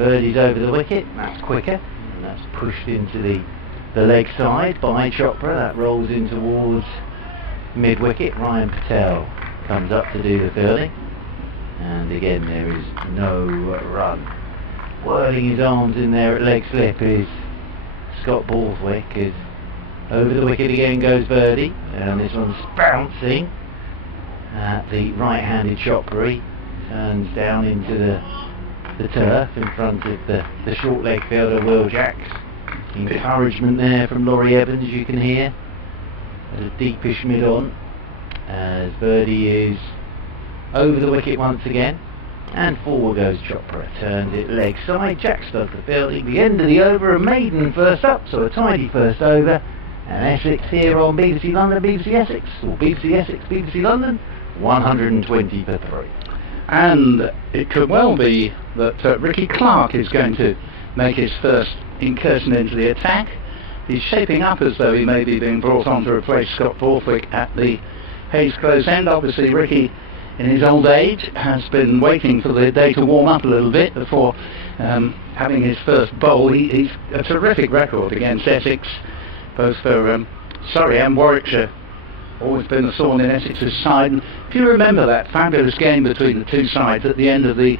Verdi's over the wicket, that's quicker, and that's pushed into the leg side by Chopra. That rolls in towards mid-wicket. Ryan Patel comes up to do the fielding, and again there is no run. Whirling his arms in there at leg slip is Scott Borthwick, as over the wicket again goes Verdi, and this one's bouncing at the right-handed Chopra. He turns down into the turf in front of the short leg fielder Will Jacks. Encouragement there from Laurie Evans, you can hear, at a deepish mid-on, as Verdi is over the wicket once again, and forward goes Chopra, turns it leg side. Jacks does the fielding. The end of the over, a maiden first up, so a tidy first over, and Essex here on BBC London, BBC Essex, or BBC Essex, BBC London, 120 for 3. And it could well be that Ricky Clark is going to make his first incursion into the attack. He's shaping up as though he may be being brought on to replace Scott Borthwick at the Hayes close end. Obviously Ricky, in his old age, has been waiting for the day to warm up a little bit before having his first bowl. He's a terrific record against Essex, both for Surrey and Warwickshire. Always been a thorn in Essex's side. And if you remember that fabulous game between the two sides at the end of the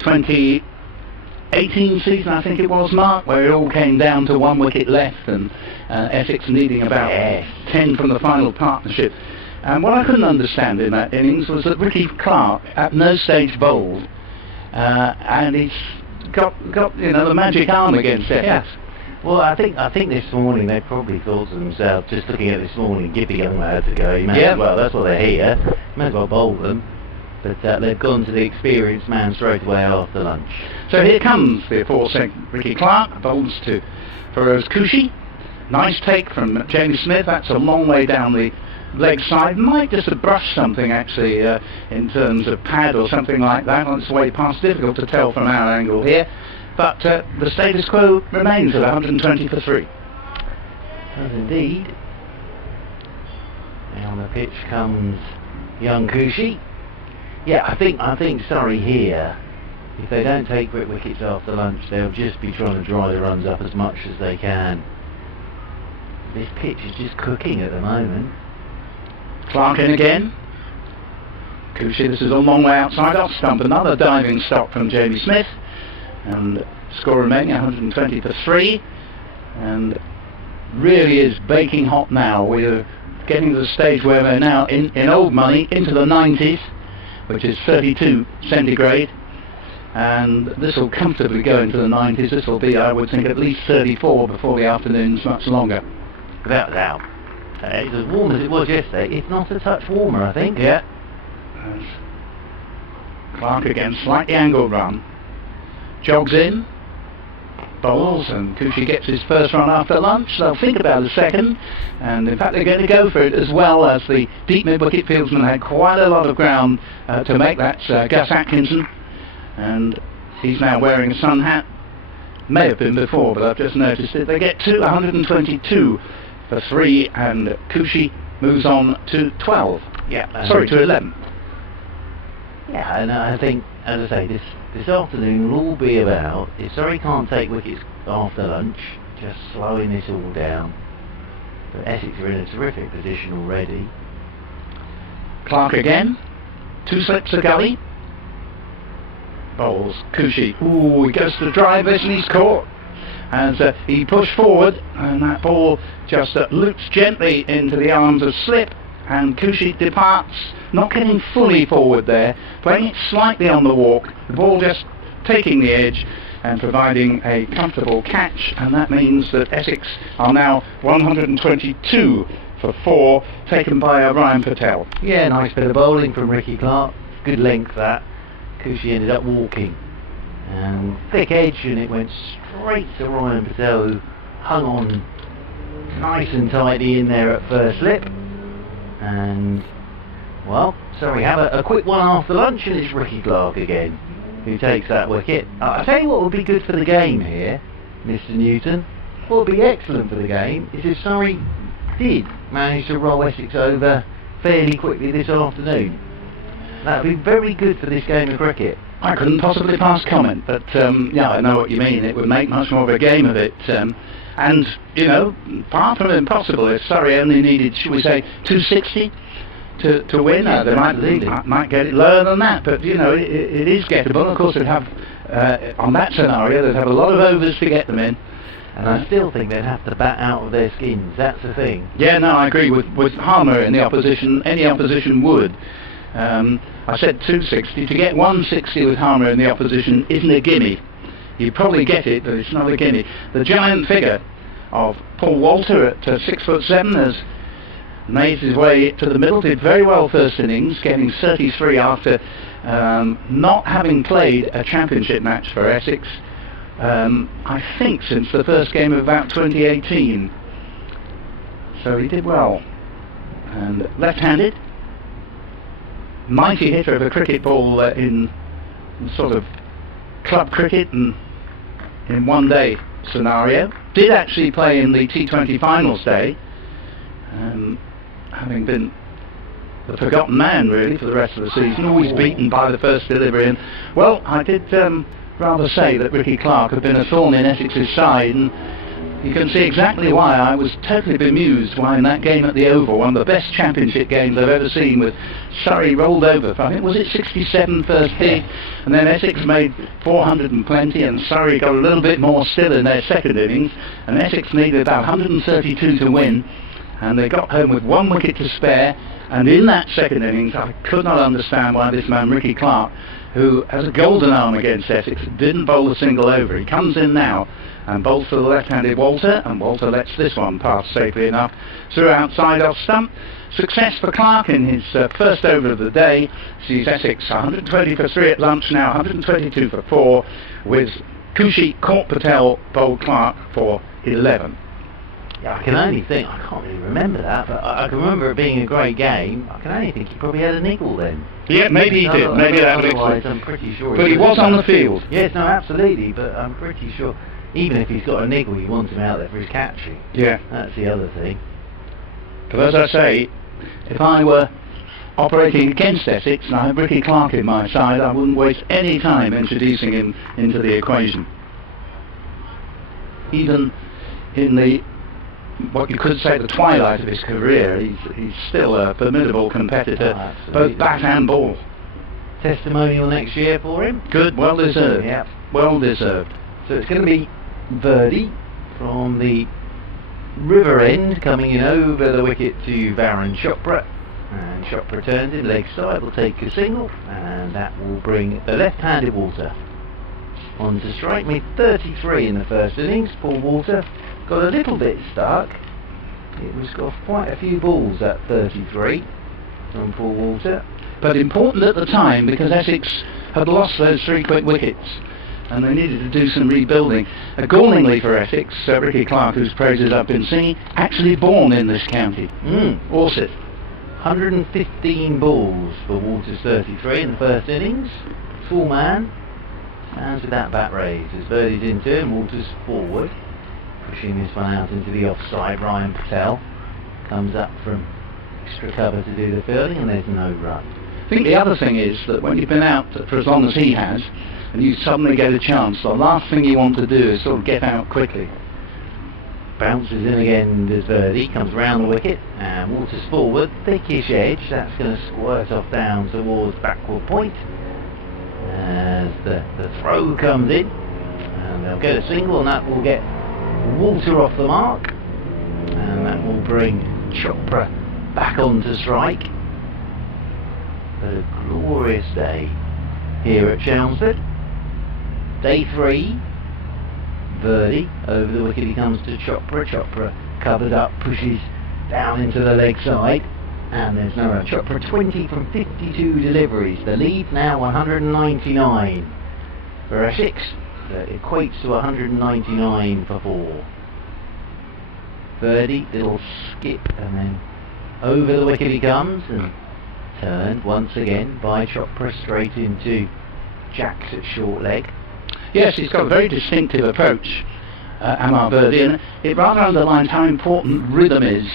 2018 season, I think it was, Mark, where it all came down to 1 wicket left, and Essex needing about 10 from the final partnership. And what I couldn't understand in that innings was that Ricky Clark at no stage bowled, and he's got the magic arm against Essex. Yeah. Well, I think this morning they probably thought to themselves, just looking at this morning, give the young lads a go. You may as well, that's what they're here. May as well bowl them. But they've gone to the experienced man straight away after lunch. So here comes the aforesaid Ricky Clark, bowls to Feroz Kushi. Nice take from Jamie Smith. That's a long way down the leg side. Might just have brushed something actually in terms of pad or something like that on its way past. Difficult to tell from our angle here. But the status quo remains at 120 for 3. Does indeed. Down the pitch comes young Kushi. Yeah, I think Surrey here, if they don't take quick wickets after lunch, they'll just be trying to dry the runs up as much as they can. This pitch is just cooking at the moment. Clark in again. Kushi, this is a long way outside off stump. Another diving stop from Jamie Smith. And score remaining 120 for 3, and really is baking hot now. We're getting to the stage where we're now in old money into the 90s, which is 32 centigrade, and this will comfortably go into the 90s. This will be, I would think, at least 34 before the afternoon's much longer. Without doubt. It's as warm as it was yesterday, if not a touch warmer, I think. Yeah. Clark again, slightly angled run. Jogs in, bowls, and Kushi gets his first run after lunch. They'll think about a second, and in fact they're going to go for it, as well as the deep mid-wicket fieldsman had quite a lot of ground to make. That's Gus Atkinson, and he's now wearing a sun hat. May have been before, but I've just noticed it. They get to 122 for 3, and Kushi moves on to 12. Yeah, sorry, to 11. Yeah, and I think, as I say, this afternoon will all be about, if Surrey can't take wickets after lunch, just slowing this all down. But Essex are in a terrific position already. Clark again, 2 slips of gully. Bowls Kushi. Ooh, he goes to the drive, and he's caught. As he pushed forward, and that ball just loops gently into the arms of slip. And Kushi departs, not getting fully forward there, playing it slightly on the walk, the ball just taking the edge and providing a comfortable catch, and that means that Essex are now 122 for 4, taken by Ryan Patel. Yeah, nice bit of bowling from Ricky Clark, good length that. Kushi ended up walking, and thick edge, and it went straight to Ryan Patel, who hung on nice and tidy in there at first slip. And, well, so we have a quick one after lunch, and it's Ricky Clark again who takes that wicket. I'll tell you what would be good for the game here, Mr. Newton. What would be excellent for the game is if Surrey did manage to roll Essex over fairly quickly this afternoon. That would be very good for this game of cricket. I couldn't possibly pass comment, but yeah, I know what you mean. It would make much more of a game of it. And, you know, far from impossible. If Surrey only needed, should we say, 260 to win, they might get it lower than that, but, you know, it is gettable. Of course, they'd have, on that scenario, they'd have a lot of overs to get them in. And I still think they'd have to bat out of their skins, that's the thing. Yeah, no, I agree. With Harmer in the opposition, any opposition would. I said 260. To get 160 with Harmer in the opposition isn't a gimme. You probably get it, but it's not a gimme. The giant figure of Paul Walter at 6'7" has made his way to the middle, did very well first innings, getting 33 after not having played a championship match for Essex, I think since the first game of about 2018. So he did well. And left-handed, mighty hitter of a cricket ball in sort of club cricket and in one-day scenario. Did actually play in the T20 finals day, having been the forgotten man really for the rest of the season, always beaten by the first delivery. And well, I did rather say that Ricky Clark had been a thorn in Essex's side, and you can see exactly why. I was totally bemused why in that game at the Oval, one of the best championship games I've ever seen, with Surrey rolled over for, I think, was it 67 first tee, and then Essex made 400 and plenty, and Surrey got a little bit more still in their second innings, and Essex needed about 132 to win, and they got home with 1 wicket to spare. And in that second innings, I could not understand why this man Ricky Clark, who has a golden arm against Essex, didn't bowl a single over. He comes in now and bowls for the left-handed Walter, and Walter lets this one pass safely enough through outside off stump. Success for Clark in his first over of the day. Sees Essex 120 for 3 at lunch now, 122 for 4, with Kushi Court Patel bowled Clark for 11. Yeah, I can only think, I can't really remember that, but I can remember it being a great game. I can only think he probably had a niggle then. Yeah, maybe he did. Maybe that was otherwise, I'm pretty sure. But he was on the field. Yes, no, absolutely, but I'm pretty sure, even if he's got a niggle, you want him out there for his catching. Yeah. That's the other thing. But as I say, if I were operating against Essex and I had Ricky Clark in my side, I wouldn't waste any time introducing him into the equation. Even in the, what you could say, the twilight of his career, he's still a formidable competitor, both bat and ball. Testimonial next year for him? Good, well deserved. Yeah. Well deserved. So it's going to be Verdi from the river end coming in over the wicket to Varun Chopra, and Chopra turns in leg side, will take a single, and that will bring the left-handed Walter on to strike. Made 33 in the first innings. Paul Walter got a little bit stuck. It was got quite a few balls at 33 from Paul Walter, but important at the time because Essex had lost those 3 quick wickets and they needed to do some rebuilding. Gallingly for Essex, Ricky Clark, whose praises I've been singing, actually born in this county. Orsett. 115 balls for Walter's 33 in the first innings. Full man. Stands with that bat raised as Verdi's in turn. Walter's forward, pushing this one out into the offside. Ryan Patel comes up from extra cover to do the fielding, and there's no run. I think the other thing is that when you've been out for as long as he has, and you suddenly get a chance, the last thing you want to do is sort of get out quickly. Bounces in again as Verdi comes round the wicket, and Walter's forward, thickish edge, that's going to squirt off down towards backward point as the throw comes in, and they'll get a single, and that will get Walter off the mark, and that will bring Chopra back onto strike. A glorious day here at Chelmsford. Day 3, Verdi over the wicket, he comes to Chopra. Chopra covered up, pushes down into the leg side, and there's no run. Chopra 20 from 52 deliveries. The lead now 199 for Essex. That equates to 199 for 4. Verdi, little skip, and then over the wicket he comes, and turned once again by Chopra straight into Jacks at short leg. Yes, he's got a very distinctive approach, Amar Verdi, and it rather underlines how important rhythm is.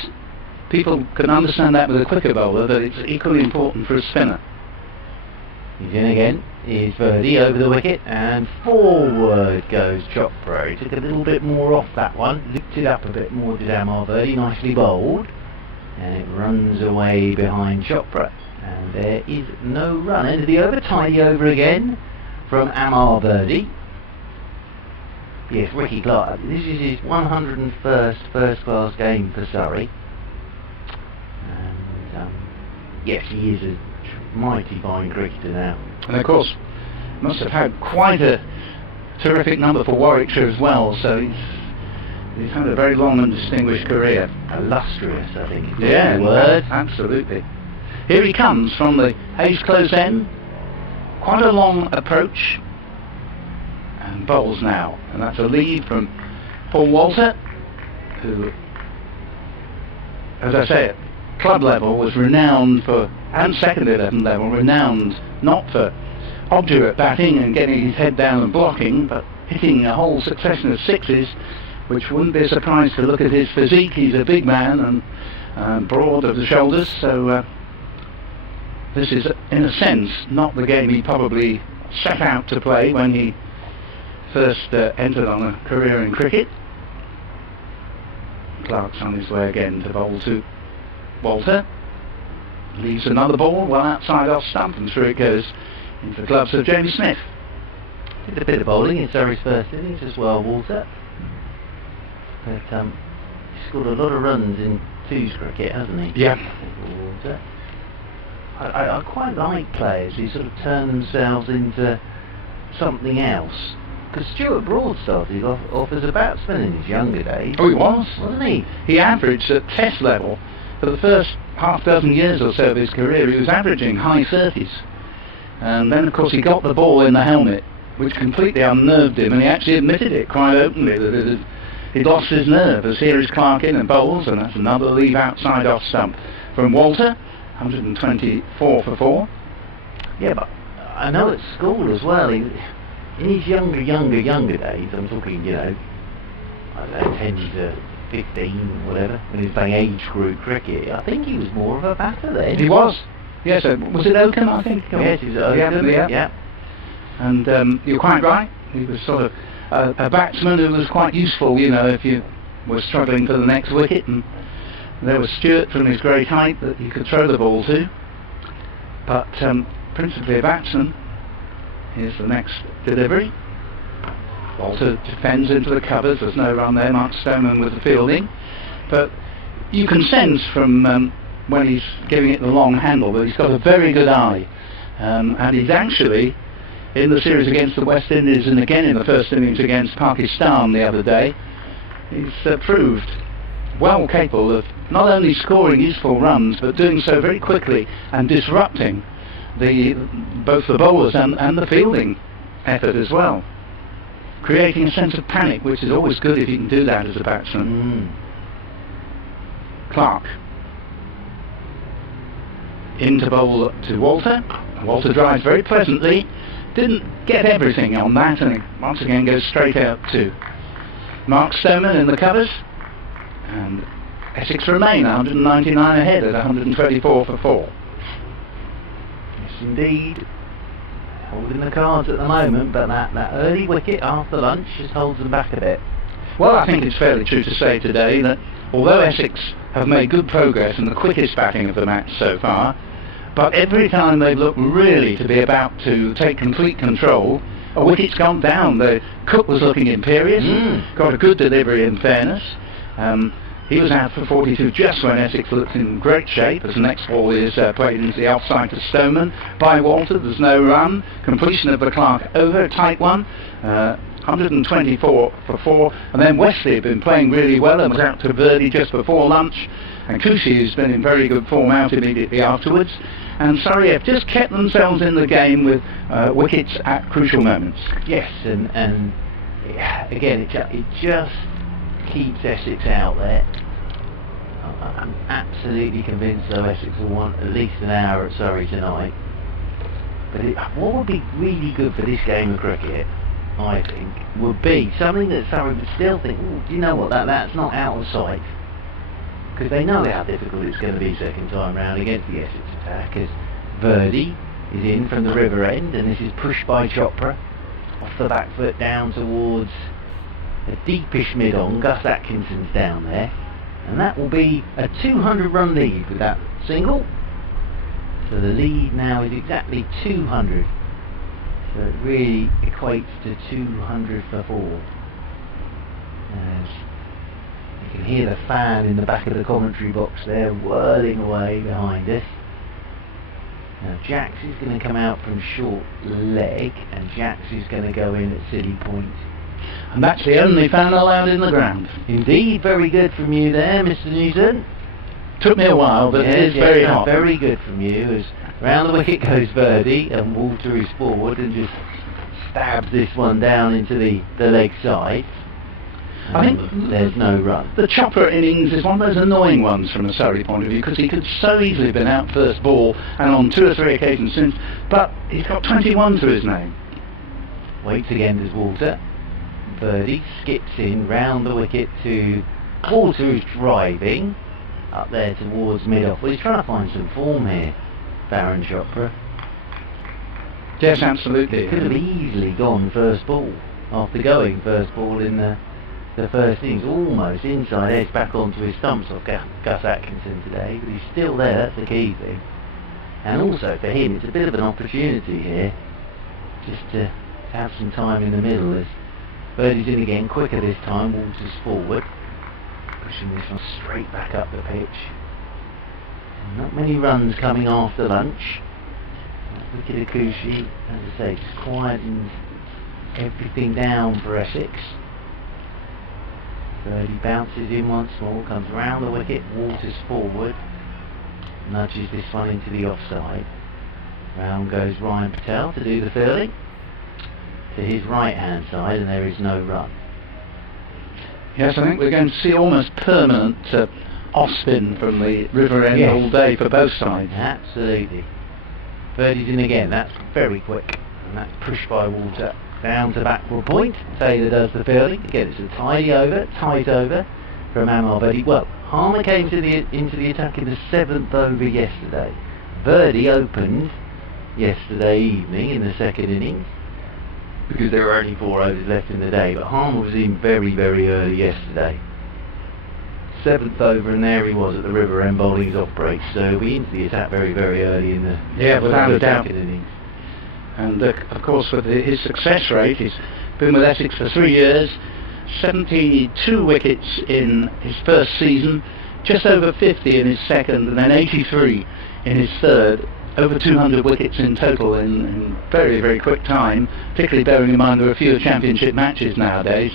People can understand that with a quicker bowler, but it's equally important for a spinner. He's in again. Is Verdi over the wicket, and forward goes Chopra. He took a little bit more off that one, looped it up a bit more, did Amar Verdi, nicely bowled, and it runs away behind Chopra, and there is no run. End of the over, tidy over again from Amar Verdi. Yes, Ricky Clark, this is his 101st first-class game for Surrey, and yes, he is a mighty fine cricketer now. And of course, must have had quite a terrific number for Warwickshire as well, so he's had a very long and distinguished career. Illustrious, I think. Yeah, the word. Absolutely. Here he comes from the Hayes close end. Quite a long approach. And bowls now. And that's a lead from Paul Walter, who, as I say, at club level was renowned for, and second 11 level, renowned not for obdurate batting and getting his head down and blocking, but hitting a whole succession of sixes, which wouldn't be a surprise to look at his physique. He's a big man and broad of the shoulders, so this is, in a sense, not the game he probably set out to play when he first entered on a career in cricket. Clark's on his way again to bowl to Walter. Leaves another ball well outside off stump, and through it goes into the gloves of Jamie Smith. Did a bit of bowling in Surrey's first innings as well, Walter. But he's scored a lot of runs in twos cricket, hasn't he? Yeah. Walter. I quite like players who sort of turn themselves into something else. Because Stuart Broad started off as a batsman in his younger days. Oh, he was? Wasn't he? He averaged at test level, for the first half dozen years or so of his career, he was averaging high 30s. And then, of course, he got the ball in the helmet, which completely unnerved him, and he actually admitted it quite openly, that he'd lost his nerve. As here is Clark in and bowls, and that's another leave outside off stump from Walter, 124 for 4. Yeah, but I know at school as well, in his younger days, I'm talking, I don't know, 10 to 15, whatever, when he was playing age group cricket, I think he was more of a batter then. He was. Yes, was it Oakham, I think? Yes, he was Oakham, yeah. And you're quite right, he was sort of a batsman who was quite useful, if you were struggling for the next wicket, and there was Stuart from his great height that you could throw the ball to, but principally a batsman. Here's the next delivery. Walter defends into the covers, there's no run there, Mark Stoneman with the fielding, but you can sense from when he's giving it the long handle that he's got a very good eye, and he's actually, in the series against the West Indies and again in the first innings against Pakistan the other day, he's proved well capable of not only scoring useful runs but doing so very quickly and disrupting both the bowlers and the fielding effort as well, creating a sense of panic, which is always good if you can do that as a batsman. Clark into bowl to Walter. Walter drives very pleasantly, didn't get everything on that, and it once again goes straight out to Mark Stoneman in the covers, and Essex remain 199 ahead at 124 for 4. Yes indeed, holding the cards at the moment, but that early wicket after lunch just holds them back a bit. Well, I think it's fairly true to say today that although Essex have made good progress in the quickest batting of the match so far, but every time they've looked really to be about to take complete control, a wicket's gone down. The Cook was looking imperious, got a good delivery in fairness. He was out for 42 just when Essex looked in great shape, as the next ball is played into the outside to Stoneman by Walter. There's no run. Completion of the Clark over, a tight one. 124 for 4, and then Wesley had been playing really well and was out to Verdi just before lunch, and Kushi, who's been in very good form, out immediately afterwards, and Surrey have just kept themselves in the game with wickets at crucial moments. Yes, and again it just keeps Essex out there. I'm absolutely convinced though Essex will want at least an hour at Surrey tonight, but what would be really good for this game of cricket, I think, would be something that Surrey would still think, do you know what, that's not out of sight, because they know how difficult it's going to be second time round against the Essex attack, as Verdi is in from the river end, and this is pushed by Chopra off the back foot down towards a deepish mid-on. Gus Atkinson's down there, and that will be a 200 run lead with that single. So the lead now is exactly 200, so it really equates to 200 for 4. As you can hear the fan in the back of the commentary box there whirling away behind us. Now Jax is going to come out from short leg, and Jax is going to go in at silly point. And that's the only fan allowed in the ground. Indeed, very good from you there, Mr. Newton. Took me a while, but it is very hot. Very good from you, as round the wicket goes Birdie, and Walter is forward and just stabs this one down into the leg side. I think there's no run. The Chopra innings is one of those annoying ones from a Surrey point of view, because he could so easily have been out first ball, and on 2 or 3 occasions since, but he's got 21 to his name. Waits again as Walter. Birdie skips in round the wicket to Walter, who's driving up there towards mid-off. Well, he's trying to find some form here, Baron Chopra. Yes, absolutely. Could have easily gone first ball after going first ball in the first innings, almost inside edge back onto his stumps off Gus Atkinson today, but he's still there. That's the key thing. And also for him, it's a bit of an opportunity here, just to have some time in the middle. As Birdie's in again, quicker this time. Walters forward, pushing this one straight back up the pitch. And not many runs coming after lunch. Wicket Akushi, as I say, just quietens everything down for Essex. Birdie bounces in once more, comes round the wicket, Walters forward, nudges this one into the offside. Round goes Ryan Patel to do the fielding to his right hand side, and there is no run. Yes, I think we're going to see almost permanent off-spin from the river end all day for both sides. Absolutely. Birdie's in again, that's very quick, and that's pushed by Walter down to backward point. Taylor does the fielding. Again, it's a tight over from Amar Birdie. Well, Harmer came into the attack in the 7th over yesterday. Birdie opened yesterday evening in the 2nd innings, because there were only 4 overs left in the day, but Harmer was in very, very early yesterday. 7th over, and there he was at the river end bowling his off break, so he'll be into the attack very, very early in the without a doubt. 2nd innings. And of course, with his success rate, he's been with Essex for 3 years, 72 wickets in his first season, just over 50 in his second, and then 83 in his third. Over 200 wickets in total in very, very quick time, particularly bearing in mind there are fewer championship matches nowadays,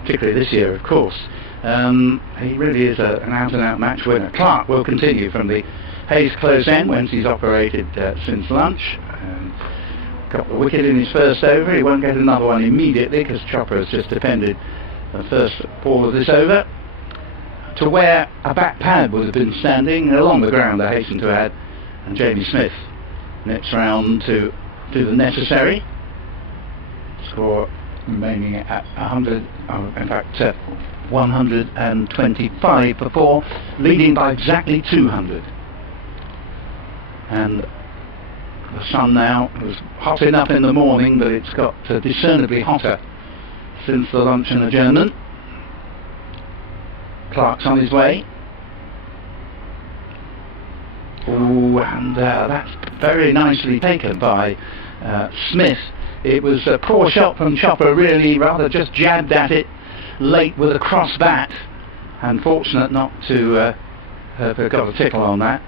particularly this year, of course. He really is an out-and-out match winner. Clark will continue from the Hayes close end, whence he's operated since lunch. Got the wicket in his first over. He won't get another one immediately, because Chopra has just defended the first ball of this over, to where a back pad would have been standing along the ground, I hasten to add, and Jamie Smith nips round to do the necessary. Score remaining at 125 for 4, leading by exactly 200. And the sun now was hot enough in the morning, but it's got discernibly hotter since the luncheon adjournment. Clark's on his way. Oh, and that's very nicely taken by Smith. It was a poor shot from Chopra, really, rather just jabbed at it late with a cross bat, and fortunate not to have got a tickle on that.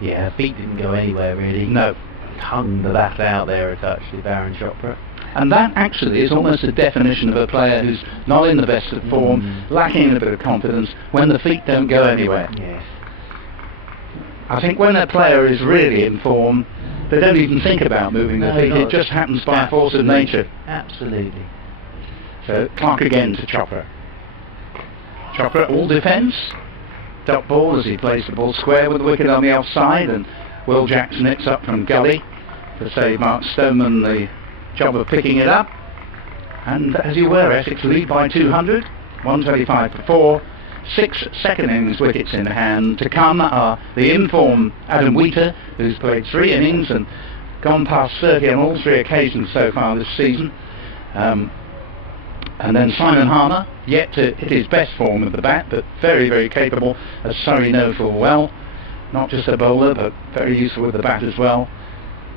Yeah, feet didn't go anywhere really. No. Hung the bat out there a touch, the Baron Chopra. And that actually is almost a definition of a player who's not in the best of form, lacking a bit of confidence, when the feet don't go anywhere. Yes. I think when a player is really in form, they don't even think about moving their feet. It just happens by force of nature. Absolutely. So Clark again to Chopra. Chopra all defence. Dot ball as he plays the ball square with the wicket on the offside, and Will Jackson nips up from gully to save Mark Stoneman the job of picking it up. And as you were, Essex lead by 200, 125 for 4. 6 second innings wickets in hand. To come are the in-form Adam Wheater, who's played 3 innings and gone past 30 on all 3 occasions so far this season. And then Simon Harmer, yet to hit his best form of the bat, but very, very capable, as Surrey know full well. Not just a bowler, but very useful with the bat as well.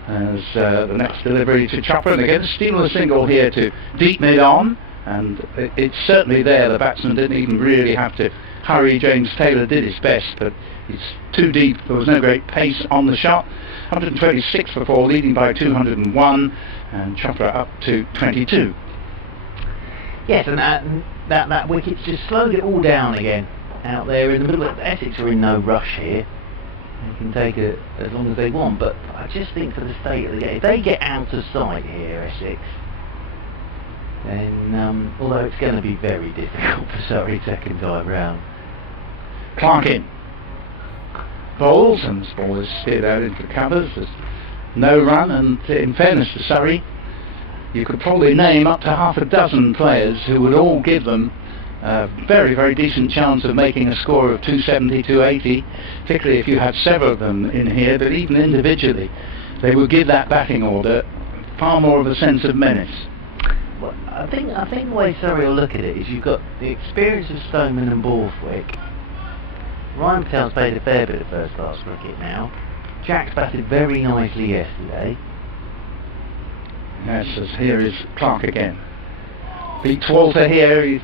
As the next delivery to Chopra, and again steal a single here to deep mid on, and it's certainly there. The batsman didn't even really have to hurry. James Taylor did his best, but it's too deep. There was no great pace on the shot. 126 for 4, leading by 201, and Chopra up to 22. Yes, and that wicket's just slowed it all down again out there in the middle of Essex. Are in no rush here. They can take it as long as they want, but I just think for the state of the game, if they get out of sight here, Essex, then although it's going to be very difficult for Surrey second time round. Clark in. Bowls, and this ball is steered out into the covers. There's no run, and in fairness to Surrey, you could probably name up to half a dozen players who would all give them a very, very decent chance of making a score of 270, 280, particularly if you had several of them in here, but even individually, they would give that batting order far more of a sense of menace. Well, I think the way Surrey will look at it is you've got the experience of Stoneman and Borthwick. Ryan Patel's played a fair bit of first-class cricket now. Jack's batted very nicely yesterday. Yes, as here is Clark again. Beats Walter here, he's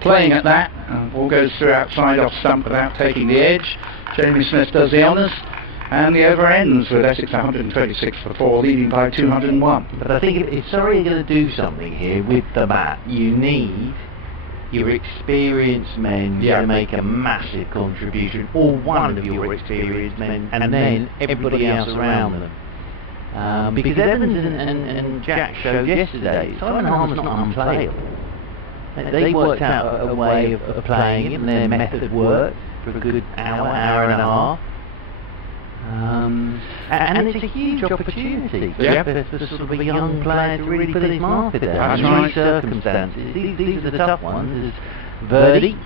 playing at that. Ball goes through outside off stump without taking the edge. Jamie Smith does the honours, and the over ends with Essex 126 for 4, leading by 201. But I think if Surrey are going to do something here with the bat, you need your experienced men to make a massive contribution, or one of your experienced men, and then everybody else around them. Because Evans and Jack showed yesterday, Simon Harmer's not unplayable. They worked out a way of playing him, and their method worked for a good hour and a half. And it's a huge opportunity for sort of a young player to really put his mark down. That's Under right. these circumstances, these are the tough ones. As Verdi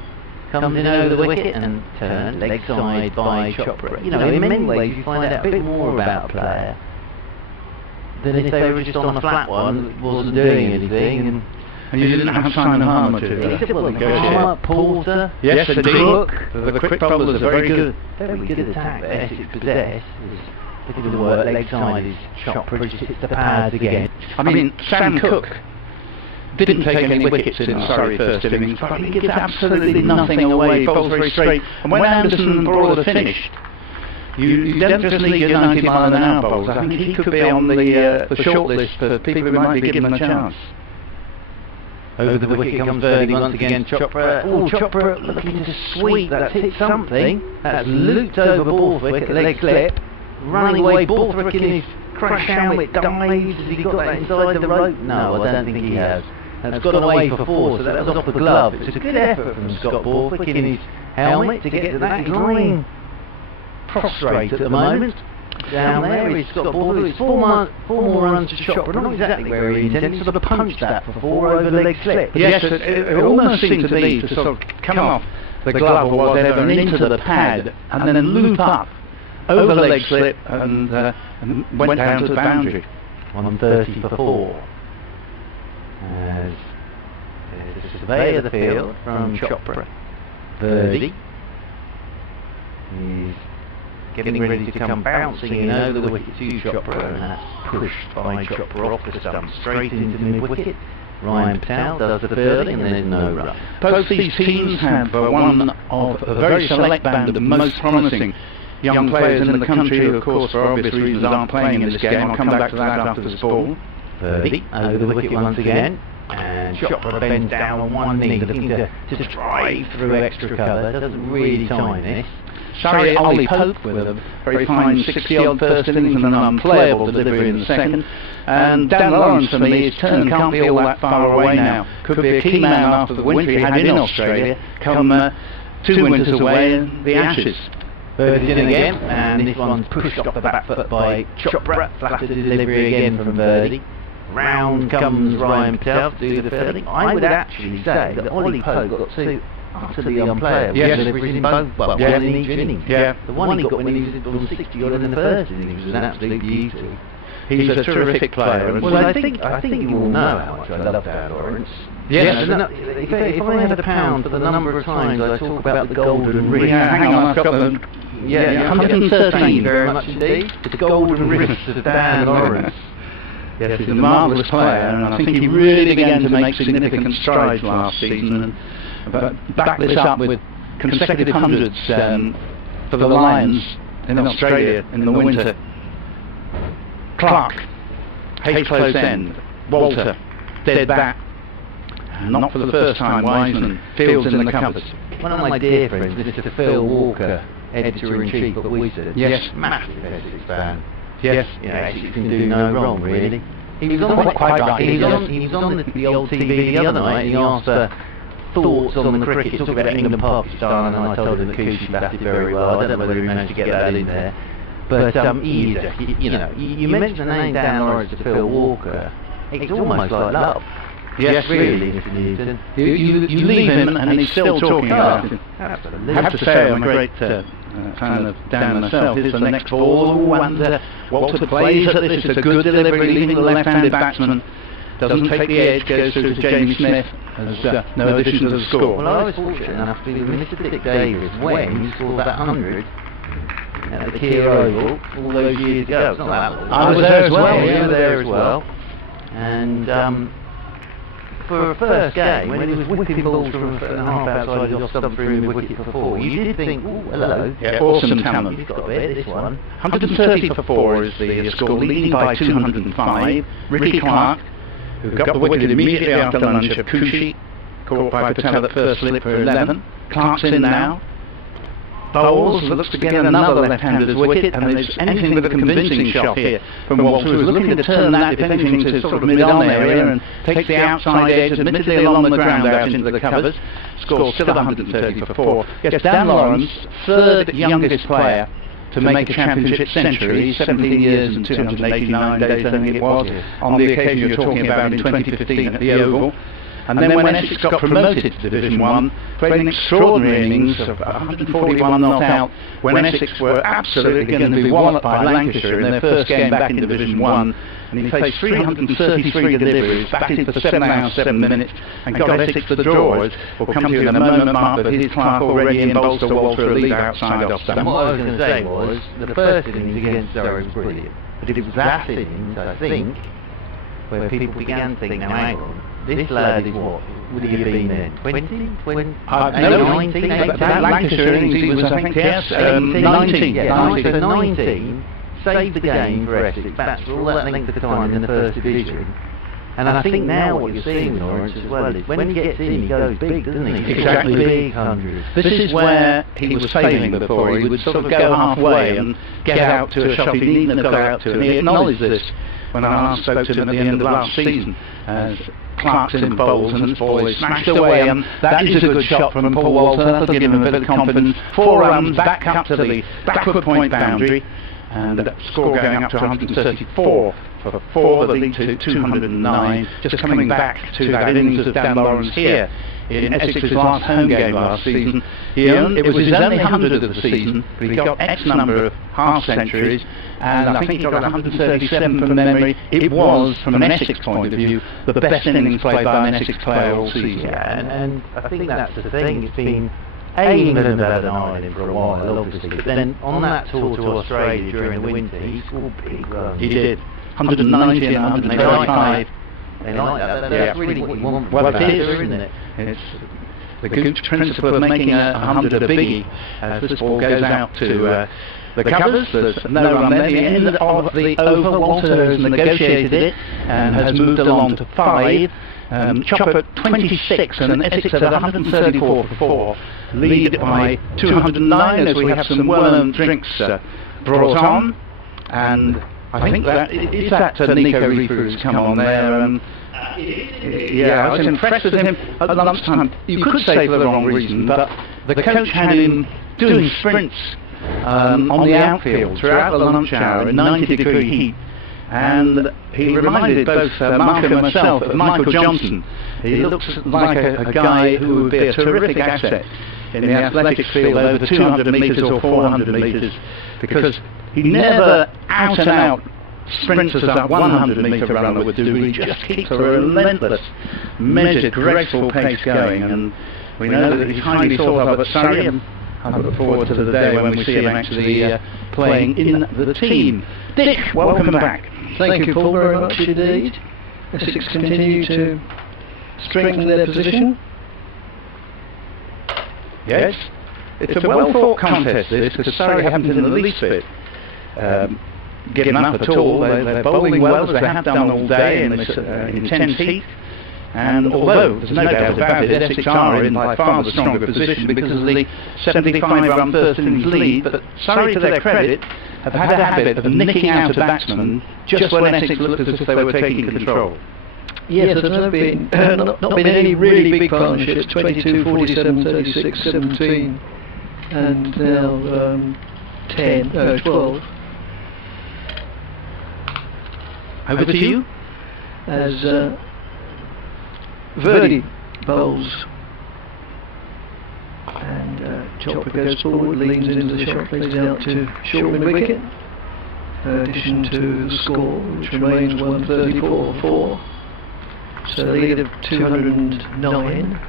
comes in over the wicket and turned leg side by Chopra. You know, in many ways you find out a bit more about a player than if they were just on a flat one that wasn't doing anything. And you didn't have Simon Harmer to Harmer, Porter, yes, the Cook, the quick bowlers are very good. Very good attack that Essex possess. Look at the work, leg side is Chopra, just hits the pads again. I mean, Sam Cook didn't take any wickets in the Surrey first innings, but he gives absolutely nothing away. He bowls very straight. And when Anderson and Broad are finished, you don't just need your 90-mile-an-hour bowls. I think he could be on the short list for people who might be given a chance. Over the wicket comes Verdi once again. Chopra. Oh, Chopra looking to sweep. That's hit something. That's looped over Borthwick at leg slip. Running away, Borthwick in his crash helmet dives. Has he got that inside the rope? No, I don't think he has. That's gone away for 4, so that was off the glove. It's a good effort from Scott Borthwick in his helmet to get to that. He's lying prostrate at the moment. Down there is Scott Borthwick. It's 4 more runs to Chopra. Not exactly where he intended. Sort of punched that for 4 over the leg slip. Yes, it almost seemed to me to sort of come off the glove or whatever and into the pad and then loop up over the leg slip and went down to the boundary. 130 for 4. As there's a survey of the field from Chopra. Verdi is getting ready to come bouncing in over the wicket to Chopra, and that's pushed by Chopra off the stump straight into the mid-wicket. Ryan Patel does the fielding, and there's no run. Both these teams have one of a very select band of the most promising young players in the country who, of course, for obvious reasons, aren't playing in this game. I'll come back to that after this ball. Verdi over the wicket once again, and Chopra bends down on one knee, looking to drive through extra cover. Doesn't really time this. Surrey Ollie Pope with a very fine 60-odd first innings and an unplayable delivery in the second. And Dan Lawrence, for me, his turn can't be all that far away now. Could be a key man after the winter he had in Australia, come 2 winters away in the Ashes. Verdi's in again, and this one's pushed off the back foot by Chopra. Flattered delivery again from Verdi. Round comes Ryan Patel to do the fielding. I would actually say that Ollie Pope got 2 utterly unplayable deliveries in both, one in each inning. Yeah. The one he got when he was on 60 odd in the first innings was an absolute beauty. He's a terrific player. Well, I think you all know how much I love Dan Lawrence. Yes. If I had a pound for the number of times I talk about the golden wrist. Yeah, hang on, I've got them. Yeah, 113 very much indeed. The golden wrist of Dan Lawrence. Yes, he's a marvellous player, and I think he really began to make significant strides last season, and back this up with consecutive hundreds for the Lions in Australia in the winter. Clark, Hayes close end, Walter, dead back, and not for the first time, Wiseman, Fields in the covers. One of my dear friends, Mr. Phil Walker, editor-in-chief at Willis, yes, massive Essex fan. Yes, Essex can do no wrong, really. He was on the old TV the other night, and he asked thoughts on the cricket, talking about England and Pakistan, and I told him that Kushi batted very well. I don't know whether he managed to get that in there. But you mentioned the name Dan Lawrence to Phil Walker, it's almost like love. Yes, really, Mr. Newton. You leave him and he's still talking about it. Absolutely. I have to say I'm a great fan of Dan myself. Here's the next ball, and Walter plays at this. It's a good delivery, leaving the left-handed batsman. Doesn't take the edge, goes through to Jamie Smith. There's no addition to the score. Well, I was fortunate enough to be with Mr. Dick Davis when he scored that 100 at the Keir Oval all those years ago. It's not that long. I was there as well. You were there as well. And for a first game, when he was whipping balls from a foot and a half outside his off-stump through the wicket for 4, you did think, oh, hello. Yeah, awesome talent. He's got a bit, this one. 130 for 4 is the score, leading by 205. Ricky Clark, who got the wicket immediately after lunch of Kushi, caught by Patel at first slip for 11. Clark's in now. Bowles looks to get another left-hander's wicket, and there's anything but a convincing shot here from Walter, who's looking to turn that, if anything, to sort of mid-on area and takes the outside edge, admittedly along the ground out into the covers. Scores still 130 for 4. Yes, Dan Lawrence, third youngest player to make a championship century, 17 years and 289 days, I think it was, on the occasion you're talking about in 2015 at the Oval. And then when Essex got promoted to Division 1, played an extraordinary innings of 141 not out, when Essex were absolutely going to be walloped by Lancashire in their first game back in Division 1. And he faced 333 deliveries, batted for 7 hours, 7 minutes, and got Essex the draw. We'll come to you in a moment, Mark, but here's Clark already in bolster Walter a lead outside off stump. And what I was going to say was, the first innings against Surrey was brilliant. But it was that innings, I think, where people began to think, now hang on, this lad is what? Would he have been then? 20? 19? That Lancashire innings he was, I think, yes, 19. Yeah, so 19 saved the game for Essex. Bats for all that length of time in the first division. And I think now what you're seeing with Lawrence as well is when he gets in, he goes big, doesn't he? Exactly. Big hundreds. This is where he was failing before. He would sort of go halfway and get out to a shot he needn't have got out to. And he acknowledged this when I last spoke to him at the end of last season. As Clark's in bowls and his ball is smashed away, and that is a good shot from Paul Walter. That'll give him a bit of confidence. 4 runs back up to the backward point boundary, and score going up to 134 for 4, that lead to 209. Just coming back to that innings of Dan Lawrence here in Essex's last home game last season. It was his only 100 of the season, but he got X number of half-centuries, and I think he got 137 from memory. It was, from an Essex point of view, the best innings played by an Essex player all season. Yeah, and I think that's the thing. It's been England have had an eye on him for a while, obviously, but then on that tour to Australia during the winter, he scored big runs. He did. 190 and 135. They like that. That's really what you want. Well, it is, isn't it? It's the good principle of making a 100 a biggie as this ball goes out to the covers. There's no run there. The end of the over, Walter has negotiated it and has moved along to 5. Chop at 26 and Essex at 134 for 4. Lead by 209 as we have some worm drinks brought on. And I think that is that Nico Reefer who's come on there. Yeah, I was impressed with him at lunchtime. You could say for the wrong reason, but the coach had him doing sprints on the outfield throughout the lunch hour in 90-degree heat. And he reminded both Mark and myself of Michael Johnson. He looks like a guy who would be a terrific asset in the athletics field over the 200 metres or 400 metres, because he never out and out sprints as that 100-metre runner would do. He just keeps a relentless, measured, graceful pace going, and we know that he's highly thought of at Surrey. I look forward to the day when we see him actually playing in the team. Dick, welcome back. Thank you, Paul, very much indeed. Essex continue to strengthen their position. Yes, it's a well-thought contest this, because Surrey haven't in the least bit given up at all. They're bowling well, as they have done all day in this intense heat. And although there's no doubt about it, Essex are in by far the stronger position because of the 75-run first innings lead, but Surrey, to their credit, have had a habit of nicking out a batsman just when Essex looked as if they were taking control. Yes, there's not been any really big partnerships, 22, 47, 36, 17, and now 12. Over to you. As Verdi bowls, and Chopra goes forward, leans into the shot, plays it out to short mid-wicket, addition to the score, which remains 134-4. So a lead of 209.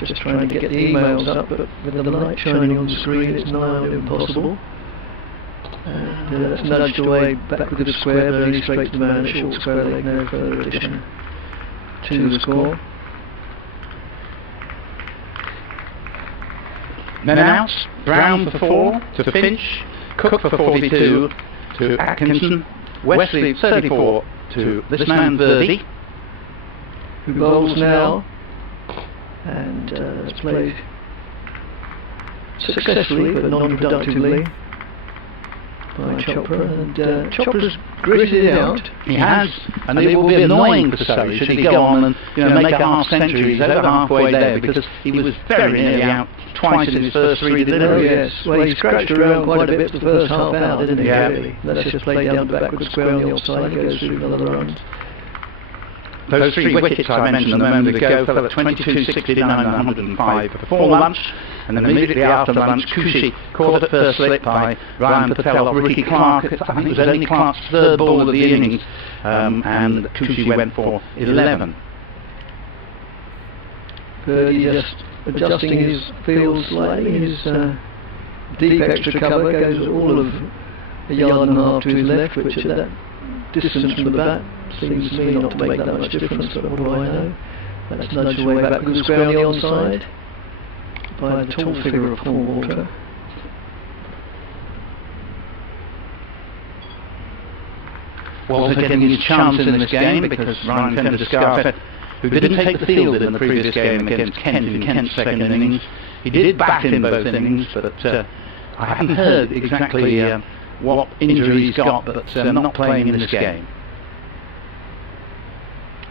Just trying to get the emails up, but with the light shining on the screen, it's nigh impossible. And that's nudged away back with the square, but only straight to the man, short square leg, no further addition to the score. Men out, Brown for 4 to Finch, Cook for 42 to Atkinson, Wesley 34 to this man Verdi, who bowls now, and has played successfully but non-productively by Chopra, and Chopra's gritted it out. He has, and it will be annoying for Surrey should he go on and make a half century. He's over halfway there because he was very nearly out twice in his first 3 deliveries. Oh yes, well he scratched around quite a bit the first half out, didn't he? Yeah. Really. Let's just play down the backward square on the offside, he goes through another run. Those 3 wickets I mentioned a moment ago fell at 22, 69 and 105 before lunch, and then immediately after lunch Cushy caught at first slip by Ryan Patel off Ricky Clark. I think it was only Clark's 3rd ball of the innings, and Cushy went for 11. Verdi just adjusting his field slightly, his deep extra cover goes all of a yard and a half to his left, which at that distance from the bat seems to me not to make that much difference, but what do I know? That's nudged away back with the square on the onside by the tall figure of Paul Walker. Walter getting his chance in this game because Ryan Fender-Scarfett, who didn't take the field in the previous game against Kent in Kent's 2nd innings, he did bat in both innings, but I haven't heard exactly what injury he's got, but not playing in this game.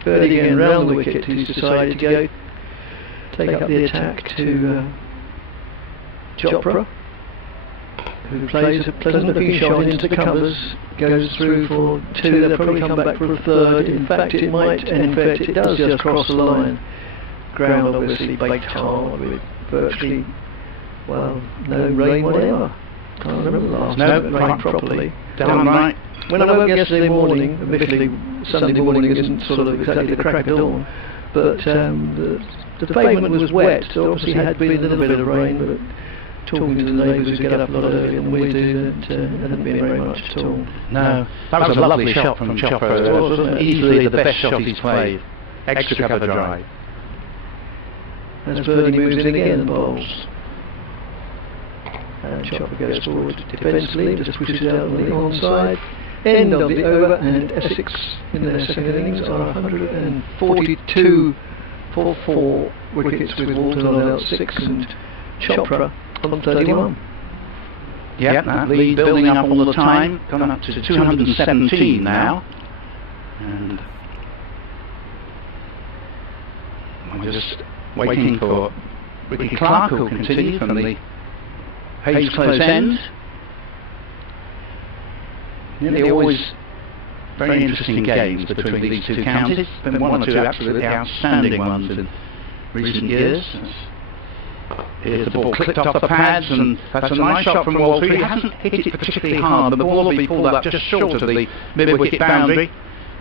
Verdi again round the wicket, he's decided to go take up the attack to Chopra, who plays a pleasant looking shot into the covers, goes through for 2, they'll probably come back for a 3rd, in fact it might, and in fact it does just cross the line. Ground obviously baked hard with virtually, well, no rain whatever. Can't remember the last time it rained properly. Down right. When I woke yesterday morning, admittedly Sunday morning isn't sort of exactly the crack of dawn, but the pavement was wet, so obviously had been a little bit of rain, but talking to the neighbours who get up a lot earlier than we do, there hadn't been very much at all. No, that was a lovely shot from Chopra, easily the best shot he's played. Extra cover drive. As Verdi moves in again and bowls. And Chopra goes forward defensively, just pushes it out on the onside. End of the over, and Essex in their 2nd innings are 142 for 4 wickets with Walter on out 6 and Chopra on 31. Yep, that lead building up all the time, gone up to 217 now. And we're just waiting for Ricky Clark, who will continue from the Hayes close end. Nearly always very interesting games between these 2 counties. Been 1 or 2 absolutely outstanding ones in recent years. Here's the ball clipped off the pads, and that's a nice shot from Walter. He hasn't hit it particularly hard, but the ball will be pulled up just short of the mid-wicket boundary.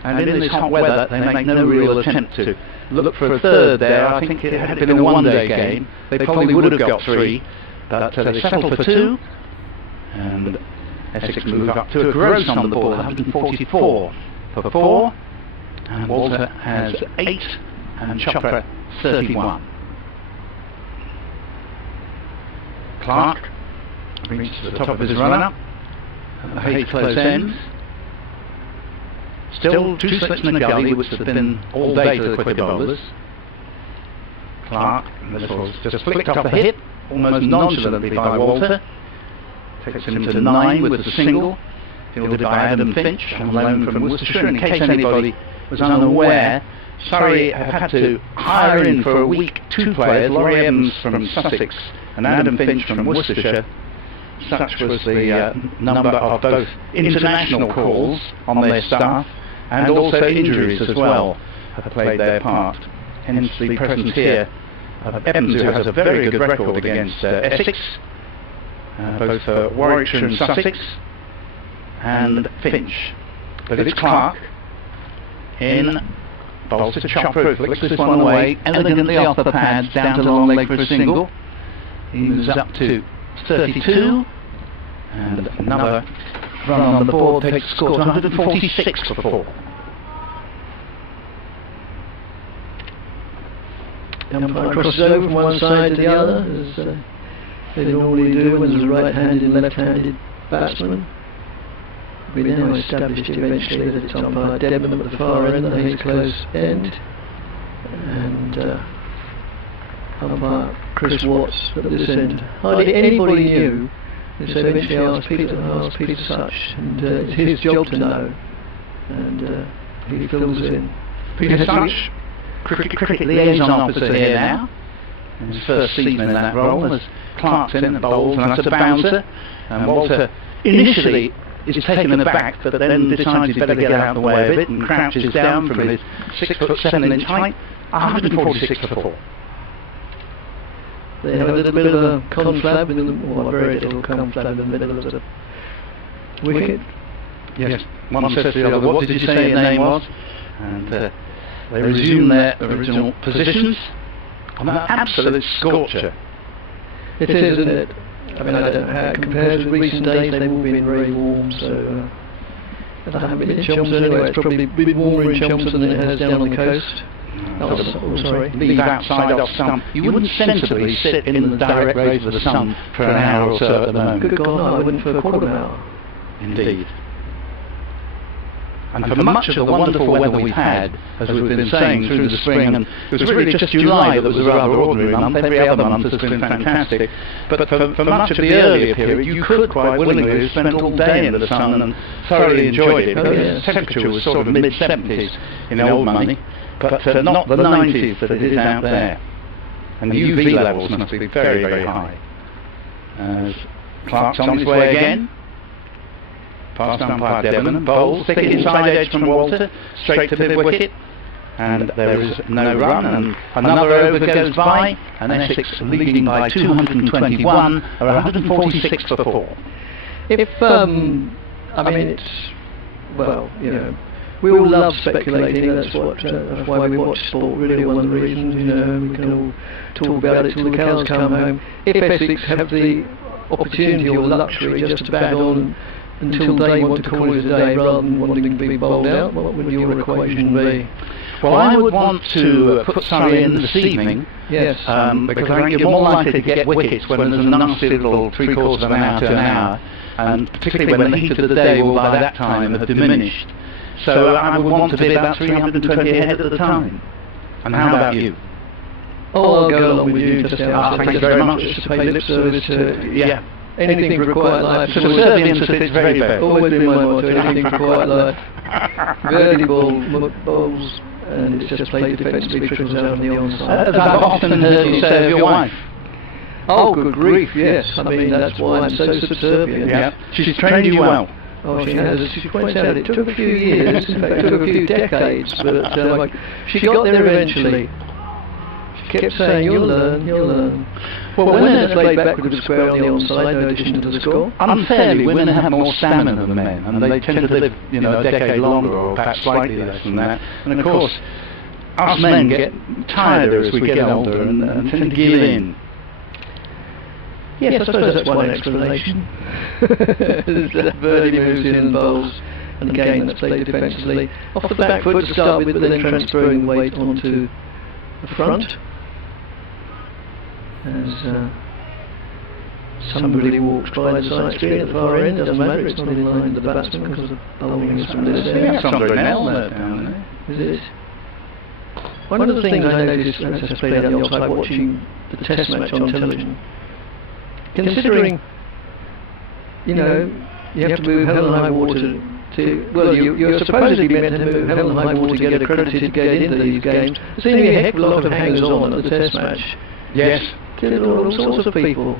And in this hot weather, they make no real attempt to look for a third there. I think it had been a one-day game, they probably would have got 3, but they settled for 2. And Essex move up to a gross on the ball, 144 for 4. And Walter has 8, and Chopra 31. Clark reaches the top of his run-up at the Hayes close end. Still 2 slips in the gully, which have been all day for the quicker bowlers. Clark, and this was just flicked off the hip, almost nonchalantly by Walter. Takes him to 9 with the single, fielded by Adam Finch on loan from Worcestershire. In case anybody was unaware, Surrey have had to hire in for a week 2 players, Laurie Evans from Sussex and Adam Finch from Worcestershire. Such was the number of both international calls on their staff and also injuries as well have played their part. Hence the presence here of Evans, who has a very good record against Essex, both for Warwickshire and Sussex, and Finch. But it's Clark in, bowls to Chopra, flicks this one away elegantly off the pads, down to long leg for a single. He moves up to 32, and another run on the board takes the score to 146 for 4. The umpire crosses over from one side to the other, as they normally do when there's a right-handed and left-handed batsman. We now established eventually that it's umpire Debenham at the far end, the Hayes close end, and umpire Chris Watts at this end. Hardly anybody knew. So eventually asked Peter Such, and it's his job to know, and he fills in. Peter Such, cricket liaison officer here now, in his first season in that role, as Clark's in and bowls, and that's a bouncer. And Walter initially is taken in the back, but then decides he'd better get out of the way of it and crouches down from his 6'7" height, 146 for 4. They have a little bit of a conflab in the, or a very little conflab in the middle of the wicket. Yes, one says to the other, what did you say your name was? And they resume their original positions on an absolute scorcher. It is, isn't it? I mean, I don't know how it compares with recent days. They've all been very warm, so I haven't been in Chelmsford anyway. It's probably been warmer in Chelmsford than it has down on the coast. Leave outside off sun. You wouldn't sensibly sit in the direct rays of the sun for an hour or so at the moment. Good God, no, I wouldn't for a quarter of an hour. Indeed. And for much of the wonderful weather we've had, as we've been saying through the spring, and it was really just July that was a rather ordinary month, every other month has been fantastic, but for much of the earlier period you could quite willingly have spent all day in the sun and thoroughly enjoyed it, because the temperature was sort of mid-70s in old money, but not the 90s that it is out there. And the UV levels must be very, very high. As Clark's on his way again, past umpire Debenham, bowls, thick inside edge from Walter, straight to mid-wicket, and there is no run, and another over goes by, and Essex leading by 221, or 146 for 4. If, I mean, it's, well, you know, we all love speculating, that's why we watch sport, really one of the reasons, you know, we can all talk about it till the cows come home. If Essex have the opportunity or luxury just to bat on until they want to call it a day rather than wanting to be bowled out, what would your equation be? Well, I would want to put Surrey in this evening, yes, because I think you're more likely to get wickets when there's a nasty little 3/4 of an hour to an hour, and particularly when the heat of the day will by that time have diminished. So I would want to be about 320 ahead at the time. And how about you? Oh, I'll go along with you just now. Thank you very much. Just to pay lip service to, yeah. Anything for a quiet life. So the Serbians at its very best. Always been my motto, anything for a quiet life. Verdi bowls, and it's just played defensively, trickles out on the onside. As I've often heard you say of your wife. Oh, good grief, yes. I mean, that's why I'm so subservient. Yeah. She's trained you well. Oh, she has. She points out it took a few years, in fact it took a few decades, but she got there eventually. She kept saying, you'll learn, you'll learn. Well, when they're played backward with square on the onside, no addition to the score. Unfairly, women have more stamina than men, and they tend to live, a decade longer, or perhaps slightly less than that. And of course, us men get tireder as we get older and tend to give in. Yes, I suppose that's one explanation. Birdie moves in and bowls, and again that's played defensively. Off the back foot to start with, but then transferring the weight onto the front. As somebody walks by the side screen at the far end, doesn't matter, it's not in line with the batsman because the bowling is from this area. It's under an element down there. Is it? One of the things I noticed as I played out the offside watching the test match on television, considering, you have to move hell and high water to, well, you're supposedly meant to move hell and high water to get accredited to get into these games. There seems to be a heck of a lot of hangers-on at the test match. Yes. All sorts of people.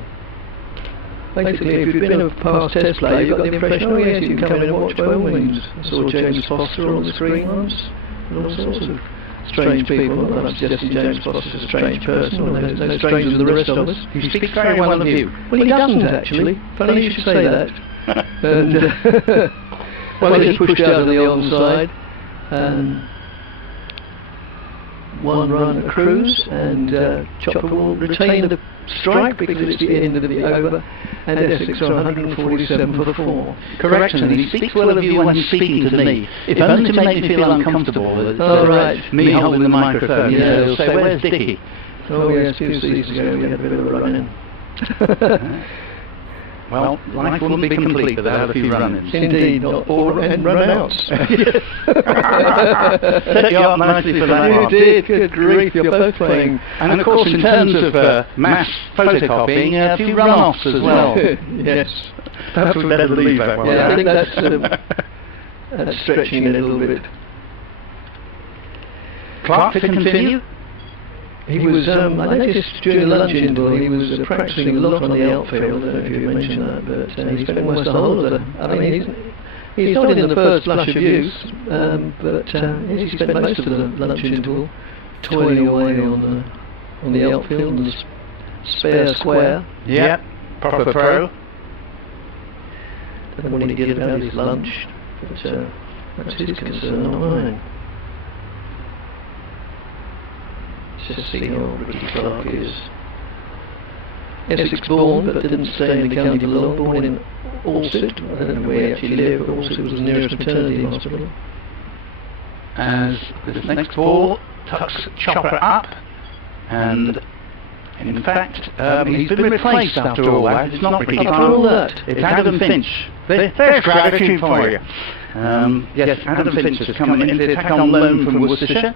Basically, if you've been a past test player, you've got the impression, oh yes, you can come in and watch by all means. I saw James Foster on the screen once, and all sorts of strange people. Not that I'm suggesting James Foster's a strange person, or no stranger than the rest of us. He speaks very well of you. Well, he doesn't actually. Funny you should say that. And, well, he's pushed out of the onside, and one run accrues, and Chopra will retain the strike because it's the end of the over, and Essex are 147 for the 4. Correction, he speaks well of you when he's speaking to me, if only to make me feel uncomfortable. Right. Me holding the microphone. He'll say, where's Dickie? Oh yes, 2 seasons ago we had a bit of a run in. Well, life wouldn't be complete without a few run-ins. Indeed, not 4 run-outs. Set you up nicely for that. You did, good grief, you're both playing. And of course, in terms of mass photocopying, a few run-offs as well. Yes. Perhaps we'd better leave that one. Yeah, I think that's stretching it a little bit. Clark to continue? He was, I noticed during the lunch interval, he was practising a lot on the outfield. I don't know if you mentioned that, but he spent almost the whole of the, I mean, he's not in the first flush of use, but he spent most of the lunch interval toiling away on the outfield and the spare square. Yep, proper pro. Don't know what he did about his lunch, but that's his concern, not mine. Just see how Ricky Clark is. Essex born, but didn't stay in the county for long. Born in Alsted. I don't know where he actually lived, but Alsted was the nearest maternity hospital. As this next ball tucks Chopra up, and in fact, he's been replaced after all that. It's not Ricky Clark. It's Adam Finch. There's gratitude for you. Yes, Adam Finch has come in the attack on loan from Worcestershire.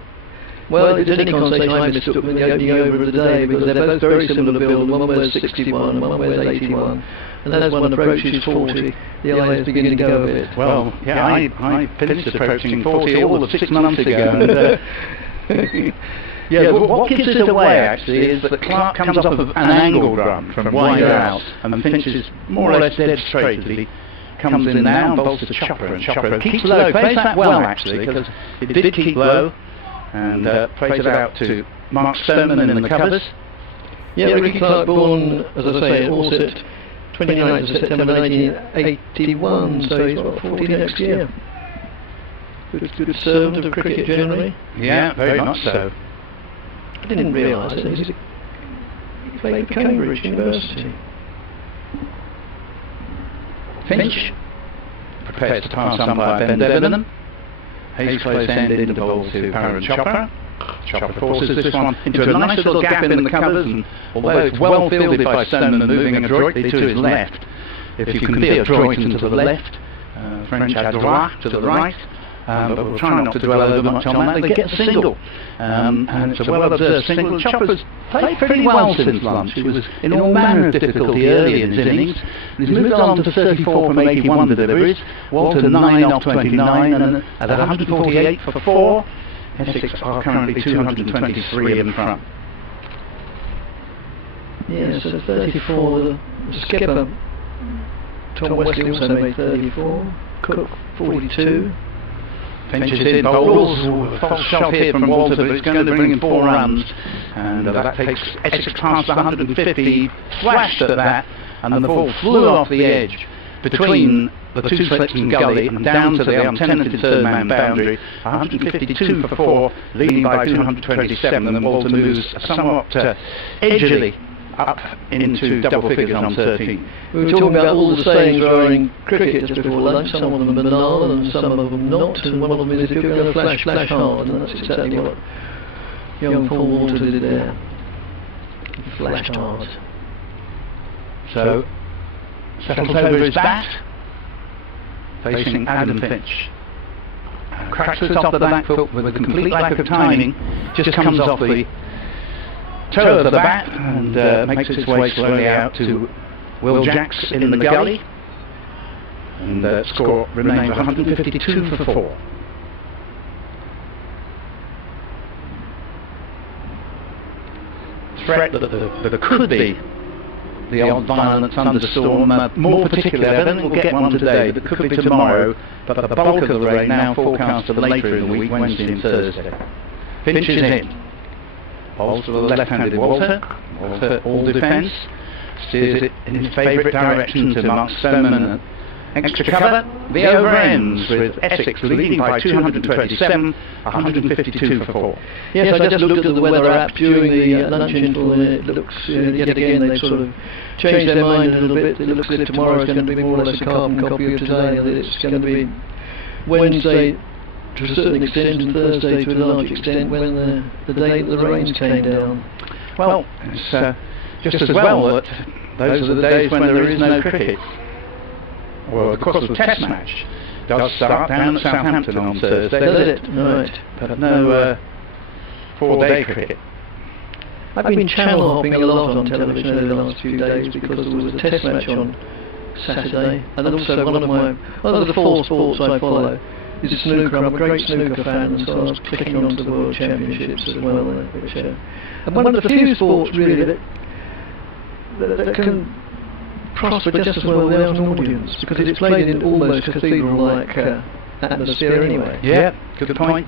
Well, if there's any consolation, I mistook them in the opening over of the day because they're both very similar build. One wears 61 and one wears 81. And as one approaches 40, the eyes begin to go a bit. Well, yeah, I finished approaching 40 all of 6 months ago. And, yeah, what gives it away actually is that Clark comes off of an angled run from wider out, and Finch is more or less dead straight as he comes in now and bowls to Chopra. And Chopra keeps low, plays that well actually, because it did keep low. And plays it out to Mark Stoneman in the covers. Yeah, Ricky Clark born, as I say, at Alsted, 29th of September 1981, so he's got 40 next year. Good servant of cricket generally. Yeah, very much so. I didn't realise it. He played for Cambridge University. Finch prepares to pass umpire Ben Debenham. Hayes close end into the ball to Parent Chopra. Chopra forces this one into a nice little gap in the covers, and although it's well fielded by Stoneman moving adroitly to his left, if you can be adroit and to the left, French adroit to the right, but we'll try not to dwell over much on that. They get the single, and it's a well-observed single. Chopra's played pretty well since lunch. He was in all manner of difficulty early in his innings, and he's moved on to 34 from 81 deliveries, Walter 9 off 29, and at 148 for 4, Essex are currently 223 in front. Yeah, so 34, the skipper, Tom Wesley also made 34, Cook 42. Finch is in bowls, false shot here from Walter, but it's going to bring him 4 runs. and that takes Essex past the 150, flashed at that, and the ball flew off the edge between the two slips and gully and down to the untenanted third man boundary. 152 for 4, leading by 227, and the Walter moves somewhat edgily up into double figures on 13. We were talking about all the sayings regarding cricket just before lunch. Some of them are banal and some of them not, and one of them is if you're going to flash, flash hard, and that's exactly what young Paul Walter did there. He flashed hard. So, settles over his bat, facing Adam Finch. Cracks it off the back foot with a complete lack of timing, just comes off the toe of the bat and makes its way slowly out to Will Jacks in the gully, and the score remains 152 for 4. Threat that there could be the odd violent thunderstorm, more particularly, I don't think we'll get one today, but it could be tomorrow, but the bulk of the rain now forecast for later in the week, Wednesday and Thursday. Finch is in. Bowls to the left-handed Walter. Walter all defence. Steers it in his favourite direction to Mark Stoneman. Extra cover. The over ends with Essex leading by 227, 152 for 4. Yes, I just looked at the weather app during the lunch interval, and it looks, yet again, they've sort of changed their mind a little bit. It looks as if tomorrow is going to be more or less a carbon copy of today, and it's going to be Wednesday to a certain extent and Thursday to a large extent when the day that the rains came down. Well, it's just as well that those are the days when there is no cricket. Well, of course the test match does start down at Southampton on Thursday, does it? Right. But no 4-day cricket. I've been channel hopping a lot on television over the last few days because there was a test match on Saturday, and also one of the 4 sports I follow is snooker. I'm a great snooker fan, and so I was clicking onto the World Championships as well, which and one of the few sports really that can prosper just as well without an audience, because it's played in almost cathedral-like atmosphere anyway. Yeah, good point.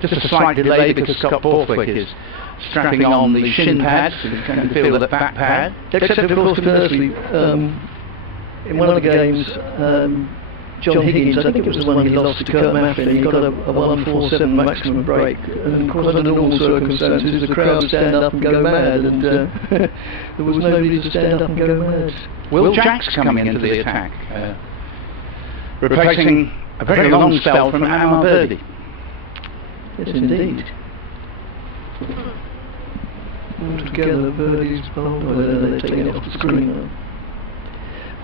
Just a slight delay because Scott Borthwick is strapping on the shin pads, so you can feel the back pad. Except of course, conversely, in one of the games, John Higgins, I think it was the one he lost to Kurt Maffin, he got a 147 maximum break, and of course under normal circumstances the crowd would stand up and go mad, and there was nobody to stand up and go mad. Will Jacks coming into the attack, replacing a very long spell from Amar Birdie. Yes, indeed. Altogether, Birdie's bowled, whether they're taking it off the screen now.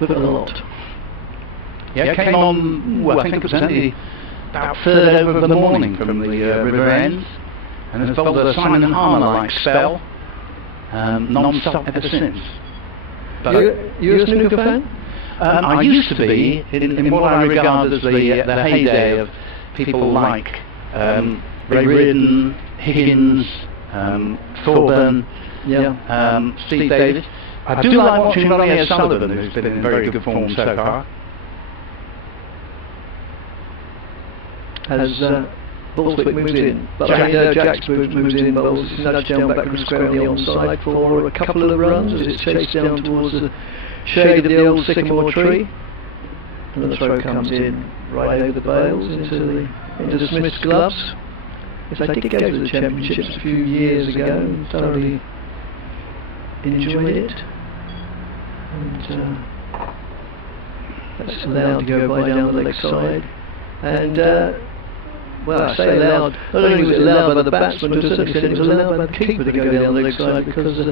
With a lot. Yeah, it came on, well, I think it was only about third over of the morning from the River Ends, and has followed a Simon Harmer-like spell, non-stop ever since. But you're a snooker fan? I used to be, in what I regard as the heyday of people like Ray Reardon, Higgins, Thorburn, Steve Davis. I do like watching Ronnie O'Sullivan, who's been in very good form so far. As Borthwick moves in, but Jacks moves in, bowls nudged down backwards square on the onside for a couple of runs as it's chased down towards the shade of the old sycamore tree, and the throw comes in right over the bails into Smith's gloves. Yes, I did go to the championships a few years ago and thoroughly enjoyed it, and that's allowed to go by down the leg side, and well, I say allowed, not only was it allowed by the batsman, to a certain extent it was allowed by the keeper to go down the leg side, because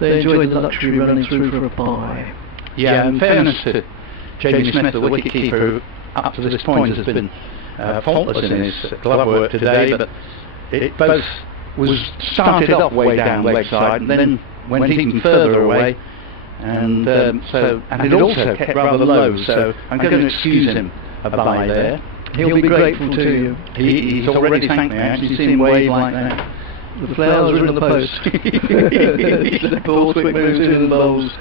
they enjoyed the luxury running through for a bye. Yeah, in fairness to Jamie Smith, the wicket-keeper, who up to this point has been faultless in his glove work today, but it both was started off way down leg side and then went even further away, and it also kept rather low, so I'm going to excuse him a bye there. He'll be grateful to you. He's already thanked me. I actually seen him wave like that. The flowers are in the post. The Borthwick moves in and bowls,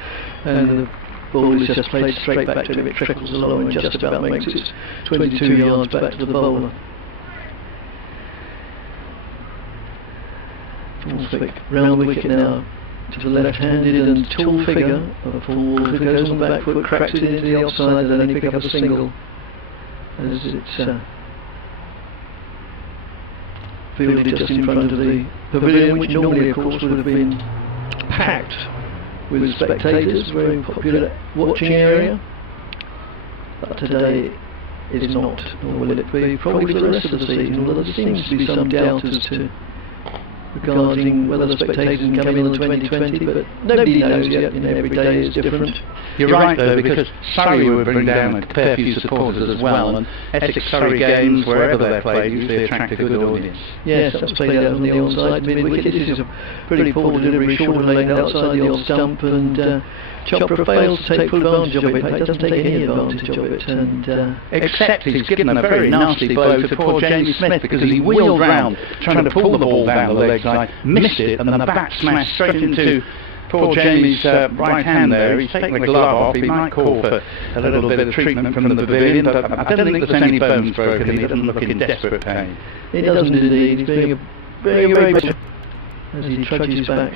and the ball is just played straight back to him. It trickles along and just about makes it 22 yards back to the bowler. Borthwick round the wicket now to the left-handed and tall figure of Paul Walter, goes on the back foot, cracks it into the offside, and only pick up a single as it's fielded just in front of the pavilion, which normally of course would have been packed with spectators, very popular watching area, but today it is not, nor will it be probably for the rest of the season, although there seems to be some doubt as to regarding whether the spectators can come in on 2020, but nobody knows yet, every day is different. You're right though, because Surrey would bring down a fair few supporters as well, and Essex-Surrey games, wherever they're played, usually attract a good audience. Yes, that's played out on the onside mid-wicket. This is a pretty poor delivery, short and lane outside the off stump, and Chopra fails to take full advantage of it. He doesn't take any advantage of it, and except he's given a very nasty blow to poor Jamie Smith, because he wheeled round trying to pull the ball down the leg side, missed it, and then the bat smashed straight into poor Jamie's right hand there. He's taken the glove off. He might call for a little bit of treatment from the pavilion, but I don't think there's any bones broken. He doesn't look in desperate pain. He doesn't indeed. He's being a very as he trudges back.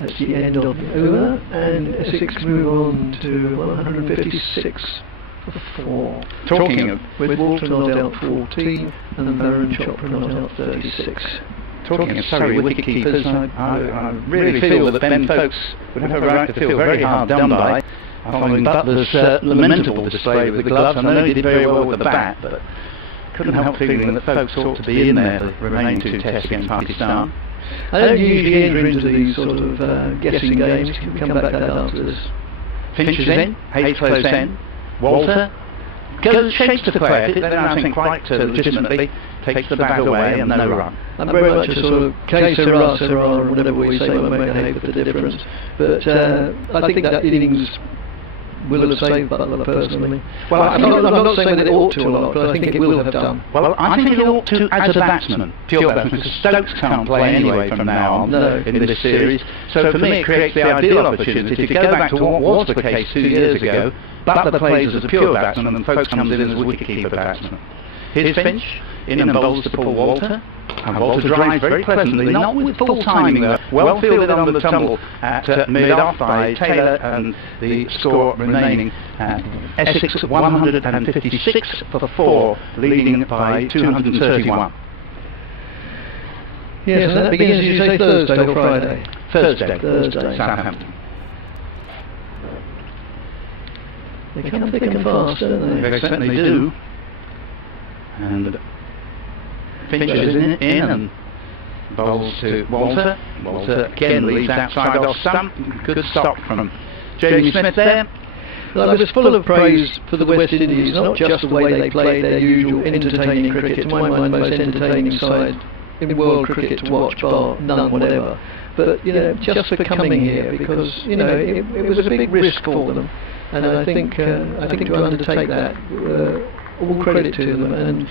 That's the end of the over, and Essex move on to 156 for 4. Talking of, with Walter not out 14 and Baron Chopra not out 36. Talking of Surrey wicket-keepers, I really feel that Ben Folkes would have a right to feel very hard done by following Butler's lamentable display with the gloves. I know he did very well with the bat, but couldn't help feeling that Folkes ought to be in there the remaining 2 tests against Pakistan. I don't usually enter into these sort of guessing games. You can come back to that afterwards. Finch is in, Hayes close in, Walter goes, shapes the square, then I think quite legitimately takes the bat away and no run. I'm very much a sort of case Sarah, or whatever we say when we make the difference. But I think that innings will have saved Butler personally. Well, I'm not saying that it ought to or not, but I think it will have done. Well, I think it ought to as a batsman, pure batsman, because Stokes can't play anyway from now on in this series. So for me it creates the ideal opportunity. If you go back to what was the case 2 years ago, Butler plays as a pure batsman and Folkes comes in as a wicket-keeper batsman. Here's Finch, in and bowls to Paul Walter. And Walter drives very pleasantly, not with full timing though, well fielded on the tumble at mid-off by Taylor, and the score remaining at Essex 156 for 4, leading by 231. Yes, and that begins, as you say, Thursday or Friday? Thursday, Southampton. They come thick and fast, don't they? They certainly do. And Finch is in and bowls to Walter. Walter again leaves outside off stump. Good stop from Jamie Smith there. Well, I was full of praise for the West Indies, not just the way they played their usual entertaining cricket, to my mind the most entertaining side in world cricket to watch, bar none whatever. But just for coming here, because it was a big risk for them, and I think to undertake that, all credit to them. And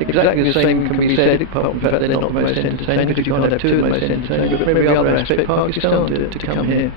exactly the same can be said, apart from the fact they're not the most entertaining, because you can't have 2 of the most entertaining, but maybe the other aspect, Pakistan to come here.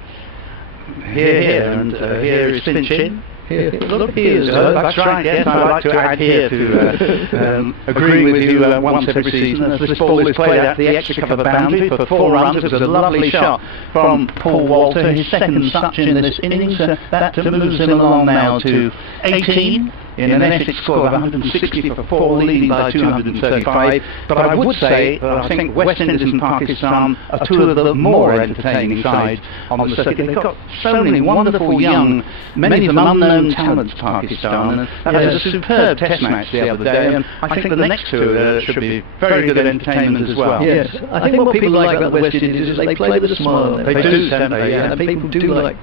Here, and here is Finch in. Here, a lot of here's. That's right, yes, I'd like to add here to agreeing with you once every season, as this ball is played at the extra cover boundary for 4 runs. It was a lovely shot from Paul Walter, his second such in this innings. That moves him along now to 18. In an Essex score of 160 for 4, leading by 235. But I would say that I think West Indies and Pakistan are 2 of the more entertaining sides on the circuit. They've got so many wonderful young, many of them unknown talents, Pakistan, and that was a superb test match the other day, and I think the next 2 should be very good entertainment as well. Yes, I think what people like about the West Indies is they play with a smile on their faces. They do, don't they? Yeah. And people do like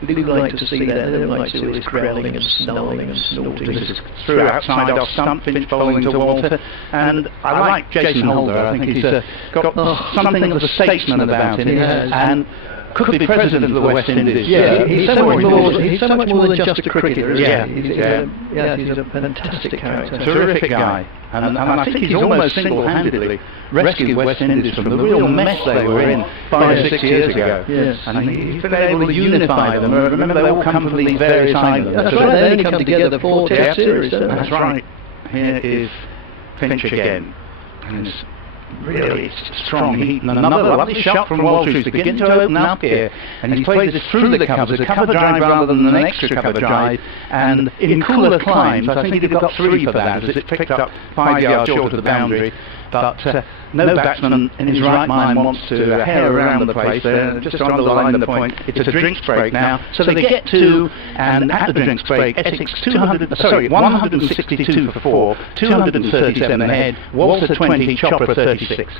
to see that. They don't like to see all this growling and snarling and snorting. Through outside off stump, Finch bowling to Walter, and I like Jason Holder. I think he's got something of a statesman about him, and could be president of the West Indies. Yeah, he's so much more than just a cricketer. He's a fantastic character. Terrific guy, and I think he's almost single-handedly rescued West Indies from the real mess they were in 5 or 6 years ago. Yes. And he's been able to unify them. Remember, they all come from these various islands. That's right, they only come together for 4 test series, don't they? That's right. Here is Finch again. And really strong heat, and another lovely shot from Walters begin to open up here, and he's played this through the covers, a cover drive rather than an extra cover drive, and in cooler climes I think he'd have got 3 for that, as it's picked up 5 yards short of the boundary, but no batsman in his right mind wants to hair around the place there. Just to underline the point, it's a drinks break now, so they get to, and at the drinks break, Essex 162 for 4, 237 ahead, Walter 20, Chopra 36.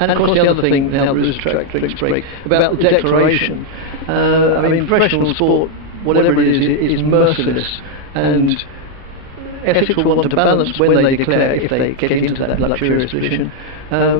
And of course the other thing now there is track drinks break about the declaration. I mean, professional sport, whatever it is merciless, and Essex will want to balance when they declare, if they get into that luxurious position,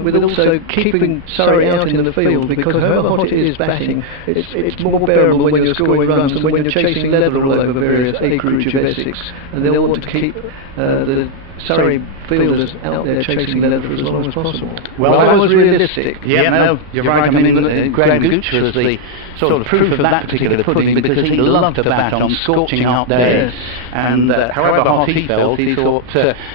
with also keeping Surrey out in the field, because however hot it is batting, it's more bearable when you're scoring runs than when you're chasing leather all over various acreage of Essex, and they'll want to keep the Surrey fielders out there chasing leather as long as possible. Well, that was realistic. Yeah, no, you're right. I mean, Graham Gooch was the sort of proof of that particular pudding, because he loved to bat on scorching hot days, and however hot he felt, he thought,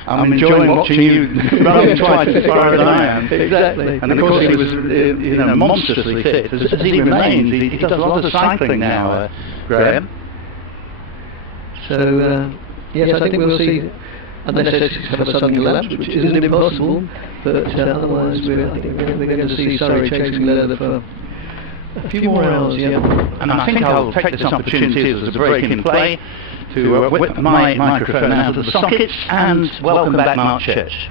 I'm enjoying watching you running twice as far as I am. Exactly. And of course he was monstrously fit, as he remains. He does a lot of cycling now, Graham. So, yes, I think we'll see, unless Essex have a sudden collapse, which isn't impossible, but otherwise I think we're going to see Surrey chasing leather for a few more hours, yeah. And I think I'll take this opportunity as a break in play to whip my microphone out of the sockets and welcome back Mark Church.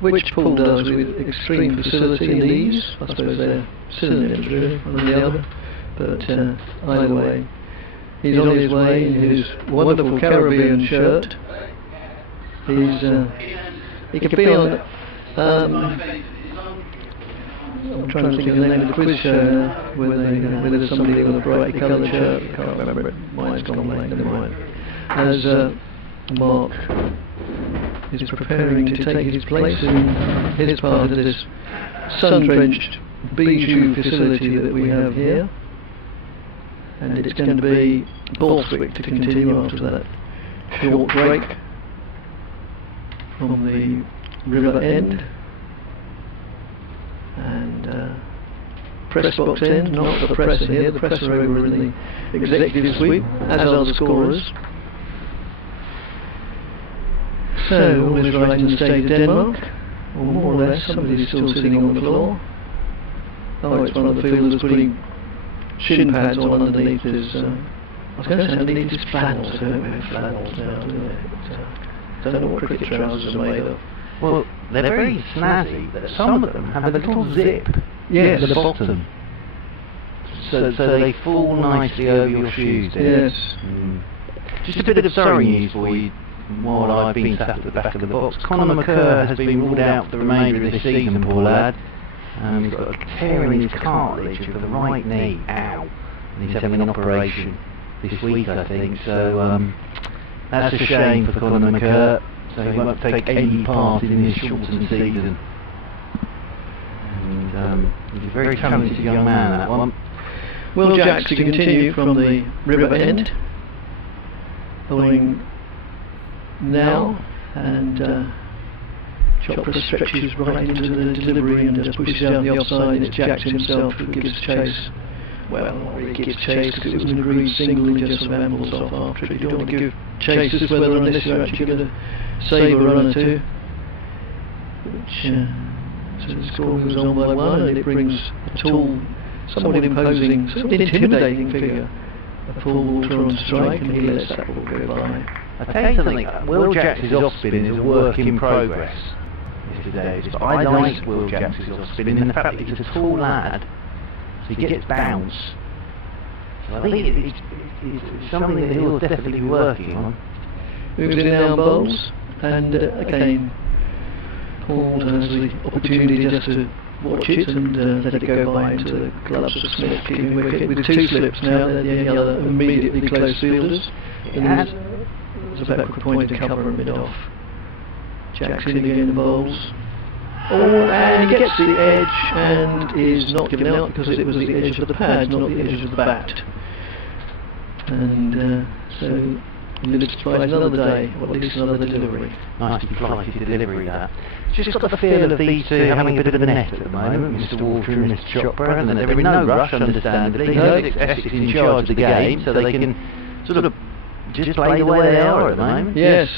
Which Paul does with extreme facility and ease. I suppose they're synonyms really, one and the other, but either way, he's on his way in his wonderful Caribbean shirt. He could be on. I'm trying to think of the name of the quiz show where there's somebody with a brightly coloured shirt. I can't remember it. Mine's gone blank. Never mind. As Mark is preparing to take his place in his part of this sun-drenched Bijou facility that we have here, and it's going to be Borthwick to continue after that short break from the river end and press box end. Not the press are here, the press are over in the executive suite, as are the scorers. So, all is right in the state of Denmark, or more or less. Somebody's still sitting on the floor. Oh, it's one of the fielders putting shin pads on underneath his, I was going to say underneath his flannels. They don't wear flannels now, do they? Don't know what cricket trousers are made of. Well, they're very snazzy, but some of them have a little zip at the bottom. So they fall nicely over your shoes. Yes. Just a bit of Surrey news for you while I've been sat at the back of the box. Conor McCurr has been ruled out for the remainder of this season, poor lad. He's got a tear in his cartilage of the right knee. Ow. And he's having an operation this week, I think. So that's a shame for Conor McCurr. So he won't take any part in this shortened season. And he's a very talented young man, that one. Will Jacks to continue from the river end, bowling now, and Chopra stretches right into the delivery and just pushes out the offside. It's Jacks himself who gives chase. Well, not really gives chase, because it was an agreed single and just sort of ambles off after it. You don't want to give chase this weather unless you're actually going to save a run or two. Which, so the score moves on by 1, and it brings a tall, somewhat imposing, somewhat intimidating figure, a full Walter on strike, and he lets that ball go by. I tell you something, Will Jacks' off-spin is a work in progress these days, but I like Will Jacks' off-spin in the fact that he's a tall lad, so he gets bounce. So I think it's something that he'll definitely be working on. Moves in now bowls, and again, Paul has the opportunity just to watch it and let it go by into the gloves of Smith, keeping wicket with 2 slips now. They're the other immediately close fielders. And there's a backward pointed cover and mid-off. Jackson again bowls. Oh, and he gets the edge and is not given out because it was the edge of the pad, not the edge of the bat. And so and lives to fight another day, or at least another delivery. Nicely flighted delivery, that. Just got the feel of these two having a bit of a net at the moment, Mr. Walter and Mr. Chopra, and they're in no rush, understandably. Essex in charge of the game, so they can sort of just play the way they are at the moment. Yes.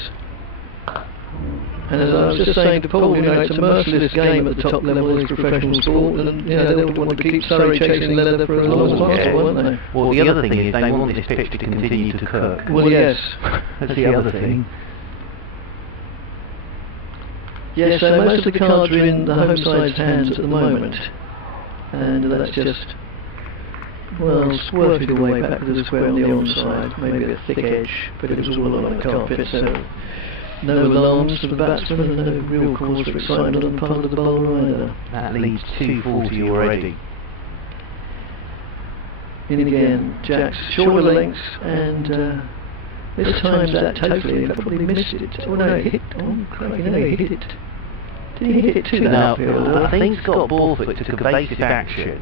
And as I was just saying to Paul, it's a merciless game at the top level as professional sport, and they would want to keep Surrey chasing leather for as long as possible, won't they? Well, the other thing is they want this pitch to continue to cook. Well, yes. That's the other thing. Yes, so most of the cards are in the home side's hands at the moment, and that's just, well, swerved away back to the square on the onside, maybe a thick edge, but it was all on the carpet, so no alarms for the batsman and no real cause for excitement on the part of the bowler either. That leaves 240 already. In again, Jack's shorter lengths, and this time's that totally, in fact probably missed it. Oh no, it hit, he hit it. Did he hit it to that outfield? I think Scott Borthwick took evasive action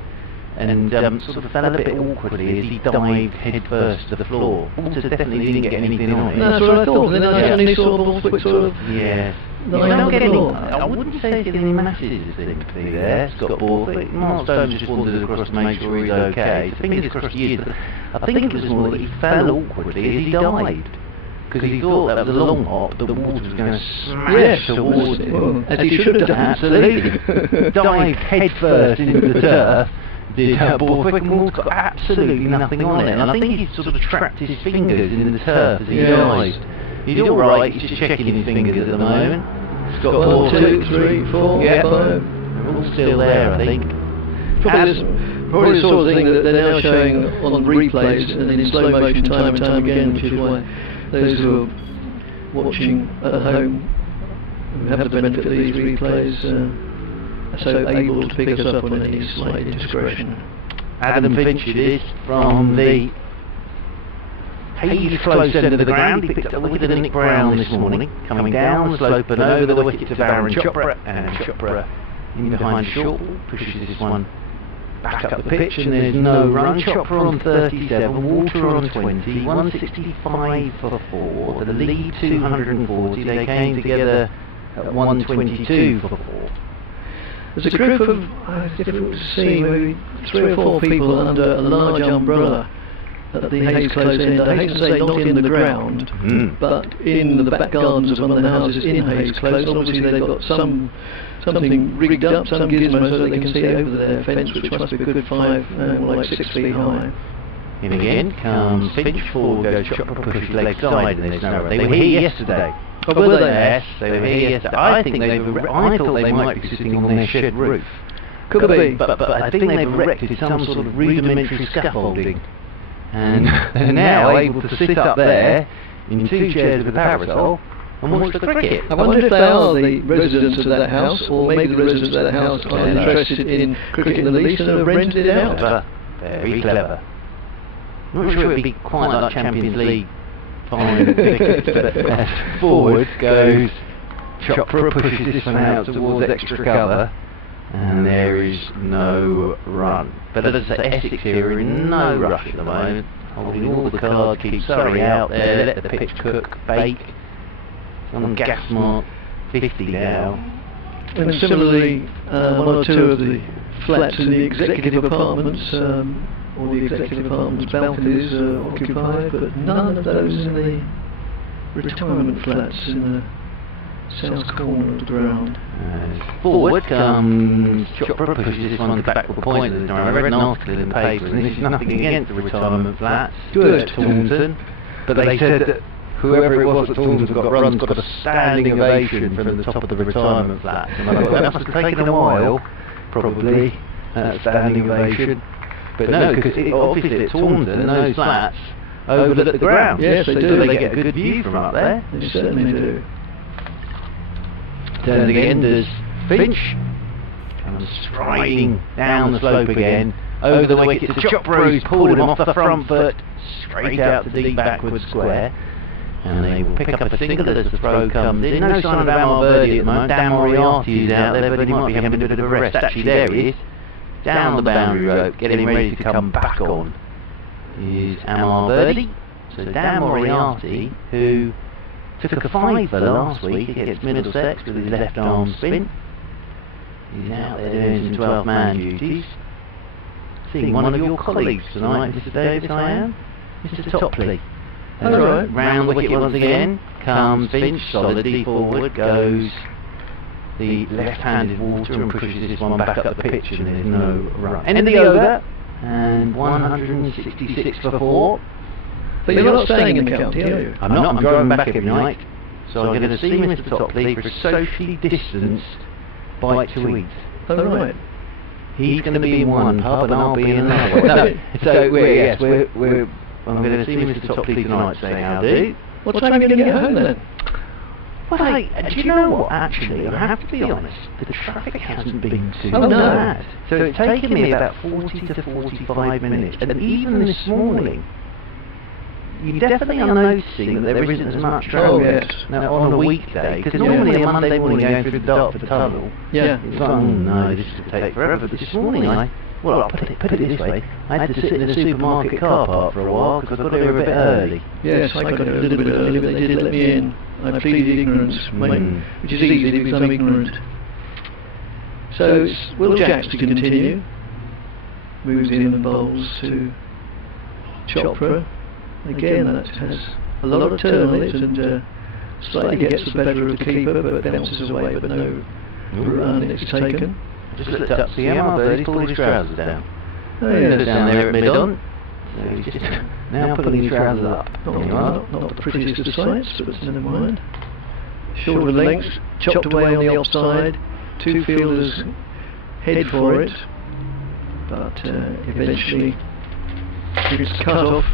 and sort of fell a bit awkwardly as he dived head first to the floor. Walters definitely didn't get anything on it. That's what I thought, and then I suddenly saw Borthwick sort of... Yeah. Don't get any, I wouldn't say he's getting any masses of sympathy there, Scott Borthwick. Mark Stone just wandered across to make sure he's okay. So fingers crossed he is, but I think it was more that he fell awkwardly as he dived. Because he thought that was a long hop, but the water was going to smash towards him. Well, as he should have done. Absolutely. Dived head first into the turf, did Borthwick, and Walter got absolutely nothing on it. And I think he sort of trapped his fingers in the turf as he dived. He's alright, he's just checking his fingers at the moment. He's got 1, 2, 3, 4, 5. They're all still there, I think. Probably the sort of thing that they're now showing on replays and in slow motion time and time again, which is why those who are watching at home who have the benefit of these replays are so able to pick us up on any slight indiscretion. Adam Finch it is from the Hayes close end of the ground. He picked up the wicket of Nick Brown this morning, coming down the slope and over the wicket to Baron Chopra, and Chopra in behind short pushes this one back up the pitch, and there's no run. Chopra on 37, Walter on 20, 165 for 4, the lead 240. They came together at 122 for 4. There's a group of, it's difficult to see, maybe 3 or 4 people under a large umbrella at the Hayes Close end. I hate to say not in the ground, but in the back gardens of one of the houses in Hayes Close. Obviously they've got something rigged up, some gizmo so they can see over their fence, which must be a good 5, more like 6 feet high. In again comes Finch, forward goes Chopra, pushes leg side, and there's no run. They were here yesterday. Oh, were they? Yes, they were here yesterday. I thought they might be sitting on their shed roof. Could be. But I think they've erected some sort of rudimentary scaffolding, and they're now able to sit up there in 2 chairs with a parasol and watch the cricket. I wonder if they are the residents of that house, or maybe the residents of that house are interested in cricket in the least and have rented it out. Very clever. I'm not sure it'd be quite like Champions League fine wickets, but forward goes Chopra, pushes this one out towards extra cover, and there is no run. But as I say, Essex here are in no rush at the moment, holding all the cards, keep Surrey out there, let the pitch cook, bake. It's on gas mark 50 now. And similarly, 1 or 2 of the flats in the executive apartments, or the executive apartment's balconies are occupied, but none of those in the retirement flats in the south corner of the ground. Forward comes Chopra, pushes this one to backward point at the time. I read an article in the paper, and this is nothing against the retirement flats at Taunton, but they said that whoever it was at Taunton got runs got a standing ovation from the top of the retirement flats, and I thought that must have taken a while, probably, that standing ovation. But no, because obviously at Taunton, those flats overlook the ground. Yes, they do. So they get a good view from up there. They certainly do. Turns again, does Finch. Comes striding down the slope again, over the wicket to Chopra, who's pulled him off the front foot, straight out to deep backward square. And they will pick up a single as the throw comes in. No sign of Amar Birdie at the moment. Dan Moriarty is out there, but he might be having a bit of a rest. Actually, there he is. Down the boundary rope, getting ready to come back on, is Amar Birdie. So Dan Moriarty, who took a fiver last week against Middlesex with his left arm spin. He's out there doing some 12-man duties. Seeing one of your colleagues tonight, Mr. Davis, I am. Mr. Topley. Alright. Round the wicket once again. Comes Finch, solidly forward, goes the left-handed water and pushes this one back up the pitch, and there's no run. End of the over, and 166 for 4. But you're not staying in the county, are you? I'm not, I'm driving back every night, so I'm going to see Mr. Topley for a socially distanced bite to eat. Oh, right. He's going to be in one pub and I'll be in another one. No, so I'm going to see Mr. Topley tonight, saying how do. What time are you going to get home then? Well, do you know what, actually, I have to be honest, the traffic hasn't been too Oh, no. bad. So it's taken me about 40 to 45 minutes, and even this morning, you definitely are noticing that there isn't as much traffic Oh, yes. now, on a weekday, because normally a Monday morning going through the Dartford Tunnel, Yeah. it's like, oh no, this is going to take forever. But this morning, I'll put it this way, I had to sit in the supermarket car park for a while because I got here a bit early. Yes, I got here a little bit early, but they did let me in. I pleaded ignorance, which is easy because I'm ignorant. So it's Will Jacks to continue. Moves in and bowls to Chopra. Again, that has a lot of turn on it and slightly gets the better of the keeper, but bounces away, but no run it's taken. Just looked up to see him, he's pulled his trousers down. Oh, yes. Down there at mid-on. So he's just now pulling his trousers up. Not the prettiest of sights, but never mind. Short of length, chopped away on the offside. Two fielders head for it, but eventually it's cut off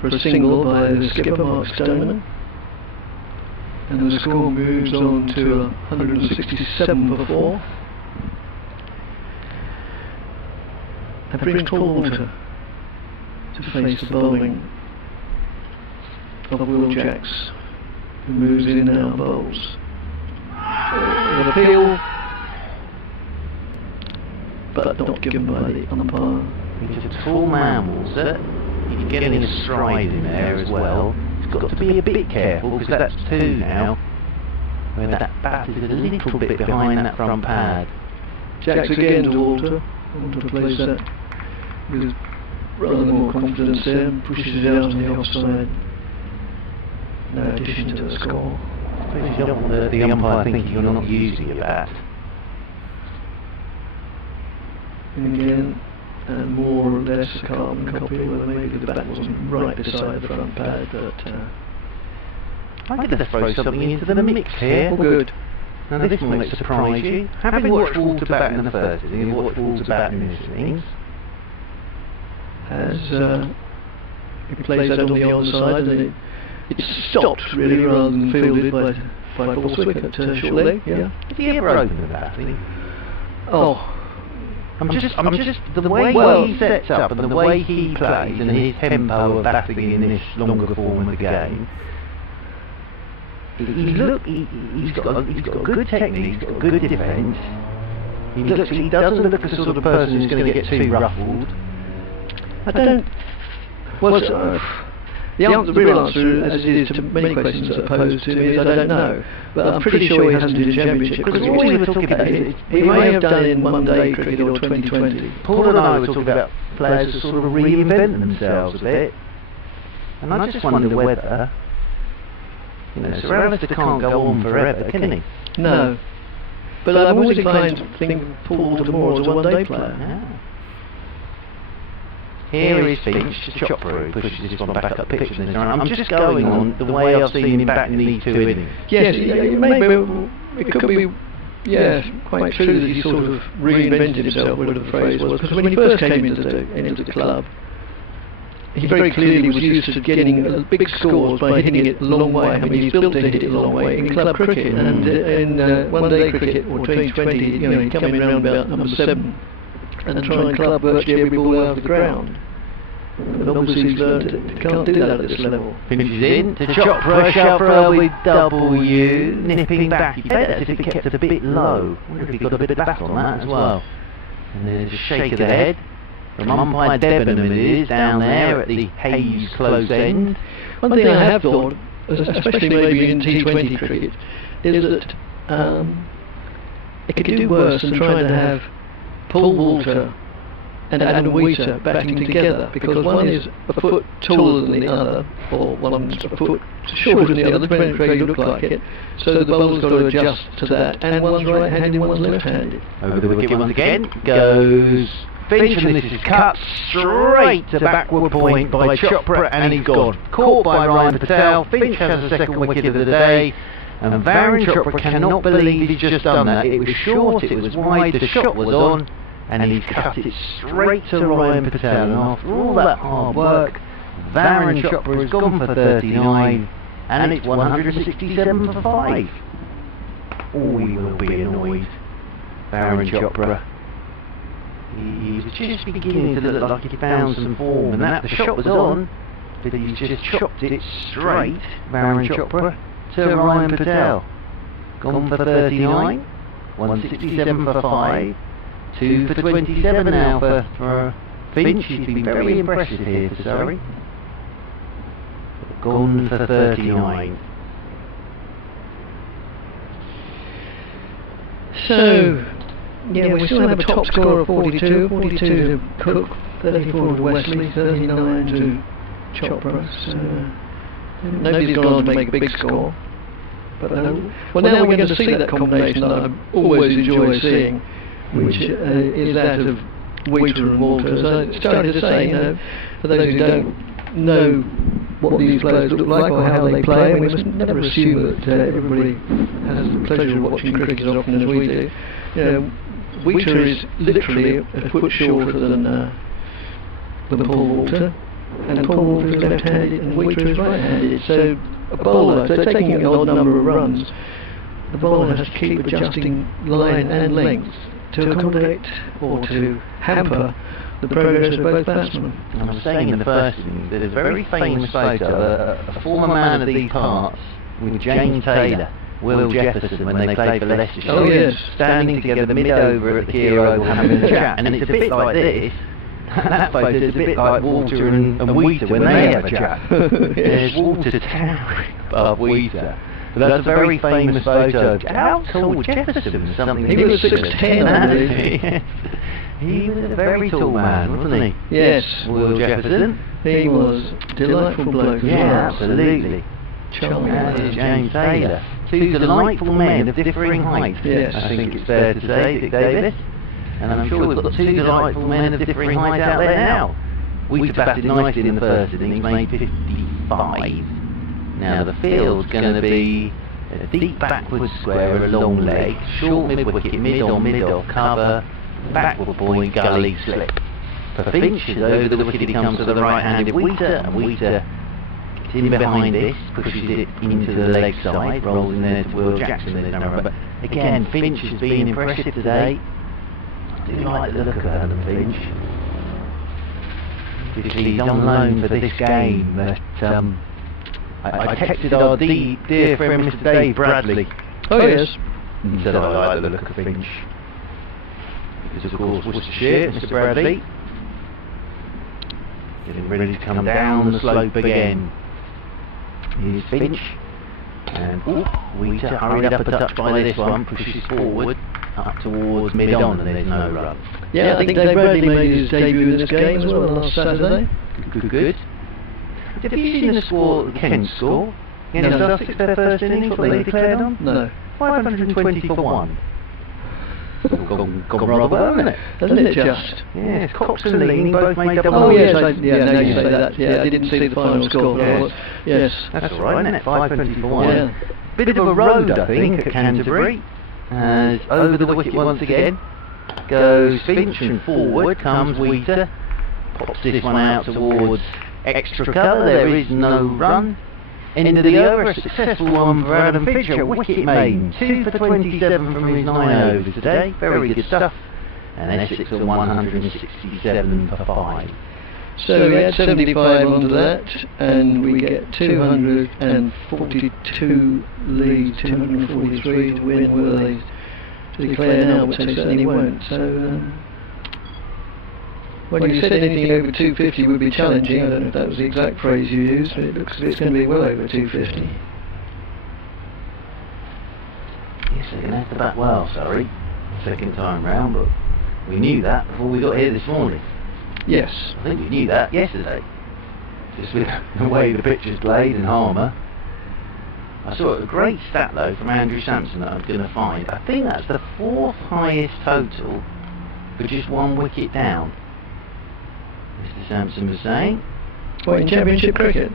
for a single by the skipper, Mark Stoneman. And the score moves on to 167 for 4. And brings Coldwater to face the bowling of Will Jacks, who moves in now and bowls. An appeal, but not given by the umpire. He's a tall man, Walter. He's getting a stride in there as well. He's got to be a bit careful because that's 2 now, where that bat is a little bit behind that front pad. Jacks again to Walter. Walter plays that with rather more confidence there and pushes it out on the offside. No addition to the score. You don't want the umpire thinking you're not using your bat. And again, and more or less a carbon copy, whether maybe the bat wasn't right beside the front pad, but I'm going to throw something into the mix here. all good. Now this might surprise you. Having watched Walter bat in the first inning, and watched Walter bat in this innings, As he plays that on the onside, and it's stopped really rather than fielded by Borthwick at short leg. Yeah. has he ever opened the bat? Oh, I'm just the way he sets up and the way he plays and his tempo of batting in this longer form of the game. He's got good technique, he's got good defence. He doesn't look the sort of person who's going to get too ruffled. I don't. Well, the real answer, as it is to many questions that are posed to me, is I don't know. But I'm pretty sure he hasn't done a championship. Because all we were talking about he may have done in one day cricket or 2020. Paul and I were talking about players who sort of reinvent themselves a bit. And I just wonder whether, Sir Alistair can't go on forever, can he? No. But I'm always inclined to think Paul Walter as a one-day player. Yeah. Here is Finch to Chopra, who pushes this one back up pitch. I'm just going on the way I've seen him back in these 2 innings. Yes, it could be, quite true that he sort of reinvented himself, whatever the phrase was, because when he first came into the club, he very clearly was used to getting big scores by hitting it a long way. I mean, he's built to hit it a long way in club cricket, and in one-day cricket or 2020, he'd come in round about number 7 and try and club virtually every ball out of the ground. But obviously he's learned that he can't do that at this level. Finishes in to Chopra, Chopra with W, nipping back. He played that as if it kept it a bit low. I wonder if he got a bit of bat on that as well. And there's a shake of the head. from umpire Debenham it is, down there at the Hayes close end. One thing I have thought, especially maybe in T20 cricket, is that it could do worse than trying to have Paul Walter and Adam Wheater batting together, because one is a foot taller than the other, or one's a foot shorter than the other, depending on how you look like it. So the bowler's got to adjust to that, and one's right-handed, one's left-handed. Over the wicket once again goes Finch, and this is cut straight to backward point by Chopra, and he's gone. Caught by Ryan Patel. Finch has the second wicket of the day, and Varun Chopra cannot believe he's just done that. It was short, it was wide, the shot was on, and he's cut it straight to Ryan Patel. And after all that hard work, Varun Chopra has gone for 39, and it's 167 for 5. Oh, he will be annoyed, Varun Chopra. He was just beginning to look like he found some form, and that the shot was on, but he's just chopped it straight, Varun Chopra, to Ryan Patel. Gone for 39, 167 for 5, 2 for 27 now for Finch. He's been very impressive here for Surrey. Gone for 39. So, yeah, we still have a top score of 42, 42 to Cook, 34 to Wesley, 39 to Chopra. So, nobody's gone on to make a big score. But well, now we're going to see that combination that I always enjoy seeing, which is that of Wheater and Walter. As I started to say, for those who don't know what these players look like or how they play, and we must never assume that everybody has the pleasure of watching cricket as often as we do. Wheater is literally a foot shorter than Paul Walter, and Paul Walter is left-handed and Wheater is right-handed. So a bowler, so taking an odd number of runs, the bowler has to keep adjusting line and length to accommodate or to hamper the progress of both batsmen. I was saying in the first inning, there's a very famous photo of a former man of these parts with James Taylor, Will Jefferson, when they played for Leicestershire. Oh yes, standing together mid-over at the Hero Oval having a chat, and it's a bit like this. That photo is a bit like Walter and Wheater when they have a chat. There's Walter towering above Wheater. But that's a very famous photo. How tall Jefferson? Something he was 6'10", I believe. He was a very tall man, wasn't he? Yes. Will Jefferson. He was delightful bloke. Yeah, absolutely. Charming. That is James Taylor. Two delightful men of differing heights. Yes. I think it's fair to say, Dick Davis. And I'm sure we've got two delightful men of differing heights out there now. We batted nicely in the first innings, made 55. Now the field's going to be a deep backward square, a long leg, short mid-wicket, mid-off cover, backward point, gully, slip. For Finch, over the wicket he comes to the right-handed Wheater, and Wheater gets in behind this, pushes it into the leg side, rolls in there to Will Jackson, there's no run. But again, Finch has been impressive today. I do like the look of Adam Finch. He's on loan for this game, but I texted our dear friend Mr. Dave Bradley. Oh yes. And said I like the look of Finch. Because of course Worcestershire, Mr. Bradley. Getting ready to come down the slope again. Here's Finch. And Wheater hurried up a touch by this one, pushes forward, up towards mid-on, and there's no run. Yeah, I think Dave Bradley made his debut in this game as well last Saturday. Good. Have you seen the score, the Kent score? Against Sussex, their first innings, what they declared on? No. 520 for 1. Gone rather well, hasn't it? Hasn't it just? Yes, Cox and Leaning both made double. Oh yes, now you say that. Yeah, I didn't see the final score. Yes. That's all right, isn't it? 520 for 1. Yeah. Bit of a road, I think, at Canterbury. As over the wicket once again goes Finch, and forward comes Wheater. Pops this one out towards extra cover. There is no run. End of the over, a successful one for Adam Finch, a wicket maiden. 2 for 27 from his 9 overs today. Very good stuff. And Essex on 167 for 5. So we add 75 onto that, and we get 242 lead, 243 to win. Will they to declare now? Which they certainly won't. So, Well, you said anything over 250 would be challenging. I don't know if that was the exact phrase you used, but it looks as if it's going to be well over 250. Yes, they're going to have to bat well, Surrey, second time round, but we knew that before we got here this morning. Yes. I think we knew that yesterday. Just with the way the pitch is played and Harmer. I saw a great stat though from Andrew Sampson that I'm going to find. I think that's the 4th highest total for just 1 wicket down. Mr. Sampson was saying. What, in Championship cricket?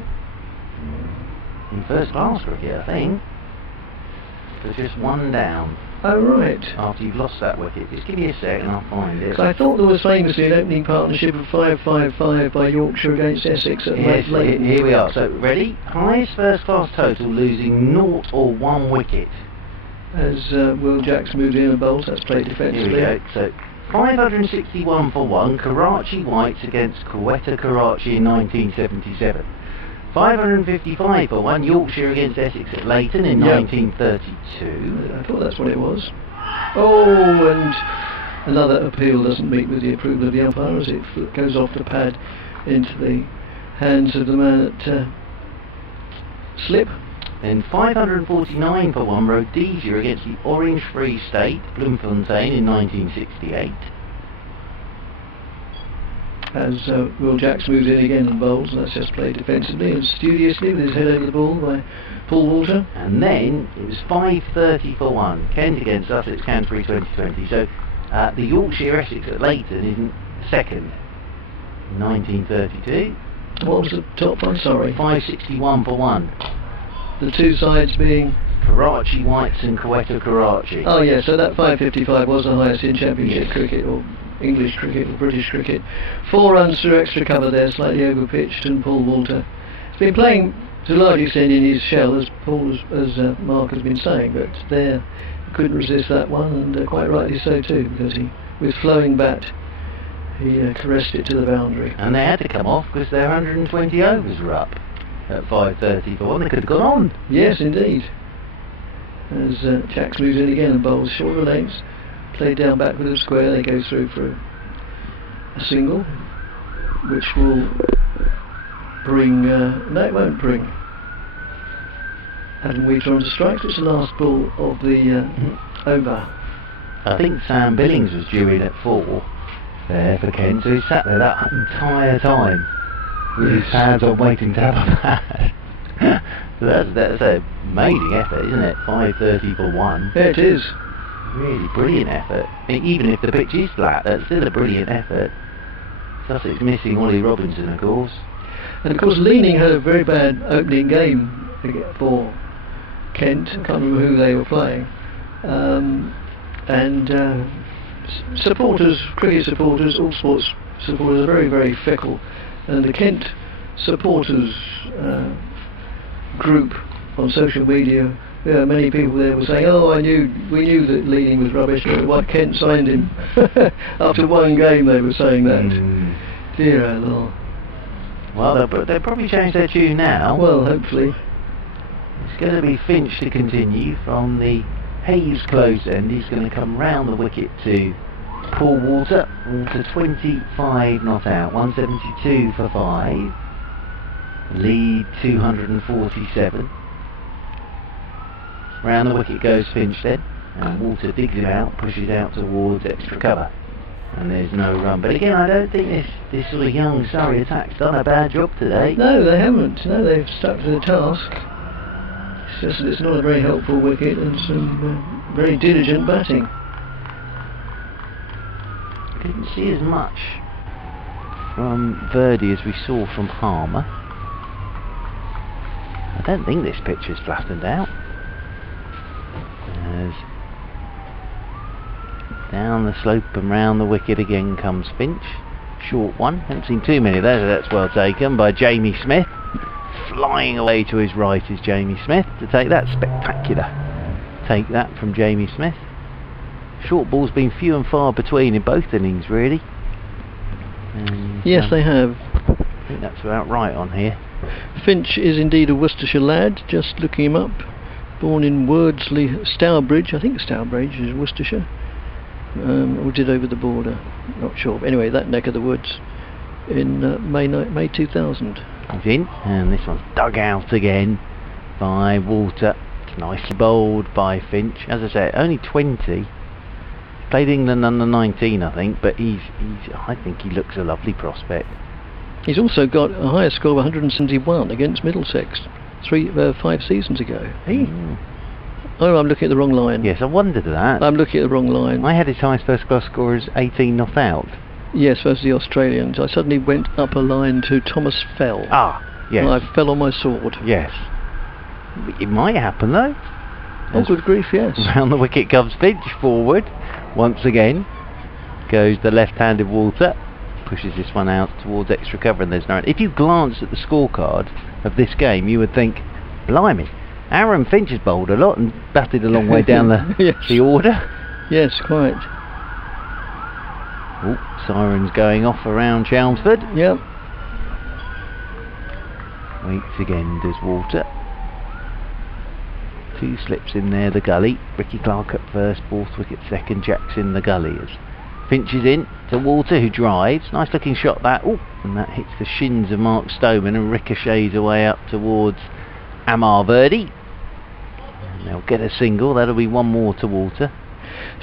In first class cricket, I think. For just 1 down. Oh, right. After you've lost that wicket. Just give me a sec and I'll find it. So I thought there was famously an opening partnership of 5-5-5 by Yorkshire against Essex at Leighton. Here we are. So, ready? Highest first class total, losing 0 or 1 wicket. As Will Jacks moved in and bowls, that's played defensively. Here we go. So, 561 for 1, Karachi Whites against Quetta Karachi in 1977. 555 for 1, Yorkshire against Essex at Leighton in 1932. I thought that's what it was. Oh, and another appeal doesn't meet with the approval of the umpire as it goes off the pad into the hands of the man at slip. Then 549 for 1, Rhodesia against the Orange Free State, Bloemfontein in 1968. As Will Jacks moves in again and bowls, and that's just played defensively and studiously with his head over the ball by Paul Walter. And then it was 530 for 1, Kent against Sussex, Canterbury 2020. So the Yorkshire Essex at Leighton in second, 1932. What was the top one? Sorry. 561 for 1. The two sides being Karachi Whites and Quetta Karachi. Oh yeah, so that 555 was the highest in Championship cricket or English cricket or British cricket. 4 runs through extra cover there, slightly over pitched, and Paul Walter has been playing to a large extent in his shell, as Mark has been saying, but there couldn't resist that one, and quite rightly so too, because he, with flowing bat, he caressed it to the boundary. And they had to come off because their 120 overs were up at 530 for 1. They could have gone on. Yes, indeed. As Jacks moves in again and bowls shorter lengths, played down back with a square, they go through for a single, which will bring, no it won't bring Adam Wheater on to strike. It's the last ball of the over. I think Sam Billings was due in at 4 there for Kent, so he sat there that entire time with his hands on waiting to have a bat. That's an amazing effort, isn't it? 530 for 1. Yeah, it is. Really brilliant effort. Even if the pitch is flat, that's still a brilliant effort. Sussex missing Ollie Robinson, of course. And of course, Leaning had a very bad opening game for Kent. I can't remember who they were playing. Supporters, cricket supporters, all sports supporters are very, very fickle. And the Kent supporters group on social media, many people there were saying, "Oh, we knew that Leaning was rubbish, but why Kent signed him?" After 1 game, they were saying that. Dear oh Lord. Well, they'll probably change their tune now. Well, hopefully. It's going to be Finch to continue from the Hayes close end. He's going to come round the wicket to Paul Walter. Walter 25 not out, 172 for 5. Lead 247. Round the wicket goes Finch then, and Walter digs him out, pushes out towards extra cover, and there's no run. But again, I don't think this sort of young Surrey attack's done a bad job today. No, they haven't. No, they've stuck to the task. It's just that it's not a very helpful wicket and some very diligent batting. Couldn't see as much from Verdi as we saw from Harmer. I don't think this pitch is flattened out. As down the slope and round the wicket again comes Finch. Short one. Haven't seen too many of those. That's well taken by Jamie Smith. Flying away to his right is Jamie Smith to take that. Spectacular. Take that from Jamie Smith. Short balls been few and far between in both innings, really. And, yes, they have. I think that's about right on here. Finch is indeed a Worcestershire lad, just looking him up. Born in Wordsley, Stourbridge, I think Stourbridge is Worcestershire. Or did over the border, not sure. But anyway, that neck of the woods. in May 2000. He's in, and this one's dug out again by Walter. It's nicely bowled by Finch. As I say, only 20. Played England under 19, I think, but I think he looks a lovely prospect. He's also got a higher score of 171 against Middlesex 5 seasons ago. Oh, I'm looking at the wrong line. Yes, I wondered that. I'm looking at the wrong line. I had his highest first class score as 18 not out. Yes, versus the Australians. I suddenly went up a line to Thomas Fell. Ah, yes. And I fell on my sword. Yes. It might happen though. Oh, good grief, yes. Round the wicket comes Finch forward. Once again goes the left-handed Walter. Pushes this one out towards extra cover, and there's no... If you glance at the scorecard of this game, you would think, blimey, Aaron Finch has bowled a lot and batted a long way down the, yes. the order. Yes, quite. Oh, sirens going off around Chelmsford. Yep. Waits again, does Walter. 2 slips in there, the gully. Ricky Clark at first, 4th wicket second, Jack's in the gully. As Finch is in to Walter, who drives. Nice looking shot that. Oh, and that hits the shins of Mark Stoneman and ricochets away up towards Amar Verdi. And they'll get a single. That'll be one more to Walter.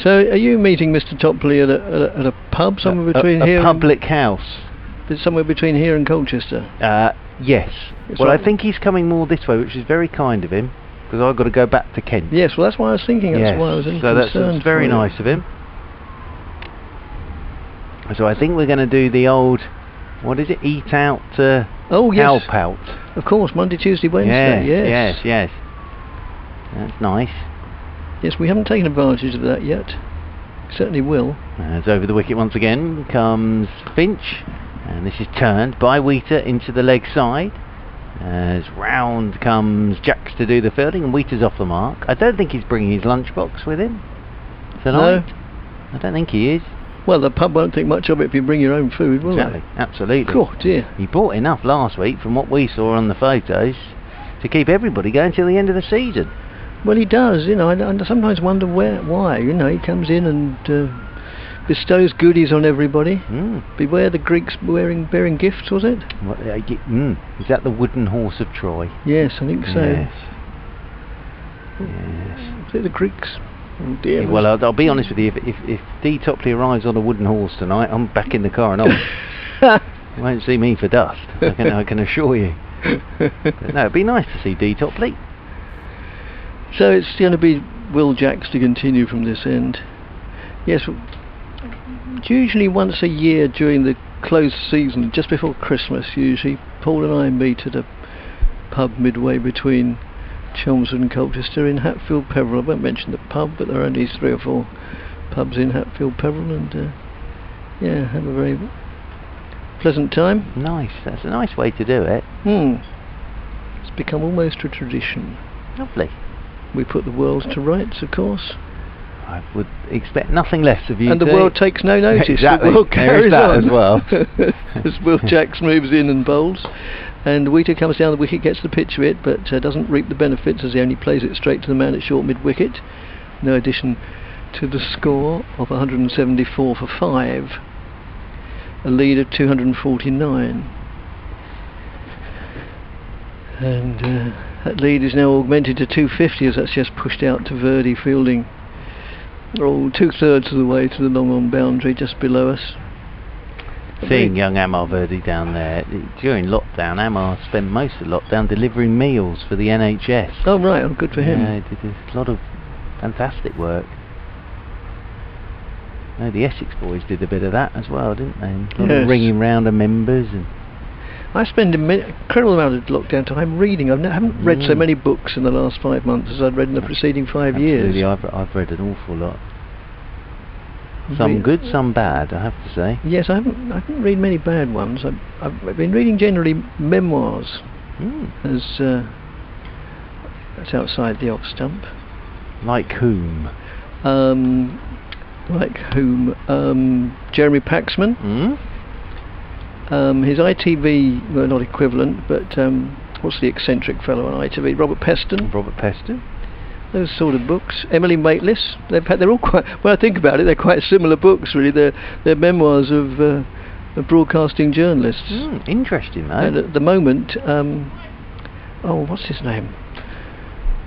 So, are you meeting Mr. Topley at a pub somewhere between here? A public house. Somewhere between here and Colchester? Yes. Well, I think he's coming more this way, which is very kind of him, because I've got to go back to Kent. Yes, well, that's why I was thinking. That's why I was so concerned. that's very nice of him. So I think we're going to do the old, what is it, eat out, oh, yes. help out. Of course, Monday, Tuesday, Wednesday, Yes. That's nice. Yes, we haven't taken advantage of that yet. Certainly will. As over the wicket once again comes Finch, and this is turned by Wheater into the leg side. As round comes Jacks to do the fielding, and Wheater's off the mark. I don't think he's bringing his lunchbox with him tonight. No. I don't think he is. Well, the pub won't think much of it if you bring your own food, will Exactly, they? absolutely. Oh dear. He bought enough last week, from what we saw on the photos, to keep everybody going till the end of the season. Well, he does, you know. I sometimes wonder why. You know, he comes in and bestows goodies on everybody. Beware the Greeks bearing gifts, was it? Is that the wooden horse of Troy? Yes, I think so. Yes. Was it the Greeks? Oh dear. Yeah, well, I'll be honest with you. If D. Topley arrives on a wooden horse tonight, I'm back in the car and on. You won't see me for dust. I can assure you. But no, it'd be nice to see D. Topley. So it's going to be Will Jacks to continue from this end. Yes, usually once a year during the closed season, just before Christmas, usually Paul and I meet at a pub midway between Chelmsford and Colchester in Hatfield Peveril. I won't mention the pub, but there are only 3 or 4 pubs in Hatfield Peveril, and have a very pleasant time. Nice, that's a nice way to do it. It's become almost a tradition. Lovely. We put the world to rights, of course. I would expect nothing less of you. And the world takes no notice. Exactly. The world carries on as well. As Will Jacks moves in and bowls, and Wheater comes down the wicket, gets the pitch of it, but doesn't reap the benefits as he only plays it straight to the man at short mid wicket. No addition to the score of 174 for 5. A lead of 249. And that lead is now augmented to 250 as that's just pushed out to Verdi fielding. Oh, 2/3 of the way to the long on boundary just below us. Seeing young Amar Verdi down there, during lockdown, Amar spent most of lockdown delivering meals for the NHS. Oh right, oh, good for him. Yeah, he did a lot of fantastic work. No, the Essex boys did a bit of that as well, didn't they? A lot of ringing round the members. And I spend an incredible amount of lockdown time reading. I haven't read so many books in the last 5 months as I'd read in the preceding 5 years. I've read an awful lot. Some good, some bad, I have to say. Yes, I haven't read many bad ones. I've been reading generally memoirs. As that's outside the off stump. Like whom? Jeremy Paxman. His ITV, well, not equivalent, but what's the eccentric fellow on ITV? Robert Peston. Those sort of books. Emily Maitlis. They're all quite. When I think about it, they're quite similar books, really. They're memoirs of of broadcasting journalists. Interesting, though. And at the moment, what's his name?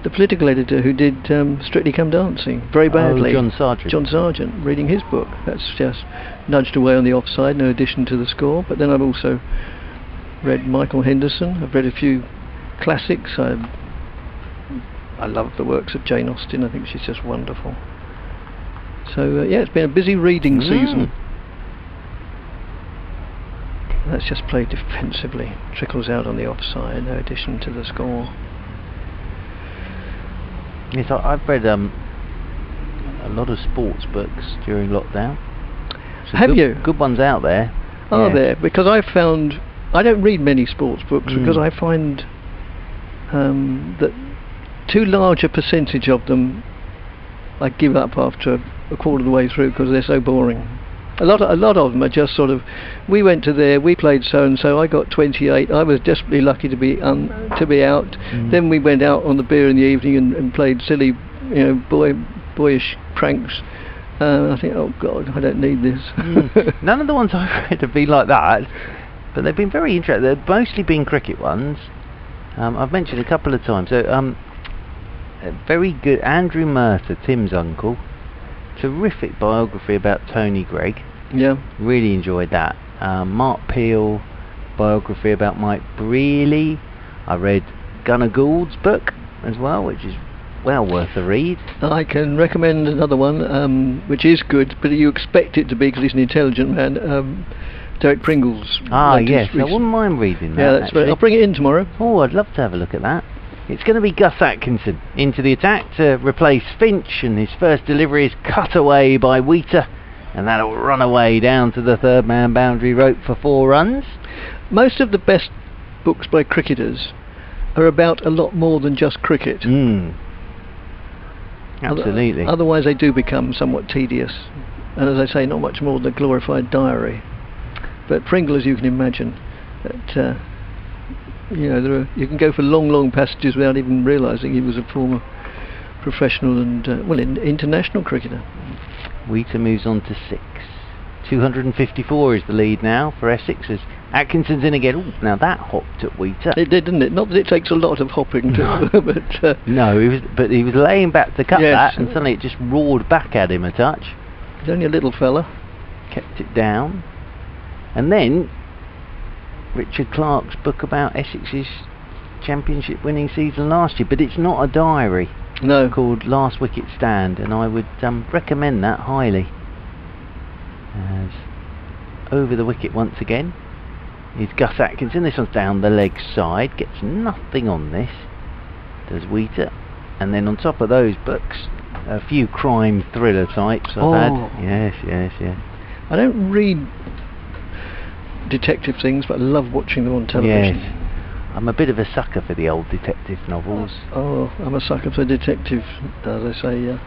The political editor who did Strictly Come Dancing very badly. John Sargent. John Sargent, reading his book. That's just nudged away on the offside, no addition to the score. But then I've also read Michael Henderson. I've read a few classics. I love the works of Jane Austen. I think she's just wonderful. So yeah, it's been a busy reading season. That's just played defensively. Trickles out on the offside, no addition to the score. Yes, I've read a lot of sports books during lockdown. Have you? Good ones out there. Are there? Because I've found I don't read many sports books because I find that too large a percentage of them I give up after a quarter of the way through because they're so boring. A lot of them are just sort of, we went to there, we played so and so, I got 28, I was desperately lucky to be out. Then we went out on the beer in the evening and played silly, boyish pranks. I think, oh God, I don't need this. None of the ones I've read have been like that, but they've been very interesting. They've mostly been cricket ones. I've mentioned a couple of times. So, very good. Andrew Murtagh, Tim's uncle. Terrific biography about Tony Greig. Yeah. Really enjoyed that. Mark Peel, biography about Mike Brealey. I read Gunnar Gould's book as well, which is well worth a read. I can recommend another one, which is good, but you expect it to be because he's an intelligent man. Derek Pringle's. Yes, I wouldn't mind reading that. Yeah, that's right. I'll bring it in tomorrow. Oh, I'd love to have a look at that. It's going to be Gus Atkinson into the attack to replace Finch, and his first delivery is cut away by Wheater, and that'll run away down to the third man boundary rope for 4 runs. Most of the best books by cricketers are about a lot more than just cricket. Absolutely. Otherwise they do become somewhat tedious, and as I say, not much more than a glorified diary. But Pringle, as you can imagine, that you can go for long passages without even realising he was a former professional and international cricketer. Wheater moves on to 6. 254 is the lead now for Essex as Atkinson's in again. Ooh, now that hopped at Wheater. It did, didn't it? Not that it takes a lot of hopping to, but no, he was laying back to cut that, and suddenly it just roared back at him a touch. He's only a little fella. Kept it down, and then Richard Clarke's book about Essex's championship winning season last year, but it's not a diary. No. Called Last Wicket Stand, and I would recommend that highly. As over the wicket once again is Gus Atkinson. This one's down the leg side, gets nothing on this, does Wheater. And then on top of those books, a few crime thriller types I've had. Yes. I don't read detective things, but I love watching them on television. Yes. I'm a bit of a sucker for the old detective novels. I'm a sucker for detective, as I say,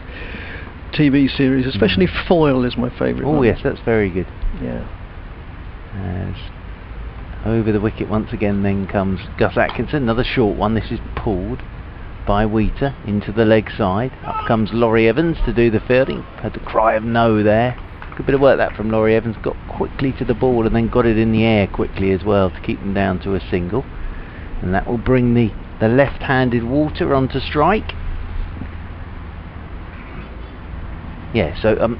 TV series, especially Foyle is my favourite one. Yes, that's very good. Yeah. As over the wicket once again then comes Gus Atkinson, another short one. This is pulled by Wheater into the leg side. Up comes Laurie Evans to do the fielding. Had the cry of no there. Good bit of work that from Laurie Evans. Got quickly to the ball and then got it in the air quickly as well to keep them down to a single. And that will bring the left-handed Walter onto strike. Yeah, so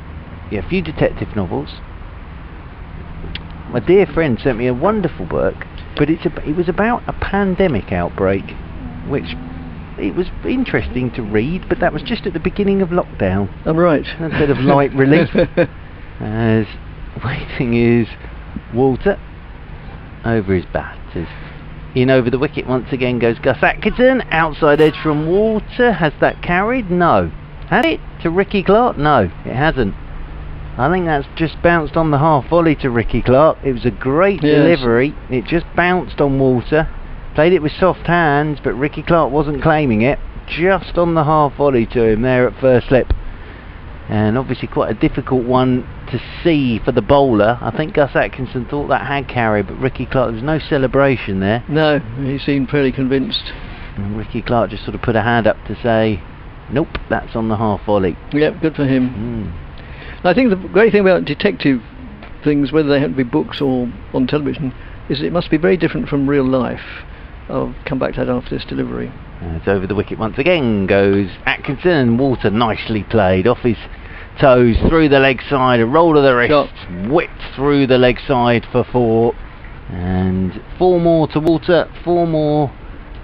a few detective novels. My dear friend sent me a wonderful book, but it was about a pandemic outbreak, which it was interesting to read, but that was just at the beginning of lockdown. I'm right. A bit of light relief. As waiting is Walter over his bat. In over the wicket once again goes Gus Atkinson. Outside edge from Walter. Has that carried? No. Had it to Ricky Clarke? No, it hasn't. I think that's just bounced on the half volley to Ricky Clarke. It was a great delivery. It just bounced on Walter. Played it with soft hands, but Ricky Clarke wasn't claiming it. Just on the half volley to him there at first slip. And obviously quite a difficult one to see for the bowler. I think Gus Atkinson thought that had carried, but Ricky Clarke, there was no celebration there. No, he seemed fairly convinced. And Ricky Clarke just sort of put a hand up to say, nope, that's on the half volley. Yep, good for him. I think the great thing about detective things, whether they happen to be books or on television, is it must be very different from real life. I'll come back to that after this delivery. It's over the wicket once again goes Atkinson, and Walter nicely played off his toes through the leg side, a roll of the wrist, whipped through the leg side for 4, and 4 more to Walter, 4 more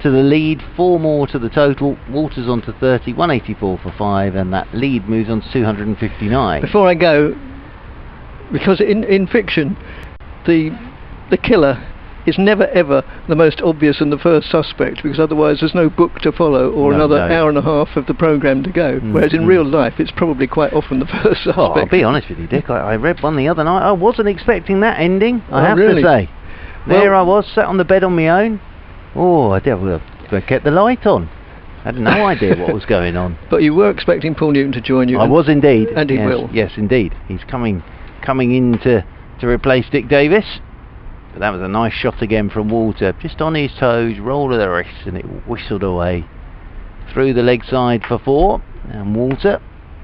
to the lead, 4 more to the total. Walter's on to 30, 184 for 5, and that lead moves on to 259. Before I go, because in fiction the killer is never ever the most obvious and the first suspect, because otherwise there's no book to follow or another hour and a half of the programme to go, whereas in real life it's probably quite often the first suspect. I'll be honest with you, Dick, I read one the other night. I wasn't expecting that ending, I have to say. There I was, sat on the bed on my own. I kept the light on. I had no idea what was going on. But you were expecting Paul Newton to join you. I was indeed. And he will. Yes, indeed. He's coming in to replace Dick Davis. But that was a nice shot again from Walter, just on his toes, roll of the wrist, and it whistled away through the leg side for 4. And Walter,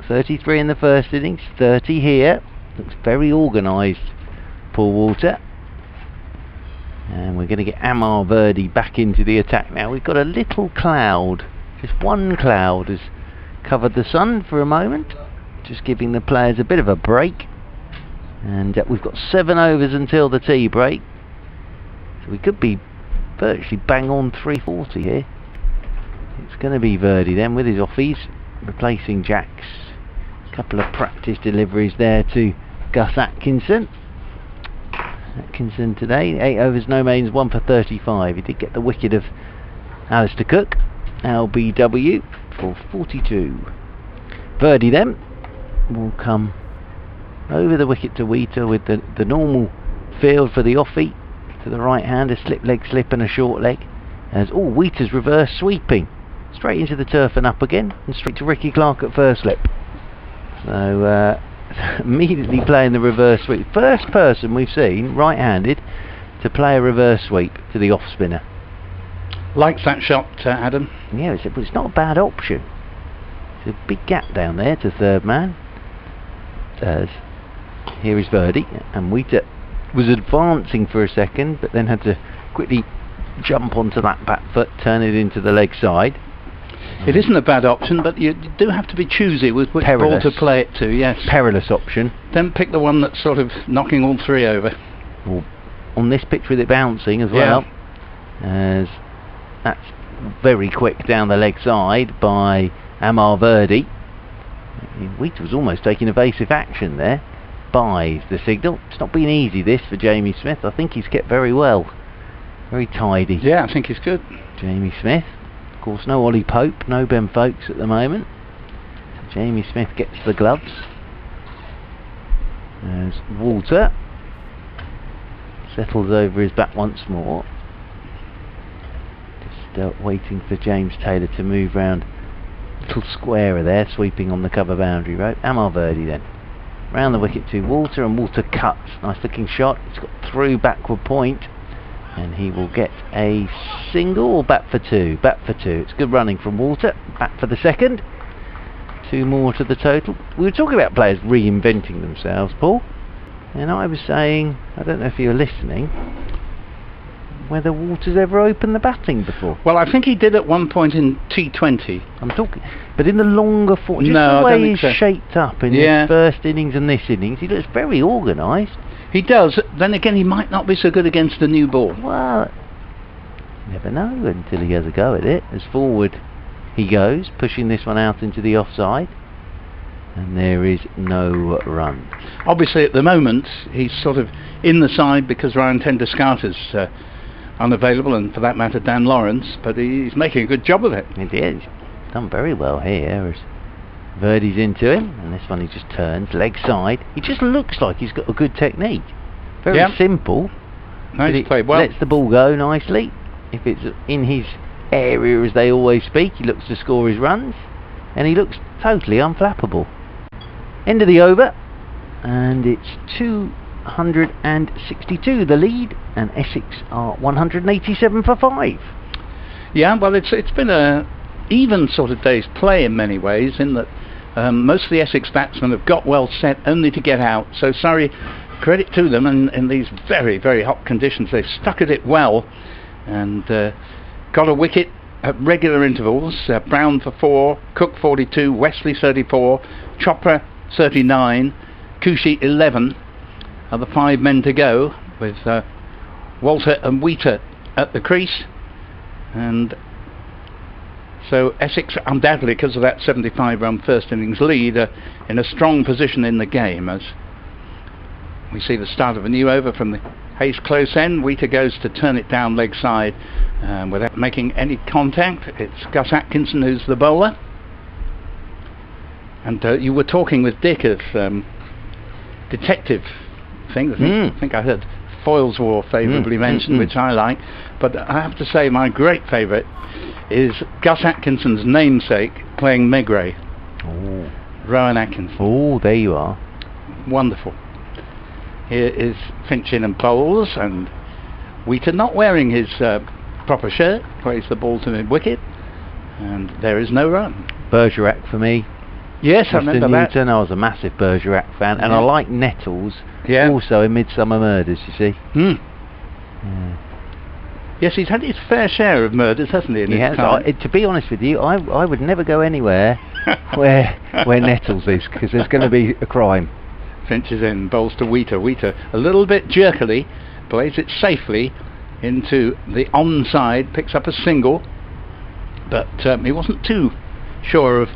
33 in the first innings, 30 here. Looks very organised, Paul Walter. And we're going to get Amar Verdi back into the attack now. We've got a little cloud, just one cloud has covered the sun for a moment, just giving the players a bit of a break. And we've got 7 overs until the tea break. So we could be virtually bang on 340 here. It's going to be Verdi then with his offies, replacing Jacks. A couple of practice deliveries there to Gus Atkinson. Atkinson today, 8 overs, no mains, 1 for 35. He did get the wicket of Alistair Cook, LBW, for 42. Verdi then will come over the wicket to Wheater with the normal field for the offie. To the right hand, a slip leg slip and a short leg. As Wheater's reverse sweeping straight into the turf and up again, and straight to Ricky Clark at first slip. So immediately playing the reverse sweep. First person we've seen right-handed to play a reverse sweep to the off spinner. Likes that shot, Adam. Yeah, it's not a bad option. There's a big gap down there to third man. As here is Verdi, and Wheater was advancing for a second, but then had to quickly jump onto that back foot, turn it into the leg side. It isn't a bad option, but you do have to be choosy with which ball to play it to. Yes, perilous option. Don't pick the one that's sort of knocking all 3 over. Well, on this pitch with it bouncing as well, as that's very quick down the leg side by Amar Verdi. Wheater was almost taking evasive action there. Buys the signal. It's not been easy this for Jamie Smith. I think he's kept very well, very tidy. Yeah, I think he's good. Jamie Smith. Of course, no Ollie Pope, no Ben Folkes at the moment. So Jamie Smith gets the gloves. As Walter settles over his bat once more. Just waiting for James Taylor to move round. Little squarer there, sweeping on the cover boundary rope. Amar Verdi then. Round the wicket to Walter, and Walter cuts. Nice looking shot. It's got through backward point, and he will get a single or bat for 2. Bat for 2. It's good running from Walter. Bat for the second. 2 more to the total. We were talking about players reinventing themselves, Paul, and I was saying, I don't know if you were listening, whether Walter's ever opened the batting before. Well, I think he did at one point in T20. I'm talking, but in the longer form, just the way he's shaped up in his first innings and this innings, he looks very organised. He does. Then again, he might not be so good against the new ball. Well, you never know until he has a go at it. As forward he goes, pushing this one out into the offside, and there is no run. Obviously, at the moment, he's sort of in the side because Ryan Tenduscarter's unavailable, and for that matter Dan Lawrence, but he's making a good job of it. He is. Done very well here as Verdi's into him, and this one he just turns leg side. He just looks like he's got a good technique. Very simple. Nice play. Well, lets the ball go nicely. If it's in his area, as they always speak, he looks to score his runs, and he looks totally unflappable. End of the over, and it's 262 the lead, and Essex are 187 for 5. Yeah, well, it's been a even sort of day's play in many ways, in that most of the Essex batsmen have got well set only to get out. So Surrey credit to them, and in these very, very hot conditions they've stuck at it well, and got a wicket at regular intervals. Brown for 4, Cook 42, Wesley 34, Chopra 39, Cushy 11 are the 5 men to go, with Walter and Wheater at the crease. And so Essex, undoubtedly because of that 75-run first innings lead, in a strong position in the game, as we see the start of a new over from the Hayes close end. Wheater goes to turn it down leg side without making any contact. It's Gus Atkinson who's the bowler. And you were talking with Dick of detective things. I think I heard Foyle's War favourably mentioned, which I like. But I have to say my great favourite is Gus Atkinson's namesake playing Megray. Oh. Rowan Atkinson. Oh, there you are. Wonderful. Here is Finch in and bowls, and Wheater, not wearing his proper shirt, plays the ball to mid-wicket, and there is no run. Bergerac for me. Yes, I remember Newton, I was a massive Bergerac fan, and I like Nettles, also in Midsummer Murders, you see. Yes, he's had his fair share of murders, hasn't he? In his time? To be honest with you, I would never go anywhere where Nettles is, because there's going to be a crime. Finch is in, bowls to Wheater. Wheater, a little bit jerkily, plays it safely into the onside, picks up a single, but he wasn't too sure of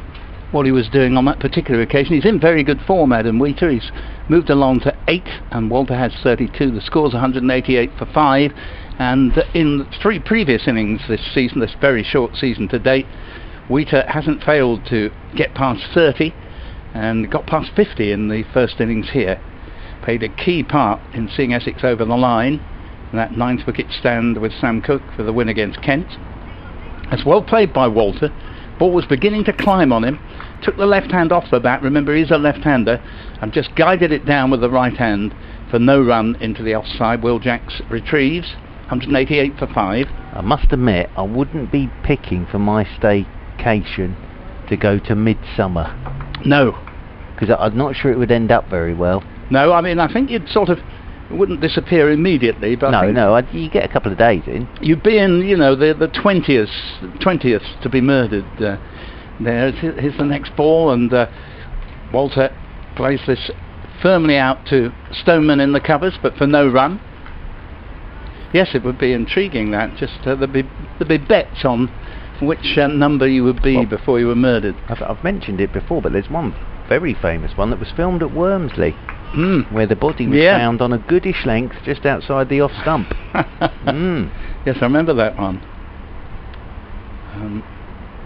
what he was doing on that particular occasion. He's in very good form, Adam Wheater. He's moved along to 8, and Walter has 32. The score's 188 for 5, and in 3 previous innings this season, this very short season to date, Wheater hasn't failed to get past 30 and got past 50 in the first innings here. Played a key part in seeing Essex over the line, and that 9th wicket stand with Sam Cook for the win against Kent. That's well played by Walter. Ball was beginning to climb on him, took the left hand off the bat, remember he's a left-hander, and just guided it down with the right hand for no run into the offside. Will Jacks retrieves, 188 for 5. I must admit, I wouldn't be picking for my staycation to go to Midsummer. No. Because I'm not sure it would end up very well. No, I mean, I think you'd sort of, it wouldn't disappear immediately, but you get a couple of days in. You'd be in, the 20th to be murdered. Here's the next ball, and Walter plays this firmly out to Stoneman in the covers, but for no run. Yes, it would be intriguing, that. Just there'd be bets on which number you would be before you were murdered. I've mentioned it before, but there's one very famous one that was filmed at Wormsley, where the body was found on a goodish length just outside the off stump. Yes, I remember that one. And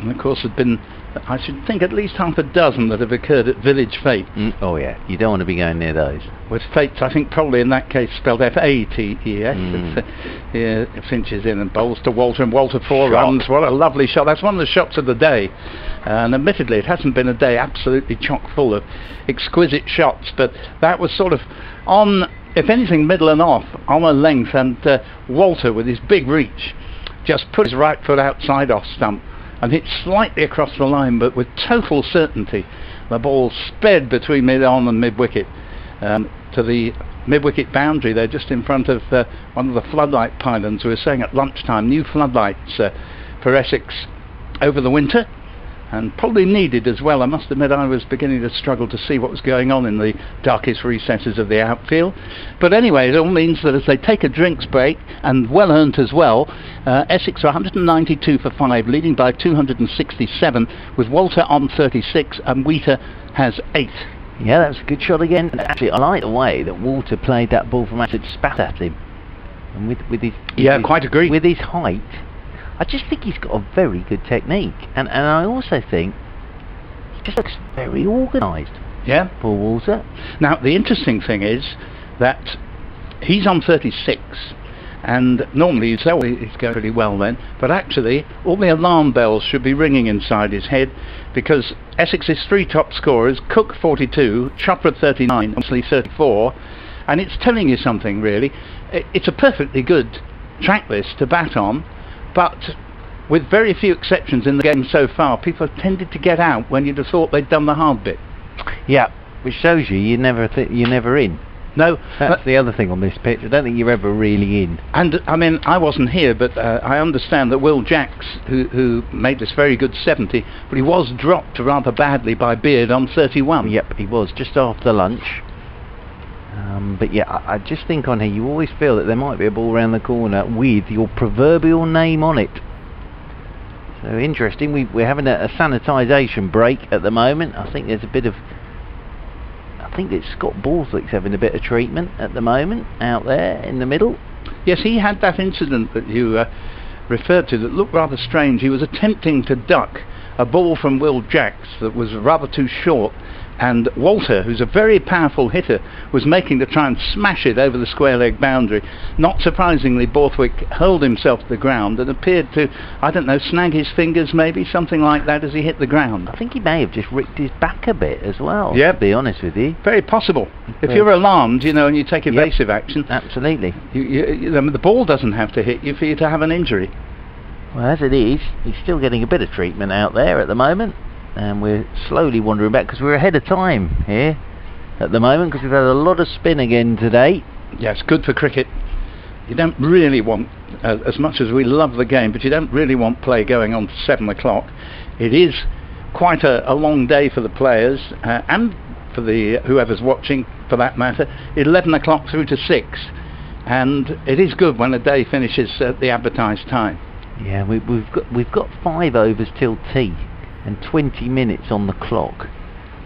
of course there'd been, I should think, at least half a dozen that have occurred at Village Fete. Oh yeah, you don't want to be going near those. With Fates, I think probably in that case spelled F-A-T-E-S. Finch is in and bowls to Walter, and Walter 4 runs. What a lovely shot. That's one of the shots of the day. And admittedly it hasn't been a day absolutely chock full of exquisite shots, but that was sort of on, if anything, middle and off, on a length, and Walter with his big reach just put his right foot outside off stump and hit slightly across the line, but with total certainty the ball sped between mid-on and mid-wicket to the mid-wicket boundary there, just in front of one of the floodlight pylons. We were saying at lunchtime, new floodlights for Essex over the winter, and probably needed as well. I must admit I was beginning to struggle to see what was going on in the darkest recesses of the outfield. But anyway, it all means that as they take a drinks break, and well earned as well, Essex are 192 for 5, leading by 267, with Walter on 36 and Wheater has 8. Yeah, that's a good shot again. And actually, I like the way that Walter played that ball from Essex, spat at him, and with his quite agree. With his height, I just think he's got a very good technique, and I also think he just looks very organised. Yeah, Paul Walter. Now the interesting thing is that he's on 36, and normally he's going pretty well then, but actually all the alarm bells should be ringing inside his head, because Essex's 3 top scorers, Cook 42, Chopra 39, Wesley 34, and it's telling you something really. It's a perfectly good track list to bat on, but with very few exceptions in the game so far, people have tended to get out when you'd have thought they'd done the hard bit. Yeah, which shows you're never in. No, That's the other thing on this pitch. I don't think you're ever really in. and I mean, I wasn't here, but I understand that Will Jacks, who made this very good 70, but he was dropped rather badly by Beard on 31. Yep, he was just after lunch. But yeah, I just think on here you always feel that there might be a ball around the corner with your proverbial name on it. So interesting. We're having a sanitisation break at the moment. I think there's a bit of... I think it's Scott Borthwick's having a bit of treatment at the moment out there in the middle. Yes, he had that incident that you referred to that looked rather strange. He was attempting to duck a ball from Will Jacks that was rather too short, and Walter, who's a very powerful hitter, was making to try and smash it over the square leg boundary. Not surprisingly, Borthwick hurled himself to the ground and appeared to, I don't know, snag his fingers maybe, something like that, as he hit the ground. I think he may have just ripped his back a bit as well, Yeah. to be honest with you. Very possible. If you're alarmed, you know, and you take evasive action, Absolutely. the ball doesn't have to hit you for you to have an injury. Well, as it is, he's still getting a bit of treatment out there at the moment. And we're slowly wandering back because we're ahead of time here at the moment because we've had a lot of spin again today. Yes, good for cricket. You don't really want, as much as we love the game, but you don't really want play going on to 7 o'clock. It is quite a long day for the players and for the whoever's watching, for that matter. 11 o'clock through to 6, and it is good when a day finishes at the advertised time. Yeah, we've got 5 overs till tea and 20 minutes on the clock.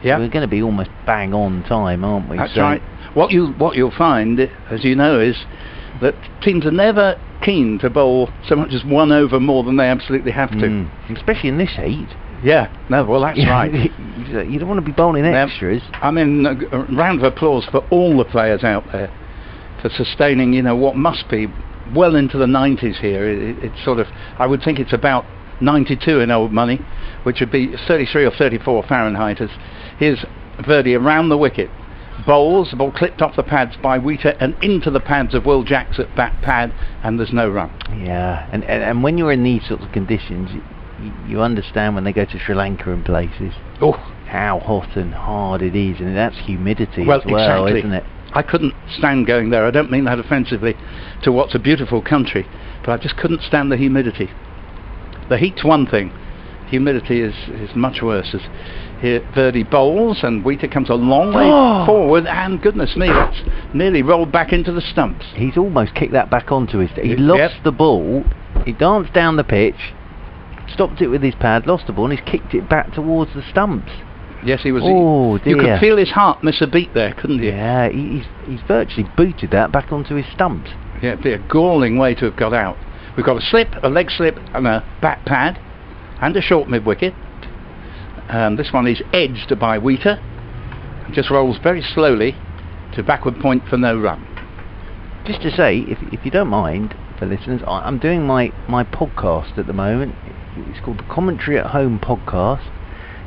Yeah, So we're going to be almost bang on time, aren't we? that's So right. What you'll find, as you know, is that teams are never keen to bowl so much as 1 over more than they absolutely have to. Especially in this heat. Yeah, no, well that's right. You don't want to be bowling extras. I mean, a round of applause for all the players out there for sustaining, you know, what must be well into the 90s here. It's sort of, I would think it's about 92 in old money, which would be 33 or 34 Fahrenheit. Here's Verdi around the wicket, bowls, the ball clipped off the pads by Wheater and into the pads of Will Jacks at bat pad, and there's no run. Yeah, and when you're in these sorts of conditions, you understand when they go to Sri Lanka and places, how hot and hard it is, and that's humidity as well, exactly. isn't it? I couldn't stand going there. I don't mean that offensively to what's a beautiful country, but I just couldn't stand the humidity. The heat's one thing, humidity is much worse. As here Verdi bowls and Wheater comes a long way forward, and goodness me, that's nearly rolled back into the stumps. He's almost kicked that back onto his... He lost the ball, he danced down the pitch, stopped it with his pad, lost the ball, and he's kicked it back towards the stumps. Yes, he was. Oh dear. You could feel his heart miss a beat there, couldn't you? Yeah, he's virtually booted that back onto his stumps. Yeah, it'd be a galling way to have got out. We've got a slip, a leg slip, and a bat pad, and a short mid-wicket. This one is edged by Wheater, and just rolls very slowly to backward point for no run. Just to say, if you don't mind, for listeners, I'm doing my podcast at the moment. It's called the Commentary at Home Podcast,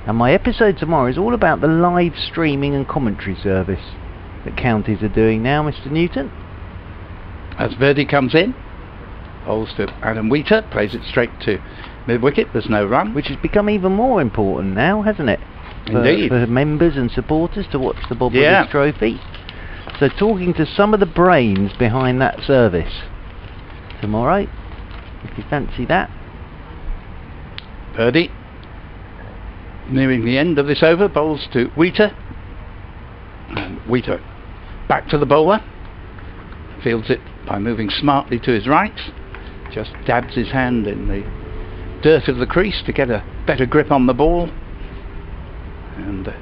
and my episode tomorrow is all about the live streaming and commentary service that counties are doing now, Mr. Newton. As Verdi comes in, bowls to Adam Wheater, plays it straight to mid-wicket, there's no run. Which has become even more important now, hasn't it? Indeed. For members and supporters to watch the Bob Willis Trophy. So talking to some of the brains behind that service tomorrow, if you fancy that. Verdi, nearing the end of this over, bowls to Wheater. And Wheater back to the bowler, fields it by moving smartly to his right, just dabs his hand in the dirt of the crease to get a better grip on the ball, and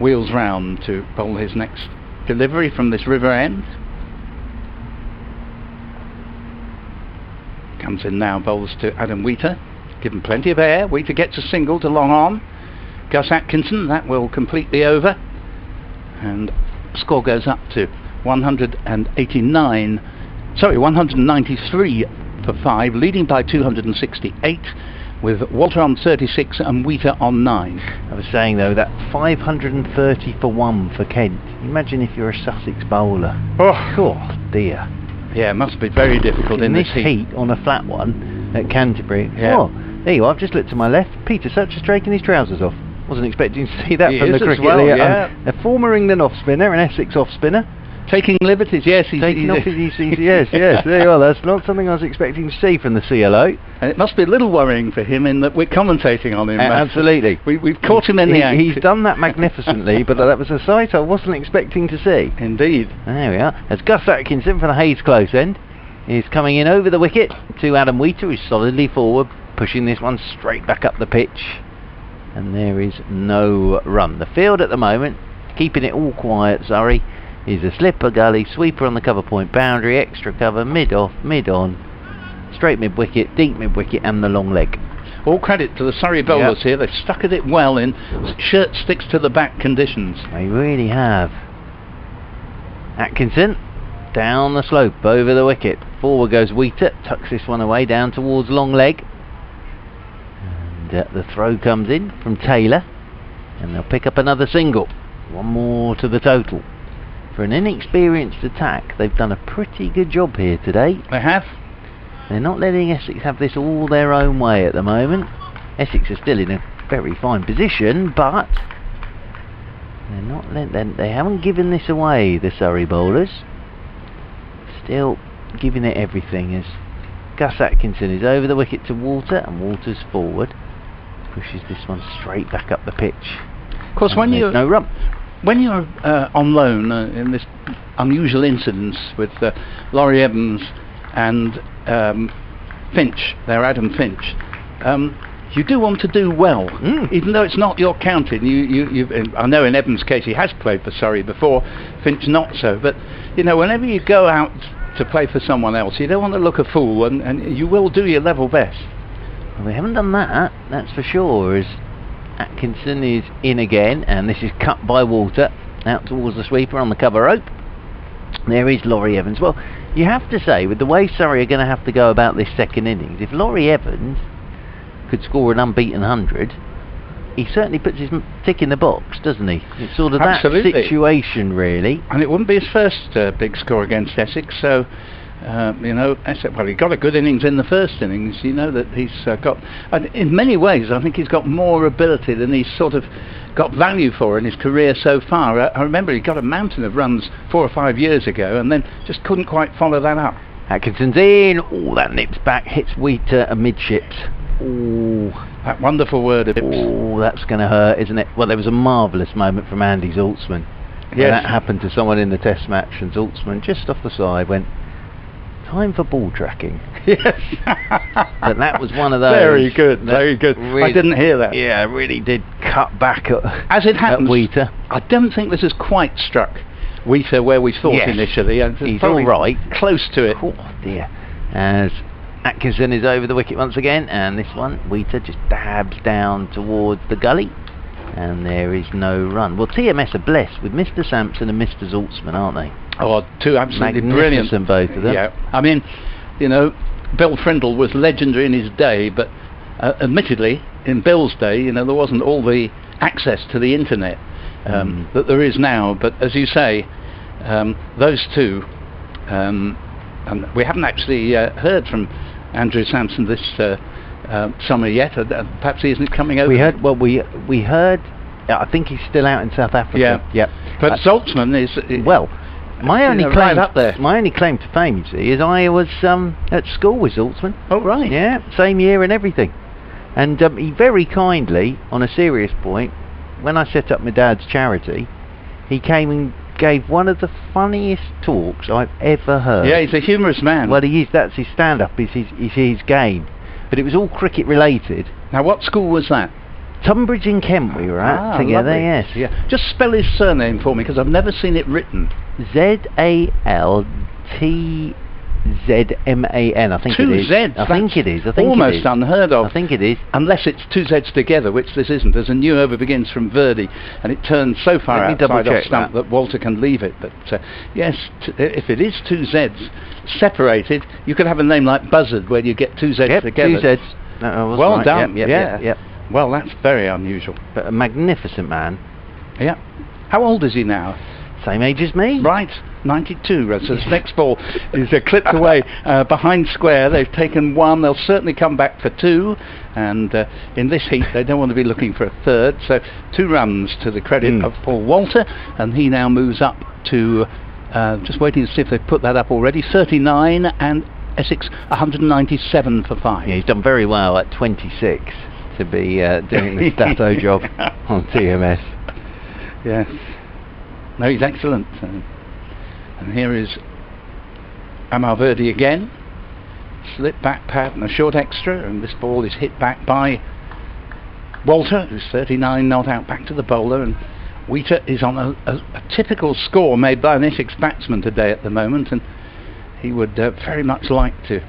wheels round to bowl his next delivery from this river end. Comes in now, bowls to Adam Wheater, given plenty of air. Wheater gets a single to long on. Gus Atkinson, that will complete the over, and score goes up to 193 for 5, leading by 268, with Walter on 36 and Wheater on 9. I was saying though, that 530 for 1 for Kent. Imagine if you're a Sussex bowler. Oh dear. Yeah, it must be very difficult in this heat on a flat one at Canterbury. Yeah. Oh, there you are. I've just looked to my left. Peter Such is taking his trousers off. Wasn't expecting to see that He from the is as cricket. well, yeah. A former England off-spinner, an Essex off-spinner. Taking liberties, yes. Taking off his yes, there you are. That's not something I was expecting to see from the CLO. And it must be a little worrying for him in that we're commentating on him. Absolutely. We've caught him in the act. He's done that magnificently, but that was a sight I wasn't expecting to see. Indeed. There we are. As Gus Atkinson from the Hayes close end is coming in over the wicket to Adam Wheater, who's solidly forward, pushing this one straight back up the pitch. And there is no run. The field at the moment, keeping it all quiet, Surrey, is a slipper gully, sweeper on the cover point boundary, extra cover, mid-off, mid-on, straight mid-wicket, deep mid-wicket and the long leg. All credit to the Surrey bowlers here. They've stuck at it well in shirt sticks to the back conditions. They really have. Atkinson down the slope over the wicket. Forward goes Wheater, tucks this one away down towards long leg. And the throw comes in from Taylor. And they'll pick up another single. One more to the total. For an inexperienced attack, they've done a pretty good job here today. They have. They're not letting Essex have this all their own way at the moment. Essex are still in a very fine position, but they're not they haven't given this away, the Surrey bowlers. Still giving it everything as Gus Atkinson is over the wicket to Walter, and Walter's forward. Pushes this one straight back up the pitch. Of course, when you're no run. When you're on loan in this unusual incidence with Laurie Evans and Finch, Adam Finch, you do want to do well, even though it's not your counting. I know in Evans' case he has played for Surrey before, Finch not so, but you know, whenever you go out to play for someone else, you don't want to look a fool, and you will do your level best. Well, they haven't done that, that's for sure, as Atkinson is in again, and this is cut by Walter out towards the sweeper on the cover rope. There is Laurie Evans. Well, you have to say, with the way Surrey are going to have to go about this second innings, if Laurie Evans could score an unbeaten 100, he certainly puts his tick in the box, doesn't he? It's sort of Absolutely. That situation, really. And it wouldn't be his first big score against Essex, so you know, well, he got a good innings in the first innings. You know that he's got, and in many ways, I think he's got more ability than he's sort of got value for in his career so far. I remember he got a mountain of runs 4 or 5 years ago, and then just couldn't quite follow that up. Atkinson's in. Oh, that nips back, hits Wheater amidships. Oh, that wonderful word of oh, that's going to hurt, isn't it? Well, there was a marvellous moment from Andy Zaltzman. Yes. That happened to someone in the Test match, and Zaltzman just off the side went, "Time for ball tracking." Yes. But that was one of those. Very good, very good. Really, I didn't hear that. Yeah, really did cut back as it happens, at Wheater. I don't think this has quite struck Wheater where we thought initially. He's all right. Close to it. Oh dear. As Atkinson is over the wicket once again, and this one, Wheater just dabs down towards the gully, and there is no run. Well, TMS are blessed with Mr. Sampson and Mr. Zaltzman, aren't they? Oh, two absolutely brilliant. Both of them. Yeah, I mean, you know, Bill Frindle was legendary in his day, but admittedly, in Bill's day, you know, there wasn't all the access to the internet that there is now. But as you say, those two, and we haven't actually heard from Andrew Sampson this summer yet. Perhaps he isn't coming over. We heard. Well, we heard. I think he's still out in South Africa. Yeah. But Zaltzman is well. My only claim right up there. My only claim to fame, you see, is I was at school with Zaltzman. Oh right. Yeah, same year and everything. And he very kindly, on a serious point, when I set up my dad's charity, he came and gave one of the funniest talks I've ever heard. Yeah, he's a humorous man. Well, he is. That's his stand-up. Is his game. But it was all cricket related. Now, what school was that? Tunbridge in Kent we were at together. Lovely. Yes. Yeah. Just spell his surname for me, because I've never seen it written. ZALTZMAN. I think Two it is. Zs. I think it is. I think almost it is. Unheard of. I think it is. Unless it's two Zs together, which this isn't. There's a new over begins from Verdi, and it turns so far outside off stump that Walter can leave it. But yes, if it is two Zs separated, you could have a name like Buzzard, where you get two Zs together. Two Zs. No, well right. done. Yep. Well, that's very unusual. But a magnificent man. Yeah. How old is he now? Same age as me. Right, 92. So this next ball is clipped away behind square. They've taken one. They'll certainly come back for two. And in this heat, they don't want to be looking for a third. So 2 runs to the credit of Paul Walter. And he now moves up to, just waiting to see if they've put that up already, 39, and Essex 197 for 5. Yeah, he's done very well at 26 to be doing the Stato job on TMS. Yes. No, he's excellent. And here is Amar Verdi again. Slip back pad and a short extra, and this ball is hit back by Walter, who's 39 not out, back to the bowler, and Wheater is on a typical score made by an Essex batsman today at the moment, and he would very much like to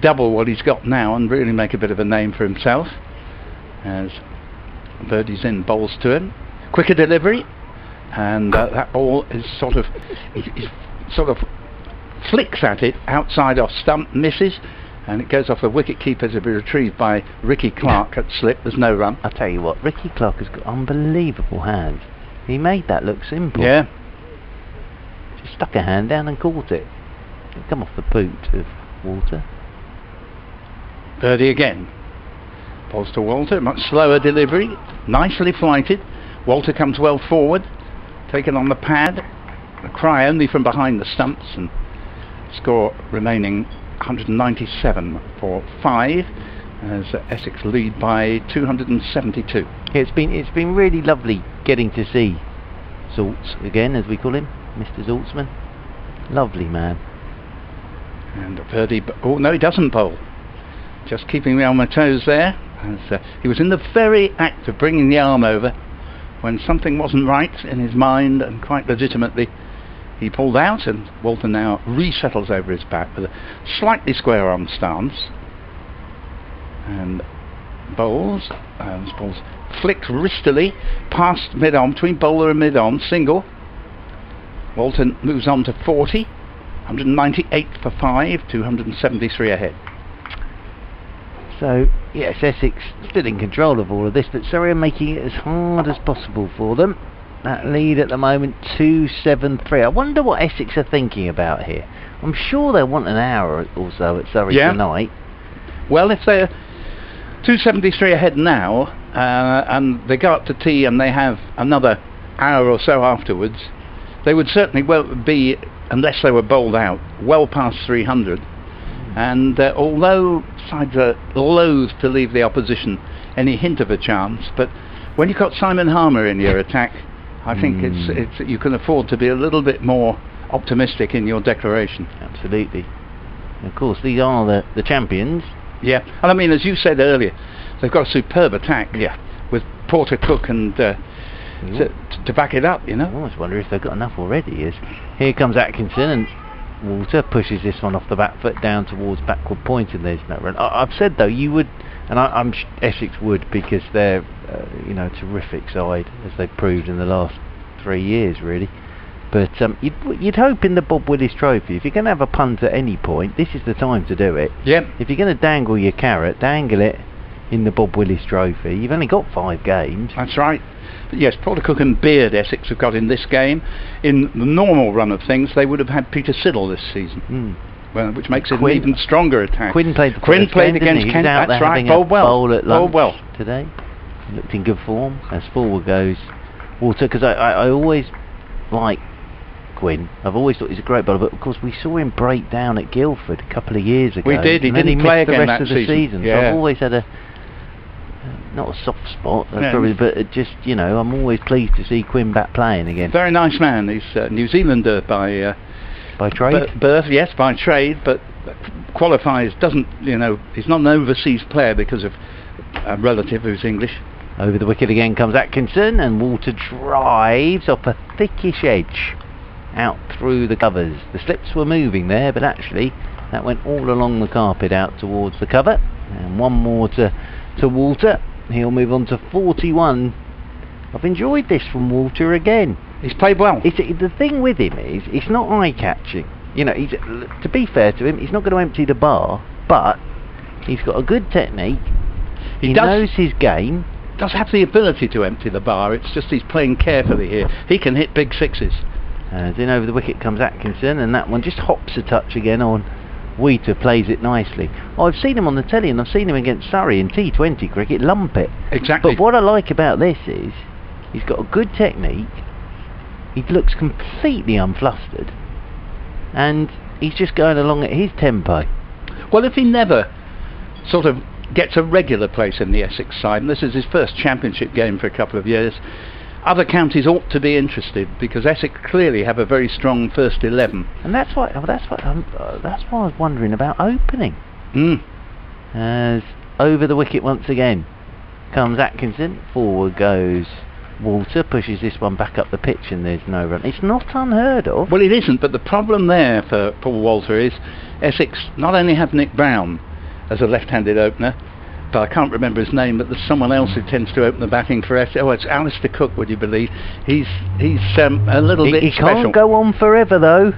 double what he's got now and really make a bit of a name for himself. As Verdi's in, bowls to him, quicker delivery, and that ball is sort of flicks at it outside off stump, misses, and it goes off the wicket keeper to be retrieved by Ricky Clark at slip. There's no run. I'll tell you what, Ricky Clark has got unbelievable hands. He made that look simple. Yeah. Just stuck a hand down and caught it. It come off the boot of Walter. Verdi again. Balls to Walter, much slower delivery, nicely flighted. Walter comes well forward, taken on the pad. A cry only from behind the stumps, and score remaining 197 for 5 as Essex lead by 272. Yeah, it's been really lovely getting to see Zaltz again, as we call him, Mr. Zaltzman. Lovely man. And Verdi, oh no, he doesn't bowl. Just keeping me on my toes there, as he was in the very act of bringing the arm over when something wasn't right in his mind, and quite legitimately he pulled out, and Walter now resettles over his back with a slightly square arm stance and bowls. This ball's flicked wristily past mid-on, between bowler and mid-on, single. Walter moves on to 40, 198 for 5, 273 ahead. So yes, Essex still in control of all of this, but Surrey are making it as hard as possible for them. That lead at the moment, 273. I wonder what Essex are thinking about here. I'm sure they'll want an hour or so at Surrey tonight. Well, if they're 273 ahead now, and they go up to tea and they have another hour or so afterwards, they would certainly be, unless they were bowled out, well past 300. And although sides are loath to leave the opposition any hint of a chance, but when you've got Simon Harmer in your attack, I think it's you can afford to be a little bit more optimistic in your declaration. Absolutely. Of course, these are the champions. Yeah, and I mean, as you said earlier, they've got a superb attack. Yeah. With Porter, Cook, and to back it up, you know. I almost wonder if they've got enough already. Here comes Atkinson, and Walter pushes this one off the back foot down towards backward point, and there's no run. I've said though, you would, and I'm Essex would, because they're a terrific side, as they've proved in the last 3 years really. But you'd hope in the Bob Willis Trophy, if you're going to have a punt at any point, this is the time to do it. Yeah. If you're going to dangle your carrot, dangle it in the Bob Willis Trophy. You've only got 5 games. That's right. But yes, Porter, Cook and Beard Essex have got in this game. In the normal run of things, they would have had Peter Siddle this season. Well, which makes it an even stronger attack. Quinn played against Kent, that's right. Bowled well today. He looked in good form. As forward goes Walter, because I always like Quinn. I've always thought he's a great bowler, but of course we saw him break down at Guildford a couple of years ago. We did. He didn't play again that season. Yeah. So I've always had not a soft spot, probably, but just I'm always pleased to see Quinn back playing again. Very nice man. He's a New Zealander by trade. Birth, yes, by trade, but qualifies. Doesn't he's not an overseas player because of a relative who's English. Over the wicket again comes Atkinson, and Walter drives off a thickish edge out through the covers. The slips were moving there, but actually that went all along the carpet out towards the cover. And one more to Walter. He'll move on to 41. I've enjoyed this from Walter again. He's played well. The thing with him is, it's not eye-catching. To be fair to him, he's not going to empty the bar, but he's got a good technique. He knows his game. Does have the ability to empty the bar. It's just he's playing carefully here. He can hit big sixes. As in over the wicket comes Atkinson, and that one just hops a touch again on Wheater, plays it nicely. I've seen him on the telly, and I've seen him against Surrey in T20 cricket lump it. Exactly. But what I like about this is he's got a good technique, he looks completely unflustered, and he's just going along at his tempo. Well, if he never sort of gets a regular place in the Essex side, and this is his first championship game for a couple of years, other counties ought to be interested, because Essex clearly have a very strong first 11. And that's why I was wondering about opening. As over the wicket once again comes Atkinson, forward goes Walter, pushes this one back up the pitch, and there's no run. It's not unheard of. Well, it isn't, but the problem there for Paul Walter is Essex not only have Nick Brown as a left-handed opener, but I can't remember his name, but there's someone else who tends to open the batting for Essex. Oh, it's Alistair Cook, would you believe? He's a little bit special. He can't go on forever, though.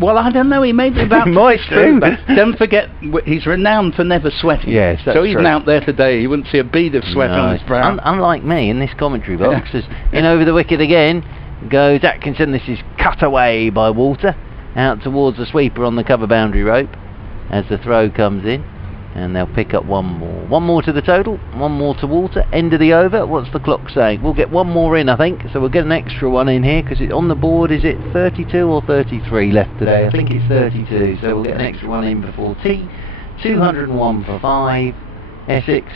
Well, I don't know, he may be about might do. But don't forget, he's renowned for never sweating. Yes, that's so even true. out there today, you wouldn't see a bead of sweat on his brow. Unlike me in this commentary box, as in over the wicket again goes Atkinson. This is cut away by Walter, out towards the sweeper on the cover boundary rope as the throw comes in. And they'll pick up one more. One more to the total, one more to Walter. End of the over. What's the clock saying? We'll get one more in, I think. So we'll get an extra one in here, because on the board, is it 32 or 33 left today? I think it's 32. So we'll get an extra one in before tea. 201 for 5, Essex.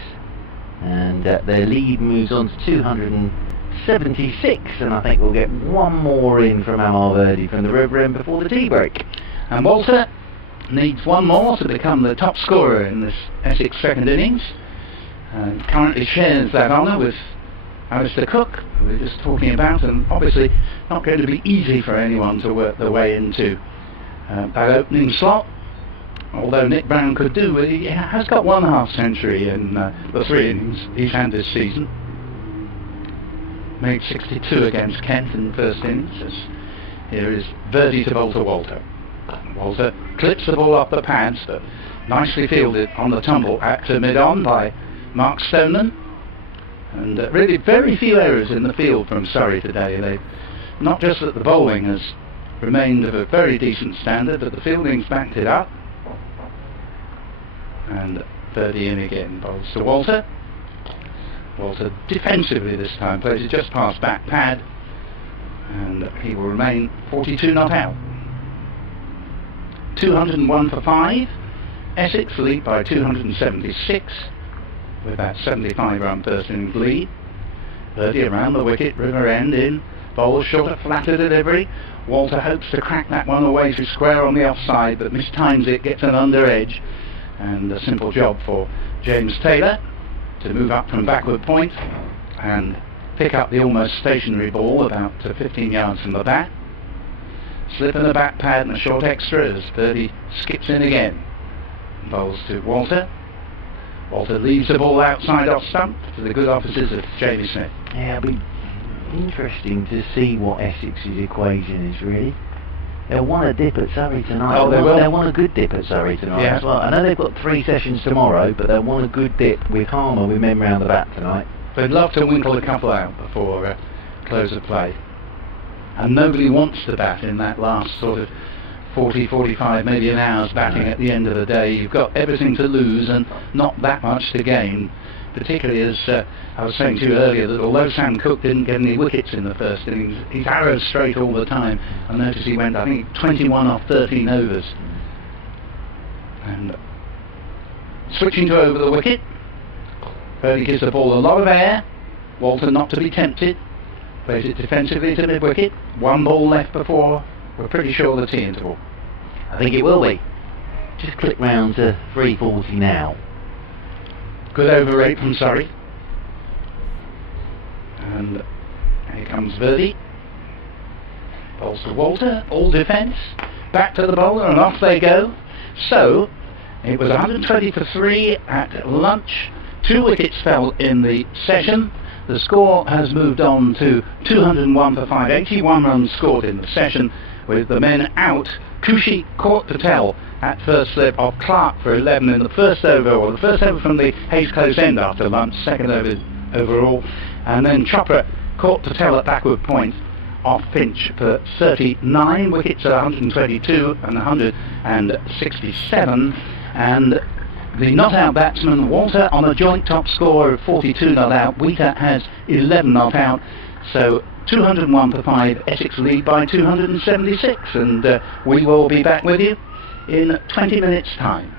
And their lead moves on to 276. And I think we'll get one more in from Amar Verdi from the River End before the tea break. And Walter needs one more to become the top scorer in this Essex second innings, and currently shares that honour with Alistair Cook, who we were just talking about, and obviously not going to be easy for anyone to work their way into that opening slot, although Nick Brown could do. He has got 1.5 century in the 3 innings he's had this season. Made 62 against Kent in the first innings. Here is Verdi to bowl to Walter. Walter clips the ball off the pads, but nicely fielded on the tumble at mid-on by Mark Stoneman. And really very few errors in the field from Surrey today. Not just that the bowling has remained of a very decent standard, but the fielding's backed it up. And Verdi in again, bowls to Walter. Walter defensively this time, plays it just past back pad, and he will remain 42 not out. 201 for 5. Essex lead by 276 with that 75 run first innings lead. Verdi around the wicket, River End in, bowls short, flatter delivery. Walter hopes to crack that one away to square on the offside, but mistimes it, gets an under edge, and a simple job for James Taylor to move up from backward point and pick up the almost stationary ball about 15 yards from the bat. Slip in the back pad and a short extra as Verdi skips in again. Bowls to Walter. Walter leaves the ball outside off stump to the good offices of Jamie Smith. Yeah, it'll be interesting to see what Essex's equation is, really. They'll want a dip at Surrey tonight. Oh, they'll want a good dip at Surrey tonight as well. I know they've got 3 sessions tomorrow, but they'll want a good dip with Harmer with men round the bat tonight. They'd love to winkle a couple out before close of play. And nobody wants to bat in that last sort of 40, 45, maybe an hour's batting at the end of the day. You've got everything to lose and not that much to gain. Particularly as I was saying to you earlier, that although Sam Cook didn't get any wickets in the first innings, he's arrowed straight all the time. I noticed he went, I think, 21 off 13 overs. And switching to over the wicket, Verdi gives the ball a lot of air. Walter not to be tempted. Plays it defensively to mid-wicket. 1 ball left before we're pretty sure the tea interval. I think it will be. Just click round to 340 now. Good over rate from Surrey. And here comes Verdi. Bowls to Walter, all defence. Back to the bowler and off they go. So, it was 120 for 3 at lunch. 2 wickets fell in the session. The score has moved on to 201 for 5, 81 runs scored in the session, with the men out. Kushi caught Patel at first slip off Clark for 11 in the first over, or the first over from the Hayes close end after lunch, second over overall, and then Chopra caught Patel at backward point off Finch for 39 wickets at 122 and 167, and the not-out batsman Walter on a joint top score of 42 not out. Wheater has 11 not out, so 201 for 5. Essex lead by 276, and we will be back with you in 20 minutes' time.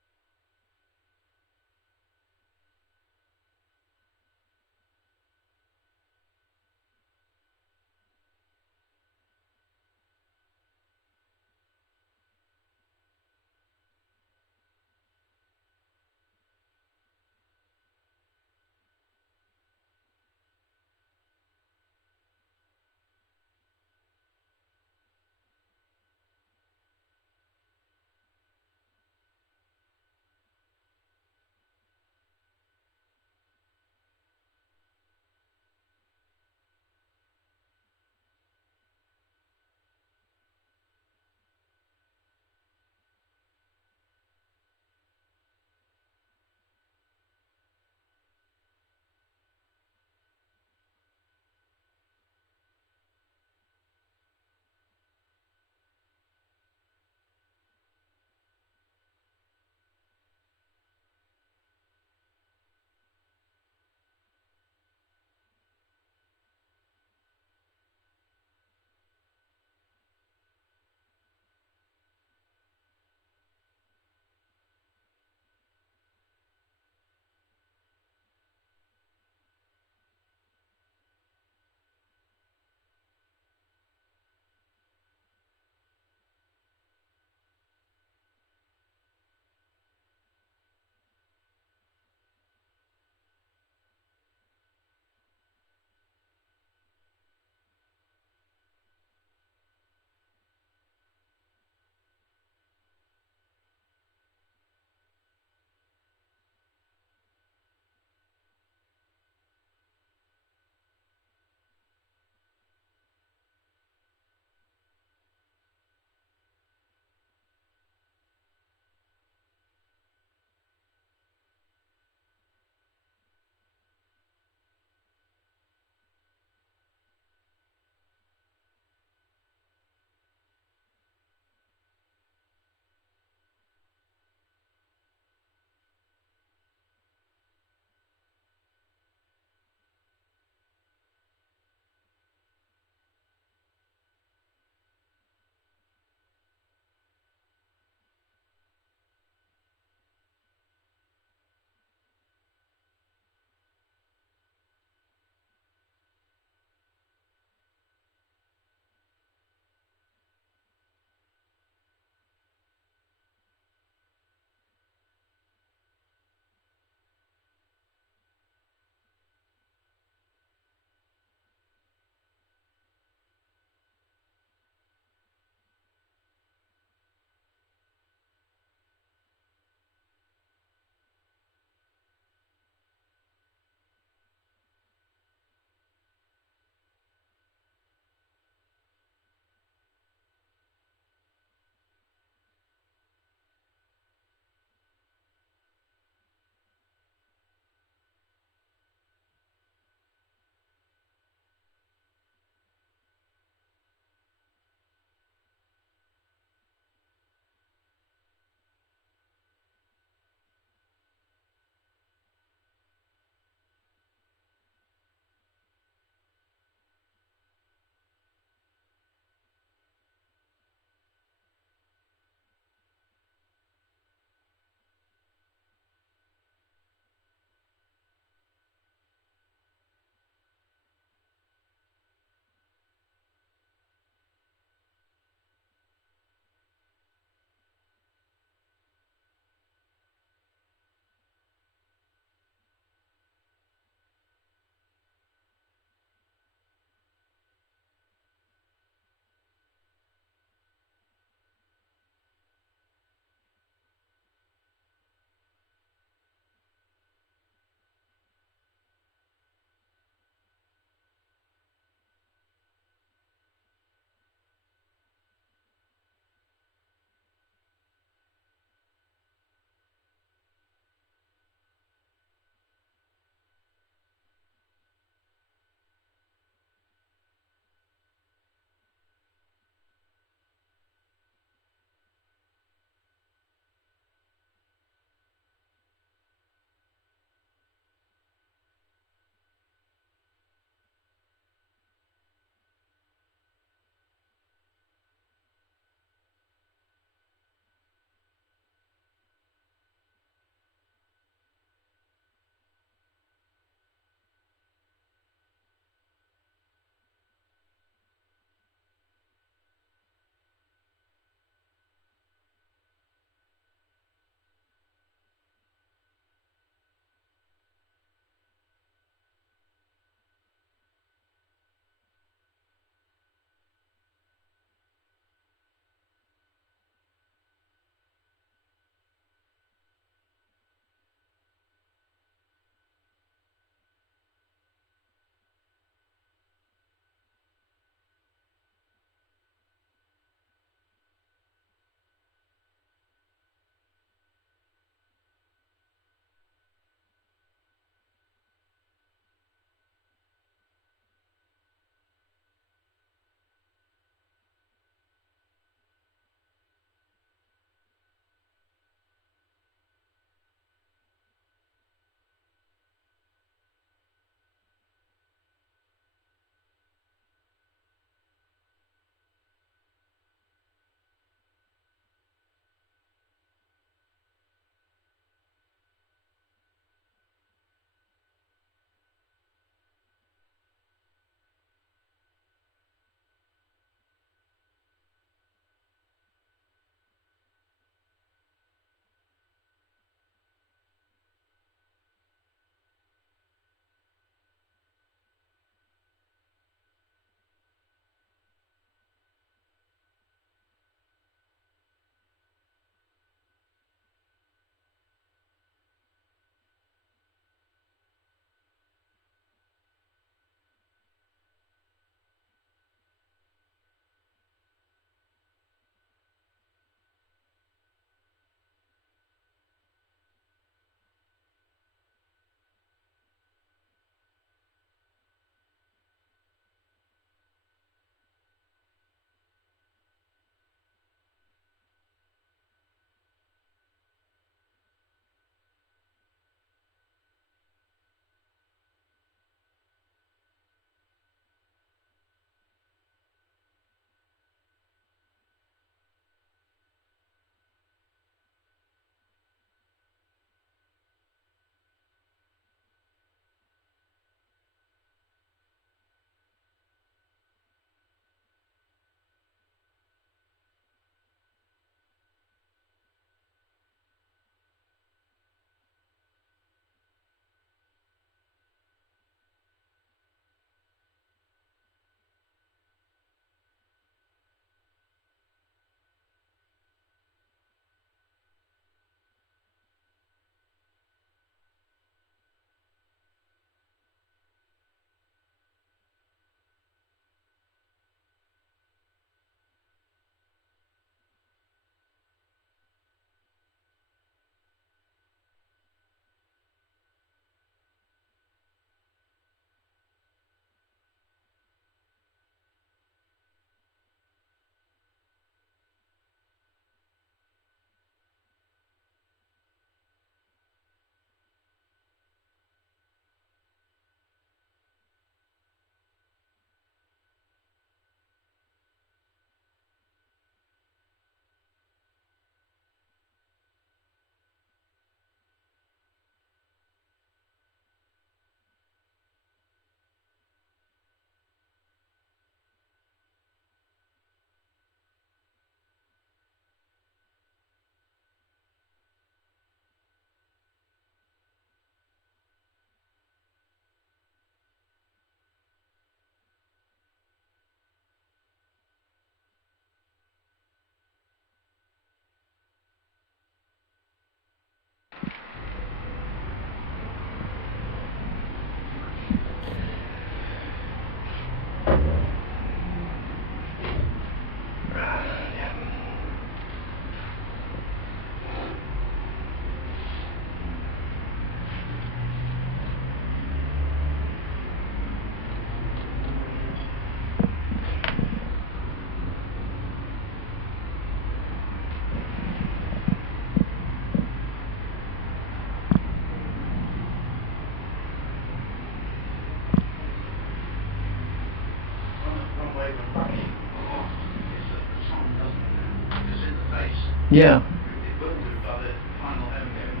Yeah. It will do by the final home game.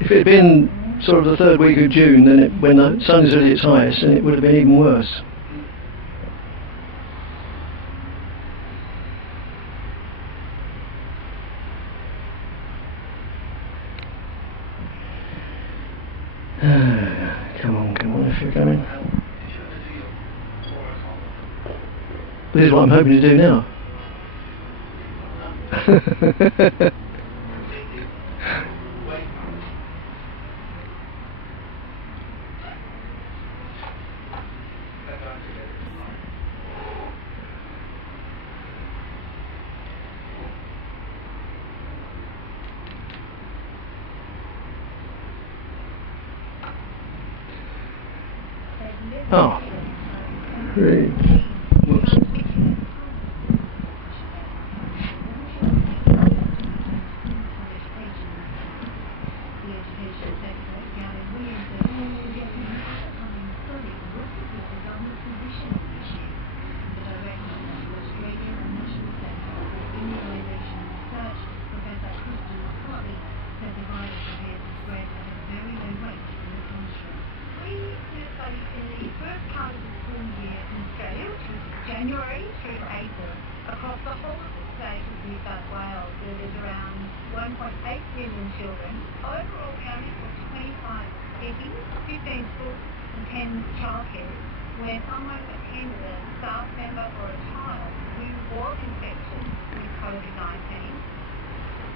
If it had been sort of the third week of June, then when the sun is at its highest, then it would have been even worse. Come on, if you're coming. This is what I'm hoping to do now. Oh, great. Whoops. January through April, across the whole of the state of New South Wales, there is around 1.8 million children. Overall counting of 25 cities, 15 schools and 10 childcare, where someone attended a staff member or a child who was infected with COVID-19.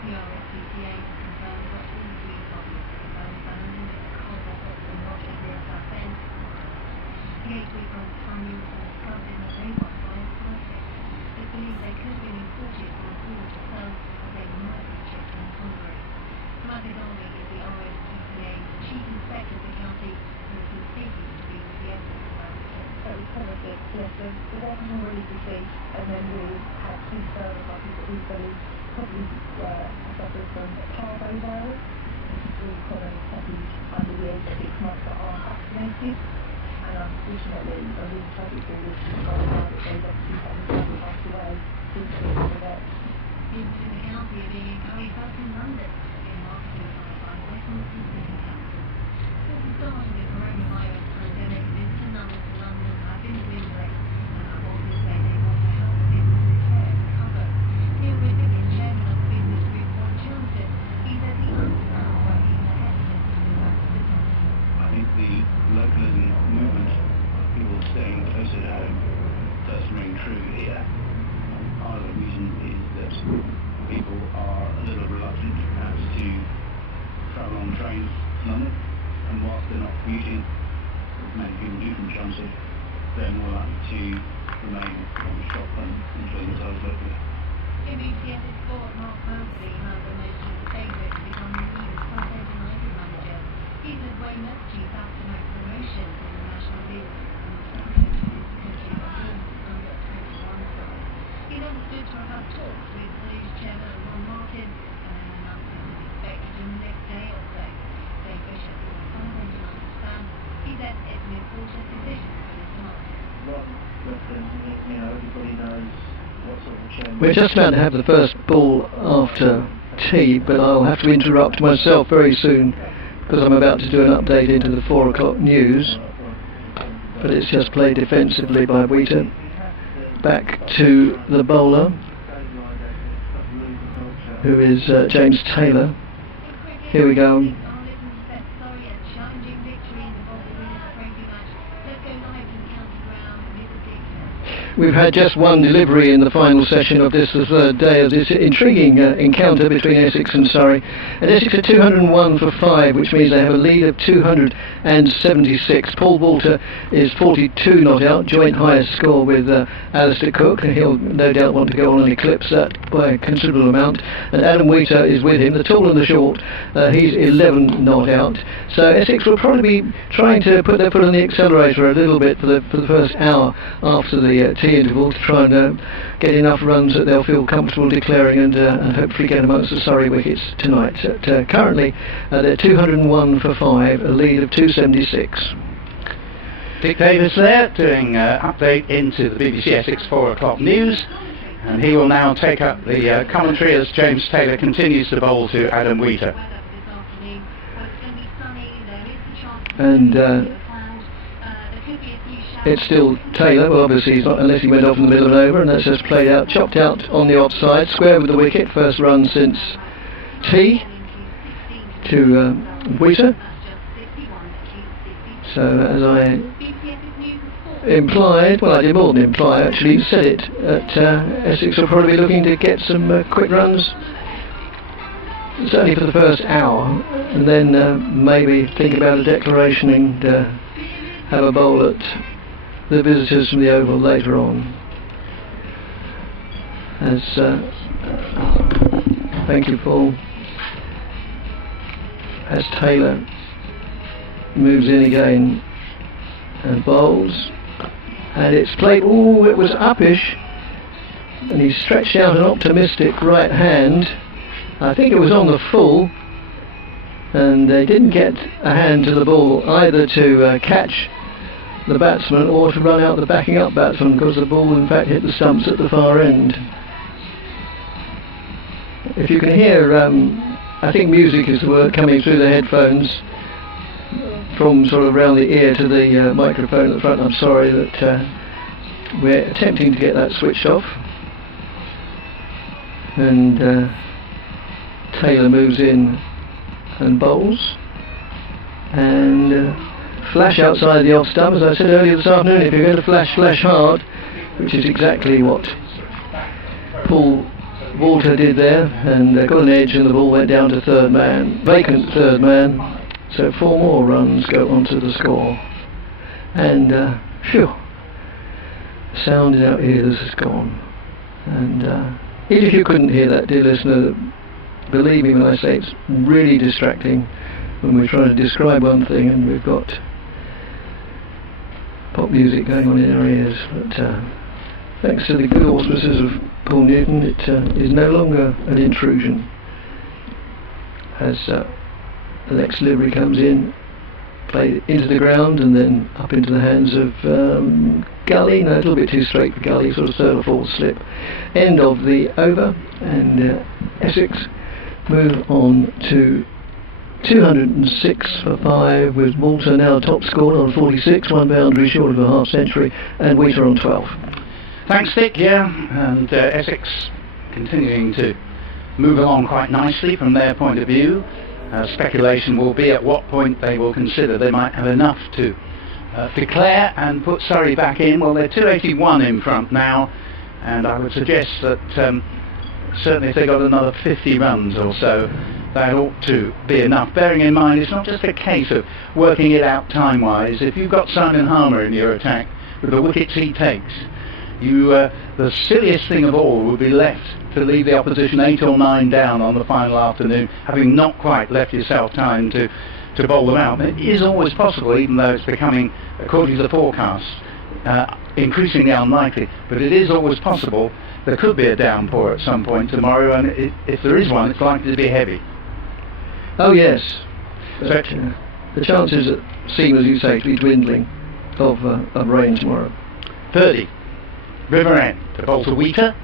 The RSPCA confirmed that all the responses to the phone and cohort and Roger San. The 8-week-old family was covered in the labor by a process. They believe they could have been imported on board the cells as they might be checked in Hungary. Matthew Dolby is the RSPCA's chief inspector of the county who has been speaking to BBC Essex about it. So it's kind of that, yes, there wasn't already deceased, and then we had 2 further copies that we believe probably suffered from parvovirus, which is really common copies under the age of 6 months that are vaccinated. And unfortunately, a really tragic thing is that those obviously have passed away since the event. Into the county are being encouraged back in London in marketing by Westminster City Council. Since the start of the coronavirus pandemic, visitor numbers to London have been dwindling, and our bosses say they want to help business repair and recover. Here with me is chairman of the business group, Rob Johnson. He says he understands why he's hesitant to do that to business. I think the localism movement, people staying closer to home, does ring true here. Part of the reason is that people are a little reluctant perhaps to travel on trains to London, and whilst they're not commuting, as many people do from Chelmsford, they're more likely to remain on the shop and enjoy themselves locally. BBC Essex board Mark Mosley has emerged as the favourite to become the new Content United manager. He's led Weymouth to back-to-back promotion in the National League and the second coach of this country's under 21 side. He then stood to have talks with Willis chairman Ron Martin and then announced it was expected in the next day or so. Dave Bishop is a Content United fan. He said it's an important decision for his club. Everybody knows what sort of chairman. We're just about to have the first ball after tea, but I'll have to interrupt myself very soon because I'm about to do an update into the 4 o'clock news. But it's just played defensively by Wheaton. Back to the bowler, who is James Taylor. Here we go. We've had just one delivery in the final session of this, the third day of this intriguing encounter between Essex and Surrey. And Essex are 201 for 5, which means they have a lead of 276. Paul Walter is 42 not out, joint highest score with Alistair Cook, and he'll no doubt want to go on and eclipse that by a considerable amount. And Adam Wheater is with him, the tall and the short. He's 11 not out. So Essex will probably be trying to put their foot on the accelerator a little bit for the first hour after the tea interval to try and get enough runs that they'll feel comfortable declaring and hopefully get amongst the Surrey wickets tonight. Currently they're 201 for 5, a lead of 276. Dick Davis there doing update into the BBC Essex 4 o'clock news. And he will now take up the commentary as James Taylor continues to bowl to Adam Wheater. And it's still Taylor, well obviously he's not, unless he went off in the middle of an over, and that's just played out, chopped out on the offside, square with the wicket, first run since T to Wheater. So as I implied, well I did more than imply actually, said it, that Essex will probably be looking to get some quick runs, certainly for the first hour, and then maybe think about a declaration and have a bowl at the visitors from the Oval later on. As thank you, Paul. As Taylor moves in again and bowls, and it's played. Oh, it was uppish, and he stretched out an optimistic right hand. I think it was on the full, and they didn't get a hand to the ball either to catch the batsman or to run out the backing up batsman, because the ball in fact hit the stumps at the far end. If you can hear, I think music is the word, coming through the headphones from sort of around the ear to the microphone at the front. I'm sorry that we're attempting to get that switched off. And Taylor moves in and bowls, and flash outside the off stump. As I said earlier this afternoon, if you're going to flash, flash hard, which is exactly what Paul Walter did there, and got an edge, and the ball went down to third man, vacant third man. So 4 more runs go onto the score, and phew, sound in our ears is gone. And even if you couldn't hear that, dear listener, believe me when I say it's really distracting when we're trying to describe one thing and we've got pop music going on in our ears. But thanks to the good auspices of Paul Newton, it is no longer an intrusion. As the next delivery comes in, played into the ground and then up into the hands of Gully. No, a little bit too straight for Gully, sort of third or fourth slip. End of the over, and Essex move on to 206 for 5, with Walter now top scorer on 46, 1 boundary short of a half century, and Wheater on 12. Thanks, Dick. Yeah, and Essex continuing to move along quite nicely from their point of view. Speculation will be at what point they will consider they might have enough to declare and put Surrey back in. Well, they're 281 in front now, and I would suggest that certainly if they got another 50 runs or so, that ought to be enough. Bearing in mind, it's not just a case of working it out time-wise. If you've got Simon Harmer in your attack with the wickets he takes, the silliest thing of all would be left to leave the opposition 8 or 9 down on the final afternoon, having not quite left yourself time to bowl them out. It is always possible, even though it's becoming, according to the forecast, increasingly unlikely, but it is always possible there could be a downpour at some point tomorrow, and if there is one, it's likely to be heavy. Oh yes, but, the chances seem, as you say, to be dwindling of rain tomorrow. Birdie, River End to bowl to Wheater.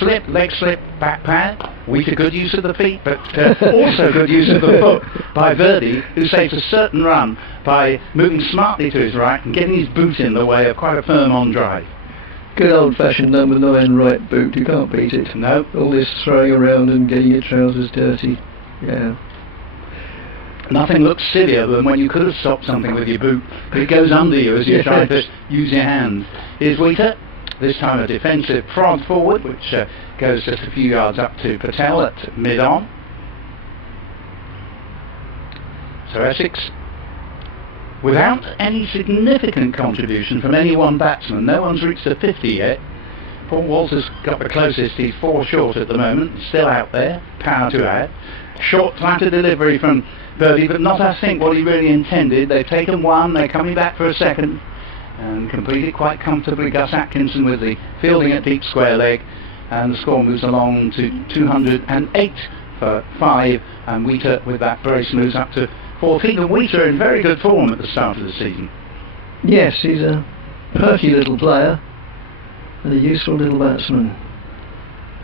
Slip, leg slip, back pad. Wheater good use of the feet, but also good use of the foot by Verdi, who saves a certain run by moving smartly to his right and getting his boot in the way of quite a firm on drive. Good old-fashioned number 9 right boot, you can't beat it. No. All this throwing around and getting your trousers dirty. Yeah. Nothing looks sillier than when you could have stopped something with your boot, but it goes under you as you try to use your hand. Here's Wheater. This time a defensive prod forward, which goes just a few yards up to Patel at mid-on. So Essex, without any significant contribution from any one batsman, no one's reached a 50 yet. Paul Walter's got the closest, he's 4 short at the moment, still out there, power to add. Short flatter delivery from Birdie, but not, I think, what he really intended. They've taken 1, they're coming back for a second, and completed quite comfortably. Gus Atkinson with the fielding at deep square leg, and the score moves along to 208 for 5, and Wheater with that brace moves up to 14. And Wheater in very good form at the start of the season. Yes, he's a perky little player and a useful little batsman.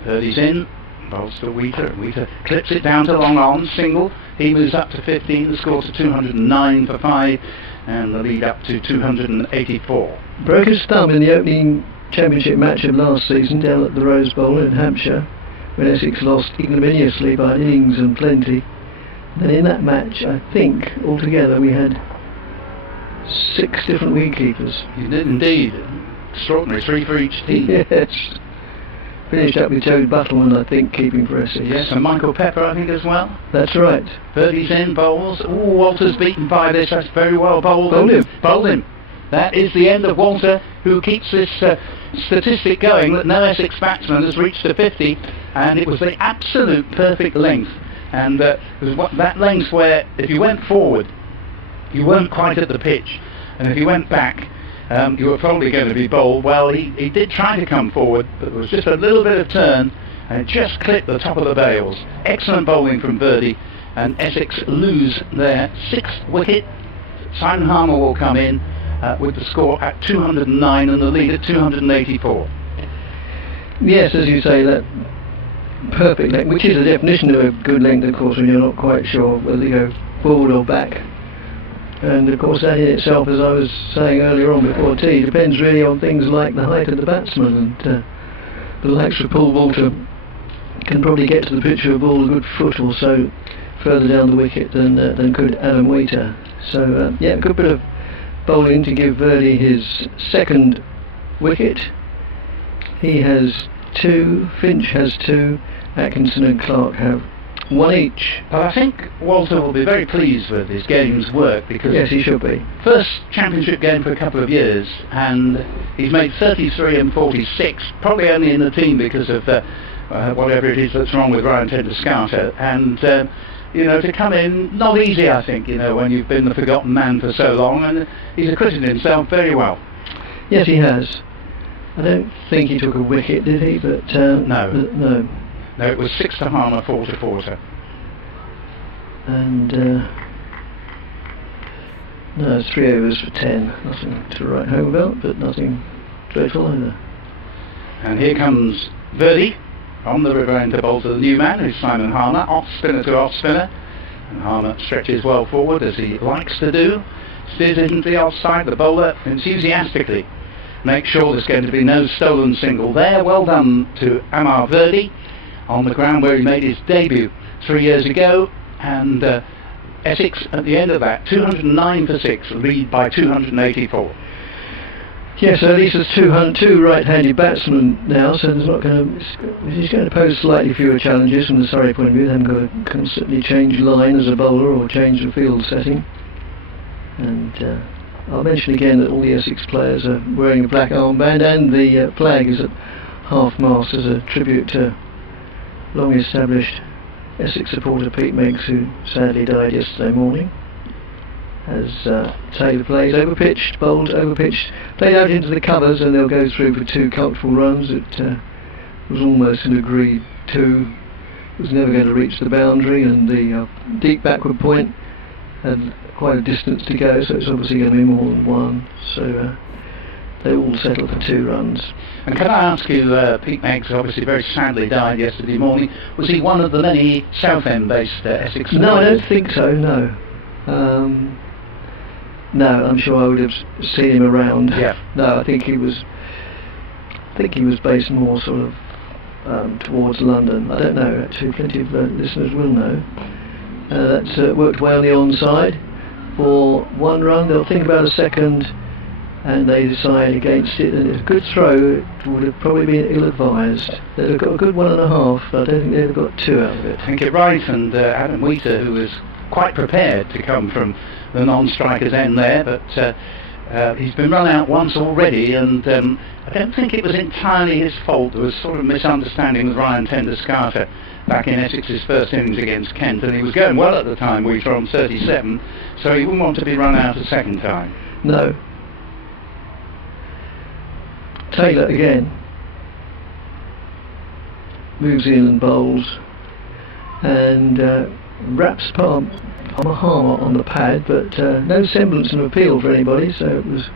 Birdie's in, bowls to Wheater, and Wheater clips it down to long on, single. He moves up to 15, the score to 209 for 5, and the lead up to 284. Broke his thumb in the opening championship match of last season down at the Rose Bowl in Hampshire, when Essex lost ignominiously by innings and plenty. Then in that match, I think altogether we had 6 different wicketkeepers. You did indeed. Extraordinary, 3 for each team. Yes. Finished up with Joe Buttleman, I think, keeping for Essex. Yes, and Michael Pepper, I think, as well. That's right. Birdie's in, bowls. Oh, Walter's beaten by this. That's very well bowled. Bowled him. That is the end of Walter, who keeps this statistic going that no Essex batsman has reached a 50, and it was the absolute perfect length. And it was that length where if you went forward, you weren't quite at the pitch, and if you went back, you were probably going to be bowled. Well, he did try to come forward, but there was just a little bit of turn, and it just clipped the top of the bails. Excellent bowling from Birdie, and Essex lose their 6th wicket. Simon Harmer will come in with the score at 209 and the lead at 284. Yes, as you say, that perfect length, which is a definition of a good length, of course, when you're not quite sure whether you go forward or back. And of course that in itself, as I was saying earlier on before tea, depends really on things like the height of the batsman, and the likes of Paul Walter can probably get to the pitch of a ball a good foot or so further down the wicket than could Adam Wheater. So yeah, a good bit of bowling to give Birdie his 2nd wicket. He has 2, Finch has 2, Atkinson and Clark have 1 each. But I think Walter will be very pleased with his game's work, because yes, he should be. First championship game for a couple of years, and he's made 33 and 46, probably only in the team because of whatever it is that's wrong with Ryan Tedescarter. And you know, to come in, not easy, I think, you know, when you've been the forgotten man for so long, and he's acquitted himself very well. Yes, he has. I don't think he took a wicket, did he? But no. No, it was 6 to Harmer, 4 to Porter. And no, it's 3 overs for 10. Nothing to write home about, but nothing dreadful either. And here comes Birdie on the river end to bowl to the new man, who's Simon Harmer, off spinner to off spinner. And Harmer stretches well forward, as he likes to do. Steers it into the offside. The bowler enthusiastically makes sure there's going to be no stolen single there. Well done to Amar Birdie, on the ground where he made his debut 3 years ago. And Essex at the end of that, 209 for 6, lead by 284. Yes, so at least there's 2 right-handed batsmen now, so there's not going to, he's going to pose slightly fewer challenges from the Surrey point of view. They haven't got to constantly change line as a bowler or change the field setting. And I'll mention again that all the Essex players are wearing a black armband, and the flag is at half-mast as a tribute to long-established Essex supporter Pete Meggs, who sadly died yesterday morning. As Taylor plays overpitched, bowled overpitched, played out into the covers, and they'll go through for 2 comfortable runs. It was almost an agreed 2. It was never going to reach the boundary, and the deep backward point had quite a distance to go, so it's obviously going to be more than 1. So they all settled for 2 runs. And can I ask you, Pete Meggs obviously very sadly died yesterday morning. Was he one of the many Southend-based Essex supporters? No, I don't think so, no. No, I'm sure I would have seen him around. Yeah. No, I think he was based more sort of towards London. I don't know, actually, plenty of listeners will know. That's worked well on the onside for 1 run. They'll think about a second, and they decide against it, and it's a good throw. It would have probably been ill-advised. They'd have got a good 1.5, but I don't think they'd have got 2 out of it. I think you're right, and Adam Wheater, who was quite prepared to come from the non-striker's end there, but he's been run out once already, and I don't think it was entirely his fault. There was sort of misunderstanding with Ryan Tedescarter back in Essex's first innings against Kent, and he was going well at the time. We were on 37, so he wouldn't want to be run out a second time. No. Taylor again moves in and bowls, and wraps Palmer on the pad, but no semblance of appeal for anybody, so it was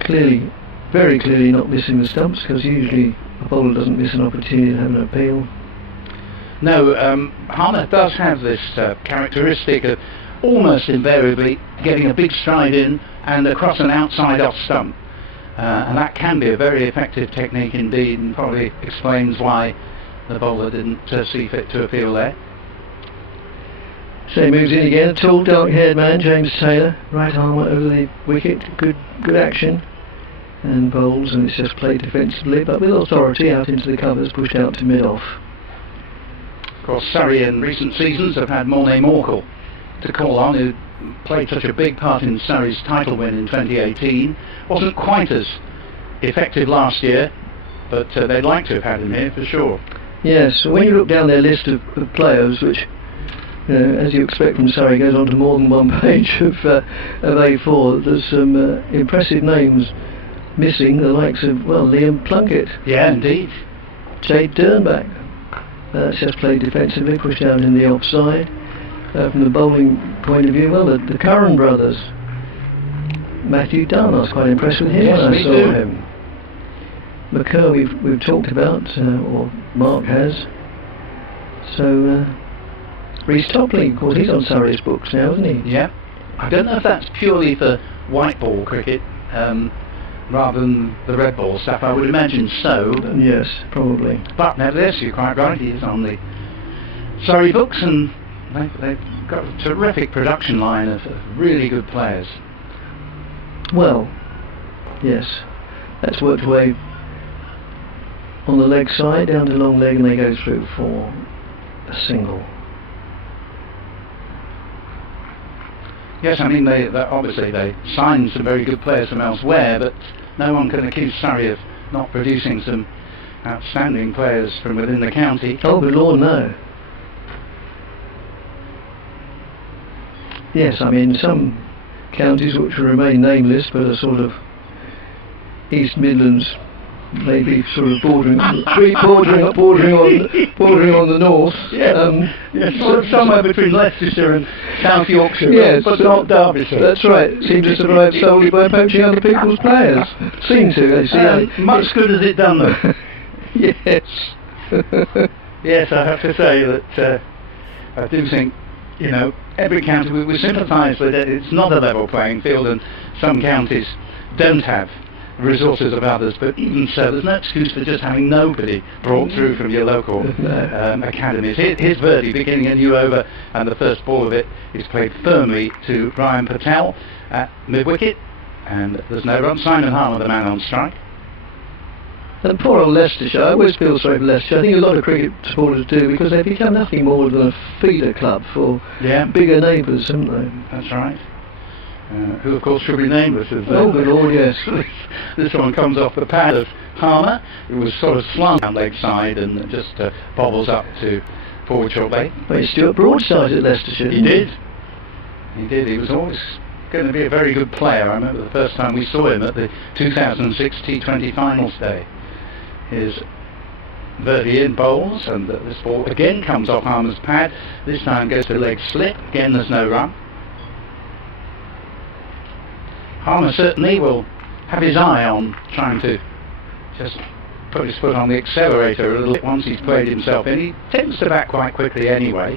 clearly, very clearly not missing the stumps, because usually a bowler doesn't miss an opportunity to have an appeal. No, Harmer does have this characteristic of almost invariably getting a big stride in and across an outside off stump. And that can be a very effective technique indeed, and probably explains why the bowler didn't see fit to appeal there. So he moves in again, a tall dark-haired man, James Taylor, right arm over the wicket, good action, and bowls, and it's just played defensively, but with authority out into the covers, pushed out to mid-off. Of course, Surrey in recent seasons have had Mornay Morkel to call on, who played such a big part in Surrey's title win in 2018. Wasn't quite as effective last year, but they'd like to have had him here for sure. Yes, so when you look down their list of players, which, as you expect from Surrey, goes on to more than one page of A4, there's some impressive names missing, the likes of, well, Liam Plunkett. Yeah, indeed. Jade Dernbach. That's just played defensively, pushed out in the offside. From the bowling point of view, well, the Curran brothers. Matthew Dunn, I was quite impressed with him yes, when I saw too. him. McCurr we've talked about, or Mark has. So, Reece Topley, of course, he's on Surrey's books now, isn't he? Yeah. I don't know if that's purely for white ball cricket, rather than the red ball stuff. I would imagine so. But yes, probably. But nevertheless, you're quite right, he is on the Surrey books, and they've got a terrific production line of really good players. Well, yes, that's worked away on the leg side, down to long leg, and they go through for a single. Yes, I mean, they obviously they signed some very good players from elsewhere, but no one can accuse Surrey of not producing some outstanding players from within the county. Oh, good Lord, no. Yes, I mean, some counties which will remain nameless but are sort of East Midlands, maybe sort of bordering on the north. Yes, somewhere between Leicestershire and South Yorkshire, yes, but not Derbyshire. That's right. Seem to survive solely by poaching other people's players. Seem to, they see. Much good has it done them? Yes. Yes, I have to say that I do think, you know, every county, we sympathise with it. It's not a level playing field, and some counties don't have resources of others, but even so, there's no excuse for just having nobody brought through from your local academies. Here's Verdi beginning a new over, and the first ball of it is played firmly to Ryan Patel at mid-wicket, and there's no run. Simon Harmer, the man on strike. And poor old Leicestershire, I always feel sorry for Leicestershire. I think a lot of cricket supporters do, because they've become nothing more than a feeder club for bigger neighbours, haven't they? That's right. Who of course should be nameless. Oh good Lord, yes. This one comes off the pad of Harmer, who was sort of slung down leg side and just bobbles up to forward short leg. Well, Stuart Broadside at Leicestershire. He did. He did. He was always going to be a very good player. I remember the first time we saw him at the 2006 T20 finals day. Here's Verdi in bowls, and this ball again comes off Harmer's pad. This time goes to leg slip. Again, there's no run. Harmer certainly will have his eye on trying to just put his foot on the accelerator a little bit once he's played himself in. He tends to back quite quickly anyway.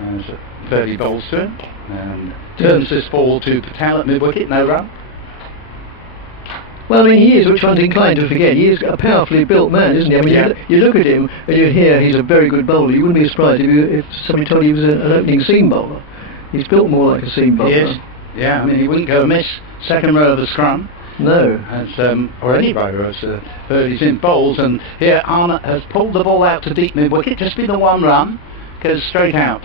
As Verdi bowls to him and turns this ball to Patel at mid-wicket, no run. Well, I mean, he is, which one's inclined to forget, he is a powerfully built man, isn't he? I mean, you look at him and you hear he's a very good bowler. You wouldn't be surprised if somebody told you he was an opening seam bowler. He's built more like a seam bowler. Yes. Yeah, I mean, he wouldn't go amiss second row of the scrum. No. As, or any row, as Verdi's in bowls, and here Arnott has pulled the ball out to deep mid-wicket, just be the one run, goes straight out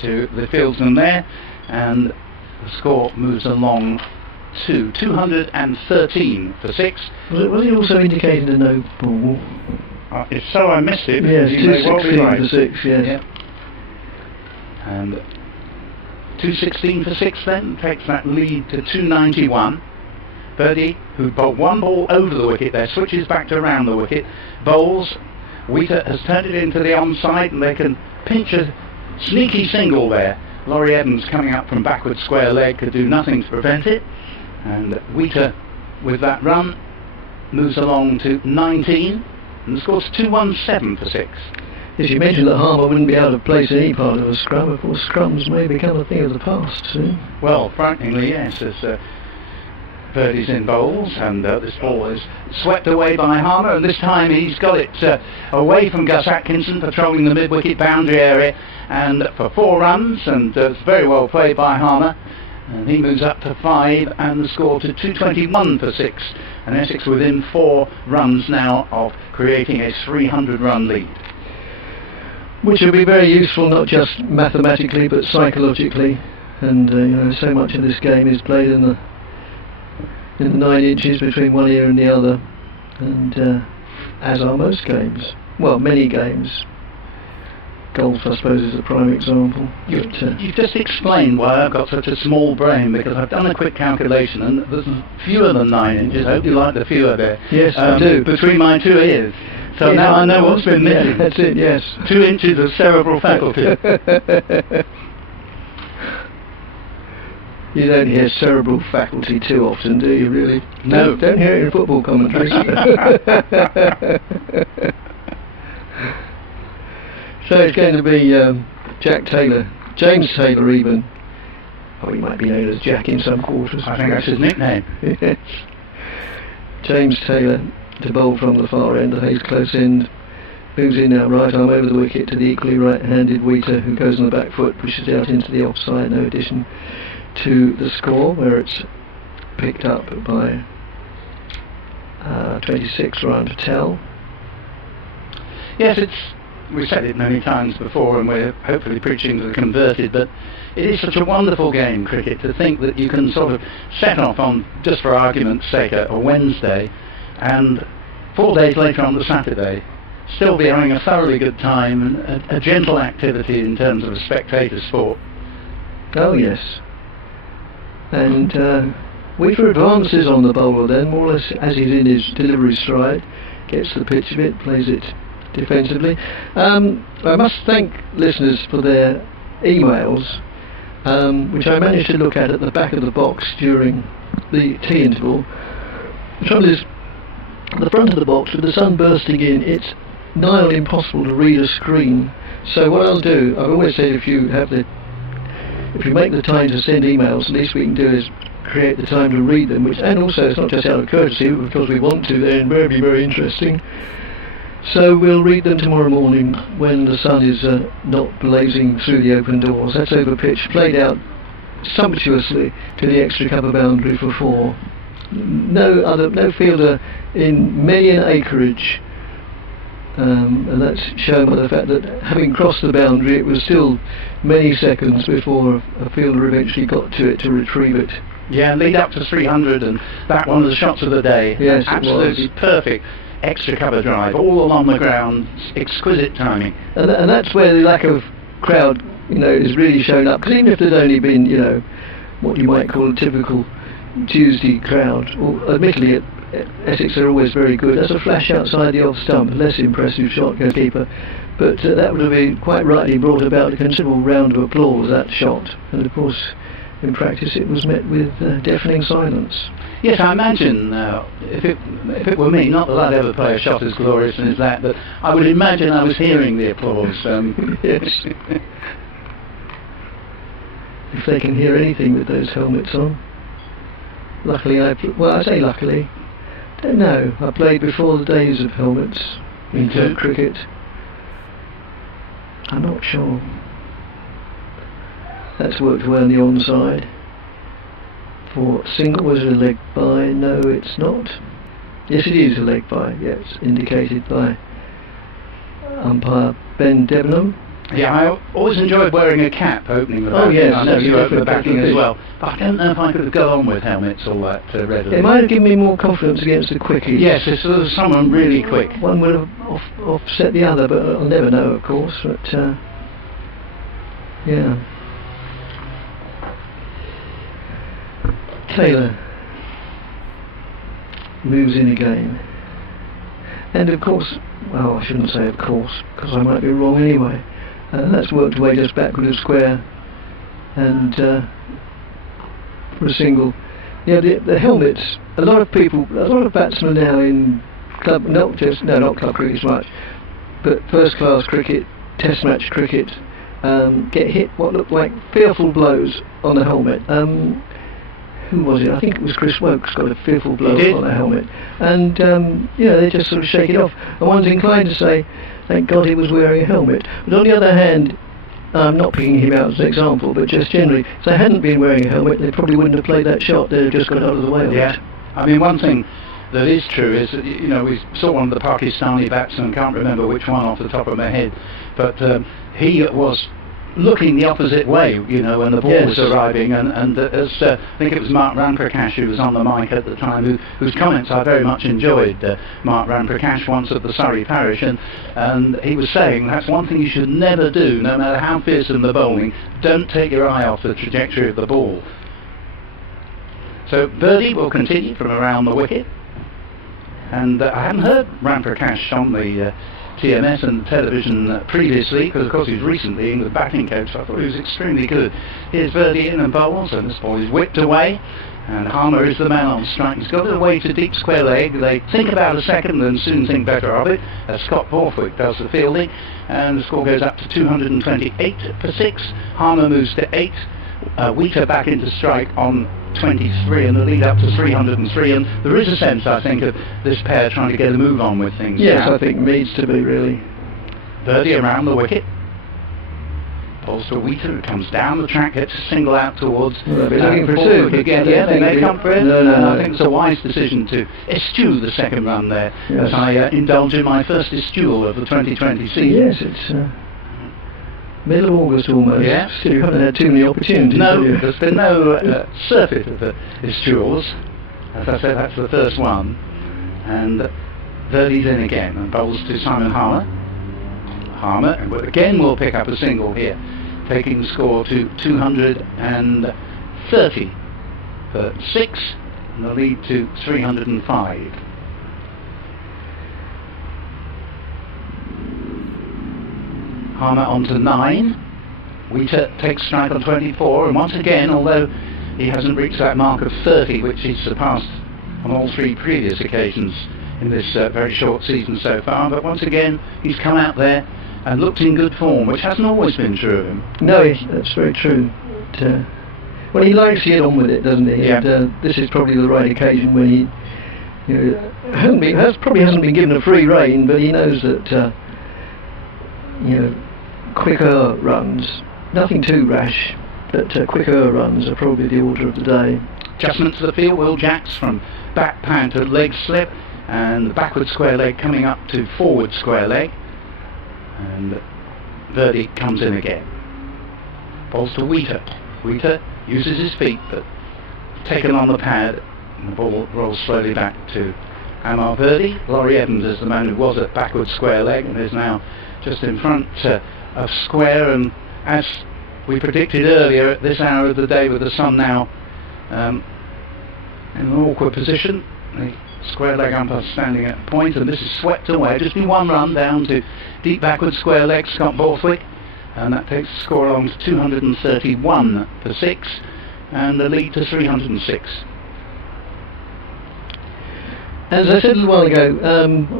to the fieldsman there, and the score moves along to 213 for 6. Was it also indicated a no ball? If so, I missed it. Yes, you may well be 216 right. for 6, yes. Yeah. And 216 for 6 then takes that lead to 291. Verdi, who bowled one ball over the wicket there, switches back to around the wicket, bowls. Wheater has turned it into the onside, and they can pinch a sneaky single there. Laurie Evans coming out from backward square leg could do nothing to prevent it, and Wheater with that run moves along to 19 and scores 217 for 6. As you mentioned that Harmer wouldn't be able to place any part of a scrum, of course scrums may become a thing of the past soon. Well, frighteningly, yes, as Birdie's in bowls, and this ball is swept away by Harmer, and this time he's got it away from Gus Atkinson, patrolling the mid-wicket boundary area, and for 4 runs, and it's very well played by Harmer, and he moves up to 5, and the score to 221 for 6, and Essex within 4 runs now of creating a 300-run lead. Which will be very useful, not just mathematically but psychologically, and you know, so much of this game is played in the 9 inches between one ear and the other, and as are most games, well, many games. Golf, I suppose, is a prime example. You've just explained why I've got such a small brain, because I've done a quick calculation and there's fewer than 9 inches. I hope you like the fewer there. Yes, I do. Between my 2 ears. So yes, now I know what's been missing. That's it, yes. 2 inches of cerebral faculty. You don't hear cerebral faculty too often, do you, really? No. Don't hear it in football commentaries. So it's going to be Jack Taylor, James Taylor even. Oh, he might be known as Jack in some quarters. I think that's his nickname. Yes. James Taylor to bowl from the far end, the Hayes close end. Moves in now, right arm over the wicket to the equally right-handed Wheater, who goes on the back foot, pushes out into the offside, no addition to the score, where it's picked up by 26, Ryan Patel. Yes, we've said it many times before, and we're hopefully preaching to the converted, but it is such a wonderful game, cricket, to think that you can sort of set off on, just for argument's sake, a Wednesday, and 4 days later on the Saturday, still be having a thoroughly good time, and a gentle activity in terms of a spectator sport. Oh yes. And Wheater advances on the bowler then, more or less as he's in his delivery stride, gets the pitch of it, plays it defensively. I must thank listeners for their emails, which I managed to look at the back of the box during the tea interval. The trouble is, the front of the box, with the sun bursting in, it's nigh on impossible to read a screen. So what I'll do, I've always said, if you make the time to send emails, the least we can do is create the time to read them, and also it's not just out of courtesy, because we want to, they're invariably very interesting. So we'll read them tomorrow morning when the sun is not blazing through the open doors. That's over pitch, played out sumptuously to the extra cover boundary for 4. No fielder in many an acreage, and that's shown by the fact that having crossed the boundary, it was still many seconds before a fielder eventually got to it to retrieve it. Yeah, lead up to 300, and that one of the shots of the day. Yes, absolutely perfect. Extra cover drive, all along the ground, exquisite timing. And that's where the lack of crowd, is really shown up. Because even if there'd only been, what you might call a typical Tuesday crowd, or admittedly at Essex are always very good. That's a flash outside the off stump, less impressive shot, goalkeeper. But that would have been quite rightly brought about a considerable round of applause, that shot. And of course, in practice, it was met with deafening silence. Yes, I imagine, if it were me, not that I'd ever play a shot as glorious as that, but I would imagine I was hearing the applause. Yes. If they can hear anything with those helmets on. Luckily, I say luckily, don't know, I played before the days of helmets in cricket. I'm not sure. That's worked well on the onside. For single, was it a leg by? No, it's not. Yes, it is a leg by. Yes, indicated by umpire Ben Debenham. Yeah, I always enjoyed wearing a cap opening the batting. Oh yes, I know you open the batting as well. But I don't know if I could have got on with helmets all that readily. It might have given me more confidence against the quickies. Yes, if there was someone really quick. One would have offset the other, but I'll never know, of course. But yeah. Taylor moves in again, and of course, well, I shouldn't say of course, because I might be wrong anyway. That's worked away just backward of square, and for a single. Yeah, the helmets a lot of batsmen now in not club cricket as much, but first class cricket, test match cricket, get hit what looked like fearful blows on the helmet. Who was it? I think it was Chris Wokes got a fearful blow on the helmet, and they just sort of shake it off. And one's inclined to say, thank God he was wearing a helmet. But on the other hand, I'm not picking him out as an example, but just generally, if they hadn't been wearing a helmet, they probably wouldn't have played that shot. They'd have just got out of the way of it. I mean, one thing that is true is that, we saw one of the Pakistani batsmen, can't remember which one off the top of my head, but he was looking the opposite way, when the ball was arriving, and as I think it was Mark Ramprakash who was on the mic at the time, whose comments I very much enjoyed. Mark Ramprakash, once of the Surrey parish, and he was saying that's one thing you should never do, no matter how fearsome the bowling. Don't take your eye off the trajectory of the ball. So birdie will continue from around the wicket, and I hadn't heard Ramprakash on the TMS and television previously, because of course he's recently in the batting coach, so I thought he was extremely good. Here's birdie in and bowls, and this ball is whipped away, and Harmer is the man on strike. He's got it away to deep square leg. They think about a second and soon think better of it, as Scott Borthwick does the fielding, and the score goes up to 228 for 6. Harmer moves to 8. Wheater back into strike on 23, and the lead up to 303, and there is a sense, I think, of this pair trying to get a move on with things. Yes, I think needs to be, really. Birdie around the wicket. Balls to Wheater, who comes down the track, gets a single out towards. Well, they're looking for two. Again, they may come for it. No. I think it's a wise decision to eschew the second run there, as I indulge in my first eschewal of the 2020 season. Yes, it's middle of August almost. Yeah. Still, you haven't had too many opportunities. No, there's been no surfeit of the eschews. As I said, that's the first one. And birdie's in again, and bowls to Simon Harmer. Harmer, and again will pick up a single here, taking the score to 230 for 6, and the lead to 305. Harmer on to 9. Wheater takes strike on 24, and once again, although he hasn't reached that mark of 30, which he's surpassed on all 3 previous occasions in this very short season so far, but once again he's come out there and looked in good form, which hasn't always been true of him. No, that's very true. Well, he likes to get on with it, doesn't he? Yeah. And this is probably the right occasion when he probably hasn't been given a free rein, but he knows that quicker runs, nothing too rash, but quicker runs are probably the order of the day. Adjustment to the field, Will Jacks from back pan to leg slip, and the backward square leg coming up to forward square leg, and birdie comes in again. Balls to Wheater. Wheater uses his feet, but taken on the pad, and the ball rolls slowly back to Amar Birdie. Laurie Evans is the man who was at backward square leg and is now just in front of square, and as we predicted earlier, at this hour of the day with the sun now in an awkward position, the square leg umpire standing at point, and this is swept away. Just been 1 run down to deep backward square leg, Scott Borthwick, and that takes the score along to 231 for 6, and the lead to 306. As I said a little while ago,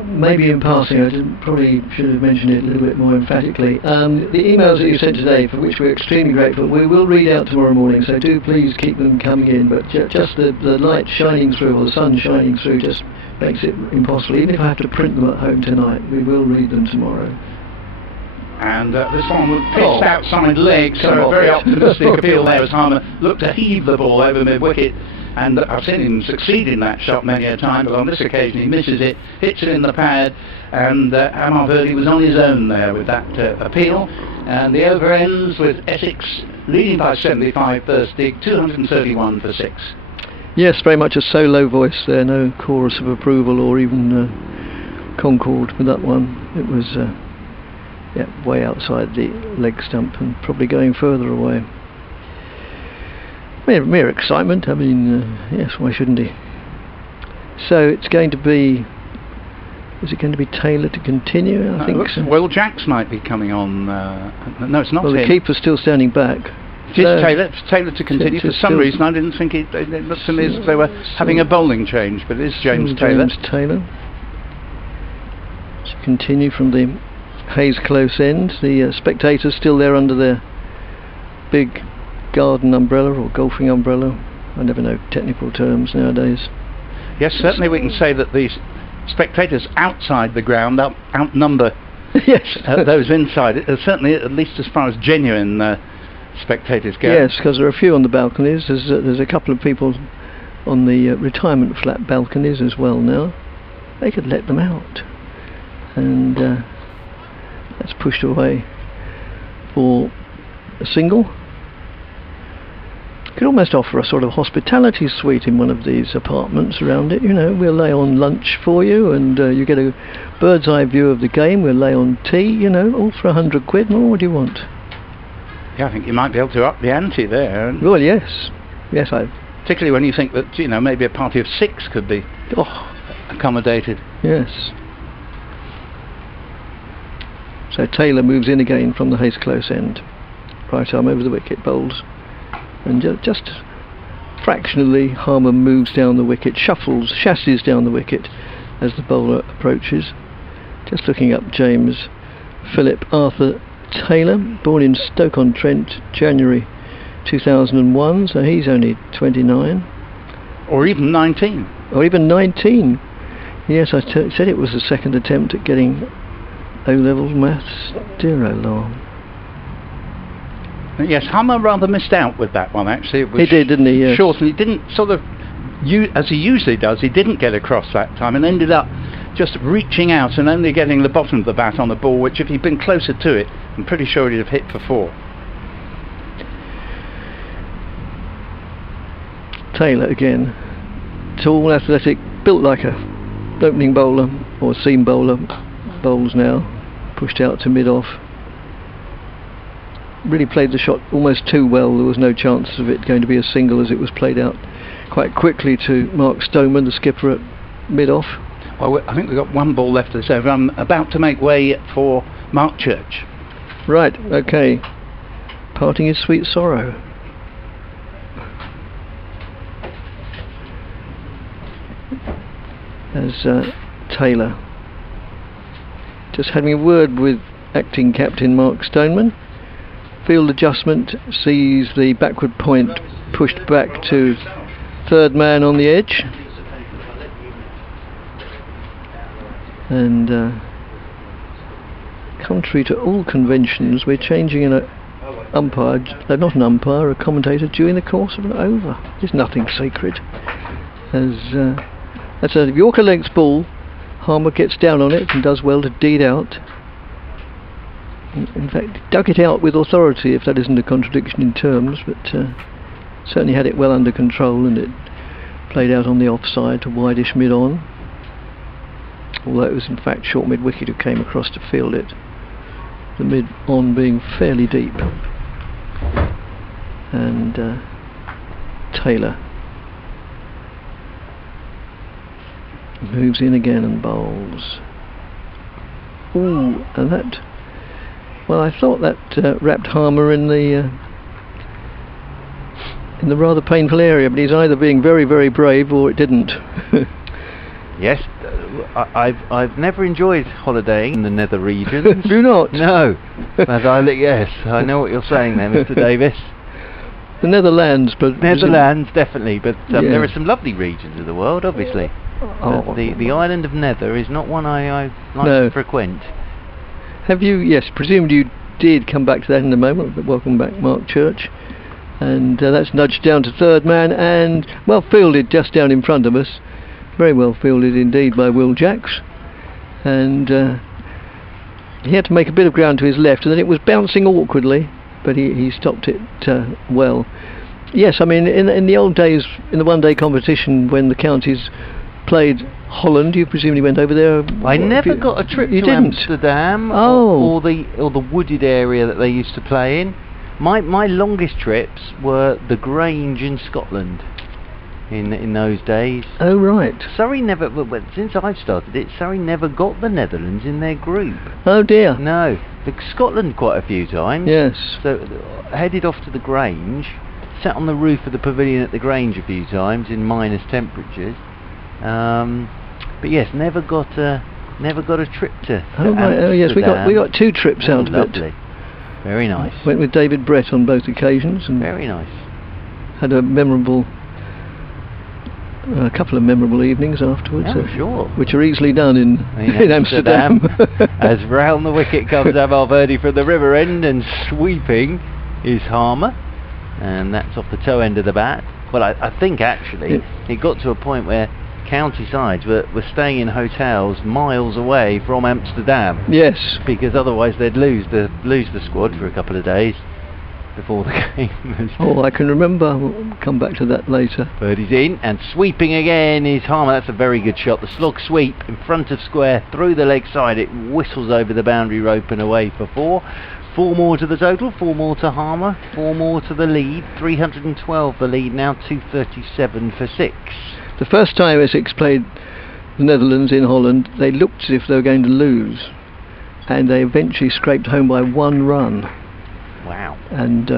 maybe in passing, I probably should have mentioned it a little bit more emphatically. The emails that you sent today, for which we're extremely grateful, we will read out tomorrow morning, so do please keep them coming in, but just the light shining through, or the sun shining through, just makes it impossible. Even if I have to print them at home tonight, we will read them tomorrow. And this one was pitched outside leg, so a very optimistic appeal there as Harmer looked to heave the ball over mid-wicket. And I've seen him succeed in that shot many a time, but on this occasion he misses it, hits it in the pad, and Amar Birdie was on his own there with that appeal. And the over ends with Essex leading by 75 first dig, 231 for 6. Yes, very much a solo voice there, no chorus of approval or even concord with that one. It was way outside the leg stump and probably going further away. Mere excitement, I mean, yes, why shouldn't he? So it's going to be, is it going to be Taylor to continue? I think so. Will Jacks might be coming on, no, it's not him. The keeper's still standing back. It is Taylor to continue. For some reason, I didn't think it looked to me as if they were having a bowling change, but it is James Taylor. James Taylor. To continue from the Hayes Close end. The spectators still there under their big garden umbrella or golfing umbrella. I never know technical terms nowadays. Yes, certainly we can say that the spectators outside the ground outnumber yes, those inside. Certainly, at least as far as genuine spectators go. Yes, because there are a few on the balconies. There's a couple of people on the retirement flat balconies as well now. They could let them out. And that's pushed away for a single. Could almost offer a sort of hospitality suite in one of these apartments around it. You know, we'll lay on lunch for you, and you get a bird's eye view of the game. We'll lay on tea, you know, all for £100 more. What do you want? Yeah, I think you might be able to up the ante there. Well, yes, particularly when you think that, you know, maybe a party of 6 could be accommodated. Yes. So Taylor moves in again from the Hayes Close end. Right arm over the wicket, bowls. And just fractionally, Harmer moves down the wicket, chassis down the wicket as the bowler approaches. Just looking up James Philip Arthur Taylor, born in Stoke-on-Trent, January 2001, so he's only 29. Or even 19. Or even 19. Yes, I said it was the second attempt at getting O-level maths. Dear oh Lord. Yes, Hammer rather missed out with that one, actually. He did, didn't he? Yes. Short, and he didn't sort of, as he usually does, he didn't get across that time and ended up just reaching out and only getting the bottom of the bat on the ball, which if he'd been closer to it, I'm pretty sure he'd have hit for 4. Taylor again. Tall, athletic, built like a opening bowler or seam bowler. Bowls now. Pushed out to mid-off. Really played the shot almost too well. There was no chance of it going to be a single as it was played out quite quickly to Mark Stoneman, the skipper, at mid-off. Well, I think we've got one ball left of this over. I'm about to make way for Mark Church. Right, okay. Parting is sweet sorrow. As Taylor just having a word with acting captain Mark Stoneman. Field adjustment sees the backward point pushed back to third man on the edge, and contrary to all conventions, we're changing an umpire, not an umpire, a commentator during the course of an over. There's nothing sacred. As that's a Yorker lengths ball. Harmer gets down on it and does well to deed out. In fact, dug it out with authority, if that isn't a contradiction in terms, but certainly had it well under control, and it played out on the offside to wideish mid-on, although it was in fact short mid-wicket who came across to field it, the mid-on being fairly deep. And Taylor moves in again and bowls. Ooh, and that... Well, I thought that wrapped Harmer in the rather painful area, but he's either being very, very brave or it didn't. Yes, I've never enjoyed holidaying in the nether regions. Do not? No. Yes, I know what you're saying there, Mr. Davis. The Netherlands, but... Netherlands, definitely, but yeah. There are some lovely regions of the world, obviously. The island of Nether is not one I like to frequent. Have you, yes, presumed you did come back to that in a moment, but welcome back Mark Church. And that's nudged down to third man and well fielded just down in front of us. Very well fielded indeed by Will Jacks. And he had to make a bit of ground to his left, and then it was bouncing awkwardly, but he stopped it well. Yes, I mean, in the old days, in the one-day competition when the counties played Holland, you presumably went over there. I never got a trip to Amsterdam or the wooded area that they used to play in. My longest trips were the Grange in Scotland in those days. Oh right. Surrey never, since I've started it, Surrey never got the Netherlands in their group. Oh dear. No. Scotland quite a few times. Yes. So headed off to the Grange, sat on the roof of the pavilion at the Grange a few times in minus temperatures. But yes, never got a trip to. Oh, right. Oh yes, we got 2 trips out of lovely. it. Very nice. Went with David Brett on both occasions and Very nice. had a couple of memorable evenings afterwards. Oh, sure. Which are easily done in Amsterdam. As round the wicket comes Amalverdi from the river end, and sweeping is Harmer, and that's off the toe end of the bat. Well, I think actually it got to a point where county sides were staying in hotels miles away from Amsterdam. Yes. Because otherwise they'd lose the squad for a couple of days before the game. Oh, I can remember. We'll come back to that later. Birdie's in, and sweeping again is Harmer. That's a very good shot. The slog sweep in front of square, through the leg side. It whistles over the boundary rope and away for 4. 4 more to the total, 4 more to Harmer, 4 more to the lead. 312 the lead now, 237 for 6. The first time Essex played the Netherlands in Holland, they looked as if they were going to lose, and they eventually scraped home by 1 run. Wow. And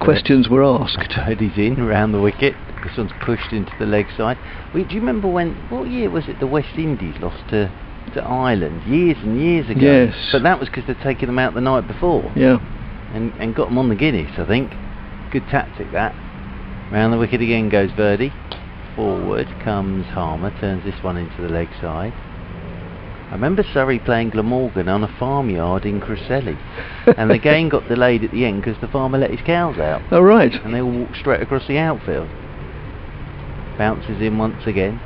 questions were asked. Birdie's in round the wicket. This one's pushed into the leg side. Do you remember what year was it the West Indies lost to Ireland? Years and years ago. Yes. But that was because they'd taken them out the night before. Yeah. And got them on the Guinness, I think. Good tactic, that. Round the wicket again goes Birdie. Forward comes Harmer, turns this one into the leg side. I remember Surrey playing Glamorgan on a farmyard in Cresselly, and the game got delayed at the end because the farmer let his cows out. Oh, right. And they all walked straight across the outfield. Bounces in once again.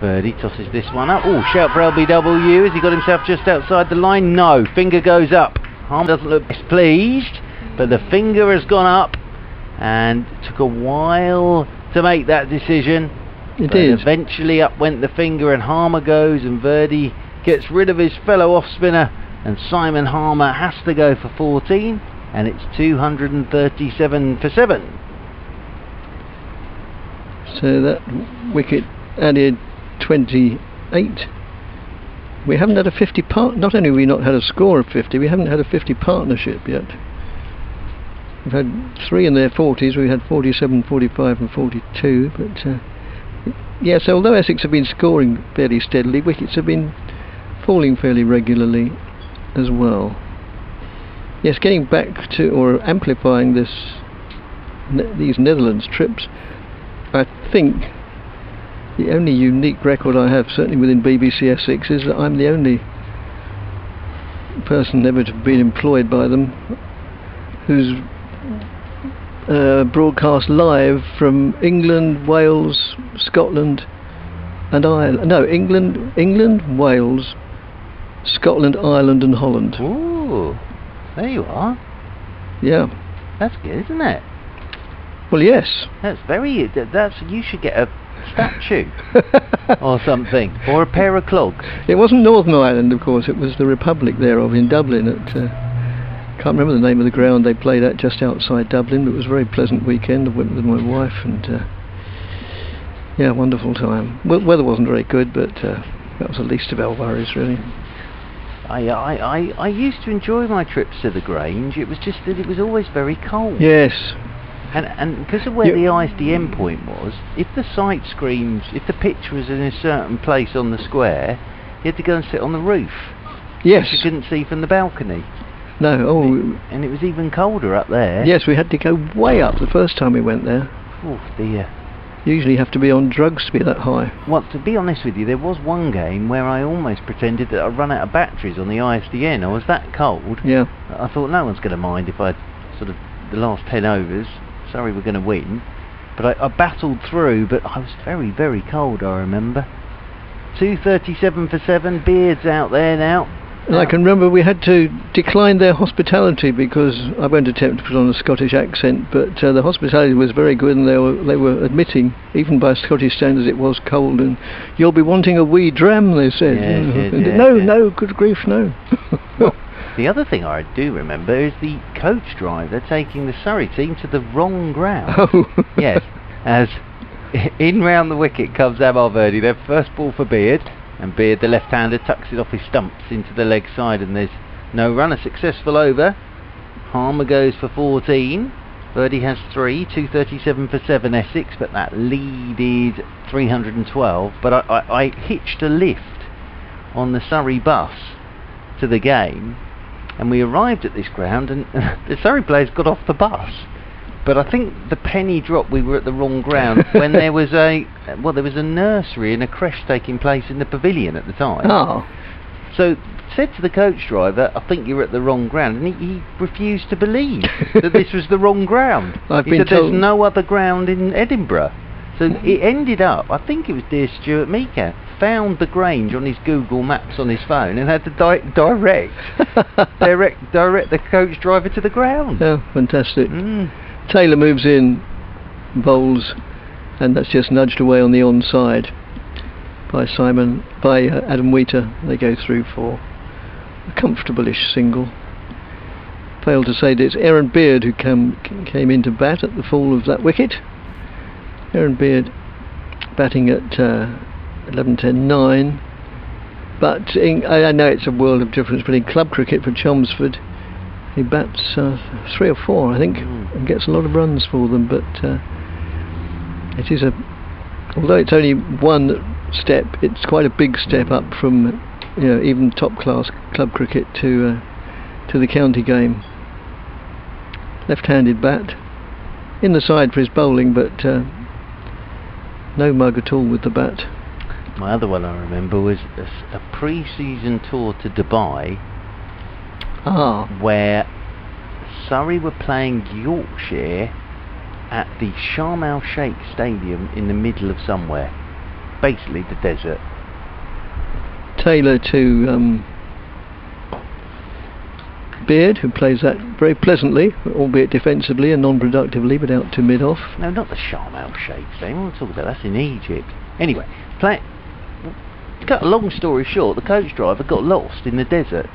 Birdie tosses this one up. Oh, shout for LBW. Has he got himself just outside the line? No. Finger goes up. Harmer doesn't look displeased, but the finger has gone up, and it took a while to make that decision. It did. Eventually up went the finger, and Harmer goes, and Birdie gets rid of his fellow off-spinner, and Simon Harmer has to go for 14, and it's 237 for 7. So that wicket added 28. We haven't had a 50 not only have we not had a score of 50, we haven't had a 50 partnership yet. We've had 3 in their 40s. We had 47, 45 and 42, but yes, although Essex have been scoring fairly steadily, wickets have been falling fairly regularly as well. Yes, getting back to, or amplifying these Netherlands trips, I think the only unique record I have, certainly within BBC Essex, is that I'm the only person ever to have been employed by them who's broadcast live from England, Wales, Scotland and Ireland. No, England, Wales, Scotland, Ireland and Holland. Ooh, there you are. Yeah. That's good, isn't it? Well, yes. That's very. You should get a statue or something, or a pair of clogs. It wasn't Northern Ireland, of course. It was the Republic thereof in Dublin. Can't remember the name of the ground they played at, just outside Dublin. But it was a very pleasant weekend. I went with my wife, and yeah, wonderful time. Well, weather wasn't very good, but that was the least of our worries, really. I used to enjoy my trips to the Grange. It was just that it was always very cold. Yes. And because of where the ISDN point was, if the sight screens, if the pitch was in a certain place on the square, you had to go and sit on the roof. Yes. You couldn't see from the balcony. No. Oh. And it was even colder up there. Yes, we had to go way up the first time we went there. Oh dear. Usually you have to be on drugs to be that high. Well, to be honest with you, there was one game where I almost pretended that I'd run out of batteries on the ISDN. I was that cold. Yeah. I thought no one's going to mind if I sort of the last 10 overs. Sorry, we're going to win. But I battled through, but I was very, very cold, I remember. 237 for 7, Beard's out there now. And I can remember we had to decline their hospitality because I won't attempt to put on a Scottish accent, but the hospitality was very good, and they were admitting, even by Scottish standards, it was cold, and you'll be wanting a wee dram, they said. Yes, no, good grief, no. Well, the other thing I do remember is the coach drive. They're taking the Surrey team to the wrong ground. Oh. Yes, as in round the wicket comes Amalverdi. Their first ball for Beard, and Beard, the left-hander, tucks it off his stumps into the leg side, and there's No runner successful over. Harmer goes for 14. Birdie has 3, 237 for 7 Essex, but that lead is 312. But I hitched a lift on the Surrey bus to the game, and we arrived at this ground, and the Surrey players got off the bus. But I think the penny dropped, we were at the wrong ground when there was a nursery and a creche taking place in the pavilion at the time. Oh. So said to the coach driver, I think you're at the wrong ground, and he refused to believe that this was the wrong ground. He said there's no other ground in Edinburgh. So it ended up, I think it was dear Stuart Meeker, found the Grange on his Google Maps on his phone and had to direct the coach driver to the ground. Oh, fantastic. Taylor moves in, bowls, and that's just nudged away on the onside by Adam Wheater. They go through for a comfortable-ish single. Failed to say that it's Aaron Beard who came in to bat at the fall of that wicket. Aaron Beard batting at 11-10-9, but I know it's a world of difference, but in club cricket for Chelmsford he bats 3 or 4 I think, and gets a lot of runs for them. But it is although it's only one step, it's quite a big step up from even top class club cricket to the county game. Left-handed bat, in the side for his bowling, but no mug at all with the bat. My other one I remember was a pre-season tour to Dubai, where Surrey were playing Yorkshire at the Sharm El Sheikh Stadium in the middle of somewhere, basically the desert. Taylor to Beard, who plays that very pleasantly, albeit defensively and non-productively, but out to mid-off. No, not the Sharm El Sheikh Stadium. What I'm talking about, that's in Egypt. Anyway, cut a long story short, the coach driver got lost in the desert.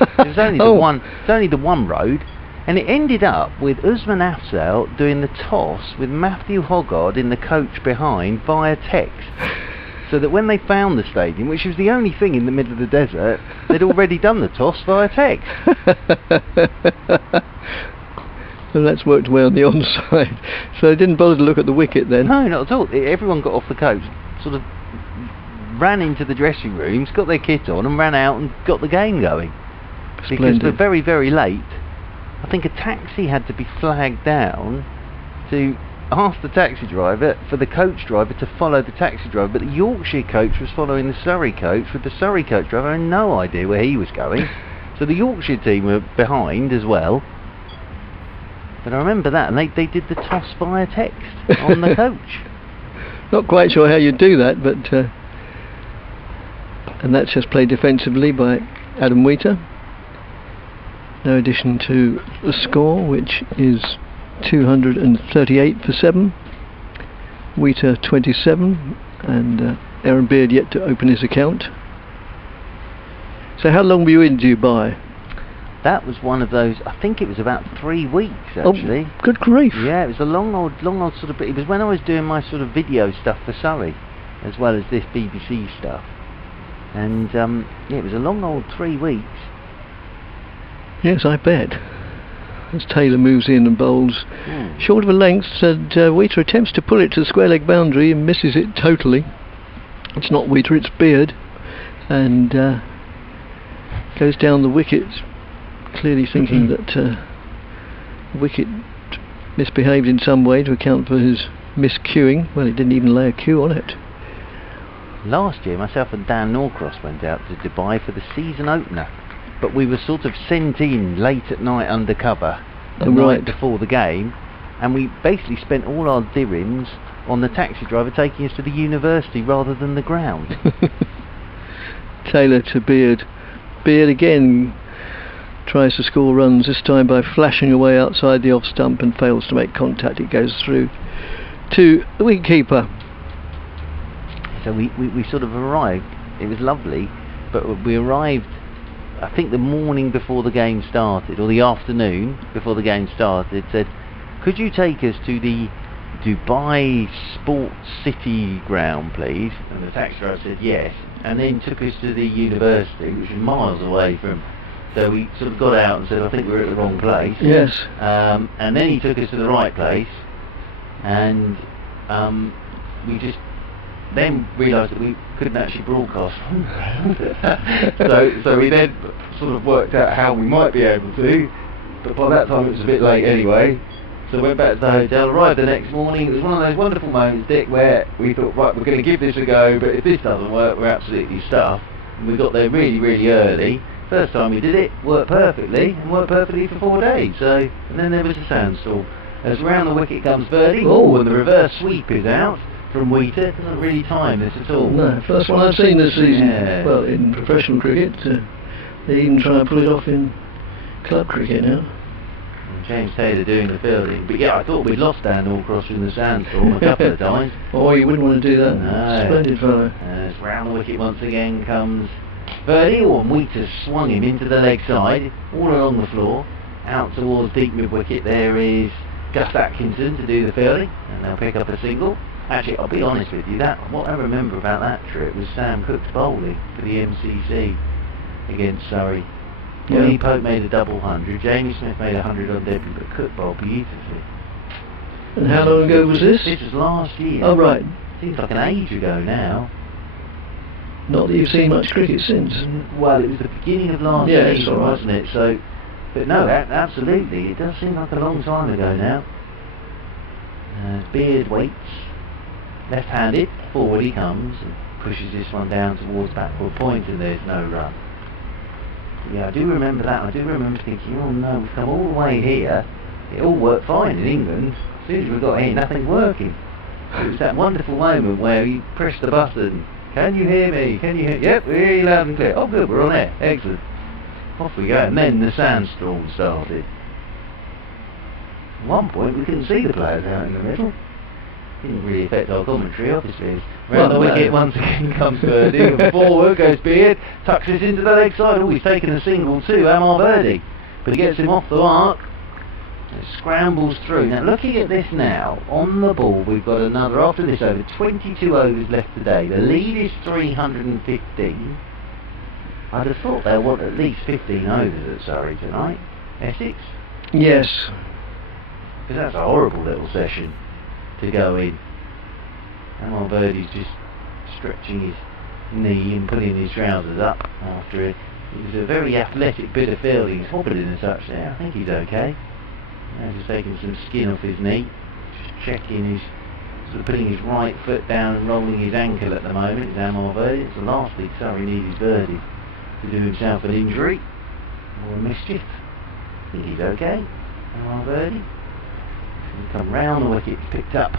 It was only the one road, and it ended up with Usman Afzal doing the toss with Matthew Hoggard in the coach behind via text, so that when they found the stadium, which was the only thing in the middle of the desert, they'd already done the toss via text. Well, that's worked well on the onside. So they didn't bother to look at the wicket then? No, not at all. Everyone got off the coach, sort of ran into the dressing rooms, got their kit on and ran out and got the game going. Splendid. Because very, very late, I think a taxi had to be flagged down to ask the taxi driver for the coach driver to follow the taxi driver, but the Yorkshire coach was following the Surrey coach, with the Surrey coach driver had no idea where he was going. So the Yorkshire team were behind as well. But I remember that, and they did the toss via text on the coach. Not quite sure how you do that, but and that's just played defensively by Adam Wheater. No addition to the score, which is 238 for 7. Wheater 27, and Aaron Beard yet to open his account. So how long were you in Dubai? That was one of those, I think it was about 3 weeks actually. Oh, good grief. Yeah, it was a long old sort of, it was when I was doing my sort of video stuff for Surrey, as well as this BBC stuff. And yeah, it was a long old 3 weeks. Yes, I bet. As Taylor moves in and bowls short of a length, and Wheater attempts to pull it to the square leg boundary and misses it totally. It's not Wheater, it's Beard, and goes down the wicket, clearly thinking that the wicket misbehaved in some way to account for his miscuing. Well, he didn't even lay a cue on it. Last year, myself and Dan Norcross went out to Dubai for the season opener, but we were sort of sent in late at night undercover the night before the game, and we basically spent all our dirhams on the taxi driver taking us to the university rather than the ground. Taylor to Beard. Beard again tries to score runs, this time by flashing away outside the off stump and fails to make contact. It goes through to the wicketkeeper. So we sort of arrived, it was lovely, but we arrived I think the morning before the game started, or the afternoon before the game started, said, could you take us to the Dubai Sports City ground please? And the taxi driver said yes, and then took us to the university, which was miles away from So we sort of got out and said, I think we're at the wrong place. Yes. And then he took us to the right place, and we just then realised that we couldn't actually broadcast from the ground. so we then sort of worked out how we might be able to, but by that time it was a bit late anyway. So went back to the hotel, arrived the next morning. It was one of those wonderful moments, Dick, where we thought, right, we're going to give this a go, but if this doesn't work, we're absolutely stuffed. And we got there really, really early. First time we did it, worked perfectly, and worked perfectly for 4 days. So, and then there was a sandstorm. As round the wicket comes birdie, and the reverse sweep is out from Wheater. Doesn't really time this at all. No, first one I've seen this season. Yeah. Well, in professional cricket. They even try and pull it off in club cricket now. James Taylor doing the fielding. But yeah, I thought we'd lost Dan Norcross in the sandstorm a couple of times. Oh, you wouldn't want to do that. No. Splendid fellow. As round the wicket once again comes birdie, and Wheater swung him into the leg side, all along the floor. Out towards deep mid-wicket there is Gus Atkinson to do the fielding, and they'll pick up a single. Actually, I'll be honest with you, what I remember about that trip was Sam Cook's bowling for the MCC against Surrey. Yeah. Lee Pope made a double 100, Jamie Smith made 100 on debut, but Cook bowled beautifully. And how long ago was this? This was last year. Oh, right. Seems like an age ago now. Not that you've seen much cricket since. Well, it was the beginning of last Yeah, it's season, all right. wasn't it? So, but no, absolutely, it does seem like a long time ago now. Beard waits, left-handed, forward he comes, and pushes this one down towards backward point, and there's no run. Yeah, I do remember that. I do remember thinking, oh no, we've come all the way here. It all worked fine in England. As soon as we got here, nothing's working. It was that wonderful moment where you press the button. Can you hear me? Can you hear? Yep, we hear you loud and clear. Oh good, we're on air. Excellent. Off we go. And then the sandstorm started. At one point we couldn't see the players out in the middle. Didn't really affect our commentary, obviously. Round the wicket once again comes Birdie, and forward goes Beard, tucks it into the leg side. Oh, he's taken a single too, Amar Birdie. But he gets him off the mark. It scrambles through. Now looking at this now, on the ball we've got another, after this over, 22 overs left today. The lead is 315. I'd have thought they'll want at least 15 overs at Surrey tonight. Essex? Yes. Because that's a horrible little session to go in. Amar Birdie's just stretching his knee and pulling his trousers up after it. It was a very athletic bit of fielding. He's hobbling and such there. I think he's okay. Now just taking some skin off his knee, just checking his, sort of putting his right foot down and rolling his ankle at the moment. It's Amar Birdie. It's the last thing Surrey needs is Birdie to do himself an injury or a mischief. I think he's okay. Amar Birdie. He'll come round the wicket, picked up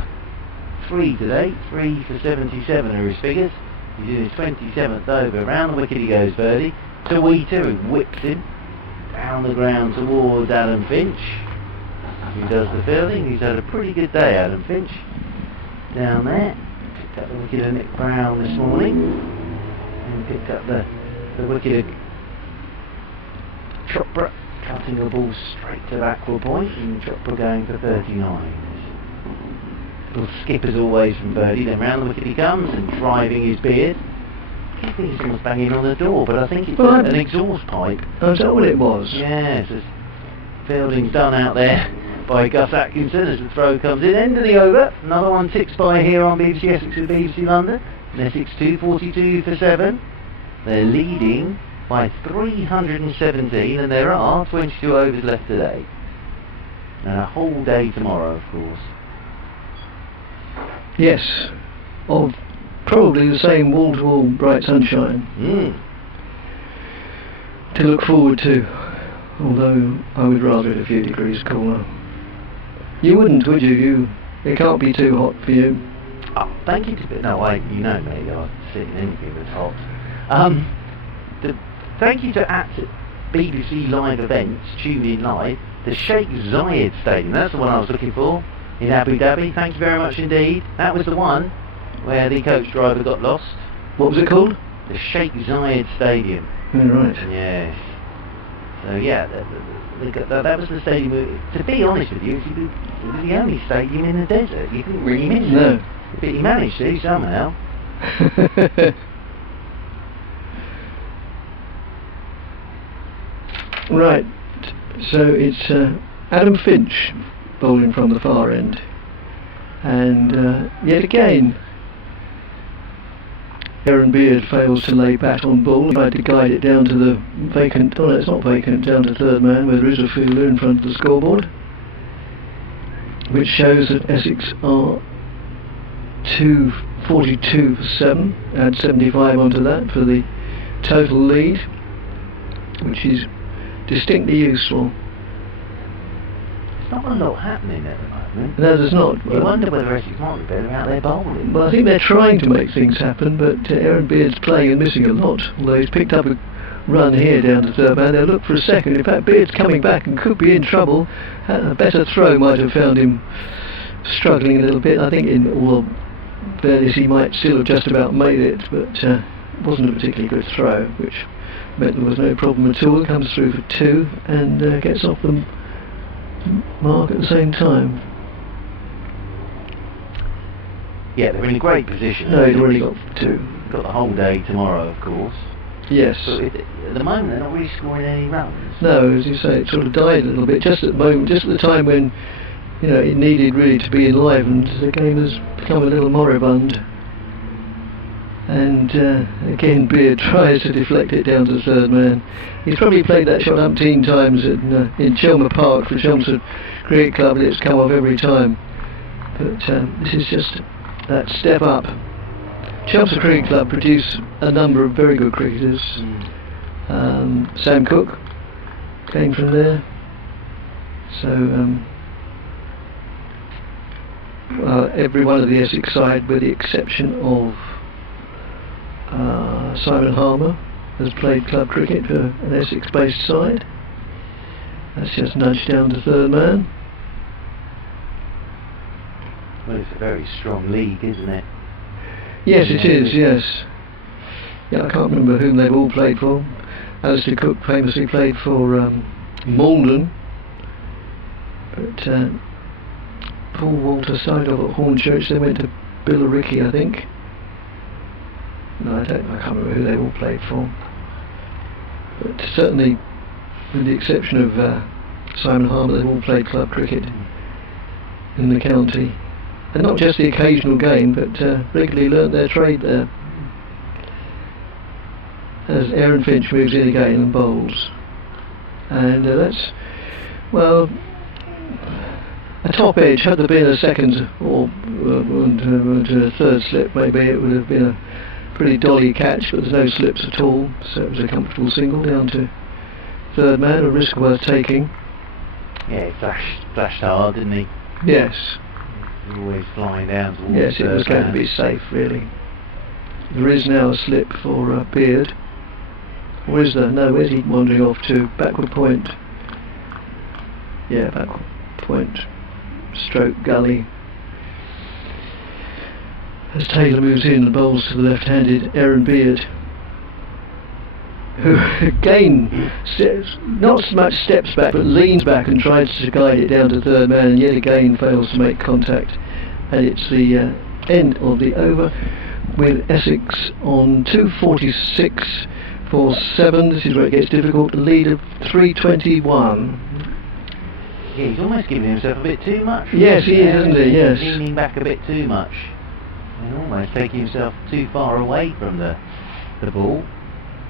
3 today, 3 for 77 are his figures. He's in his 27th over. Round the wicket he goes, Birdie. To Wheater, who whips him down the ground towards Adam Finch, who does the fielding. He's had a pretty good day, Adam Finch, down there. Picked up the wicket of Nick Brown this morning, and picked up the wicket of Chopra, cutting the ball straight to backward point, and Chopra going for 39. Little skip as always from Birdie. Then round the wicket he comes, and driving his beard. I think someone's banging on the door, but I think it's an exhaust pipe. Oh, is that what it was? Yes, as fielding's done out there by Gus Atkinson as the throw comes in. End of the over. Another one ticks by here on BBC Essex with BBC London. Essex 242 for 7. They're leading by 317, and there are 22 overs left today. And a whole day tomorrow, of course. Yes. Of probably the same wall-to-wall bright sunshine to look forward to, although I would rather it a few degrees cooler. You wouldn't, would you? It can't be too hot for you. Oh, thank you. No, you know me. I'll sit in anything that's hot. Thank you to BBC Live Events, Tune In Live, the Sheikh Zayed Stadium. That's the one I was looking for in Abu Dhabi. Thank you very much indeed. That was the one where the coach driver got lost. What was it called? The Sheikh Zayed Stadium. Oh, right. Yes. So yeah, that was the stadium. To be honest with you, it was the only stadium in the desert. You couldn't really miss it. But he managed to somehow. Right, so it's Adam Finch bowling from the far end, and yet again Aaron Beard fails to lay bat on ball. He tried to guide it down to the vacant, oh no, it's not vacant, down to third man where there is a fielder in front of the scoreboard, which shows that Essex are 242 for 7, add 75 onto that for the total lead, which is distinctly useful. There's not a lot happening at the moment. No, there's not. You wonder whether Essex might be better out there bowling. Well, I think they're trying to make things happen, but Aaron Beard's playing and missing a lot, although he's picked up a run here down to third man. They'll look for a second. In fact, Beard's coming back and could be in trouble. A better throw might have found him struggling a little bit. I think in all fairness he might still have just about made it, but it wasn't a particularly good throw, which meant there was no problem at all. Comes through for 2 and gets off the mark at the same time. Yeah, they're in a great position. No, he's already got 2. Got the whole day tomorrow, of course. Yes. But at the moment, they're not really scoring any runs. No, as you say, it sort of died a little bit just at the moment, just at the time when, you know, it needed really to be enlivened. The game has become a little moribund. And again, Beard tries to deflect it down to the third man. He's probably played that shot umpteen times in Chelmer Park for Chelmsford Cricket Club, and it's come off every time. But this is just that step up. Chelmsford Cricket Club produce a number of very good cricketers. Sam Cook came from there. So every one of the Essex side, with the exception of Simon Harmer, has played club cricket for an Essex-based side. That's just nudged down to third man. Well, it's a very strong league, isn't it? Yes, it is, yes. Yeah, I can't remember whom they've all played for. Alistair Cook famously played for Malden, but Paul Walter started off at Hornchurch, then went to Billericay, I think. No, I can't remember who they all played for. But certainly, with the exception of Simon Harmer, they've all played club cricket in the county. And not just the occasional game, but regularly learnt their trade there. As Aaron Finch moves in again and bowls. And that's, well, a top edge. Had there been a second or a third slip, maybe it would have been a pretty dolly catch, but there's no slips at all, so it was a comfortable single down to third man, a risk worth taking. Yeah, he flashed hard, didn't he? Yes. Always flying down towards yes, it was going to be safe, really. There is now a slip for Beard. Or is there? No, where's he wandering off to? Backward point. Yeah, backward point. Stroke gully. As Taylor moves in and bowls to the left-handed Aaron Beard, who again not so much steps back but leans back and tries to guide it down to third man, and yet again fails to make contact. And it's the end of the over, with Essex on 246 for 7. This is where it gets difficult. Lead of 321. Yeah, he's almost giving himself a bit too much. Yes, he is, isn't he? Yes. Leaning back a bit too much. And almost taking himself too far away from the ball.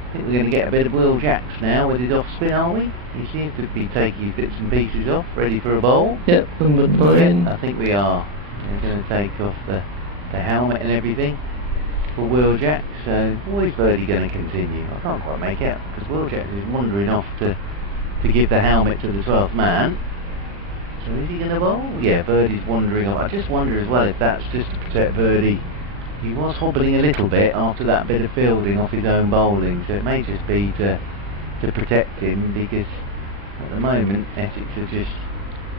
I think we're going to get a bit of Will Jacks now with his off spin, are we? He seems to be taking bits and pieces off, ready for a bowl. Yep, number 9. I think we are. We're going to take off the helmet and everything for Will Jacks. So, or is Birdie going to continue? I can't quite make out, because Will Jacks is wandering off to give the helmet to the 12th man. So is he going to bowl? Yeah, Birdie's wandering off. I just wonder as well if that's just to protect Birdie. He was hobbling a little bit after that bit of fielding off his own bowling, so it may just be to protect him, because at the moment Essex are just,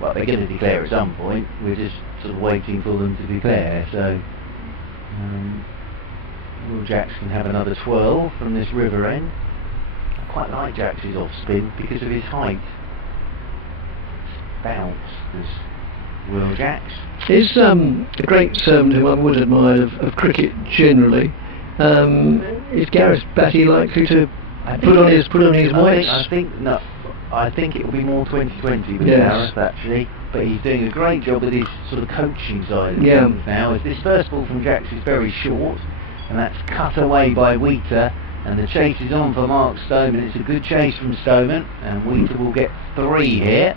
well, they're going to declare at some point. We're just sort of waiting for them to declare. So Will Jacks can have another 12 from this river end. I quite like Jacks' off spin because of his height. Bounce as Will Jacks. He's a great servant whom I would admire of cricket generally. Is Gareth Batty likely to put on his whites? I think no. I think it will be more 2020 with Yes. Gareth, actually. But he's doing a great job with his sort of coaching side of Yeah. things now. As this first ball from Jacks is very short, and that's cut away by Wheater, and the chase is on for Mark Stoneman. It's a good chase from Stoneman, and Wheater will get 3 here.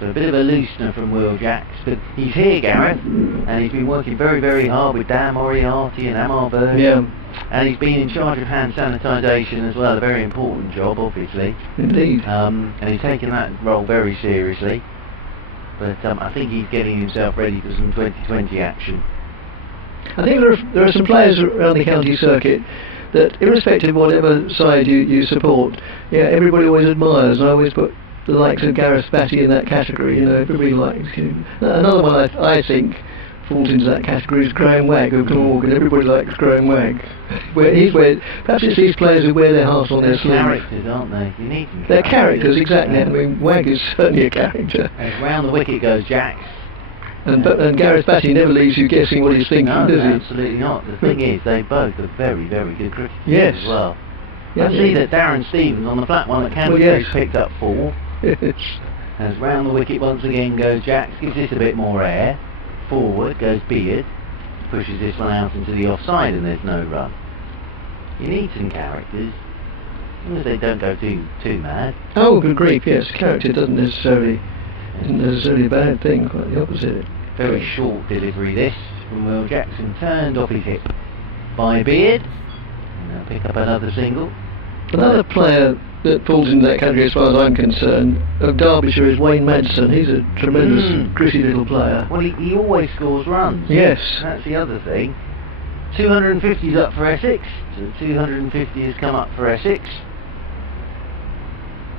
So a bit of a loosener from Will Jacks, but he's here, Gareth, and he's been working very, very hard with Dan Moriarty and Amar Bird. Yeah, And he's been in charge of hand sanitisation as well, a very important job, obviously. indeed. And he's taken that role very seriously. But I think he's getting himself ready for some 2020 action. I think there are some players around the county circuit that, irrespective of whatever side you support, everybody always admires, and I always put the likes of Gareth Batty in that category. Everybody likes him. Another one I think falls into that category is Graham Wagg of Glamorgan. Everybody likes Graham Wagg. Perhaps it's these players who wear their heart on their They're sleeve. characters, aren't they? You need them. They're characters, exactly. I mean, Wagg is certainly a character. As round the wicket goes Jacks. And Gareth Batty never leaves you guessing what he's thinking, No, does he? absolutely not. The thing is, they both are very, very good cricketers Yes. as well. Yeah, I see that Darren Stevens on the flat one at Canterbury yes. picked up 4. Yes. As round the wicket once again goes Jacks, gives this a bit more air. Forward goes Beard, pushes this one out into the offside, and there's no run. You need some characters, as long as they don't go too mad. Oh, good grief, yes. Character isn't necessarily a bad thing, quite the opposite. Very short delivery this from Will Jackson, turned off his hip by Beard, and they'll pick up another single. Another player that falls into that category as far as I'm concerned, of Derbyshire, is Wayne Madsen. He's a tremendous, gritty little player. Well, he always scores runs. Yes. That's the other thing. 250's up for Essex, so 250 has come up for Essex.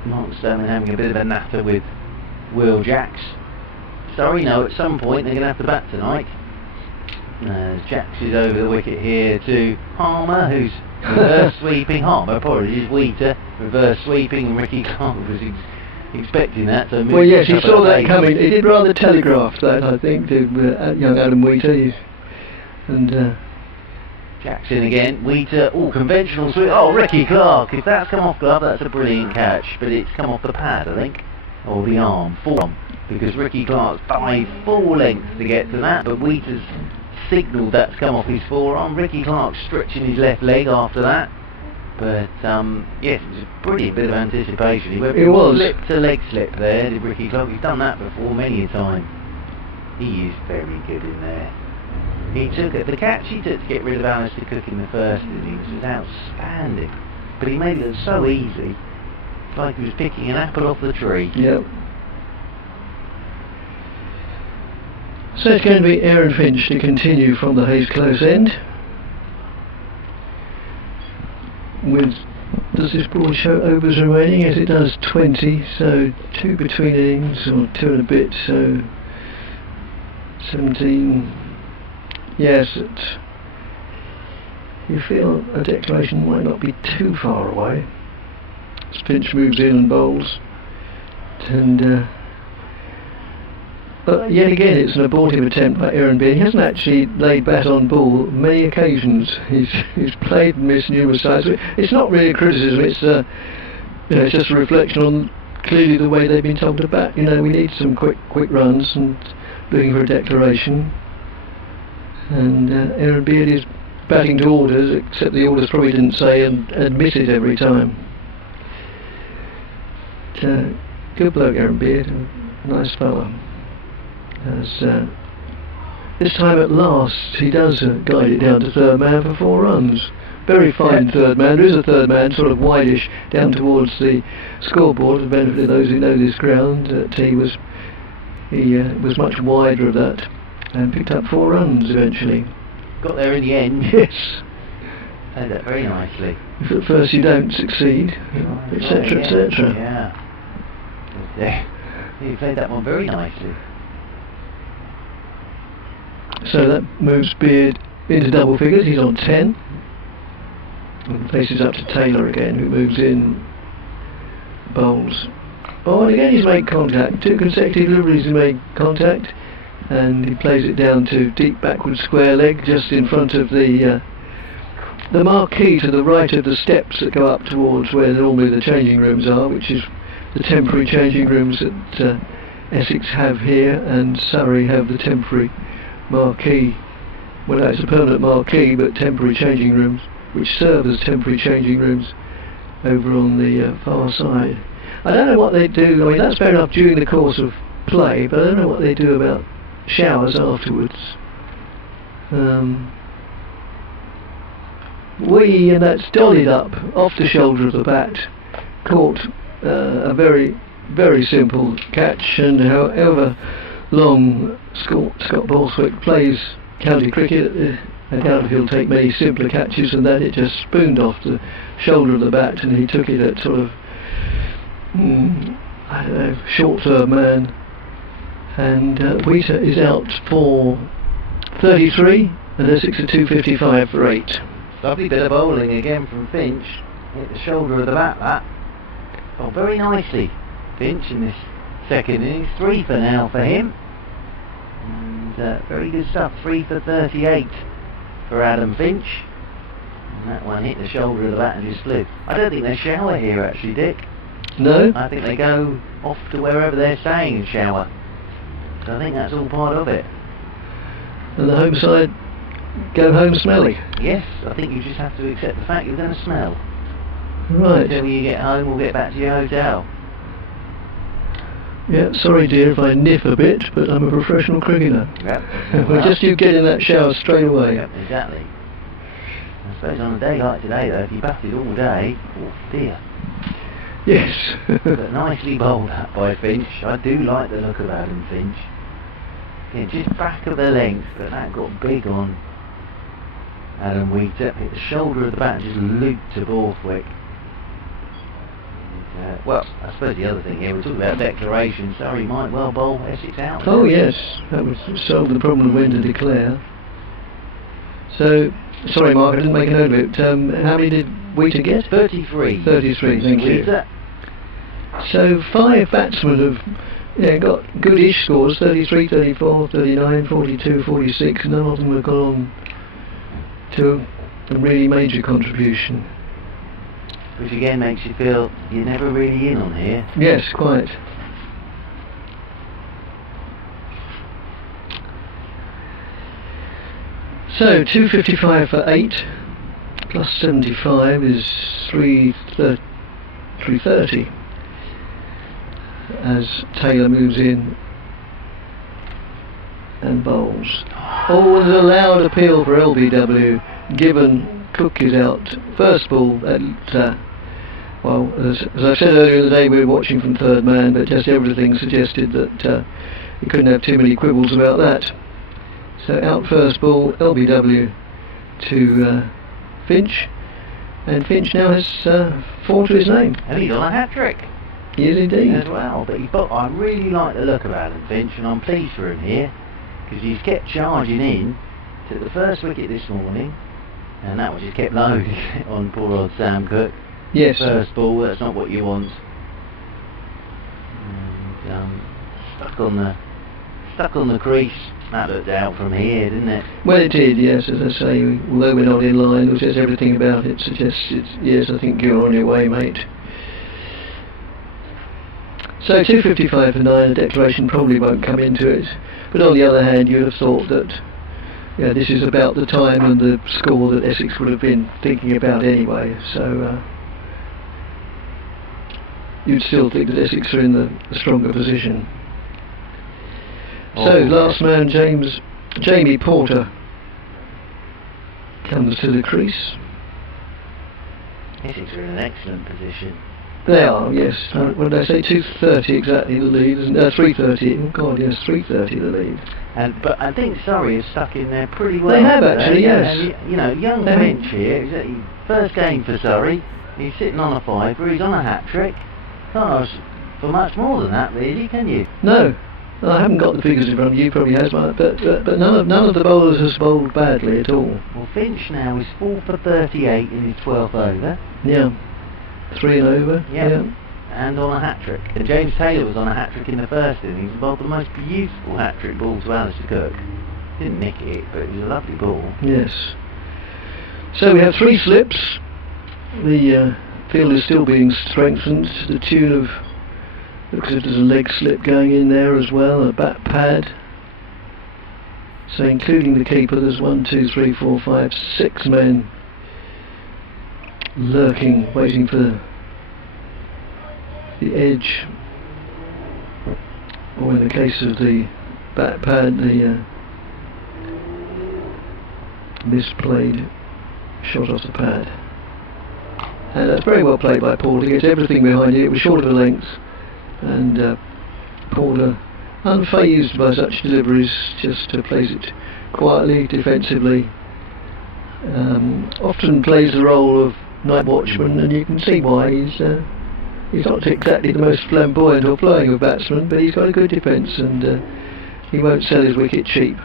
Mark Stoneman having a bit of a natter with Will Jacks. Surrey know at some point they're going to have to bat tonight. Jacks is over the wicket here to Harmer, who's reverse sweeping. Harmer, apologies, Wheater, reverse sweeping, and Ricky Clark was expecting that. So Well, yes, he moved up saw at that pace. coming. He did rather telegraph that, I think, to young Adam Wheater. And Jackson again, Wheater, conventional sweep. Oh, Ricky Clark, if that's come off glove, that's a brilliant catch, but it's come off the pad, I think, or the arm, forearm, because Ricky Clark's dived full length to get to that, but Wheater's signalled that's come off his forearm. Ricky Clark stretching his left leg after that, but yes, it was a brilliant bit of anticipation. He went It from was. slip to leg slip there, did Ricky Clark. He's done that before many a time. He is very good in there. He took it. The catch he took to get rid of Alistair Cook in the first innings was outstanding, but he made it look so easy. It's like he was picking an apple off the tree. Yep. So it's going to be Aaron Finch to continue from the Hayes Close end. Does this board show overs remaining? Yes, it does, 20, so 2 between innings, or 2 and a bit, so 17. Yes, you feel a declaration might not be too far away. As Finch moves in and bowls, and yet again it's an abortive attempt by Aaron Beard. He hasn't actually laid bat on ball many occasions. He's played and missed numerous times. It's not really a criticism, it's it's just a reflection on clearly the way they've been told to bat. We need some quick runs, and looking for a declaration. And Aaron Beard is batting to orders, except the orders probably didn't say and admit it every time. Good bloke, Aaron Beard, a nice fella. This time at last he does guide it down to third man for 4 runs. Very fine third man. There is a third man, sort of wideish, down towards the scoreboard. For the benefit of those who know this ground, he was much wider of that, and picked up 4 runs eventually. Got there in the end. Yes. Played that very nicely. If at first you don't succeed, etc., etc. Yeah. He played that one very nicely. So that moves Beard into double figures. He's on 10. And faces up to Taylor again, who moves in, bowls. Oh, and again he's made contact. 2 consecutive deliveries he made contact, and he plays it down to deep backward square leg, just in front of the marquee to the right of the steps that go up towards where normally the changing rooms are, which is the temporary changing rooms that Essex have here, and Surrey have the temporary marquee. Well, no, it's a permanent marquee, but temporary changing rooms, which serve as temporary changing rooms over on the far side. I don't know what they do. I mean, that's fair enough during the course of play, but I don't know what they do about showers afterwards. And that's dollied up off the shoulder of the bat, caught a very, very simple catch, and however long Scott Borthwick plays county cricket, I doubt he'll take many simpler catches than that. It just spooned off the shoulder of the bat, and he took it at sort of, I don't know, short third man. And Wheater is out for 33, and Essex at 255 for 8. Lovely bit of bowling again from Finch. Hit the shoulder of the bat, that. Oh, very nicely, Finch, in this second innings. 3 for now for him. And very good stuff. 3 for 38 for Adam Finch. And that one hit the shoulder of the bat and just flew. I don't think they shower here, actually, Dick. No? I think they go off to wherever they're staying and shower. So I think that's all part of it. And the home side go home smelly. Yes, I think you just have to accept the fact you're going to smell. Right. Until you get home or get back to your hotel. Yeah, sorry dear if I niff a bit, but I'm a professional cricketer. Yep. Well, just you get in that shower straight away. Yep, exactly. I suppose on a day like today though, if you batted all day, oh dear. Yes. But nicely bowled up by Finch. I do like the look of Adam Finch. Yeah, just back of the length, but that got big on Adam Wheater. Hit the shoulder of the bat and just looped to Borthwick. Well, I suppose the other thing here, we're talking about declaration. Surrey might well bowl Essex out. Oh yes, that would solve the problem of when to declare. So, sorry Mark, I didn't make a note of it. How many did Wheater get? 33. 33, thank you. Wheater. So 5 batsmen have got goodish scores, 33, 34, 39, 42, 46. None of them have gone on to a really major contribution. Which again makes you feel you're never really in on here. Yes, quite. So 255 for 8 plus 75 is 330 as Taylor moves in and bowls. Oh, there's a loud appeal for LBW given Cook is out. First ball at well, as I said earlier in the day, we were watching from third man, but just everything suggested that you couldn't have too many quibbles about that. So out first ball, LBW to Finch, and Finch now has 4 to his name. And he's on a hat-trick. He is indeed. As well, but I really like the look of Adam Finch, and I'm pleased for him here, because he's kept charging in, took the first wicket this morning, and that one just kept loading on poor old Sam Cook. Yes. First ball, that's not what you want. And, stuck on the crease. That looked out from here, didn't it? Well, it did, yes. As I say, although we're not in line, which says everything about it suggests it's, yes, I think you're on your way, mate. So 255 for 9, the declaration probably won't come into it. But on the other hand, you'd have thought that this is about the time and the score that Essex would have been thinking about anyway. So you'd still think that Essex are in the stronger position. So last man, Jamie Porter comes to the crease. Essex are in an excellent position. They are, yes. What did I say? 230 exactly the lead, isn't it? 330. Oh God, yes, 330 the lead. But I think Surrey is stuck in there pretty well. They have actually, yes. And young Finch here, first game for Surrey. He's sitting on a 5, he's on a hat-trick. Can't ask for much more than that, really, can you? No. I haven't got the figures in front of you, probably has, but none of the bowlers has bowled badly at all. Well, Finch now is 4 for 38 in his 12th over. Yeah. 3 and over. Yeah. And on a hat-trick. And James Taylor was on a hat-trick in the first innings and bowled the most beautiful hat-trick ball to Alistair Cook. Didn't nick it, but it was a lovely ball. Yes. So we have 3 slips. The field is still being strengthened to the tune of Looks as if there's a leg slip going in there as well, a bat pad. So including the keeper, there's 1, 2, 3, 4, 5, 6 men lurking, waiting for the edge, or in the case of the bat pad, the misplayed shot off the pad. And that's very well played by Porter. He gets everything behind it. It was short of a length, and Porter, unfazed by such deliveries, just plays it quietly, defensively. Often plays the role of night watchman, and you can see why. He's not exactly the most flamboyant or flying of batsmen, but he's got a good defence, and he won't sell his wicket cheap.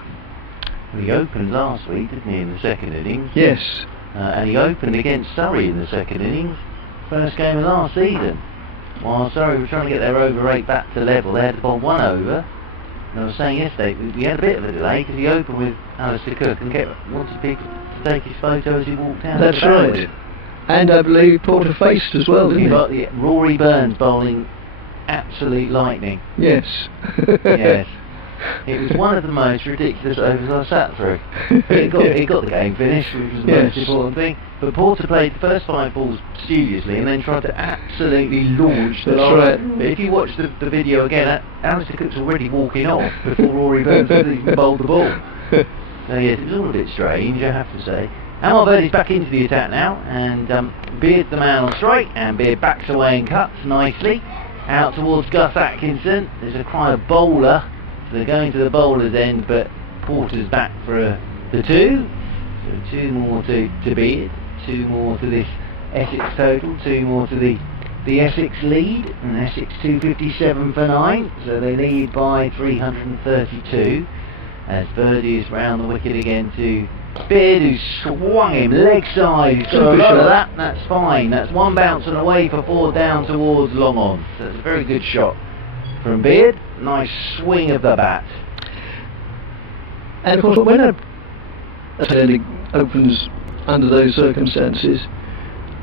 Well, he opened last week, didn't he, in the second innings? Yes. And he opened against Surrey in the second innings, first game of last season. While Surrey were trying to get their over rate back to level, they had to bowl 1 over. And I was saying yesterday, we had a bit of a delay because he opened with Alistair Cook and wanted people to take his photo as he walked out. That's right. And I believe Porter faced as well, didn't he? Got Rory Burns bowling absolute lightning. Yes. Yes. It was one of the most ridiculous overs I sat through. It got the game finished, which was the most important thing. But Porter played the first 5 balls studiously and then tried to absolutely launch the last. Right. But if you watch the video again, Alistair Cook's already walking off before Rory Burns had even bowled the ball. So yes, it was all a bit strange, I have to say. Amar Birdie's back into the attack now, and Beard's the man on strike, and Beard backs away and cuts nicely. Out towards Gus Atkinson. There's a cry of bowler. They're going to the bowler's end, but Porter's back for the 2. So 2 more to Beard, 2 more to this Essex total, 2 more to the Essex lead, and Essex 257 for 9, so they lead by 332. As Birdie is round the wicket again to Beard, who swung him leg side. So a lot of that, that's fine. That's 1 bounce and away for 4 down towards long on. So it's a very good shot from Beard. Nice swing of the bat. And of course, when a inning opens under those circumstances,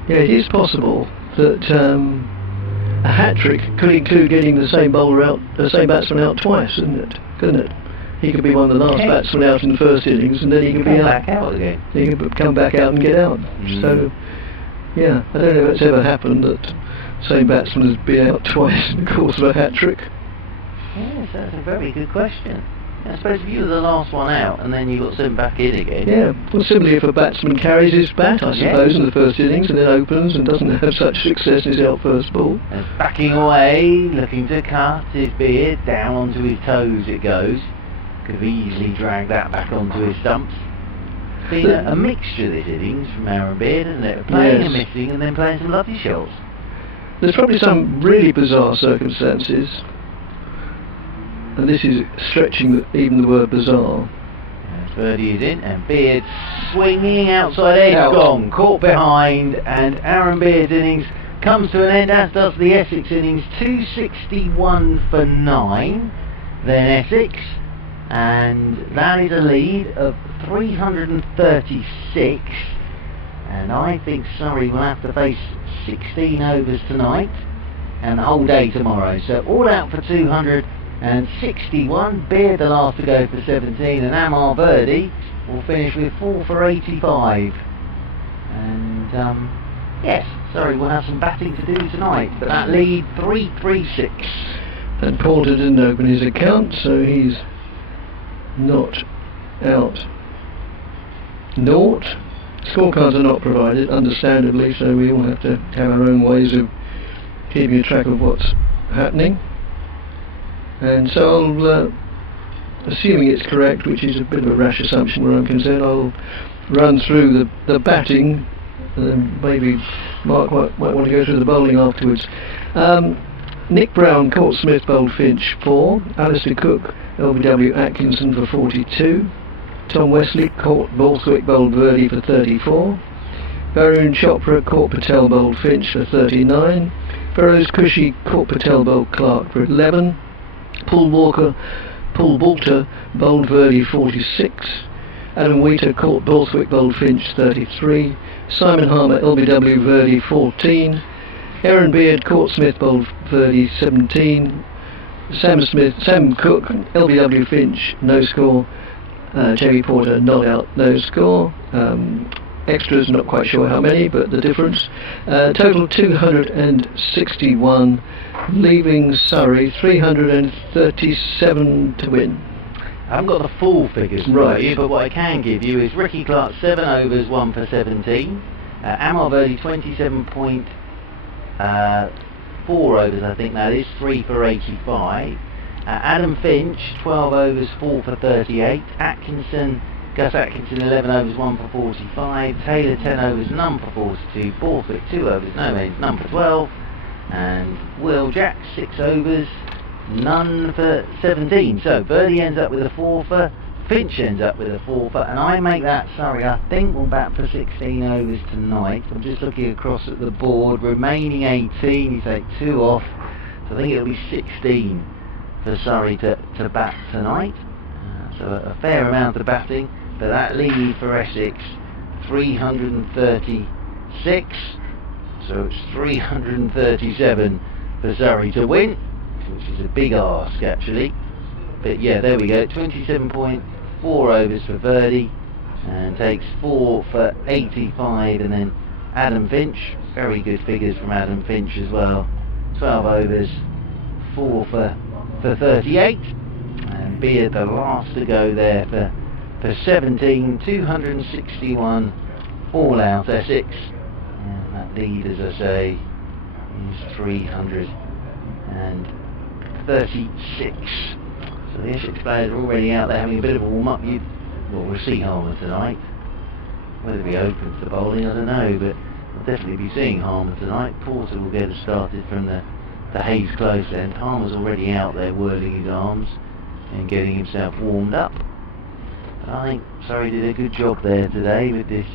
yeah, it is possible that a hat-trick could include getting the same bowler out, the same batsman out twice, couldn't it? He could be one of the last batsmen out in the first innings, and then he could be back out again. He could come back out and get out. So, yeah, I don't know if it's ever happened that the same batsman has been out twice in the course of a hat-trick. Yes, that's a very good question. I suppose if you were the last one out and then you got sent back in again. Yeah, well, similarly if a batsman carries his bat, I suppose, in the first innings and then opens and doesn't have such success as his out first ball. And backing away, looking to cut his Beard, down onto his toes it goes. Could have easily dragged that back onto his stumps. It's been a mixture this innings from Aaron Beard, isn't it? Playing and missing and then playing some lovely shots. There's probably some really bizarre circumstances, and this is stretching even the word bizarre. As Birdie is in, and Beard swinging outside edge, gone, caught behind, and Aaron Beard's innings comes to an end, as does the Essex innings. 261 for 9, then Essex, and that is a lead of 336, and I think Surrey will have to face 16 overs tonight and the whole day tomorrow, so all out for 261. Beard the last to go for 17, and Amar Birdie will finish with 4 for 85. And yes, Surrey will have some batting to do tonight, but that lead 336. And Porter didn't open his account, so he's not out. Naught. Scorecards are not provided, understandably, so we all have to have our own ways of keeping track of what's happening. And so I'll, assuming it's correct, which is a bit of a rash assumption where I'm concerned, I'll run through the batting, and then maybe Mark might want to go through the bowling afterwards. Nick Brown caught Smith, bowled Finch 4, Alistair Cook, LBW Atkinson for 42, Tom Wesley caught Borthwick, bowled Birdie for 34, Varun Chopra caught Patel, bowled Finch for 39, Feroz Kushi caught Patel, bowled Clark for 11, Paul Walter bowled Birdie 46, Adam Wheater caught Borthwick, bowled Finch 33, Simon Harmer LBW Birdie 14, Aaron Beard, Court Smith, bowled birdie 17. Sam Cook, LBW Finch, no score. Jamie Porter, not out, no score. Extras, not quite sure how many, but the difference. Total 261, leaving Surrey 337 to win. I haven't got the full figures for Right. you, but what I can give you is Ricky Clark 7 overs, 1 for 17. Amar Verdi 27.4 overs, I think that is, 3 for 85. Adam Finch 12 overs, 4 for 38. Gus Atkinson 11 overs, 1 for 45. Taylor 10 overs, none for 42. Borthwick 2 overs, no means, none for 12. And Will Jack 6 overs, none for 17. So Birdie ends up with a 4 for, Finch ends up with a 4 for, and I make that Surrey, I think we'll bat for 16 overs tonight. I'm just looking across at the board, remaining 18, you take 2 off, so I think it'll be 16 for Surrey to bat tonight. So a fair amount of batting, but that lead for Essex 336, so it's 337 for Surrey to win, which is a big ask actually. But yeah, there we go, 27.4 overs for Verdi, and takes 4 for 85. And then Adam Finch, very good figures from Adam Finch as well, 12 overs, 4 for 38. And Beard the last to go there for 17, 261 all out Essex, and that lead, as I say, is 336. So the Essex players are already out there having a bit of a warm-up. Well, we'll see Harmer tonight. Whether he opens the bowling, I don't know, but we'll definitely be seeing Harmer tonight. Porter will get us started from the Hayes close end. Harmer's already out there whirling his arms and getting himself warmed up. But I think Surrey did a good job there today with this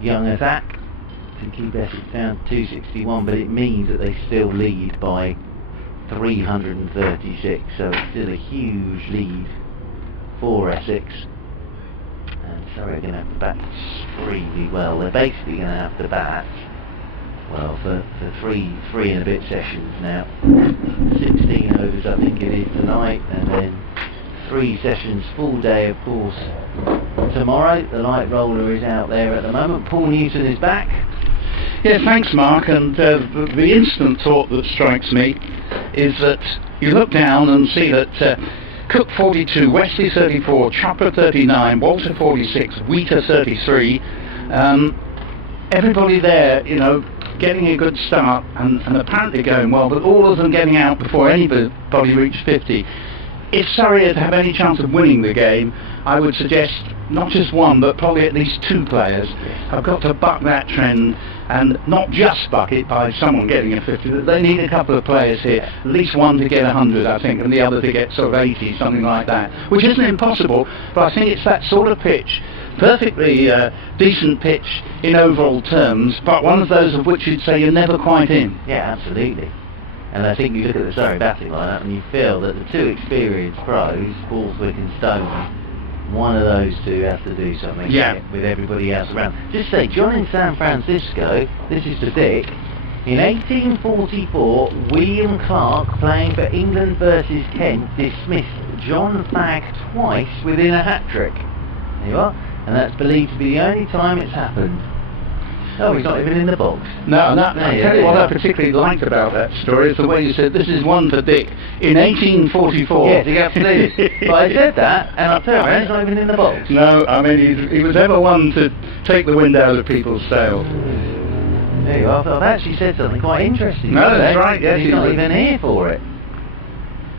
young attack to keep Essex down to 261, but it means that they still lead by 336, so it's still a huge lead for Essex. And Surrey are going to have to bat extremely well. They're basically going to have to bat, well, for three and a bit sessions now. 16 overs I think it is tonight, and then 3 sessions, full day of course tomorrow. The light roller is out there at the moment. Paul Newton is back. Yeah, thanks Mark, and the instant thought that strikes me is that you look down and see that Cook 42, Wesley 34, Chopper 39, Walter 46, Wheater 33, everybody there, you know, getting a good start and apparently going well, but all of them getting out before anybody reached 50. If Surrey had to have any chance of winning the game, I would suggest not just one, but probably at least 2 players have got to buck that trend, and not just buck it by someone getting a 50. They need a couple of players here, at least one to get 100, I think, and the other to get sort of 80, something like that, which isn't impossible, but I think it's that sort of pitch, perfectly decent pitch in overall terms, but one of those of which you'd say you're never quite in. Yeah, absolutely. And I think you look at the Surrey batting lineup and you feel that the 2 experienced pros, Borthwick and Stone, one of those 2 has to do something with everybody else around. Just say, John in San Francisco, this is the Dick, in 1844, William Clark, playing for England versus Kent, dismissed John Fagg twice within a hat-trick. There you are. And that's believed to be the only time it's happened. Oh, he's not even in the box. No, and I tell you what I particularly liked about that story is the way you said, this is one for Dick, in 1844. Yes, absolutely. But I said that, and I'll tell you, he's not even in the box. No, I mean, he was ever one to take the wind out of people's sails. There you are. I've actually said something quite interesting. No, that's right, yes. He's not even here for it.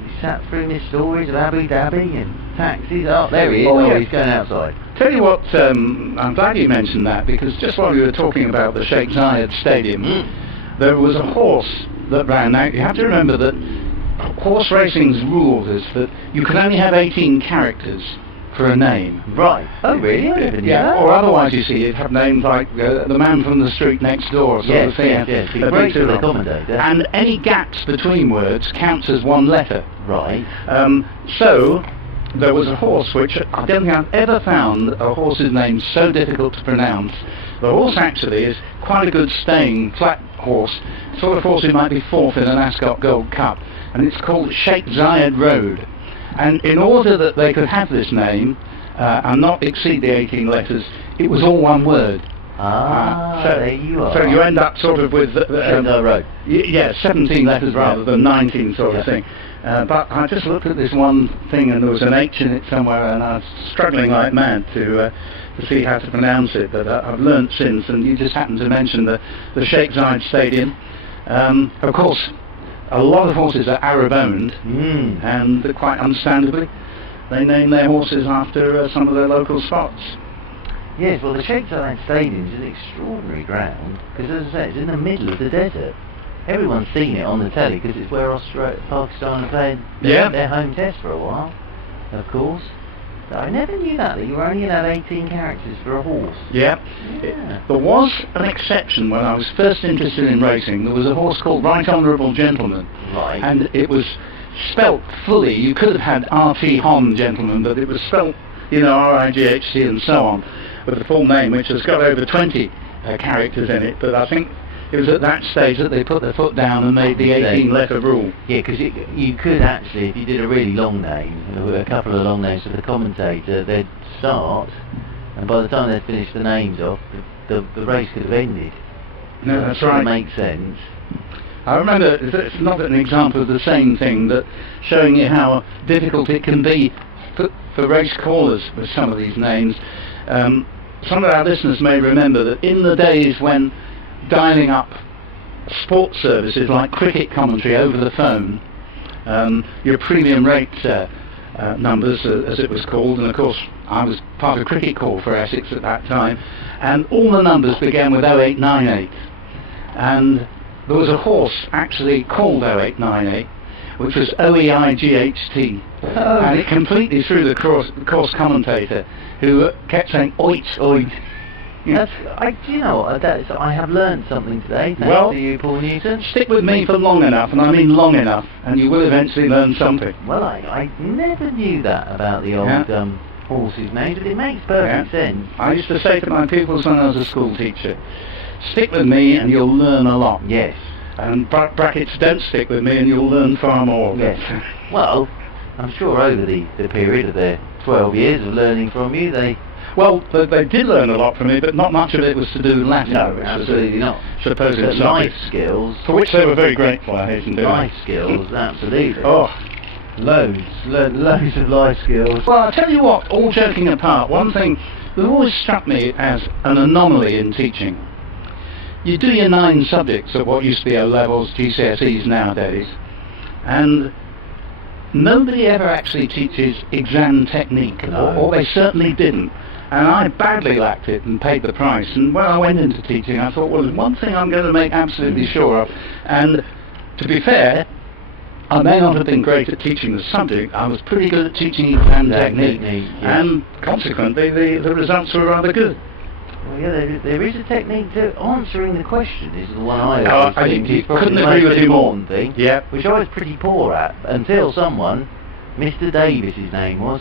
He sat through his stories of Abu Dhabi and taxis. Oh, there he is. Oh, he's going outside. Tell you what, I'm glad you mentioned that, because just while we were talking about the Sheikh Zayed Stadium, there was a horse that ran. Now, you have to remember that horse racing's rules is that you can only have 18 characters for a name. Right. Oh, really? Yeah, or otherwise, you see, you'd have names like the man from the street next door, sort of thing. Yes. He breaks the commentator. And any gaps between words counts as one letter. Right. So, there was a horse which I don't think I've ever found a horse's name so difficult to pronounce. The horse actually is quite a good staying, flat horse, sort of horse who might be fourth in an Ascot Gold Cup, and it's called Sheikh Zayed Road. And in order that they could have this name and not exceed the 18 letters, it was all one word. So there you are. So you end up sort of with Road. yeah, 17 letters rather than 19 sort of thing. But I just looked at this one thing and there was an H in it somewhere, and I was struggling like mad to see how to pronounce it. But I've learnt since, and you just happened to mention the Sheikh Zayed Stadium. Of course, a lot of horses are Arab-owned, and quite understandably, they name their horses after some of their local spots. Yes, well, the Sheikh Zayed Stadium is an extraordinary ground, because as I say, it's in the middle of the desert. Everyone's seen it on the telly, because it's where Pakistan are playing their home test for a while, of course. So I never knew that you were only allowed 18 characters for a horse. Yeah. There was an exception when I was first interested in racing. There was a horse called Right Honourable Gentleman. Right. And it was spelt fully. You could have had R.T. Hon Gentleman, but it was spelt, R-I-G-H-T and so on, with the full name, which has got over 20 characters in it. But I think it was at that stage that they put their foot down and made the 18-letter rule. Yeah, because you could actually, if you did a really long name, there were a couple of long names for the commentator, they'd start, and by the time they'd finished the names off, the race could have ended. No, that's right. It makes sense. I remember, it's not an example of the same thing, but showing you how difficult it can be for race callers with some of these names. Some of our listeners may remember that in the days when dialing up sports services like cricket commentary over the phone, your premium rate numbers, as it was called, and of course I was part of Cricket Call for Essex at that time, and all the numbers began with 0898, and there was a horse actually called 0898, which was OEIGHT, and it completely threw the course commentator, who kept saying oit, oit. Yeah. I have learned something today, thanks to you, Paul Newton. Stick with me for long enough, and I mean long enough, and you will eventually learn something. Well, I never knew that about the old horses' names, but it makes perfect sense. I used to say to my pupils when I was a school teacher, stick with me and you'll learn a lot. Yes. And brackets, don't stick with me and you'll learn far more. Yes. Well, I'm sure over the period of their 12 years of learning from you, they did learn a lot from me, but not much of it was to do with Latin. No, absolutely not. Supposed life skills. For which they were very grateful, I hasten to Life skills, absolutely. Oh, loads of life skills. Well, I'll tell you what, all joking apart, one thing that always struck me as an anomaly in teaching. You do your 9 subjects at what used to be O-levels, GCSEs nowadays, and nobody ever actually teaches exam technique, or they certainly didn't. And I badly lacked it and paid the price. And when I went into teaching, I thought, well, there's one thing I'm going to make absolutely sure of. And to be fair, I may not have been great at teaching the subject. I was pretty good at teaching exam technique. Yes. And consequently, the results were rather good. Well, yeah, there is a technique to answering the question. Is the one I always think is probably couldn't the agree most with you more. important thing. Yeah. Which I was pretty poor at until someone, Mr. Davis, his name was,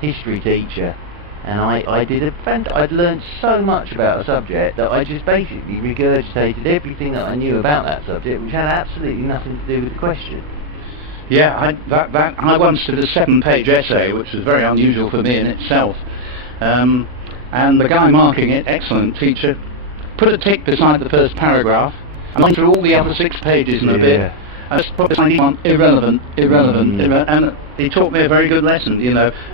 history teacher, and I'd learned so much about a subject that I just basically regurgitated everything that I knew about that subject, which had absolutely nothing to do with the question. Yeah, I once did a 7-page essay, which was very unusual for me in itself. And the guy marking it, excellent teacher, put a tick beside the first paragraph, and went through all the other 6 pages in a bit. I just put one irrelevant, and he taught me a very good lesson.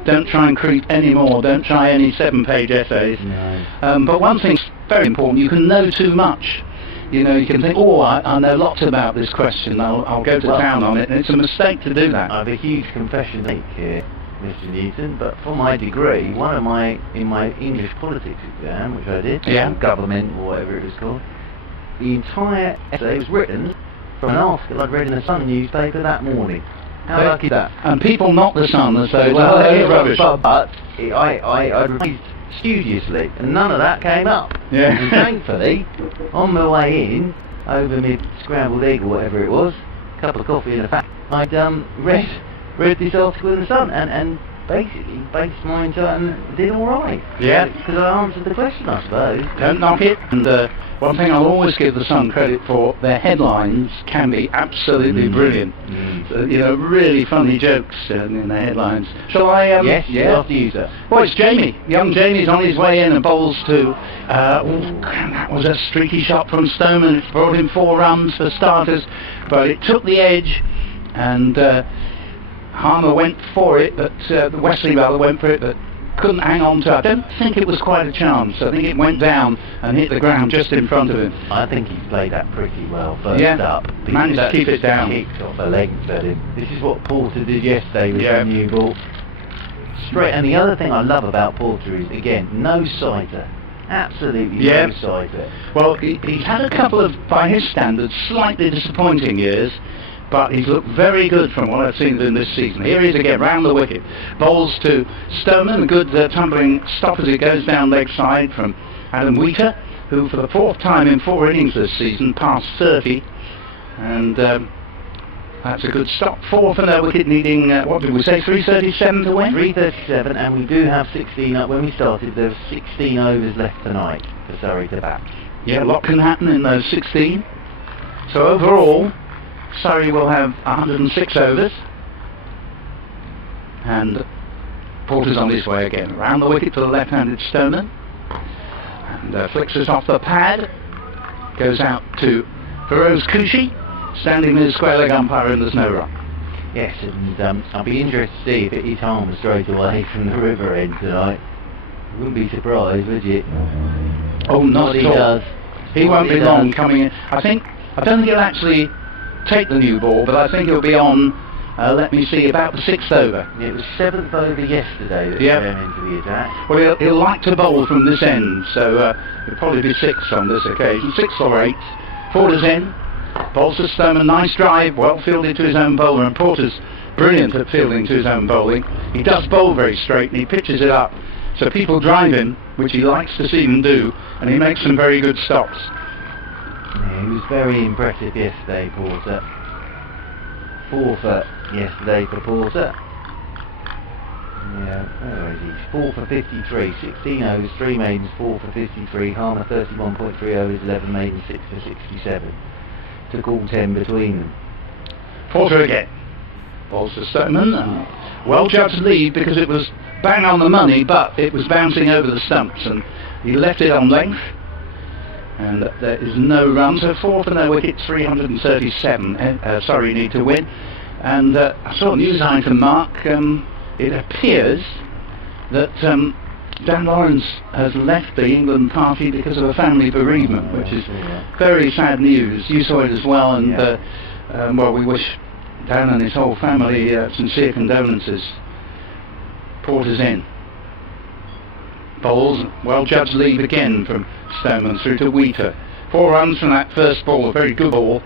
Don't try and creep any more. Don't try any 7-page essays. No. But one thing's very important: you can know too much. You can think, I know lots about this question. I'll go to town on it, and it's a mistake to do that. I have a huge confession to make here, Mr. Newton, but for my degree, in my English politics exam, which I did, or government or whatever it was called, the entire essay was written from an article I'd read in the Sun newspaper that morning. How lucky is that? And people knock the Sun and say, rubbish. But I revised studiously, and none of that came up. Yeah. And thankfully, on my way in, over mid scrambled egg or whatever it was, a cup of coffee and a fat, I'd read this article in the Sun, and basically based mine and did all right. Yeah. Because I answered the question, I suppose. Don't knock it. And one thing I'll always give the Sun credit for, their headlines can be absolutely brilliant. So, you know, really funny jokes in the headlines. Shall I? Yes, yeah. after you, sir. Well, it's Jamie. Young Jamie's on his way in and bowls to. That was a streaky shot from Stoneman. It brought him 4 runs for starters, but it took the edge, and Harmer went for it, but Wesley rather went for it, but couldn't hang on to it. I don't think it was quite a chance. I think it went down and hit the ground just in front of him. I think he's played that pretty well first up. Managed to keep it down. Kicked off a leg at him. This is what Porter did yesterday with the new ball. Straight. And the other thing I love about Porter is, again, no sighter. Absolutely no sighter. Well, he's had a couple of, by his standards, slightly disappointing years, but he's looked very good from what I've seen of him this season. Here he is again, round the wicket. Bowls to Stoneman, a good tumbling stop as it goes down leg side from Adam Wheater, who for the 4th time in 4 innings this season passed 30. And that's a good stop. 4 for no wicket, needing, what did we say, 337 to win? 337, and we do have 16 up. When we started, there were 16 overs left tonight for Surrey to bat. Yeah, a lot can happen in those 16. So overall, Surrey will have 106 overs, and Porter's on his way again. Around the wicket for the left-handed Stoneman, and flicks it off the pad, goes out to Feroz Kushi, standing with his square leg umpire, and there's no run. Yes, and I'll be interested to see if it is Harmer straight away from the river end tonight. You wouldn't be surprised, would you? Oh, not at all. He won't be long coming in. I don't think he'll actually take the new ball, but I think he'll be on, let me see, about the 6th over. Yeah, it was 7th over yesterday that he came into the attack. Well, he'll like to bowl from this end, so it'll probably be 6th on this occasion. 6th or 8th. Porter's in. Bowls to Stoneman, nice drive, well fielded to his own bowler, and Porter's brilliant at fielding to his own bowling. He does bowl very straight, and he pitches it up, so people drive him, which he likes to see them do, and he makes some very good stops. Yeah, he was very impressive yesterday, Porter. 4 for yesterday for Porter. Yeah, where is he? 4 for 53, 16 overs, 3 maidens, 4 for 53. Harmer 31.3 overs, 11 maidens, 6 for 67. Took all 10 between them. Porter again. Balls to Stoneman, and well judged lead because it was bang on the money, but it was bouncing over the stumps, and he left it on length. And there is no run, so 4 for no wickets, 337. Surrey need to win. And I saw a news item, Mark. It appears that Dan Lawrence has left the England party because of a family bereavement, which is very sad news. You saw it as well, and well, we wish Dan and his whole family sincere condolences. Porter's in. Bowls, well judged lead again from Stoneman through to Wheater. 4 runs from that first ball, a very good ball.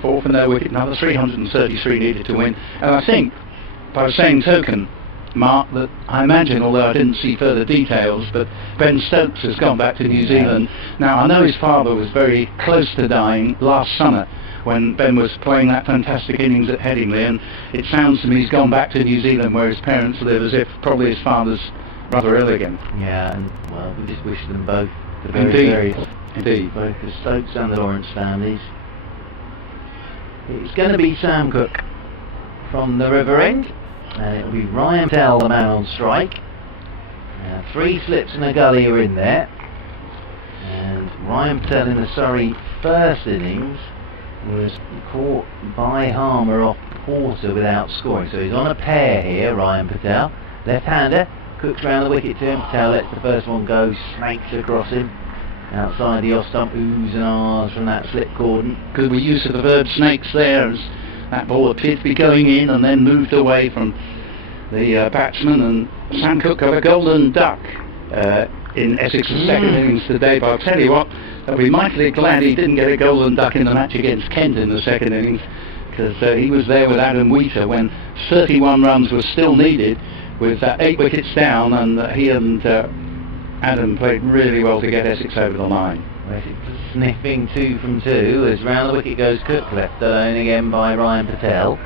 4 for no wicket, another 333 needed to win. And I think, by the same token, Mark, that I imagine, although I didn't see further details, but Ben Stokes has gone back to New Zealand. Now, I know his father was very close to dying last summer when Ben was playing that fantastic innings at Headingley, and it sounds to me he's gone back to New Zealand where his parents live, as if probably his father's rather ill again. Yeah, and well, we just wish them both the very Indeed. Both the Stokes and the Lawrence families. It's going to be Sam Cook from the River End, and it'll be Ryan Patel, the man on strike. 3 slips and a gully are in there, and Ryan Patel in the Surrey first innings was caught by Harmer off Porter without scoring, so he's on a pair here. Ryan Patel, left-hander, Cook's round the wicket to him. Patel lets the first one go, snakes across him outside the off stump, oohs and ahs from that slip cordon. Good use of the verb snakes there, as that ball appeared to be going in and then moved away from the batsman, and Sam Cook got a golden duck in Essex's second innings today. But I'll tell you what, I'll be mightily glad he didn't get a golden duck in the match against Kent in the second innings, because he was there with Adam Wheater when 31 runs were still needed with 8 wickets down, and he and Adam played really well to get Essex over the line. Essex sniffing 2 from 2 as round the wicket goes Cook, left alone again by Ryan Patel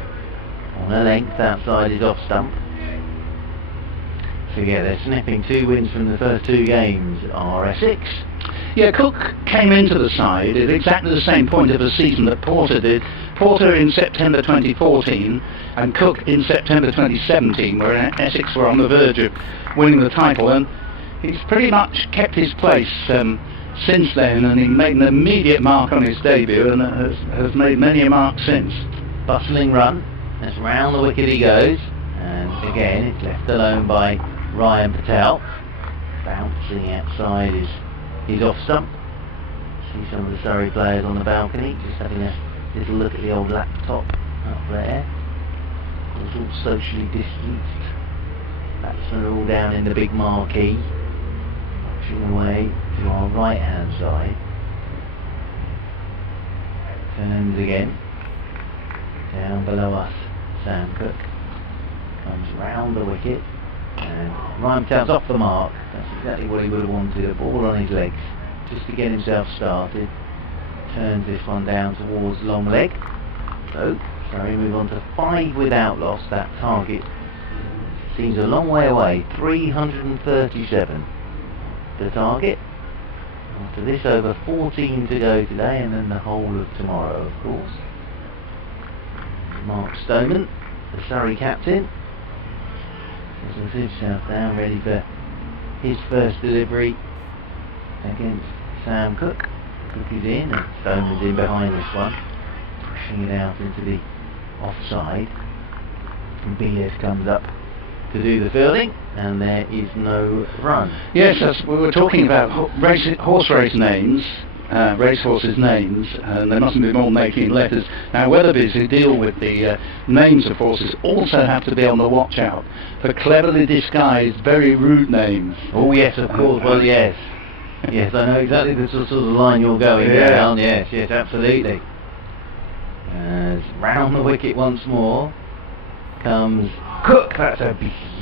on a length outside his off stump. forget, they're snipping 2 wins from the first 2 games are Essex. Yeah, Cook came into the side at exactly the same point of the season that Porter did. Porter in September 2014 and Cook in September 2017, where Essex were on the verge of winning the title, and he's pretty much kept his place since then, and he made an immediate mark on his debut and has made many a mark since. Bustling run, as round the wicket he goes, and again it's left alone by Ryan Patel. Bouncing outside his off stump. See some of the Surrey players on the balcony just having a little look at the old laptop up there. It's all socially distanced. Batsmen are all down in the big marquee, watching away to our right hand side. Turns again. Down below us, Sam Cook comes round the wicket, and Ryan Patel's off the mark. That's exactly what he would have wanted, a ball on his legs just to get himself started. Turns this one down towards long leg. So Surrey move on to 5 without loss. That target seems a long way away, 337 the target. After this over 14 to go today, and then the whole of tomorrow, of course. Mark Stoneman, the Surrey captain, has himself down ready for his first delivery against Sam Cook. Cook is in and Stoneman's in behind this one, pushing it out into the offside. And Willis comes up to do the fielding, and there is no run. Yes, as we were talking about horse race names, racehorses' names, and there mustn't be more than 18 letters. Now, Weatherby's, who deal with the names of horses, also have to be on the watch out for cleverly disguised, very rude names. Oh yes, of course. Well, yes. Yes, I know exactly the sort of line you're going down. Yes, yes, absolutely. As round the wicket once more comes Cook. That's a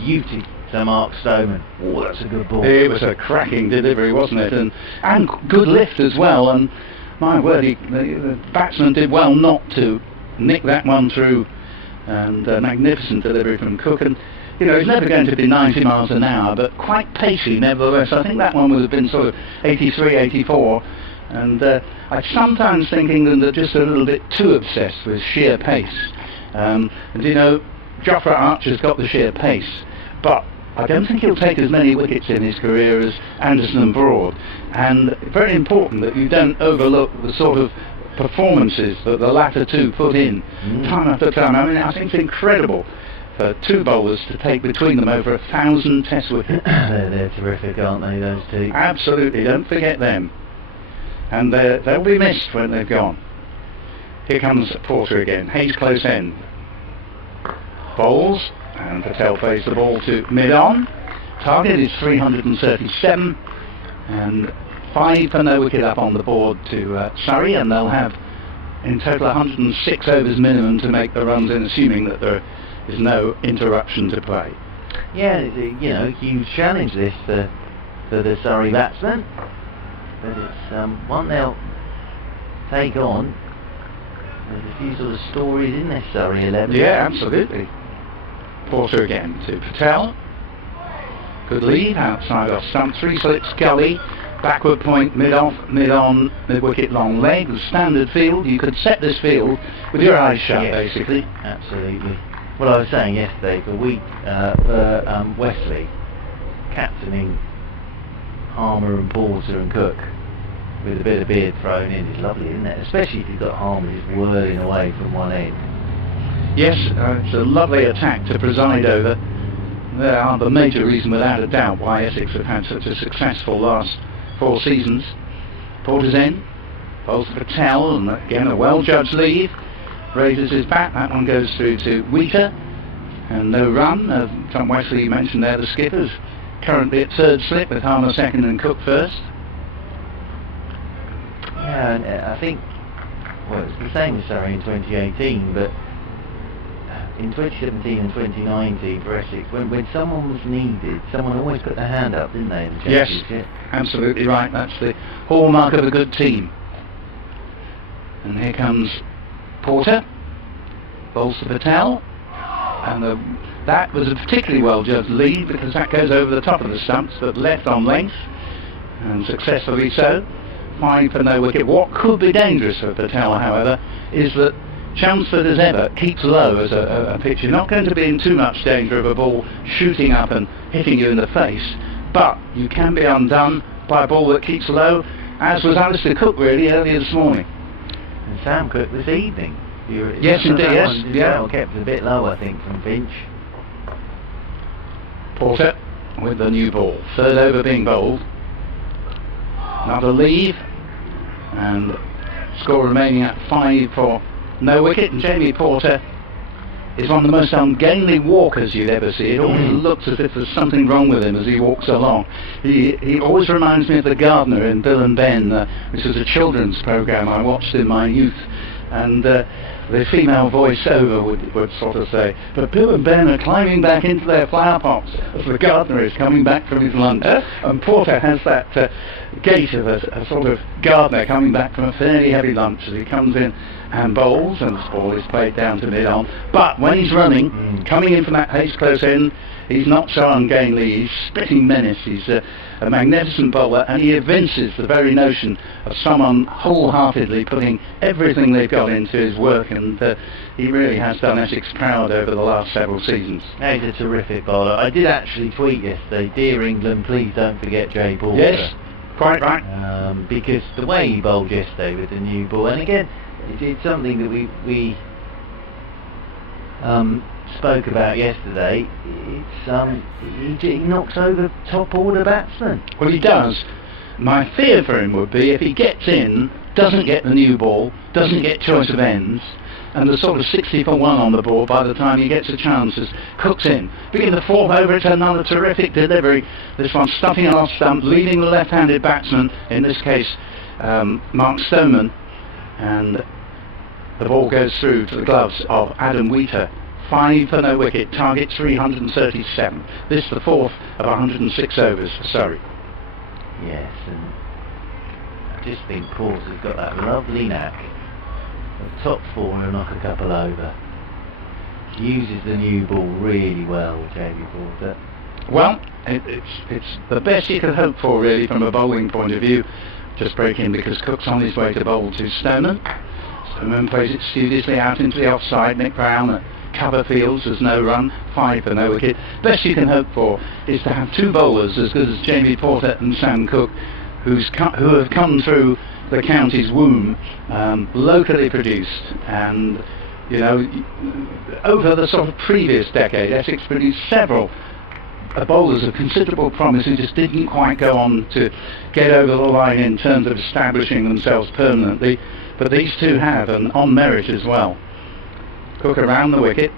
beauty to Mark Stoneman. Oh, that's a good ball. It was a cracking delivery, wasn't it? And good lift as well. And my word, the batsman did well not to nick that one through. And a magnificent delivery from Cook. And you know, he's never going to be 90 miles an hour, but quite pacey nevertheless. I think that one would have been sort of 83, 84. And I'm sometimes think England are just a little bit too obsessed with sheer pace. And you know, Jofra Archer's got the sheer pace, but I don't think he'll take as many wickets in his career as Anderson and Broad. And very important that you don't overlook the sort of performances that the latter two put in time after time. I mean, I think it's incredible for 2 bowlers to take between them over 1,000 test wickets. They're terrific, aren't they, those two? Absolutely, don't forget them. And they'll be missed when they've gone. Here comes Porter again, Hayes close end. Bowls, and Patel plays the ball to mid-on. Target is 337, and 5 for no wicket up on the board to Surrey, and they'll have in total 106 overs minimum to make the runs in, assuming that there is no interruption to play. Yeah, you know, huge challenge this for the Surrey batsmen, but it's one they'll take on. There's a few sort of stories in this Surrey 11. Yeah, absolutely. Porter again to Patel. Good lead, outside off stump, 3 slips gully, backward point, mid-off, mid-on, mid-wicket, long leg, the standard field. You could set this field with your eyes shut, basically. Absolutely. Well, I was saying yesterday, for Wesley, captaining Harmer and Porter and Cook, with a bit of beard thrown in, is lovely, isn't it? Especially if you've got Harmer just whirling away from one end. Yes, it's a lovely attack to preside over. They are the major reason, without a doubt, why Essex have had such a successful last 4 seasons. Porter's in, bowls to Patel, and again a well-judged lead. Raises his bat, that one goes through to Wheater, and no run. Tom Wesley, you mentioned there, the skipper's currently at 3rd slip with Harmer 2nd and Cook 1st. Yeah, and I think, well, it's the same as Surrey in 2018, but in 2017 and 2019 for Essex, when someone was needed, someone always put their hand up, didn't they? Yes, absolutely right. That's the hallmark of a good team. And here comes Porter, bowls to Patel, and the That was a particularly well judged lead because that goes over the top of the stumps, but left on length, and successfully so. 5 for no wicket. What could be dangerous for Patel, however, is that Chelmsford, as ever, keeps low as a pitch. You're not going to be in too much danger of a ball shooting up and hitting you in the face, but you can be undone by a ball that keeps low, as was Alistair Cook really earlier this morning. And Sam Cook this evening. Yes, indeed, yes. Yeah. Well, kept a bit low, I think, from Finch. Porter with the new ball. Third over being bowled. Another leave, and score remaining at 5 for no wicket. And Jamie Porter is one of the most ungainly walkers you'd ever see. It always looks as if there's something wrong with him as he walks along. He always reminds me of the gardener in Bill and Ben, which was a children's programme I watched in my youth, and the female voiceover would sort of say, "But Bill and Ben are climbing back into their flower pots as the gardener is coming back from his lunch." And Porter has that gait of a sort of gardener coming back from a fairly heavy lunch as he comes in and bowls, and the ball is played down to mid-on. But when he's running, coming in from that Hayes close end, he's not so ungainly. He's spitting menace. He's a magnificent bowler, and he evinces the very notion of someone wholeheartedly putting everything they've got into his work, and he really has done Essex proud over the last several seasons. He's a terrific bowler. I did actually tweet yesterday, "Dear England, please don't forget Jay Porter." Yes, quite right. Because the way he bowled yesterday with the new ball, and again, it's something that we spoke about yesterday. It's he knocks over top order batsmen. Well, he does. My fear for him would be if he gets in, doesn't get the new ball, doesn't get choice of ends, and the sort of 60 for 1 on the board by the time he gets a chance as Cook's in. Begin the 4th over, it's another terrific delivery. This one stuffing it off stump, leaving the left-handed batsman, in this case Mark Stoneman, and the ball goes through to the gloves of Adam Wheater. 5 for no wicket, target 337. This is the 4th of 106 overs for Surrey. Yes, and I just think Porter's got that lovely knack of top 4 and knock a couple over. Uses the new ball really well, Jamie Porter. Well, it's the best you could hope for really from a bowling point of view. Just break in because Cook's on his way to bowl to Stoneman. Stoneman plays it studiously out into the offside. Nick Brown at cover fields, there's no run, 5 for no wicket. Best you can hope for is to have 2 bowlers as good as Jamie Porter and Sam Cook, who have come through the county's womb, locally produced, and you know, over the sort of previous decade, Essex produced several bowlers of considerable promise who just didn't quite go on to get over the line in terms of establishing themselves permanently, but these 2 have, and on merit as well. Cook around the wicket,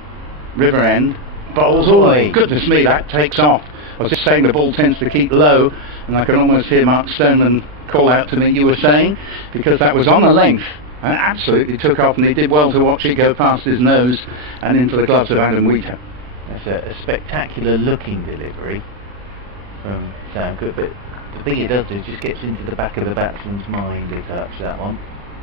river end, bowls away. Goodness me, that takes off. I was just saying the ball tends to keep low, and I can almost hear Mark Stoneman call out to me, "You were saying?" because that was on a length and absolutely took off, and he did well to watch it go past his nose and into the gloves of Adam Wheater. That's a spectacular looking delivery from Sam Cook, but the thing it does is it just gets into the back of the batsman's mind a touch, that one.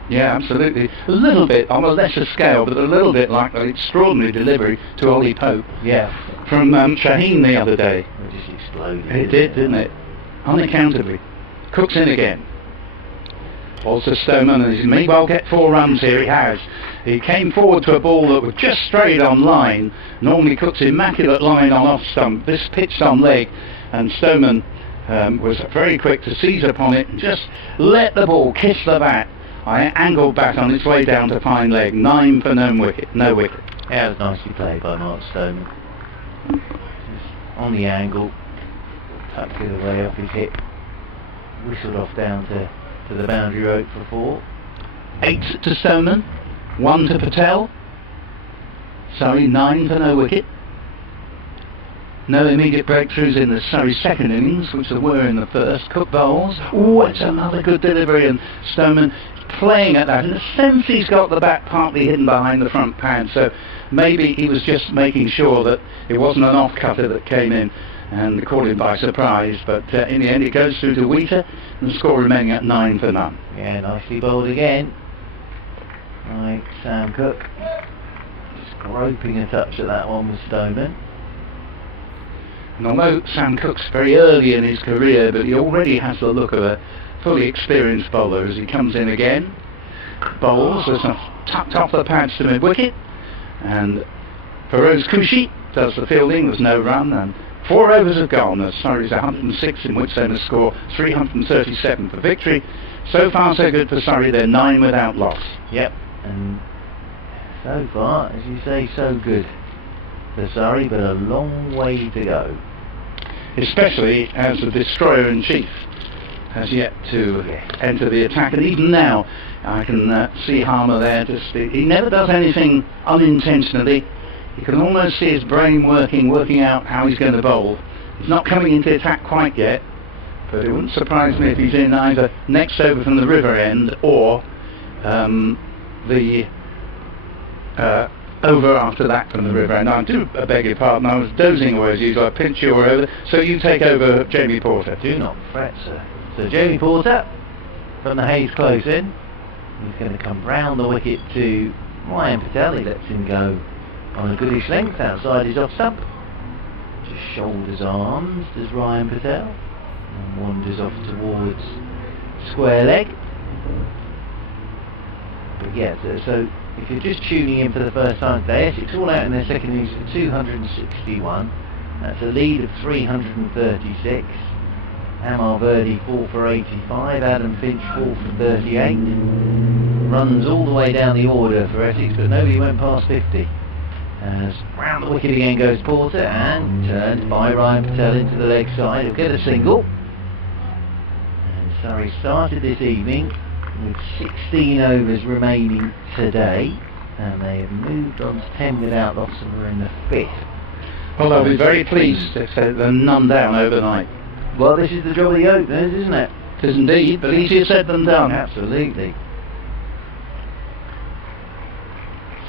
Yeah, absolutely. A little bit on a lesser scale, but a little bit like an extraordinary delivery to Ollie Pope. Yeah. From Shaheen the other day. It just exploded. It did, didn't it? Unaccountably. Cook's in again. Also Stoneman, and he may well get 4 runs here, he has. He came forward to a ball that was just straight on line. Normally Cook's immaculate line on off stump. This pitched on leg, and Stoneman was very quick to seize upon it and just let the ball kiss the bat. I angled back on its way down to fine leg. 9 for no wicket. Yeah, it was nicely played by Mark Stoneman. Just on the angle, tucked it away off his hip, whistled off down to the boundary rope for 4. 8 to Stoneman, 1 to Patel. Surrey 9 for no wicket. No immediate breakthroughs in the Surrey second innings, which there were in the first. Cook bowls. Oh, it's another good delivery, and Stoneman playing at that. In a sense, he's got the bat partly hidden behind the front pad, so maybe he was just making sure that it wasn't an off-cutter that came in and caught him by surprise. But in the end, it goes through to Wheater, and the score remaining at 9 for none. Yeah, nicely bowled again. Right, Sam Cook. Just groping a touch at that one with Stoneman. And although Sam Cook's very early in his career, but he already has the look of a fully experienced bowler as he comes in again. Bowls, there's tucked off the pads to mid-wicket, and Feroz Kushi does the fielding. There's no run, and 4 overs have gone as Surrey's 106, in which they must score 337 for victory. So far so good for Surrey, they're 9 without loss. Yep, and so far, as you say, so good for Surrey, but a long way to go. Especially as the destroyer-in-chief has yet to enter the attack, and even now I can see Harmer there. He never does anything unintentionally. You can almost see his brain working out how he's going to bowl. He's not coming into attack quite yet, but it wouldn't surprise me if he's in either next over from the river end or the over after that from the river end. I do beg your pardon, I was dozing away as usual. I pinch you over, so you take over, Jamie Porter. Do not fret, sir. So Jamie Porter from the Hayes close in. He's going to come round the wicket to Ryan Patel. He lets him go on a goodish length outside his off stump. Just shoulders arms does Ryan Patel and wanders off towards square leg. But yeah, so if you're just tuning in for the first time today, Essex all out in their second innings for 261. That's a lead of 336. Amar Verdi 4 for 85, Adam Finch 4 for 38. Runs all the way down the order for Essex, but nobody went past 50. As round the wicket again goes Porter, and turned by Ryan Patel into the leg side. He'll get a single. And Surrey started this evening with 16 overs remaining today, and they have moved on to 10 without loss, and we're in the 5th. Well, I'll be very pleased if they're none down overnight. Well, this is the job of the openers, isn't it? It is indeed, but easier said than done. Absolutely.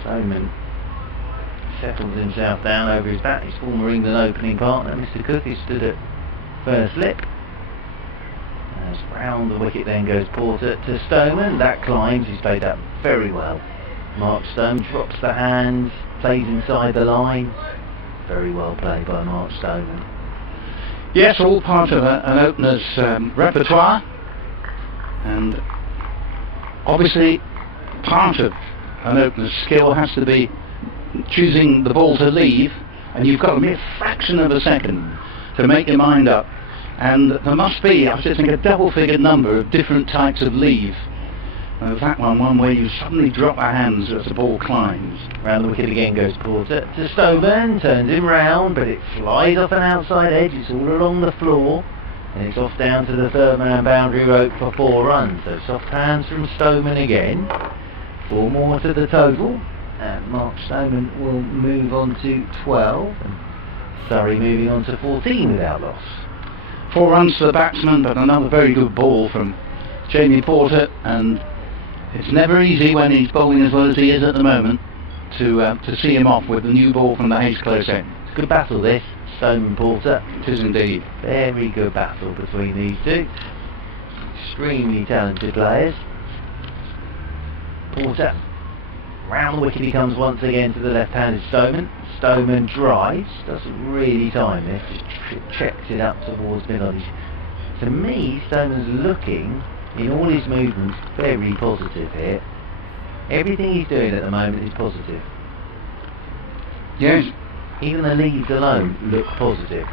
Stoneman settles himself down over his bat. His former England opening partner, Mr. Cook, is stood at first slip. As round the wicket then goes Porter to Stoneman. That climbs. He's played that very well. Mark Stone drops the hands, plays inside the line. Very well played by Mark Stoneman. Yes, all part of an opener's repertoire, and obviously part of an opener's skill has to be choosing the ball to leave, and you've got a mere fraction of a second to make your mind up, and there must be, I should think, a double-figured number of different types of leave. That one where you suddenly drop your hands as the ball climbs. Round the wicket again goes Porter to Stoneman, turns him round, but it flies off an outside edge. It's all along the floor, and it's off down to the third man boundary rope for 4 runs. So soft hands from Stoneman again. 4 more to the total, and Mark Stoneman will move on to 12, and Surrey moving on to 14 without loss. 4 runs to the batsman, but another very good ball from Jamie Porter, and it's never easy when he's bowling as well as he is at the moment to see him off with the new ball from the Hayes close end. Good battle this, Stoneman Porter. It is indeed. Very good battle between these two. Extremely talented players. Porter, round the wicket he comes once again to the left-handed Stoneman. Stoneman drives, doesn't really time this, just checks it up towards mid-on. To me, Stoneman's looking, in all his movements, very positive here. Everything he's doing at the moment is positive. Yes. Even the leads alone look positive.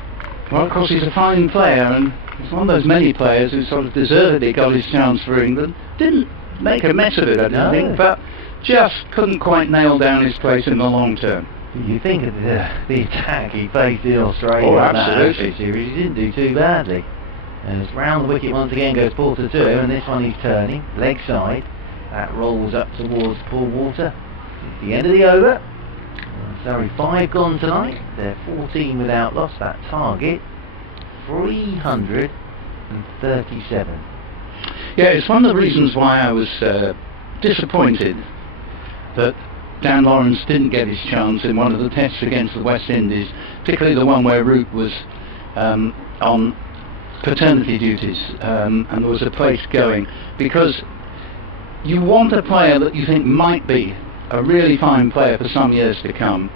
Well, of course, he's a fine player, and he's one of those many players who sort of deservedly got his chance for England. Didn't make a mess of it, I don't think, but just couldn't quite nail down his place in the long term. You think of the attack he faced in Australia. Oh, absolutely. Series, he didn't do too badly. As round the wicket once again goes Porter to him, and this one he's turning, leg side. That rolls up towards Paul Walter. It's the end of the over. Surrey 5 gone tonight. They're 14 without loss. That target 337. Yeah, it's one of the reasons why I was disappointed that Dan Lawrence didn't get his chance in one of the tests against the West Indies, particularly the one where Root was on paternity duties, and there was a place going, because you want a player that you think might be a really fine player for some years to come.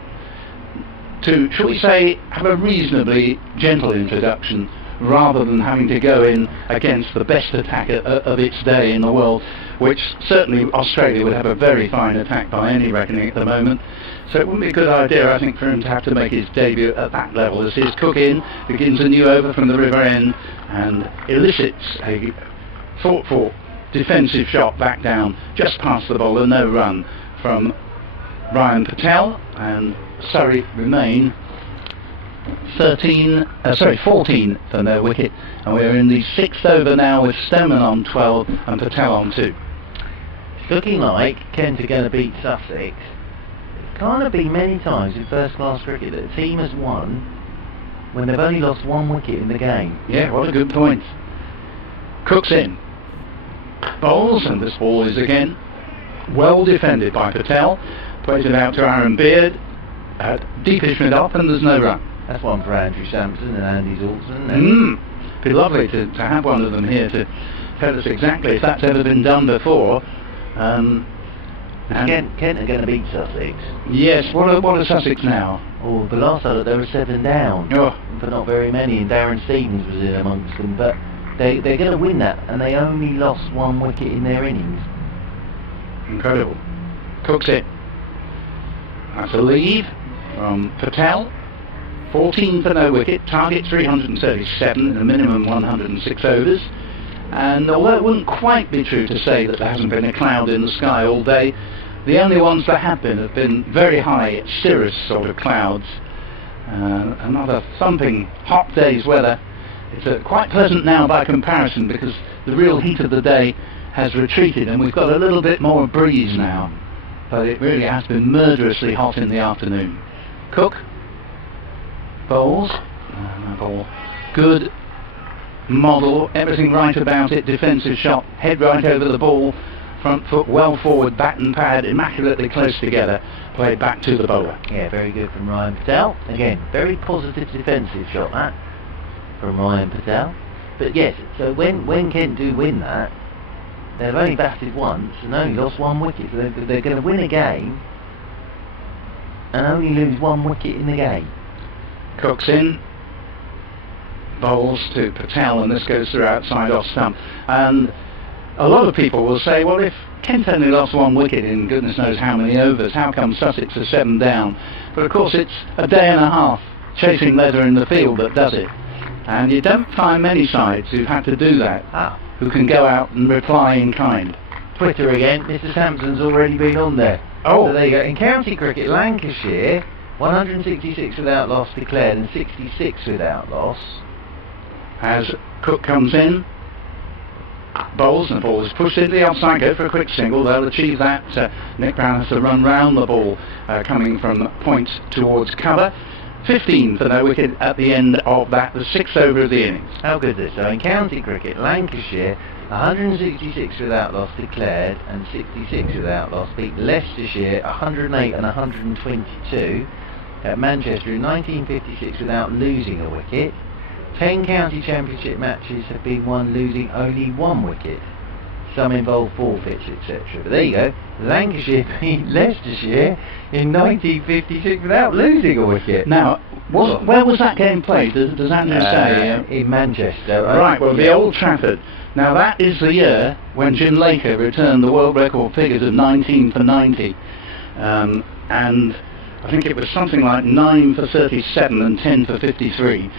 to, shall we say, have a reasonably gentle introduction rather than having to go in against the best attack of its day in the world, which certainly Australia would have a very fine attack by any reckoning at the moment. So it wouldn't be a good idea, I think, for him to have to make his debut at that level, as his cook in begins a new over from the river end and elicits a thoughtful defensive shot back down just past the bowler, no run from Ryan Patel, and Surrey remain 14 for no wicket, and we're in the 6th over now with Stoneman on 12 and Patel on 2. It's looking like Kent are going to beat Sussex. It's kind of been many times in first class cricket that a team has won when they've only lost 1 wicket in the game. Yeah, what a good point. Cook's in. Bowls, and this ball is again well defended by Patel. Plays it out to Aaron Beard. Deepish mid-off, and there's no run. That's one for Andrew Sampson and Andy Zalton. Be lovely to have one of them here to tell us exactly if that's ever been done before. And Kent are going to beat Sussex. Yes, what are Sussex now? Oh, the last time they were 7 down, but not very many, and Darren Stevens was in amongst them. But they're going to win that, and they only lost 1 wicket in their innings. Incredible. Cook's it. That's a lead from Patel. 14 for no wicket, target 337 in a minimum 106 overs. And although it wouldn't quite be true to say that there hasn't been a cloud in the sky all day, the only ones that have been very high cirrus sort of clouds. Another thumping hot day's weather. It's quite pleasant now by comparison, because the real heat of the day has retreated and we've got a little bit more breeze now, but it really has been murderously hot in the afternoon. Cook bowls, good model, everything right about it, defensive shot, head right over the ball, front foot well forward, bat and pad immaculately close together, played back to the bowler. Yeah, very good from Ryan Patel. Again, very positive defensive shot that from Ryan Patel. But yes, so when Kent do win that, they've only batted once and only lost 1 wicket, so they're going to win a game and only lose 1 wicket in the game. Cook's in, bowls to Patel, and this goes through outside off stump. And a lot of people will say, well, if Kent only lost 1 wicket in goodness knows how many overs, how come Sussex are 7 down? But of course it's a day and a half chasing leather in the field that does it. And you don't find many sides who've had to do that, who can go out and reply in kind. Twitter again, Mr. Sampson's already been on there. Oh, so there you go. In county cricket, Lancashire, 166 without loss declared and 66 without loss. As Cook comes in, bowls, and the ball is pushed into the offside, go for a quick single. They'll achieve that. Nick Brown has to run round the ball, coming from points towards cover. 15 for no wicket at the end of that, the 6th over of the innings. How good is this? So in county cricket, Lancashire, 166 without loss declared and 66 without loss, beat Leicestershire 108 and 122 at Manchester in 1956 without losing a wicket. 10 county championship matches have been won losing only 1 wicket. Some involve forfeits, etc. But there you go. Lancashire beat Leicestershire in 1956 without losing a wicket. Now, where was that game played? Does Andrew say? In Manchester. Right, well, the Old Trafford. Now, that is the year when Jim Laker returned the world record figures of 19 for 90. And I think it was something like 9 for 37 and 10 for 53.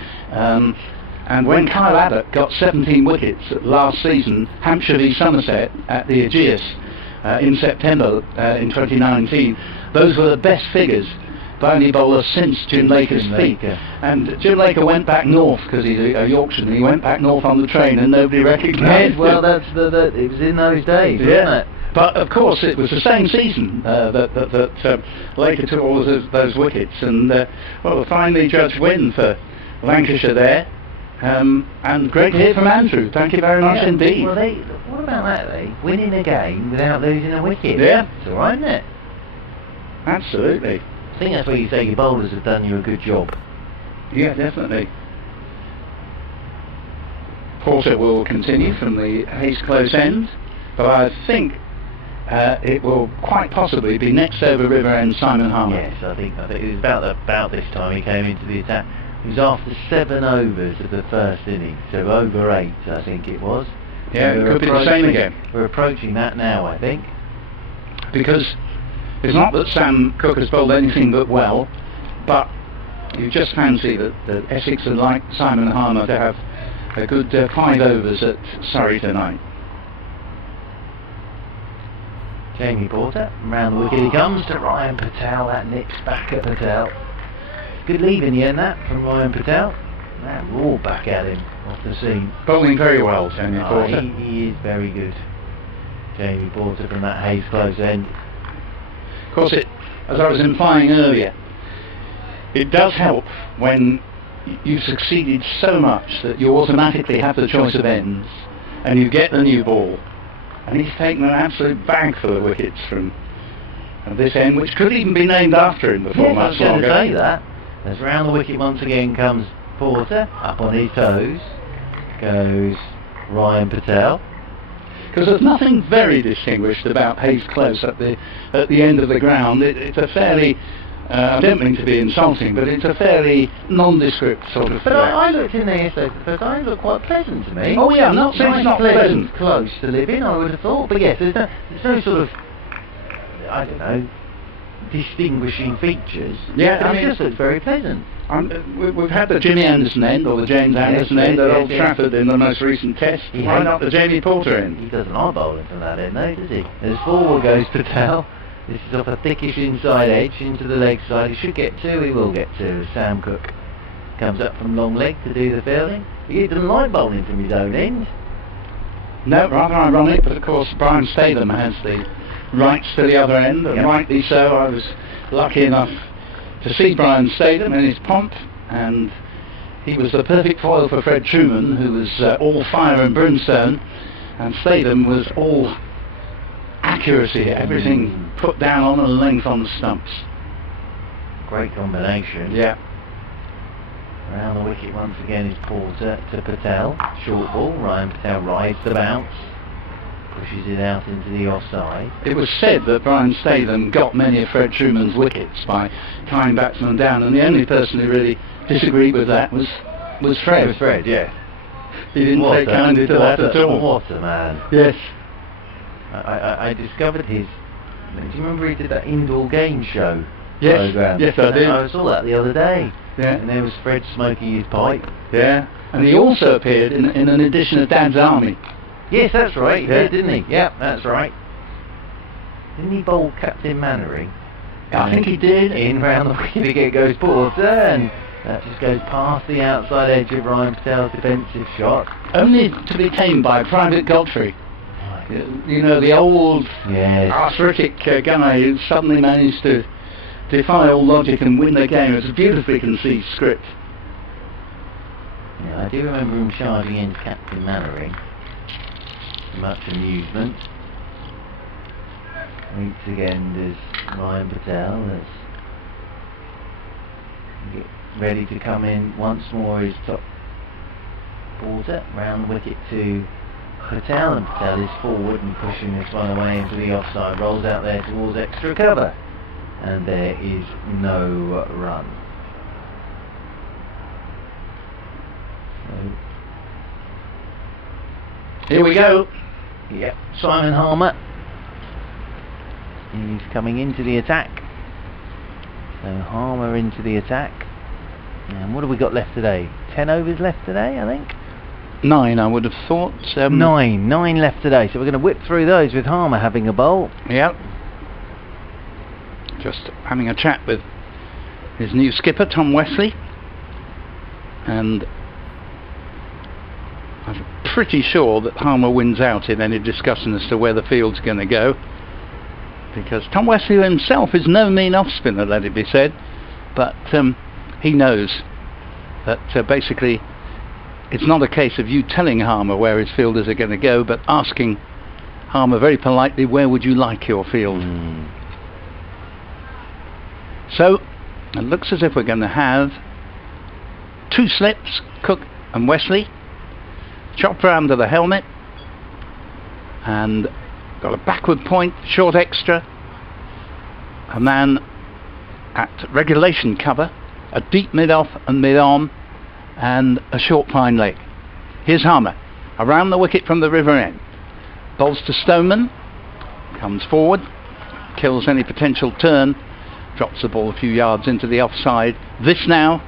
And when Kyle Abbott got 17 wickets last season, Hampshire v Somerset at the Aegeus in September in 2019, those were the best figures by any bowler since Jim Laker's feat. And Jim Laker went back north, because he's a Yorkshireman, he went back north on the train and nobody recognised him. Well, it was in those days, wasn't it? But of course it was the same season that Laker took all those wickets, and well, finally Judge win for Lancashire there. And great hit from Andrew. Thank you very much indeed. Well, what about that? Winning a game without losing a wicket. Yeah, it's all right, isn't it? Absolutely. I think that's where you say your bowlers have done you a good job. Yeah, definitely. Porter will continue from the Hayes close end, but I think it will quite possibly be next over river end Simon Harmer. Yes, I think it was about this time he came into the attack. It was after 7 overs of the first inning, so over 8 I think it was. Yeah, it could be the same again. We're approaching that now, I think. Because it's not that Sam Cook has bowled anything but well, but you just fancy that Essex would like Simon Harmer to have a good 5 overs at Surrey tonight. Jamie Porter, round the wicket he comes to Ryan Patel, that nips back at Patel. Good leave in the end that from Ryan Patel. That raw back at him off the seam. Bowling very well, Jamie Porter. He is very good. Jamie Porter from that Hayes close end. Of course, as I was implying earlier, it does help when you've succeeded so much that you automatically have the choice of ends and you get the new ball. And he's taken an absolute bag full of wickets from this end, which could even be named after him before much longer. I was going to say that. As round the wicket once again comes Porter, up on his toes, goes Ryan Patel. Because there's nothing very distinguished about Hayes Close at the end of the ground. It's a fairly, I don't mean to be insulting, but it's a fairly nondescript sort of. But I looked in there yesterday for the first time. It looked quite pleasant to me. Oh yeah, I'm not saying it's not pleasant. Close to live in, I would have thought. But yes, there's no sort of, I don't know, distinguishing features. Yeah, but it just looks very pleasant. We've had the Jimmy Anderson end, or the James Anderson end at Old Trafford in the most recent test. Why not the Jamie Porter end? He doesn't like bowling from that end, though, does he? As forward goes Patel. This is off a thickish inside edge into the leg side. He should get 2, he will get 2. As Sam Cook comes up from long leg to do the fielding. He doesn't like bowling from his own end. No, rather ironic, but of course Brian Statham has the rights to the other end, and rightly so. I was lucky enough to see Brian Statham in his pomp, and he was the perfect foil for Fred Truman, who was all fire and brimstone, and Statham was all accuracy, everything put down on a length on the stumps. Great combination. Yeah. Around the wicket once again is Porter to Patel. Short ball, Ryan Patel rides the bounce, pushes it out into the offside. It was said that Brian Statham got many of Fred Truman's wickets by tying batsmen down, and the only person who really disagreed with that was Fred. It was Fred, yeah. He didn't take kindly to that at all. What a man. Yes. I discovered his... Do you remember he did that indoor game show Yes, program? yes I did. I saw that the other day. Yeah. And there was Fred smoking his pipe. Yeah. And he also appeared in an edition of Dad's Army. Yes, that's right. He Yeah. did, didn't he? Yeah, that's right. Didn't he bowl Captain Mannering? I think he did. In round the wicket again goes Porter, and that just goes past the outside edge of Ryan Patel's defensive shot. Only to be tamed by Private Godfrey. You know, the old arthritic guy who suddenly managed to defy all logic and win the game. It was a beautifully conceived script. Yeah, I do remember him charging into Captain Mannering. Much amusement. Once again there's Ryan Patel that's ready to come in once more. His top Porter round the wicket to Patel, and Patel is forward and pushing this one away into the offside, rolls out there towards extra cover, and there is no run. So, here we go. Yep, Simon Harmer is coming into the attack. So Harmer into the attack. And what have we got left today? 10 overs left today, I think. 9, I would have thought. 9 left today. So we're going to whip through those with Harmer having a bowl. Yep. Just having a chat with his new skipper, Tom Wesley. And I'm pretty sure that Harmer wins out in any discussion as to where the field's going to go, because Tom Wesley himself is no mean off spinner, let it be said, but he knows that basically it's not a case of you telling Harmer where his fielders are going to go, but asking Harmer very politely, where would you like your field? So it looks as if we're going to have 2 slips, Cook and Wesley. Chopra under the helmet, and got a backward point, short extra, a man at regulation cover, a deep mid-off and mid-on, and a short fine leg. Here's Harmer, around the wicket from the river end. Bowls to Stoneman, comes forward, kills any potential turn, drops the ball a few yards into the offside. This now,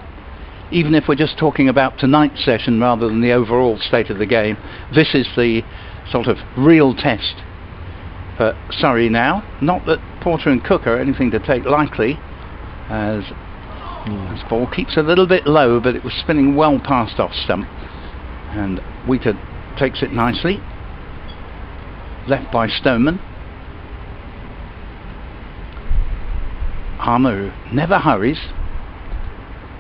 even if we're just talking about tonight's session rather than the overall state of the game, this is the sort of real test for Surrey now. Not that Porter and Cook are anything to take lightly, as this ball keeps a little bit low, but it was spinning well past off stump, and Wheater takes it nicely. Left by Stoneman. Harmer, who never hurries,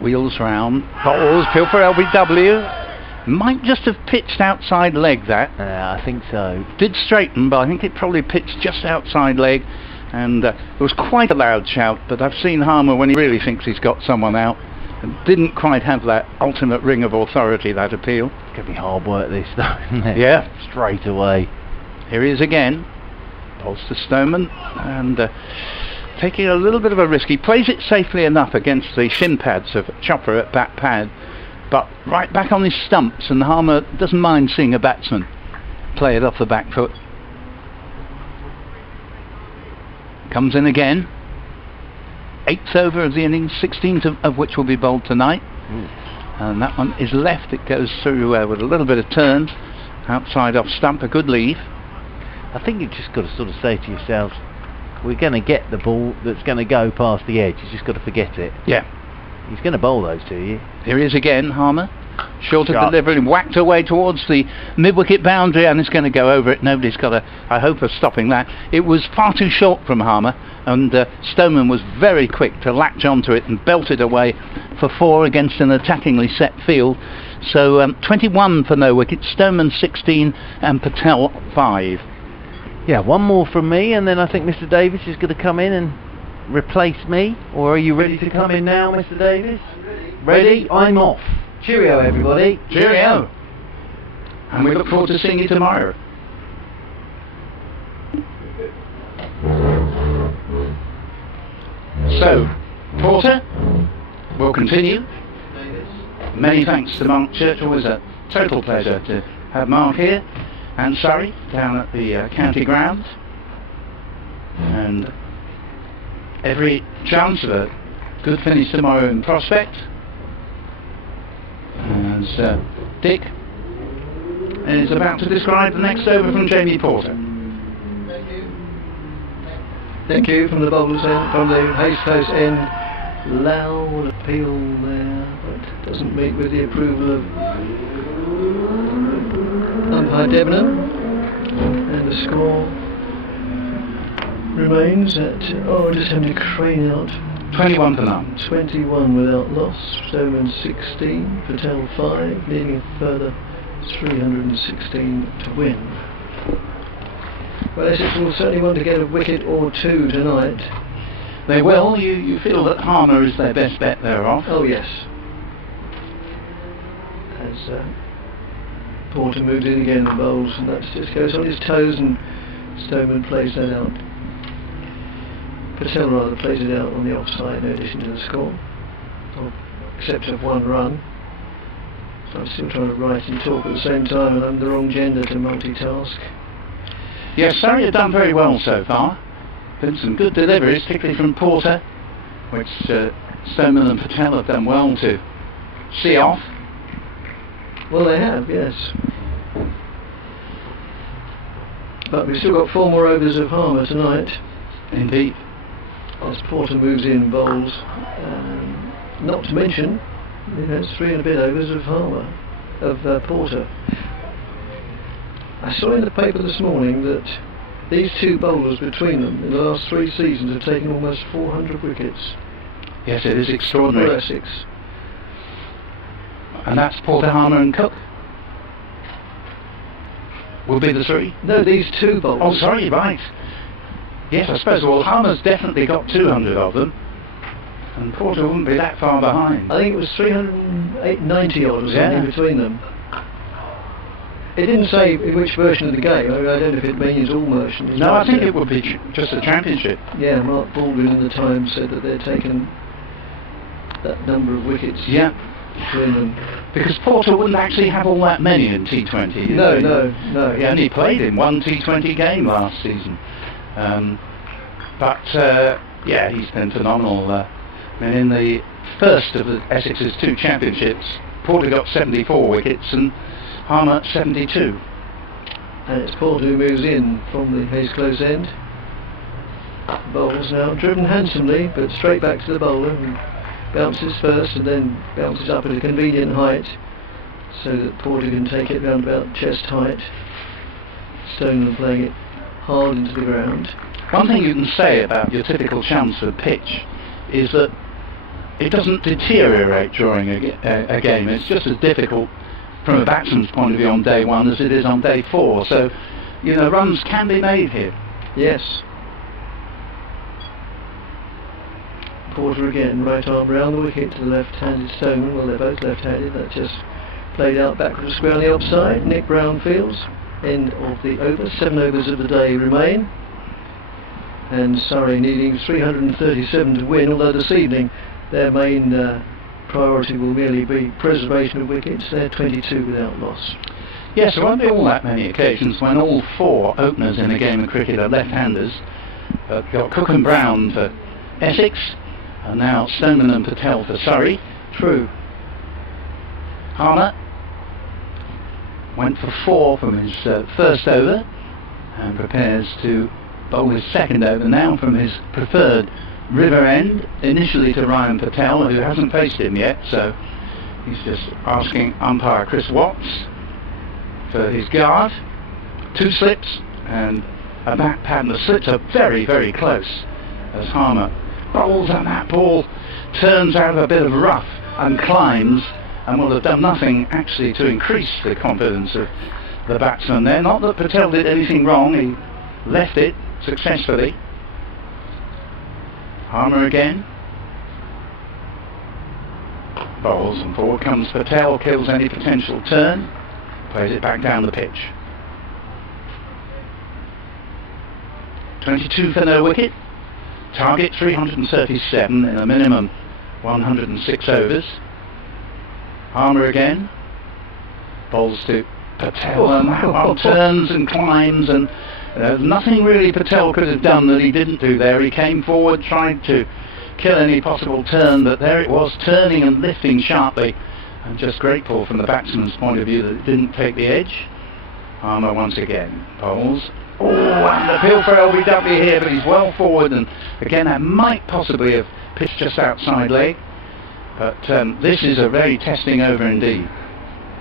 wheels round, bowls, Peel for LBW. Might just have pitched outside leg that. I think so. Did straighten, but I think it probably pitched just outside leg, and there was quite a loud shout, but I've seen Harmer when he really thinks he's got someone out, and didn't quite have that ultimate ring of authority, that appeal. It's going to be hard work this though, isn't it? Yeah. Straight away. Here he is again. Bowls to Stoneman, and taking a little bit of a risk. He plays it safely enough against the shin pads of Chopra at bat pad, but right back on his stumps, and Harmer doesn't mind seeing a batsman play it off the back foot. Comes in again. 8th over of the innings, 16th of which will be bowled tonight. And that one is left. It goes through with a little bit of turn, outside off stump, a good leave. I think you've just got to sort of say to yourself, we're going to get the ball that's going to go past the edge. You've just got to forget it. Yeah. He's going to bowl those to you. Here he is again, Harmer. Short of Sharp. delivery, whacked away towards the mid-wicket boundary, and it's going to go over it. Nobody's got a hope of stopping that. It was far too short from Harmer, and Stoneman was very quick to latch onto it and belt it away for 4 against an attackingly set field. So 21 for no wicket, Stoneman 16 and Patel 5. Yeah, one more from me, and then I think Mr. Davis is going to come in and replace me. Or are you ready to come in now, Mr. Davis? Ready? I'm off. Cheerio, everybody. Cheerio. And we look forward to seeing you tomorrow. So, Porter will continue. Many thanks to Mark Church. Always a total pleasure to have Mark here. And Surrey down at the county grounds. And every chance of a good finish tomorrow in prospect. As Dick is about to describe the next over from Jamie Porter. Thank you from the bowler's end, from the Haste Post end. Loud appeal there, but doesn't meet with the approval of umpire Debenham. And the score remains at, just having to crane out. 21 for none. 21 without loss, Stoneman 16, Patel 5, leaving a further 316 to win. Well, Essex will certainly want to get a wicket or two tonight. They will. You feel that Harmer is their best bet there off? Oh yes. As Porter moves in again and bowls, and that just goes on his toes, and Stoneman plays that out. Patel rather plays it out on the offside in addition to the score, except of 1 run. So I'm still trying to write and talk at the same time, and I'm the wrong gender to multitask. Yes, Surrey have done very well so far. Been some good deliveries, particularly from Porter, which Stoneman and Patel have done well to see off. Well, they have, yes. But we've still got 4 more overs of Harmer tonight. Indeed. As Porter moves in, bowls. Not to mention, it has 3 and a bit overs of Harmer, of Porter. I saw in the paper this morning that these 2 bowlers between them in the last 3 seasons have taken almost 400 wickets. Yes, it is extraordinary. For Essex. And that's Porter, Harmer and Cook. Will be the 3? No, these 2 bowlers. Oh, sorry, right. Yes, I suppose. Well, Harmer's definitely got 200 of them, and Porter wouldn't be that far behind. I think it was 390 odd or something between them. It didn't say in which version of the game. I don't know if it means all versions. No, I think it would be just a championship. Yeah, Mark Baldwin in the Times said that they'd taken that number of wickets. Yeah. To win them. Because Porter wouldn't actually have all that many in T20. No. He only played in one T20 game last season. Yeah, he's been phenomenal. I mean, in the first of the Essex's 2 championships, Porter got 74 wickets and Harmer 72. And it's Porter who moves in from the Hayes Close end. Bowls now driven handsomely, but straight back to the bowler, who bounces first and then bounces up at a convenient height so that Porter can take it round about chest height. Stoneman playing it hard into the ground. One thing you can say about your typical Chelmsford pitch is that it doesn't deteriorate during a game. It's just as difficult from a batsman's point of view on day 1 as it is on day 4. So, you know, runs can be made here. Yes. Porter again, right arm round the wicket to the left-handed Stoneman. Well, they're both left-handed. That just played out backwards square on the offside. Nick Brown fields. End of the over. 7 overs of the day remain. And Surrey needing 337 to win, although this evening their main priority will merely be preservation of wickets. They're 22 without loss. Yes, there won't be all that many occasions when all 4 openers in a game of cricket are left-handers. Got Cook and Brown for Essex, and now Stoneman and Patel for Surrey. True. Harmer went for 4 from his first over and prepares to bowl his second over now from his preferred river end, initially to Ryan Patel, who hasn't faced him yet, so he's just asking umpire Chris Watts for his guard. 2 slips and a back pad, and the slips are very, very close as Harmer bowls, and that ball turns out of a bit of rough and climbs, and will have done nothing actually to increase the confidence of the batsman there. Not that Patel did anything wrong, he left it successfully. Harmer again. Bowls, and forward comes Patel, kills any potential turn, plays it back down the pitch. 22 for no wicket. Target 337 in a minimum 106 overs. Harmer again. Bowls to Patel, and that one turns and climbs, and there's nothing really Patel could have done that he didn't do there. He came forward, tried to kill any possible turn, but there it was, turning and lifting sharply. I'm just grateful from the batsman's point of view that it didn't take the edge. Harmer once again bowls. Oh, and appeal for LBW here, but he's well forward, and again that might possibly have pitched just outside leg. But this is a very testing over indeed.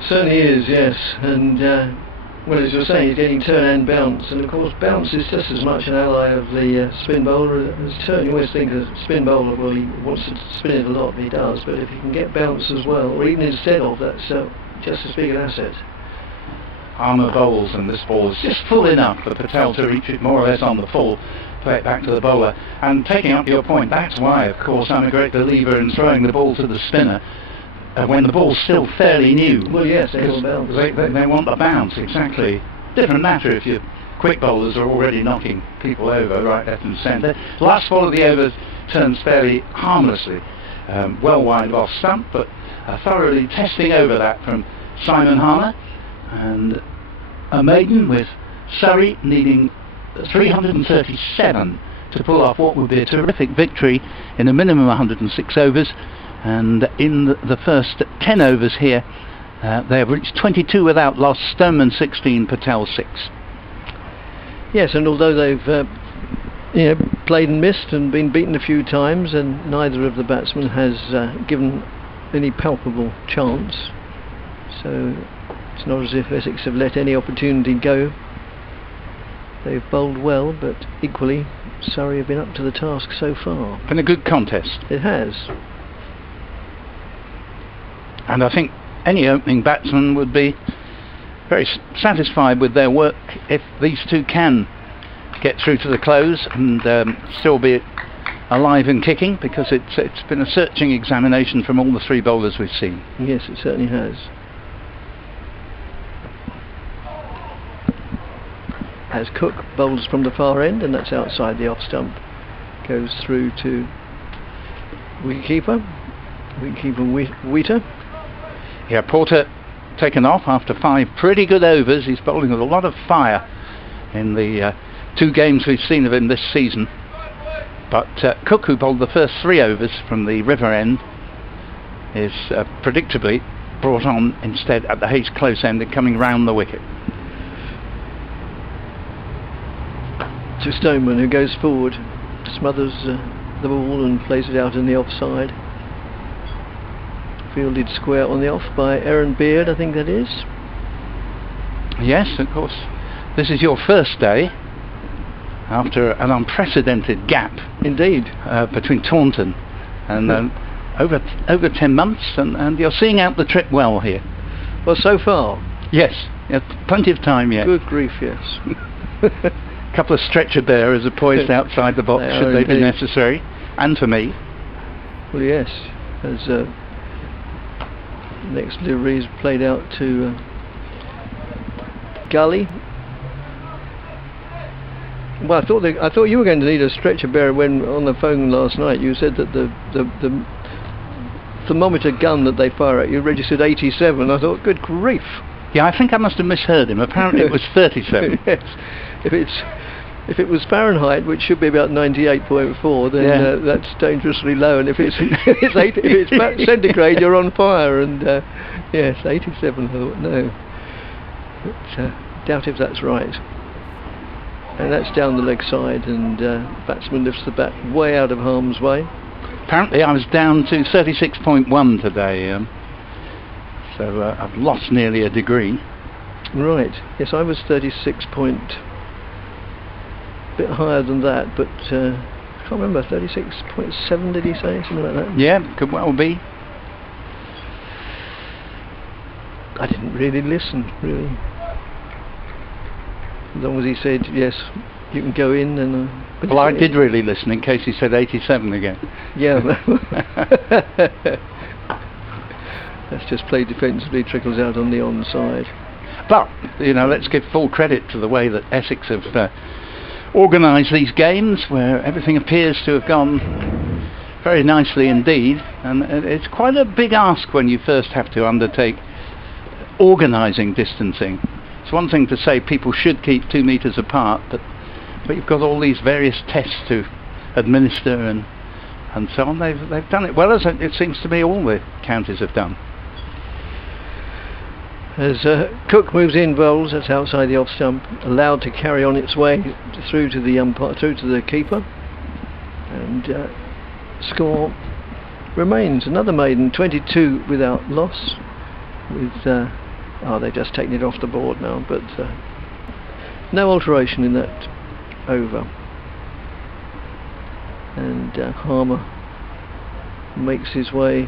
Certainly is, yes. And well, as you're saying, he's getting turn and bounce, and of course bounce is just as much an ally of the spin bowler as turn. You always think a spin bowler, well, he wants to spin it a lot, and he does, but if he can get bounce as well, or even instead of, that's just as big an asset. Harmer bowls, and this ball is just full enough for Patel to reach it more or less on the full, play it back to the bowler. And taking up your point, that's why, of course, I'm a great believer in throwing the ball to the spinner when the ball's still fairly new. Well, yes, they want bounce. They want the bounce, exactly. Different matter if your quick bowlers are already knocking people over right, left and centre. Last ball of the over turns fairly harmlessly, well wide of off stump, but thoroughly testing over that from Simon Harmer. And a maiden with Surrey needing 337 to pull off what would be a terrific victory in a minimum 106 overs. And in the first 10 overs here, they have reached 22 without loss. Stoneman 16, Patel 6. Yes, and although they've played and missed and been beaten a few times, and neither of the batsmen has given any palpable chance, so it's not as if Essex have let any opportunity go. They've bowled well, but equally Surrey have been up to the task so far. Been a good contest. It has. And I think any opening batsman would be very satisfied with their work if these two can get through to the close and still be alive and kicking, because it's been a searching examination from all the 3 bowlers we've seen. Yes, it certainly has. as Cook bowls from the far end, and that's outside the off stump. Goes through to wicketkeeper Wheater. Yeah, Porter taken off after 5 pretty good overs. He's bowling with a lot of fire in the 2 games we've seen of him this season. But Cook, who bowled the first 3 overs from the river end, is predictably brought on instead at the Hayes close end and coming round the wicket. To Stoneman, who goes forward, smothers the ball and plays it out in the offside. Fielded square on the off by Aaron Beard, I think that is. Yes, of course. This is your first day after an unprecedented gap. Indeed. Between Taunton and over 10 months, and you're seeing out the trip well here. Well, so far. Yes, plenty of time yet. Good grief, yes. A couple of stretcher bearers are poised outside the box should they be necessary, and for me. Well, yes, as next delivery is played out to Gully. Well, I thought you were going to need a stretcher bearer when on the phone last night. You said that the thermometer gun that they fire at you registered 87. I thought, good grief. Yeah, I think I must have misheard him. Apparently it was 37. Yes. If it was Fahrenheit, which should be about 98.4, then that's dangerously low. And if it's if it's centigrade, you're on fire. And yes, 87. I thought no, but doubt if that's right. And that's down the leg side, and batsman lifts the bat way out of harm's way. Apparently I was down to 36.1 today, so I've lost nearly a degree. Right, yes, I was 36 point, bit higher than that, but I can't remember, 36.7 did he say, something like that? Yeah, could well be. I didn't really listen, really. As long as he said, yes, you can go in, and... well, I did really listen in case he said 87 again. Yeah. That's just played defensively, trickles out on the onside. But, you know, let's give full credit to the way that Essex have organised these games, where everything appears to have gone very nicely indeed. And it's quite a big ask when you first have to undertake organising distancing. It's one thing to say people should keep 2 metres apart, but you've got all these various tests to administer and so on. They've done it well, as it seems to me all the counties have done. As Cook moves in, bowls, that's outside the off stump, allowed to carry on its way through to the umpire, through to the keeper, and score remains another maiden, 22 without loss, with they've just taken it off the board now, but no alteration in that over. And Harmer makes his way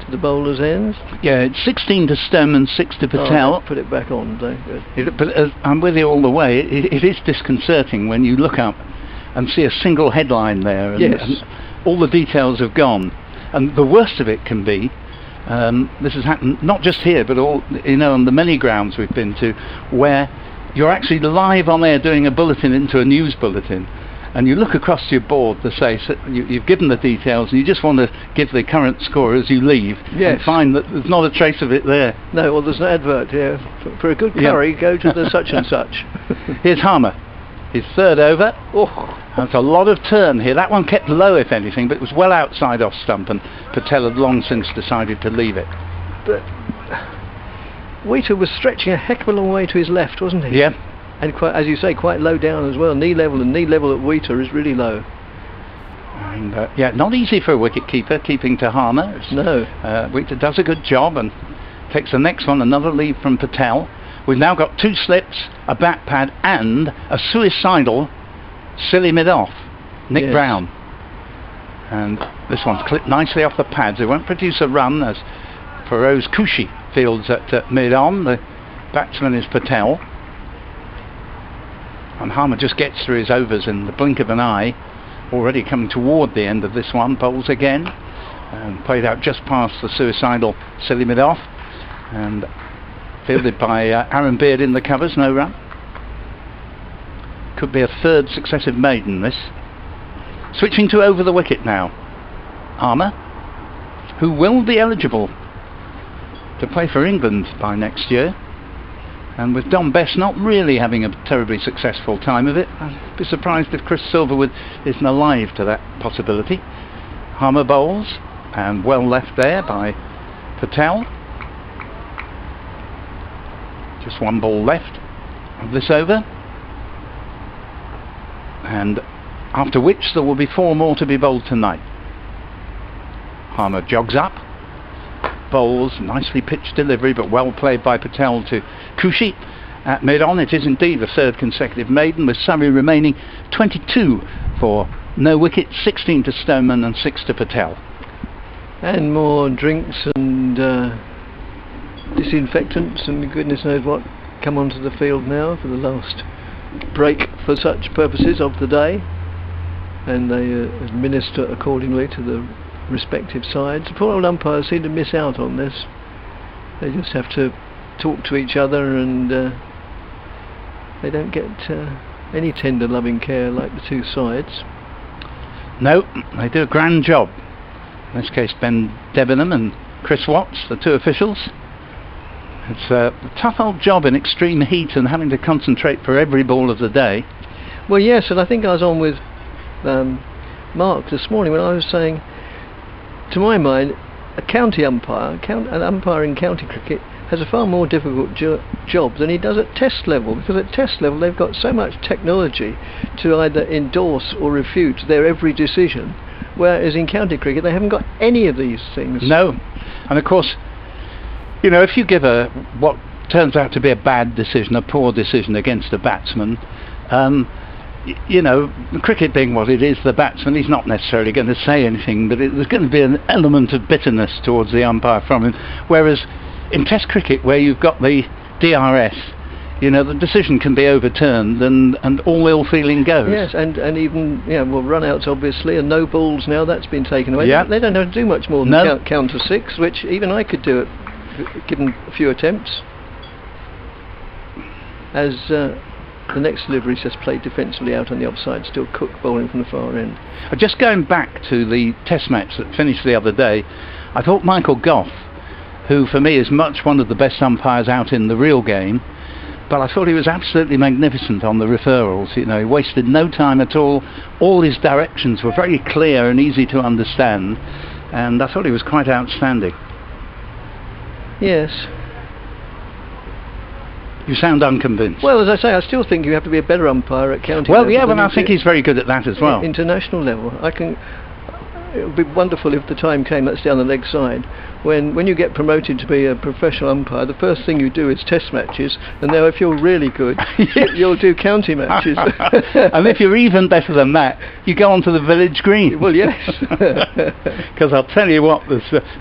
to the bowler's end. Yeah, it's 16 to Stoneman, 6 to Patel. Put it back on, but I'm with you all the way. It is disconcerting when you look up and see a single headline there, and, yes, and all the details have gone. And the worst of it can be, this has happened not just here, but all, you know, on the many grounds we've been to, where you're actually live on air doing a bulletin into a news bulletin, and you look across your board to say, so you've given the details, and you just want to give the current score as you leave, yes, and find that there's not a trace of it there. No, well, there's an advert here. For a good curry, go to the such and such. Here's Harmer, his third over. Oh, that's a lot of turn here. That one kept low, if anything, but it was well outside off stump, and Patel had long since decided to leave it. But Wheater was stretching a heck of a long way to his left, wasn't he? Yeah. And quite, as you say, quite low down as well. Knee level, and knee level at Wheater is really low. And yeah, not easy for a wicket keeper keeping to Harmer. No. Wheater does a good job and takes the next one, another lead from Patel. We've now got 2 slips, a bat pad, and a suicidal silly mid-off, Nick Brown. And this one's clipped nicely off the pads. It won't produce a run as Feroz Kushi fields at mid-on. The batsman is Patel. And Harmer just gets through his overs in the blink of an eye. Already coming toward the end of this one. Bowls again. And played out just past the suicidal silly mid-off. And Fielded by Aaron Beard in the covers, no run. Could be a third successive maiden, this. Switching to over the wicket now. Armour, who will be eligible to play for England by next year. And with Don Best not really having a terribly successful time of it, I'd be surprised if Chris Silverwood isn't alive to that possibility. Armour bowls, and well left there by Patel. Just one ball left of this over, and after which there will be 4 more to be bowled tonight. Harmer jogs up, bowls, nicely pitched delivery, but well played by Patel to Kushi at mid-on. It is indeed a third consecutive maiden, with Surrey remaining 22 for no wicket, 16 to Stoneman and 6 to Patel. And more drinks and disinfectants and goodness knows what come onto the field now for the last break for such purposes of the day, and they administer accordingly to the respective sides. The poor old umpires seem to miss out on this. They just have to talk to each other, and they don't get any tender loving care like the two sides. No, they do a grand job. In this case, Ben Debenham and Chris Watts, the two officials. It's a tough old job in extreme heat and having to concentrate for every ball of the day. Well, yes, and I think I was on with Mark this morning when I was saying, to my mind, a county umpire, an umpire in county cricket, has a far more difficult job than he does at test level, because at test level they've got so much technology to either endorse or refute their every decision, whereas in county cricket they haven't got any of these things. No, and of course, you know, if you give what turns out to be a bad decision, a poor decision against a batsman, you know, cricket being what it is, the batsman, he's not necessarily going to say anything, but there's going to be an element of bitterness towards the umpire from him. Whereas in Test cricket, where you've got the DRS, you know, the decision can be overturned and all ill feeling goes. Yes, and even, well, run-outs obviously, and no balls now, that's been taken away. Yeah. They don't have to do much more than count to 6, which even I could do it, given a few attempts. As the next delivery is just played defensively out on the offside, still Cook bowling from the far end. Just going back to the Test match that finished the other day, I thought Michael Gough, who for me is much one of the best umpires out in the real game, but I thought he was absolutely magnificent on the referrals. You know, he wasted no time at all. All his directions were very clear and easy to understand, and I thought he was quite outstanding. Yes. You sound unconvinced. Well, as I say, I still think you have to be a better umpire at county level. level. Yeah, well, I think he's very good at that as well. International level. It would be wonderful if the time came, that's down the leg side, when you get promoted to be a professional umpire, the first thing you do is test matches, and now if you're really good, you'll do county matches. And if you're even better than that, you go on to the village green. Well, yes. Because I'll tell you what,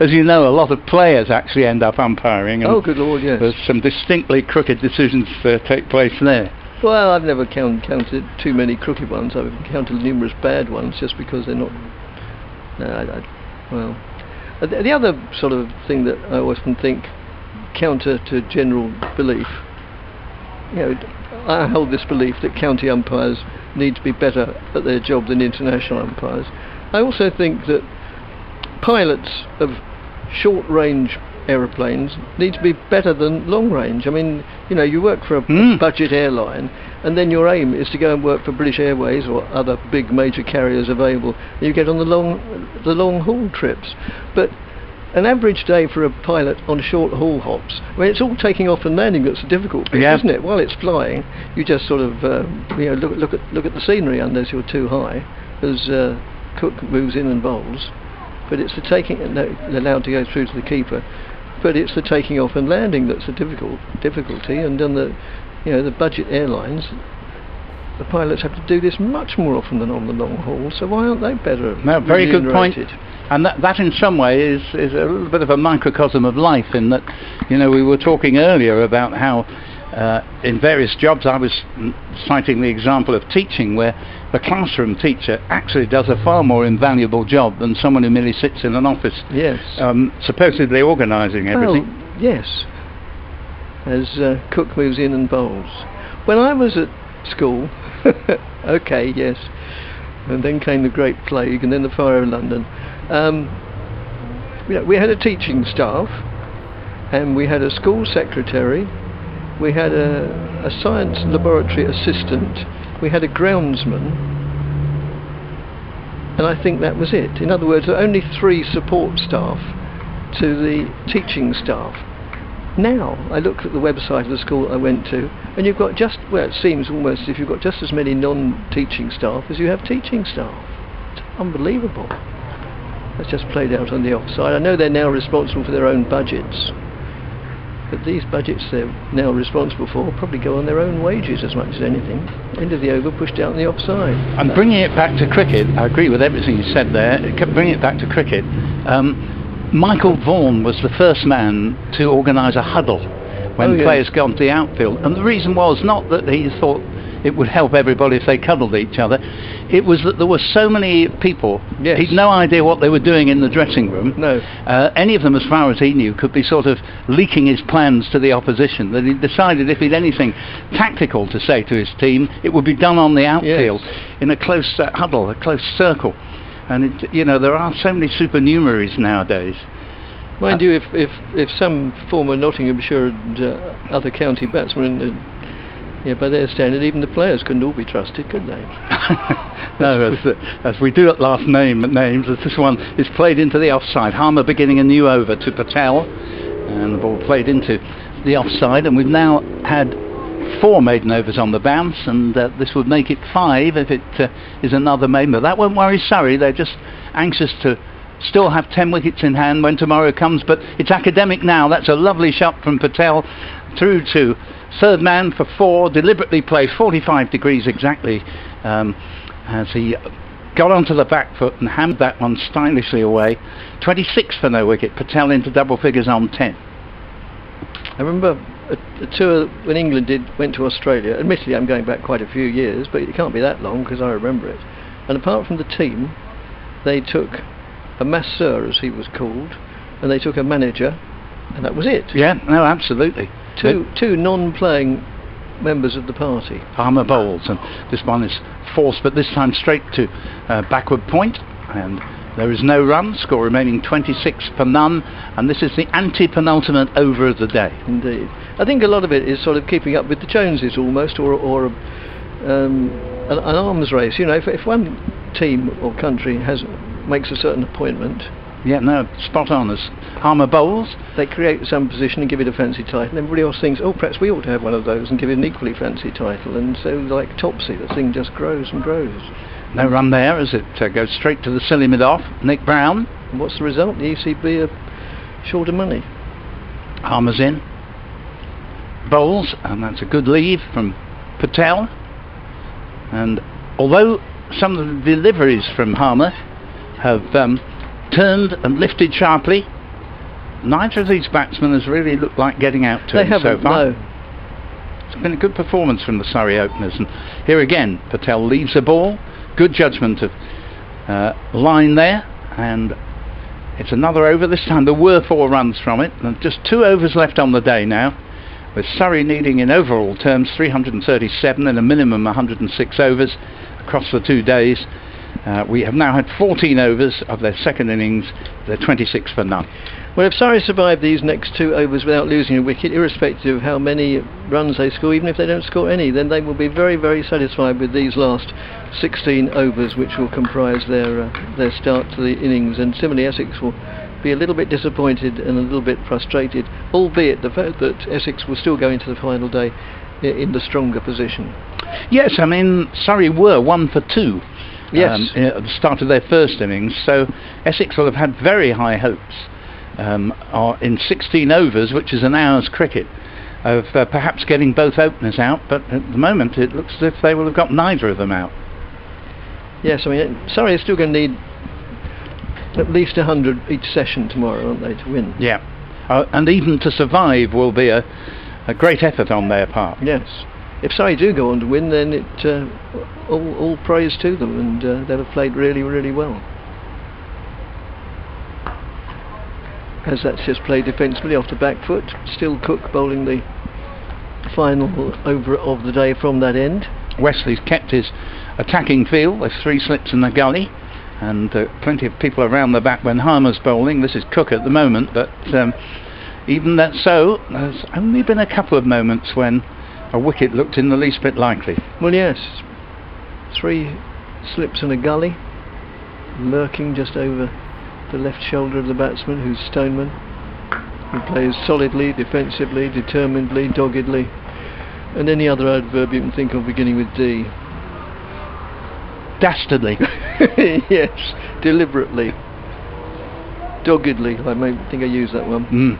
as you know, a lot of players actually end up umpiring. Oh, good Lord, yes. There's some distinctly crooked decisions take place there. Well, I've never counted too many crooked ones. I've counted numerous bad ones just because they're not... well, the other sort of thing that I often think counter to general belief, I hold this belief that county umpires need to be better at their job than international umpires. I also think that pilots of short-range aeroplanes need to be better than long-range. I mean, you work for a budget airline, and then your aim is to go and work for British Airways or other big major carriers available, and you get on the long haul trips. But an average day for a pilot on short haul hops, I mean, it's all taking off and landing that's the difficult bit, isn't it? While it's flying, you just sort of look at the scenery unless you're too high, as Cook moves in and bowls. But it's the taking, allowed to go through to the keeper, but it's the taking off and landing that's the difficulty. And on the budget airlines, the pilots have to do this much more often than on the long haul. So why aren't they better? No, very good point. And that in some way is a little bit of a microcosm of life, in that, we were talking earlier about how in various jobs, I was citing the example of teaching, where the classroom teacher actually does a far more invaluable job than someone who merely sits in an office, yes, supposedly organising everything. Oh, yes. as Cook moves in and bowls. When I was at school, okay, yes, and then came the Great Plague and then the fire of London, we had a teaching staff, and we had a school secretary, we had a science laboratory assistant, we had a groundsman, and I think that was it. In other words, there were only 3 support staff to the teaching staff. Now, I looked at the website of the school I went to, and you've got just, well, it seems almost as if you've got just as many non-teaching staff as you have teaching staff. It's unbelievable. That's just played out on the offside. I know they're now responsible for their own budgets, but these budgets they're now responsible for probably go on their own wages as much as anything. End of the over, pushed out on the offside. And bringing it back to cricket, I agree with everything you said there. Bringing it back to cricket, Michael Vaughan was the first man to organise a huddle when players got to the outfield, and the reason was not that he thought it would help everybody if they cuddled each other. It was that there were so many people, he'd no idea what they were doing in the dressing room. No. Any of them, as far as he knew, could be sort of leaking his plans to the opposition, that he decided if he'd anything tactical to say to his team, it would be done on the outfield in a close huddle, a close circle. And there are so many supernumeraries nowadays. Mind you, if some former Nottinghamshire and other county batsmen, by their standard, even the players couldn't all be trusted, could they? No, as we do at last names, as this one is played into the offside. Harmer beginning a new over to Patel, and the ball played into the offside, and we've now had 4 maiden overs on the bounce, and this would make it 5 if it is another maiden. But that won't worry Surrey. They're just anxious to still have 10 wickets in hand when tomorrow comes. But it's academic now. That's a lovely shot from Patel through to third man for 4, deliberately played 45 degrees exactly, as he got onto the back foot and hammered that one stylishly away. 26 for no wicket. Patel into double figures on 10. I remember a tour when England went to Australia. Admittedly, I'm going back quite a few years, but it can't be that long because I remember it. And apart from the team, they took a masseur, as he was called, and they took a manager, and that was it. Yeah, no, absolutely. Two non-playing members of the party. Harmer bowls, and this one is forced, but this time straight to backward point, and there is no run, score remaining 26 for none, and this is the anti-penultimate over of the day. Indeed. I think a lot of it is sort of keeping up with the Joneses almost, or an arms race. If one team or country makes a certain appointment, yeah, no, spot on. As Harmer bowls, they create some position and give it a fancy title, and everybody else thinks, oh, perhaps we ought to have one of those and give it an equally fancy title, and so like Topsy, the thing just grows and grows. No run there as it goes straight to the silly mid-off. Nick Brown. And what's the result? The ECB are short of money. Harmer's in. Bowls, and that's a good leave from Patel. And although some of the deliveries from Harmer have turned and lifted sharply, neither of these batsmen has really looked like getting out to him so far. No. It's been a good performance from the Surrey openers, and here again Patel leaves the ball. Good judgment of line there, and it's another over. This time there were 4 runs from it, and just 2 overs left on the day now, with Surrey needing in overall terms 337 and a minimum 106 overs across the 2 days. We have now had 14 overs of their second innings. They're 26 for none. Well, if Surrey survive these next 2 overs without losing a wicket, irrespective of how many runs they score, even if they don't score any, then they will be very, very satisfied with these last 16 overs, which will comprise their start to the innings. And similarly, Essex will be a little bit disappointed and a little bit frustrated, albeit the fact that Essex will still go into the final day in the stronger position. Yes, I mean, Surrey were 1 for 2. Yes. At the start of their first innings, so Essex will have had very high hopes in 16 overs, which is an hour's cricket, of perhaps getting both openers out, but at the moment it looks as if they will have got neither of them out. Yes, I mean, Surrey is still going to need at least 100 each session tomorrow, aren't they, to win? Yeah, and even to survive will be a great effort on their part. Yes. If Surrey do go on to win, then it all praise to them, and they'll have played really, really well. As that's just played defensively off the back foot, still Cook bowling the final over of the day from that end. Wesley's kept his attacking field. There's 3 slips in the gully, and plenty of people around the back when Harmer's bowling. This is Cook at the moment, but even that so, there's only been a couple of moments when a wicket looked in the least bit likely. Well, yes, 3 slips in a gully, lurking just over the left shoulder of the batsman, who's Stoneman, who plays solidly, defensively, determinedly, doggedly, and any other adverb you can think of beginning with D. Dastardly. Yes, deliberately, doggedly. I may think I used that one.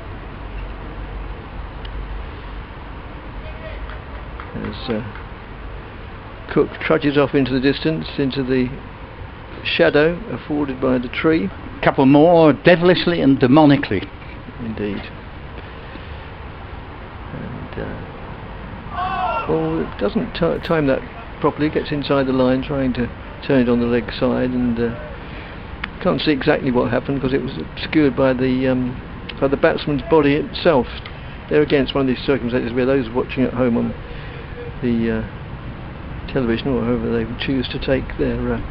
As Cook trudges off into the distance, into the shadow afforded by the tree. A couple more, devilishly and demonically. Indeed. And well, it doesn't time that properly. Gets inside the line, trying to turn it on the leg side, and can't see exactly what happened because it was obscured by the batsman's body itself. There again, it's one of these circumstances where those watching at home on the television, or however they choose to take their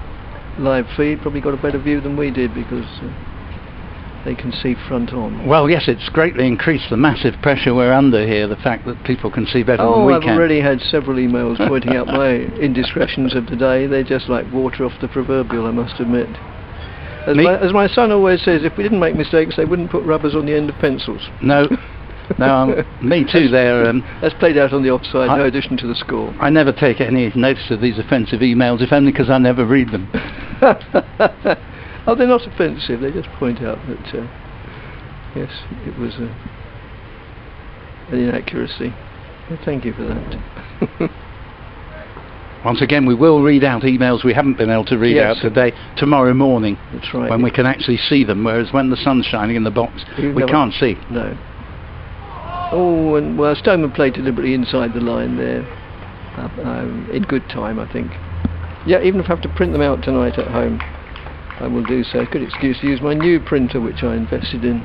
live feed, probably got a better view than we did, because they can see front on. Well, yes, it's greatly increased the massive pressure we're under here, the fact that people can see better than we can. I've already had several emails pointing out my indiscretions of the day. They're just like water off the proverbial, I must admit. As my son always says, if we didn't make mistakes, they wouldn't put rubbers on the end of pencils. No. No, me too there. That's played out on the offside, no addition to the score. I never take any notice of these offensive emails, if only because I never read them. Oh, they're not offensive, they just point out that, yes, it was an inaccuracy. Well, thank you for that. Once again, we will read out emails we haven't been able to read out today, tomorrow morning. That's right. When we can actually see them, whereas when the sun's shining in the box, we can't see. No. Oh, and well, Stoneman played deliberately inside the line there, in good time, I think. Yeah, even if I have to print them out tonight at home, I will do so. Good excuse to use my new printer, which I invested in,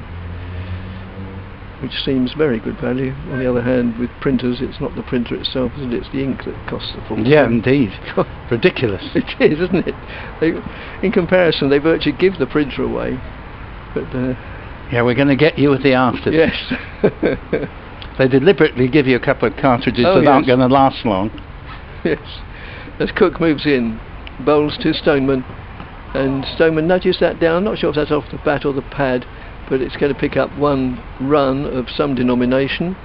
which seems very good value. On the other hand, with printers, it's not the printer itself, isn't it? It's the ink that costs the fortune. Yeah, indeed. Ridiculous. It is, isn't it? In comparison, they virtually give the printer away, but... yeah, we're going to get you with the afters. Yes. They deliberately give you a couple of cartridges that aren't going to last long. Yes. As Cook moves in, bowls to Stoneman, and Stoneman nudges that down. Not sure if that's off the bat or the pad, but it's going to pick up one run of some denomination,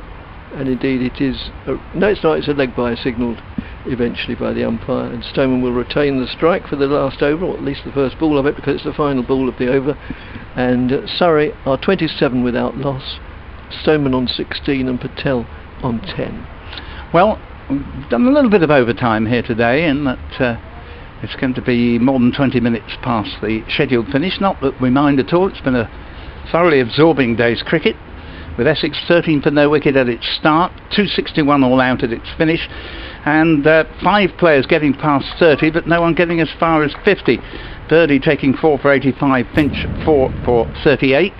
and indeed it is. No, it's not. It's a leg bye signalled eventually by the umpire, and Stoneman will retain the strike for the last over, or at least the first ball of it, because it's the final ball of the over. And Surrey are 27 without loss, Stoneman on 16 and Patel on 10. Well, we've done a little bit of overtime here today, in that it's going to be more than 20 minutes past the scheduled finish. Not that we mind at all. It's been a thoroughly absorbing day's cricket, with Essex 13 for no wicket at its start, 261 all out at its finish, and 5 players getting past 30, but no one getting as far as 50. Birdie taking 4 for 85, Finch 4 for 38,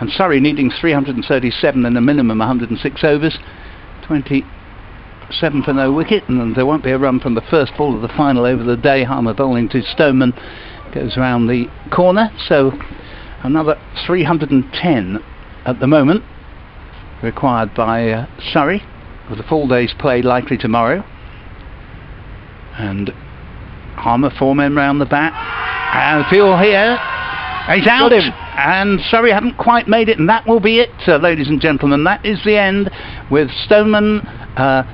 and Surrey needing 337 in a minimum 106 overs, 27 for no wicket, and there won't be a run from the first ball of the final over the day. Harmer bowling to Stoneman, goes round the corner, so another 310 at the moment required by Surrey, with a full day's play likely tomorrow. And Harmer, 4 men round the bat, and Peel here, he's out, and Surrey haven't quite made it, and that will be it, ladies and gentlemen. That is the end, with Stoneman.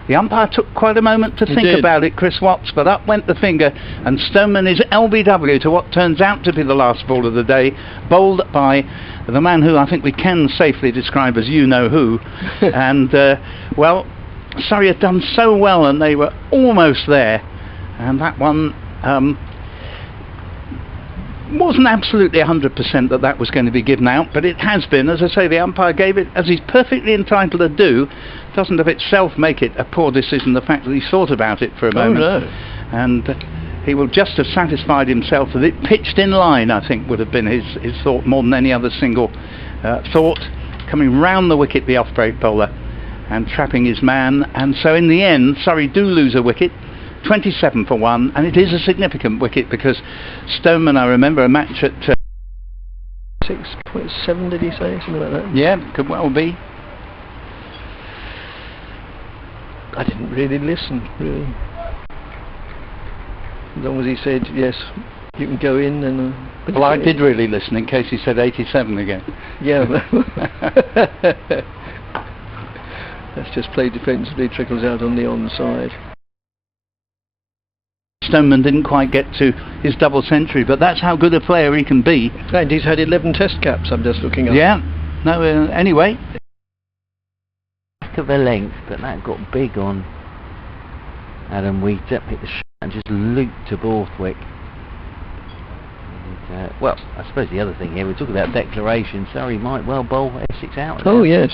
The umpire took quite a moment to think about it, Chris Watts, but up went the finger, and Stoneman is LBW to what turns out to be the last ball of the day, bowled by the man who I think we can safely describe as you-know-who. And, well, Surrey had done so well, and they were almost there, and that one wasn't absolutely 100% that was going to be given out, but it has been. As I say, the umpire gave it, as he's perfectly entitled to do. Doesn't of itself make it a poor decision, the fact that he thought about it for a moment. Oh, no. And he will just have satisfied himself that it pitched in line, I think, would have been his thought more than any other single thought. Coming round the wicket, the off-break bowler, and trapping his man, and so in the end Surrey do lose a wicket, 27 for 1, and it is a significant wicket because Stoneman, I remember a match at 6.7, did he say, something like that? yeah, could well be. I didn't really listen, really. As long as he said yes, you can go in, and Well, I did really listen in case he said 87 again. yeah. That's just played defensively, trickles out on the onside. Stoneman didn't quite get to his double century, but that's how good a player he can be. And he's had 11 test caps, I'm just looking up. Yeah, no, anyway. Back of a length, but that got big on Adam Wheater. Picked the shot and just looped to Borthwick. And, well, I suppose the other thing here, we're talking about declaration. Surrey might well bowl Essex out. Oh, yes.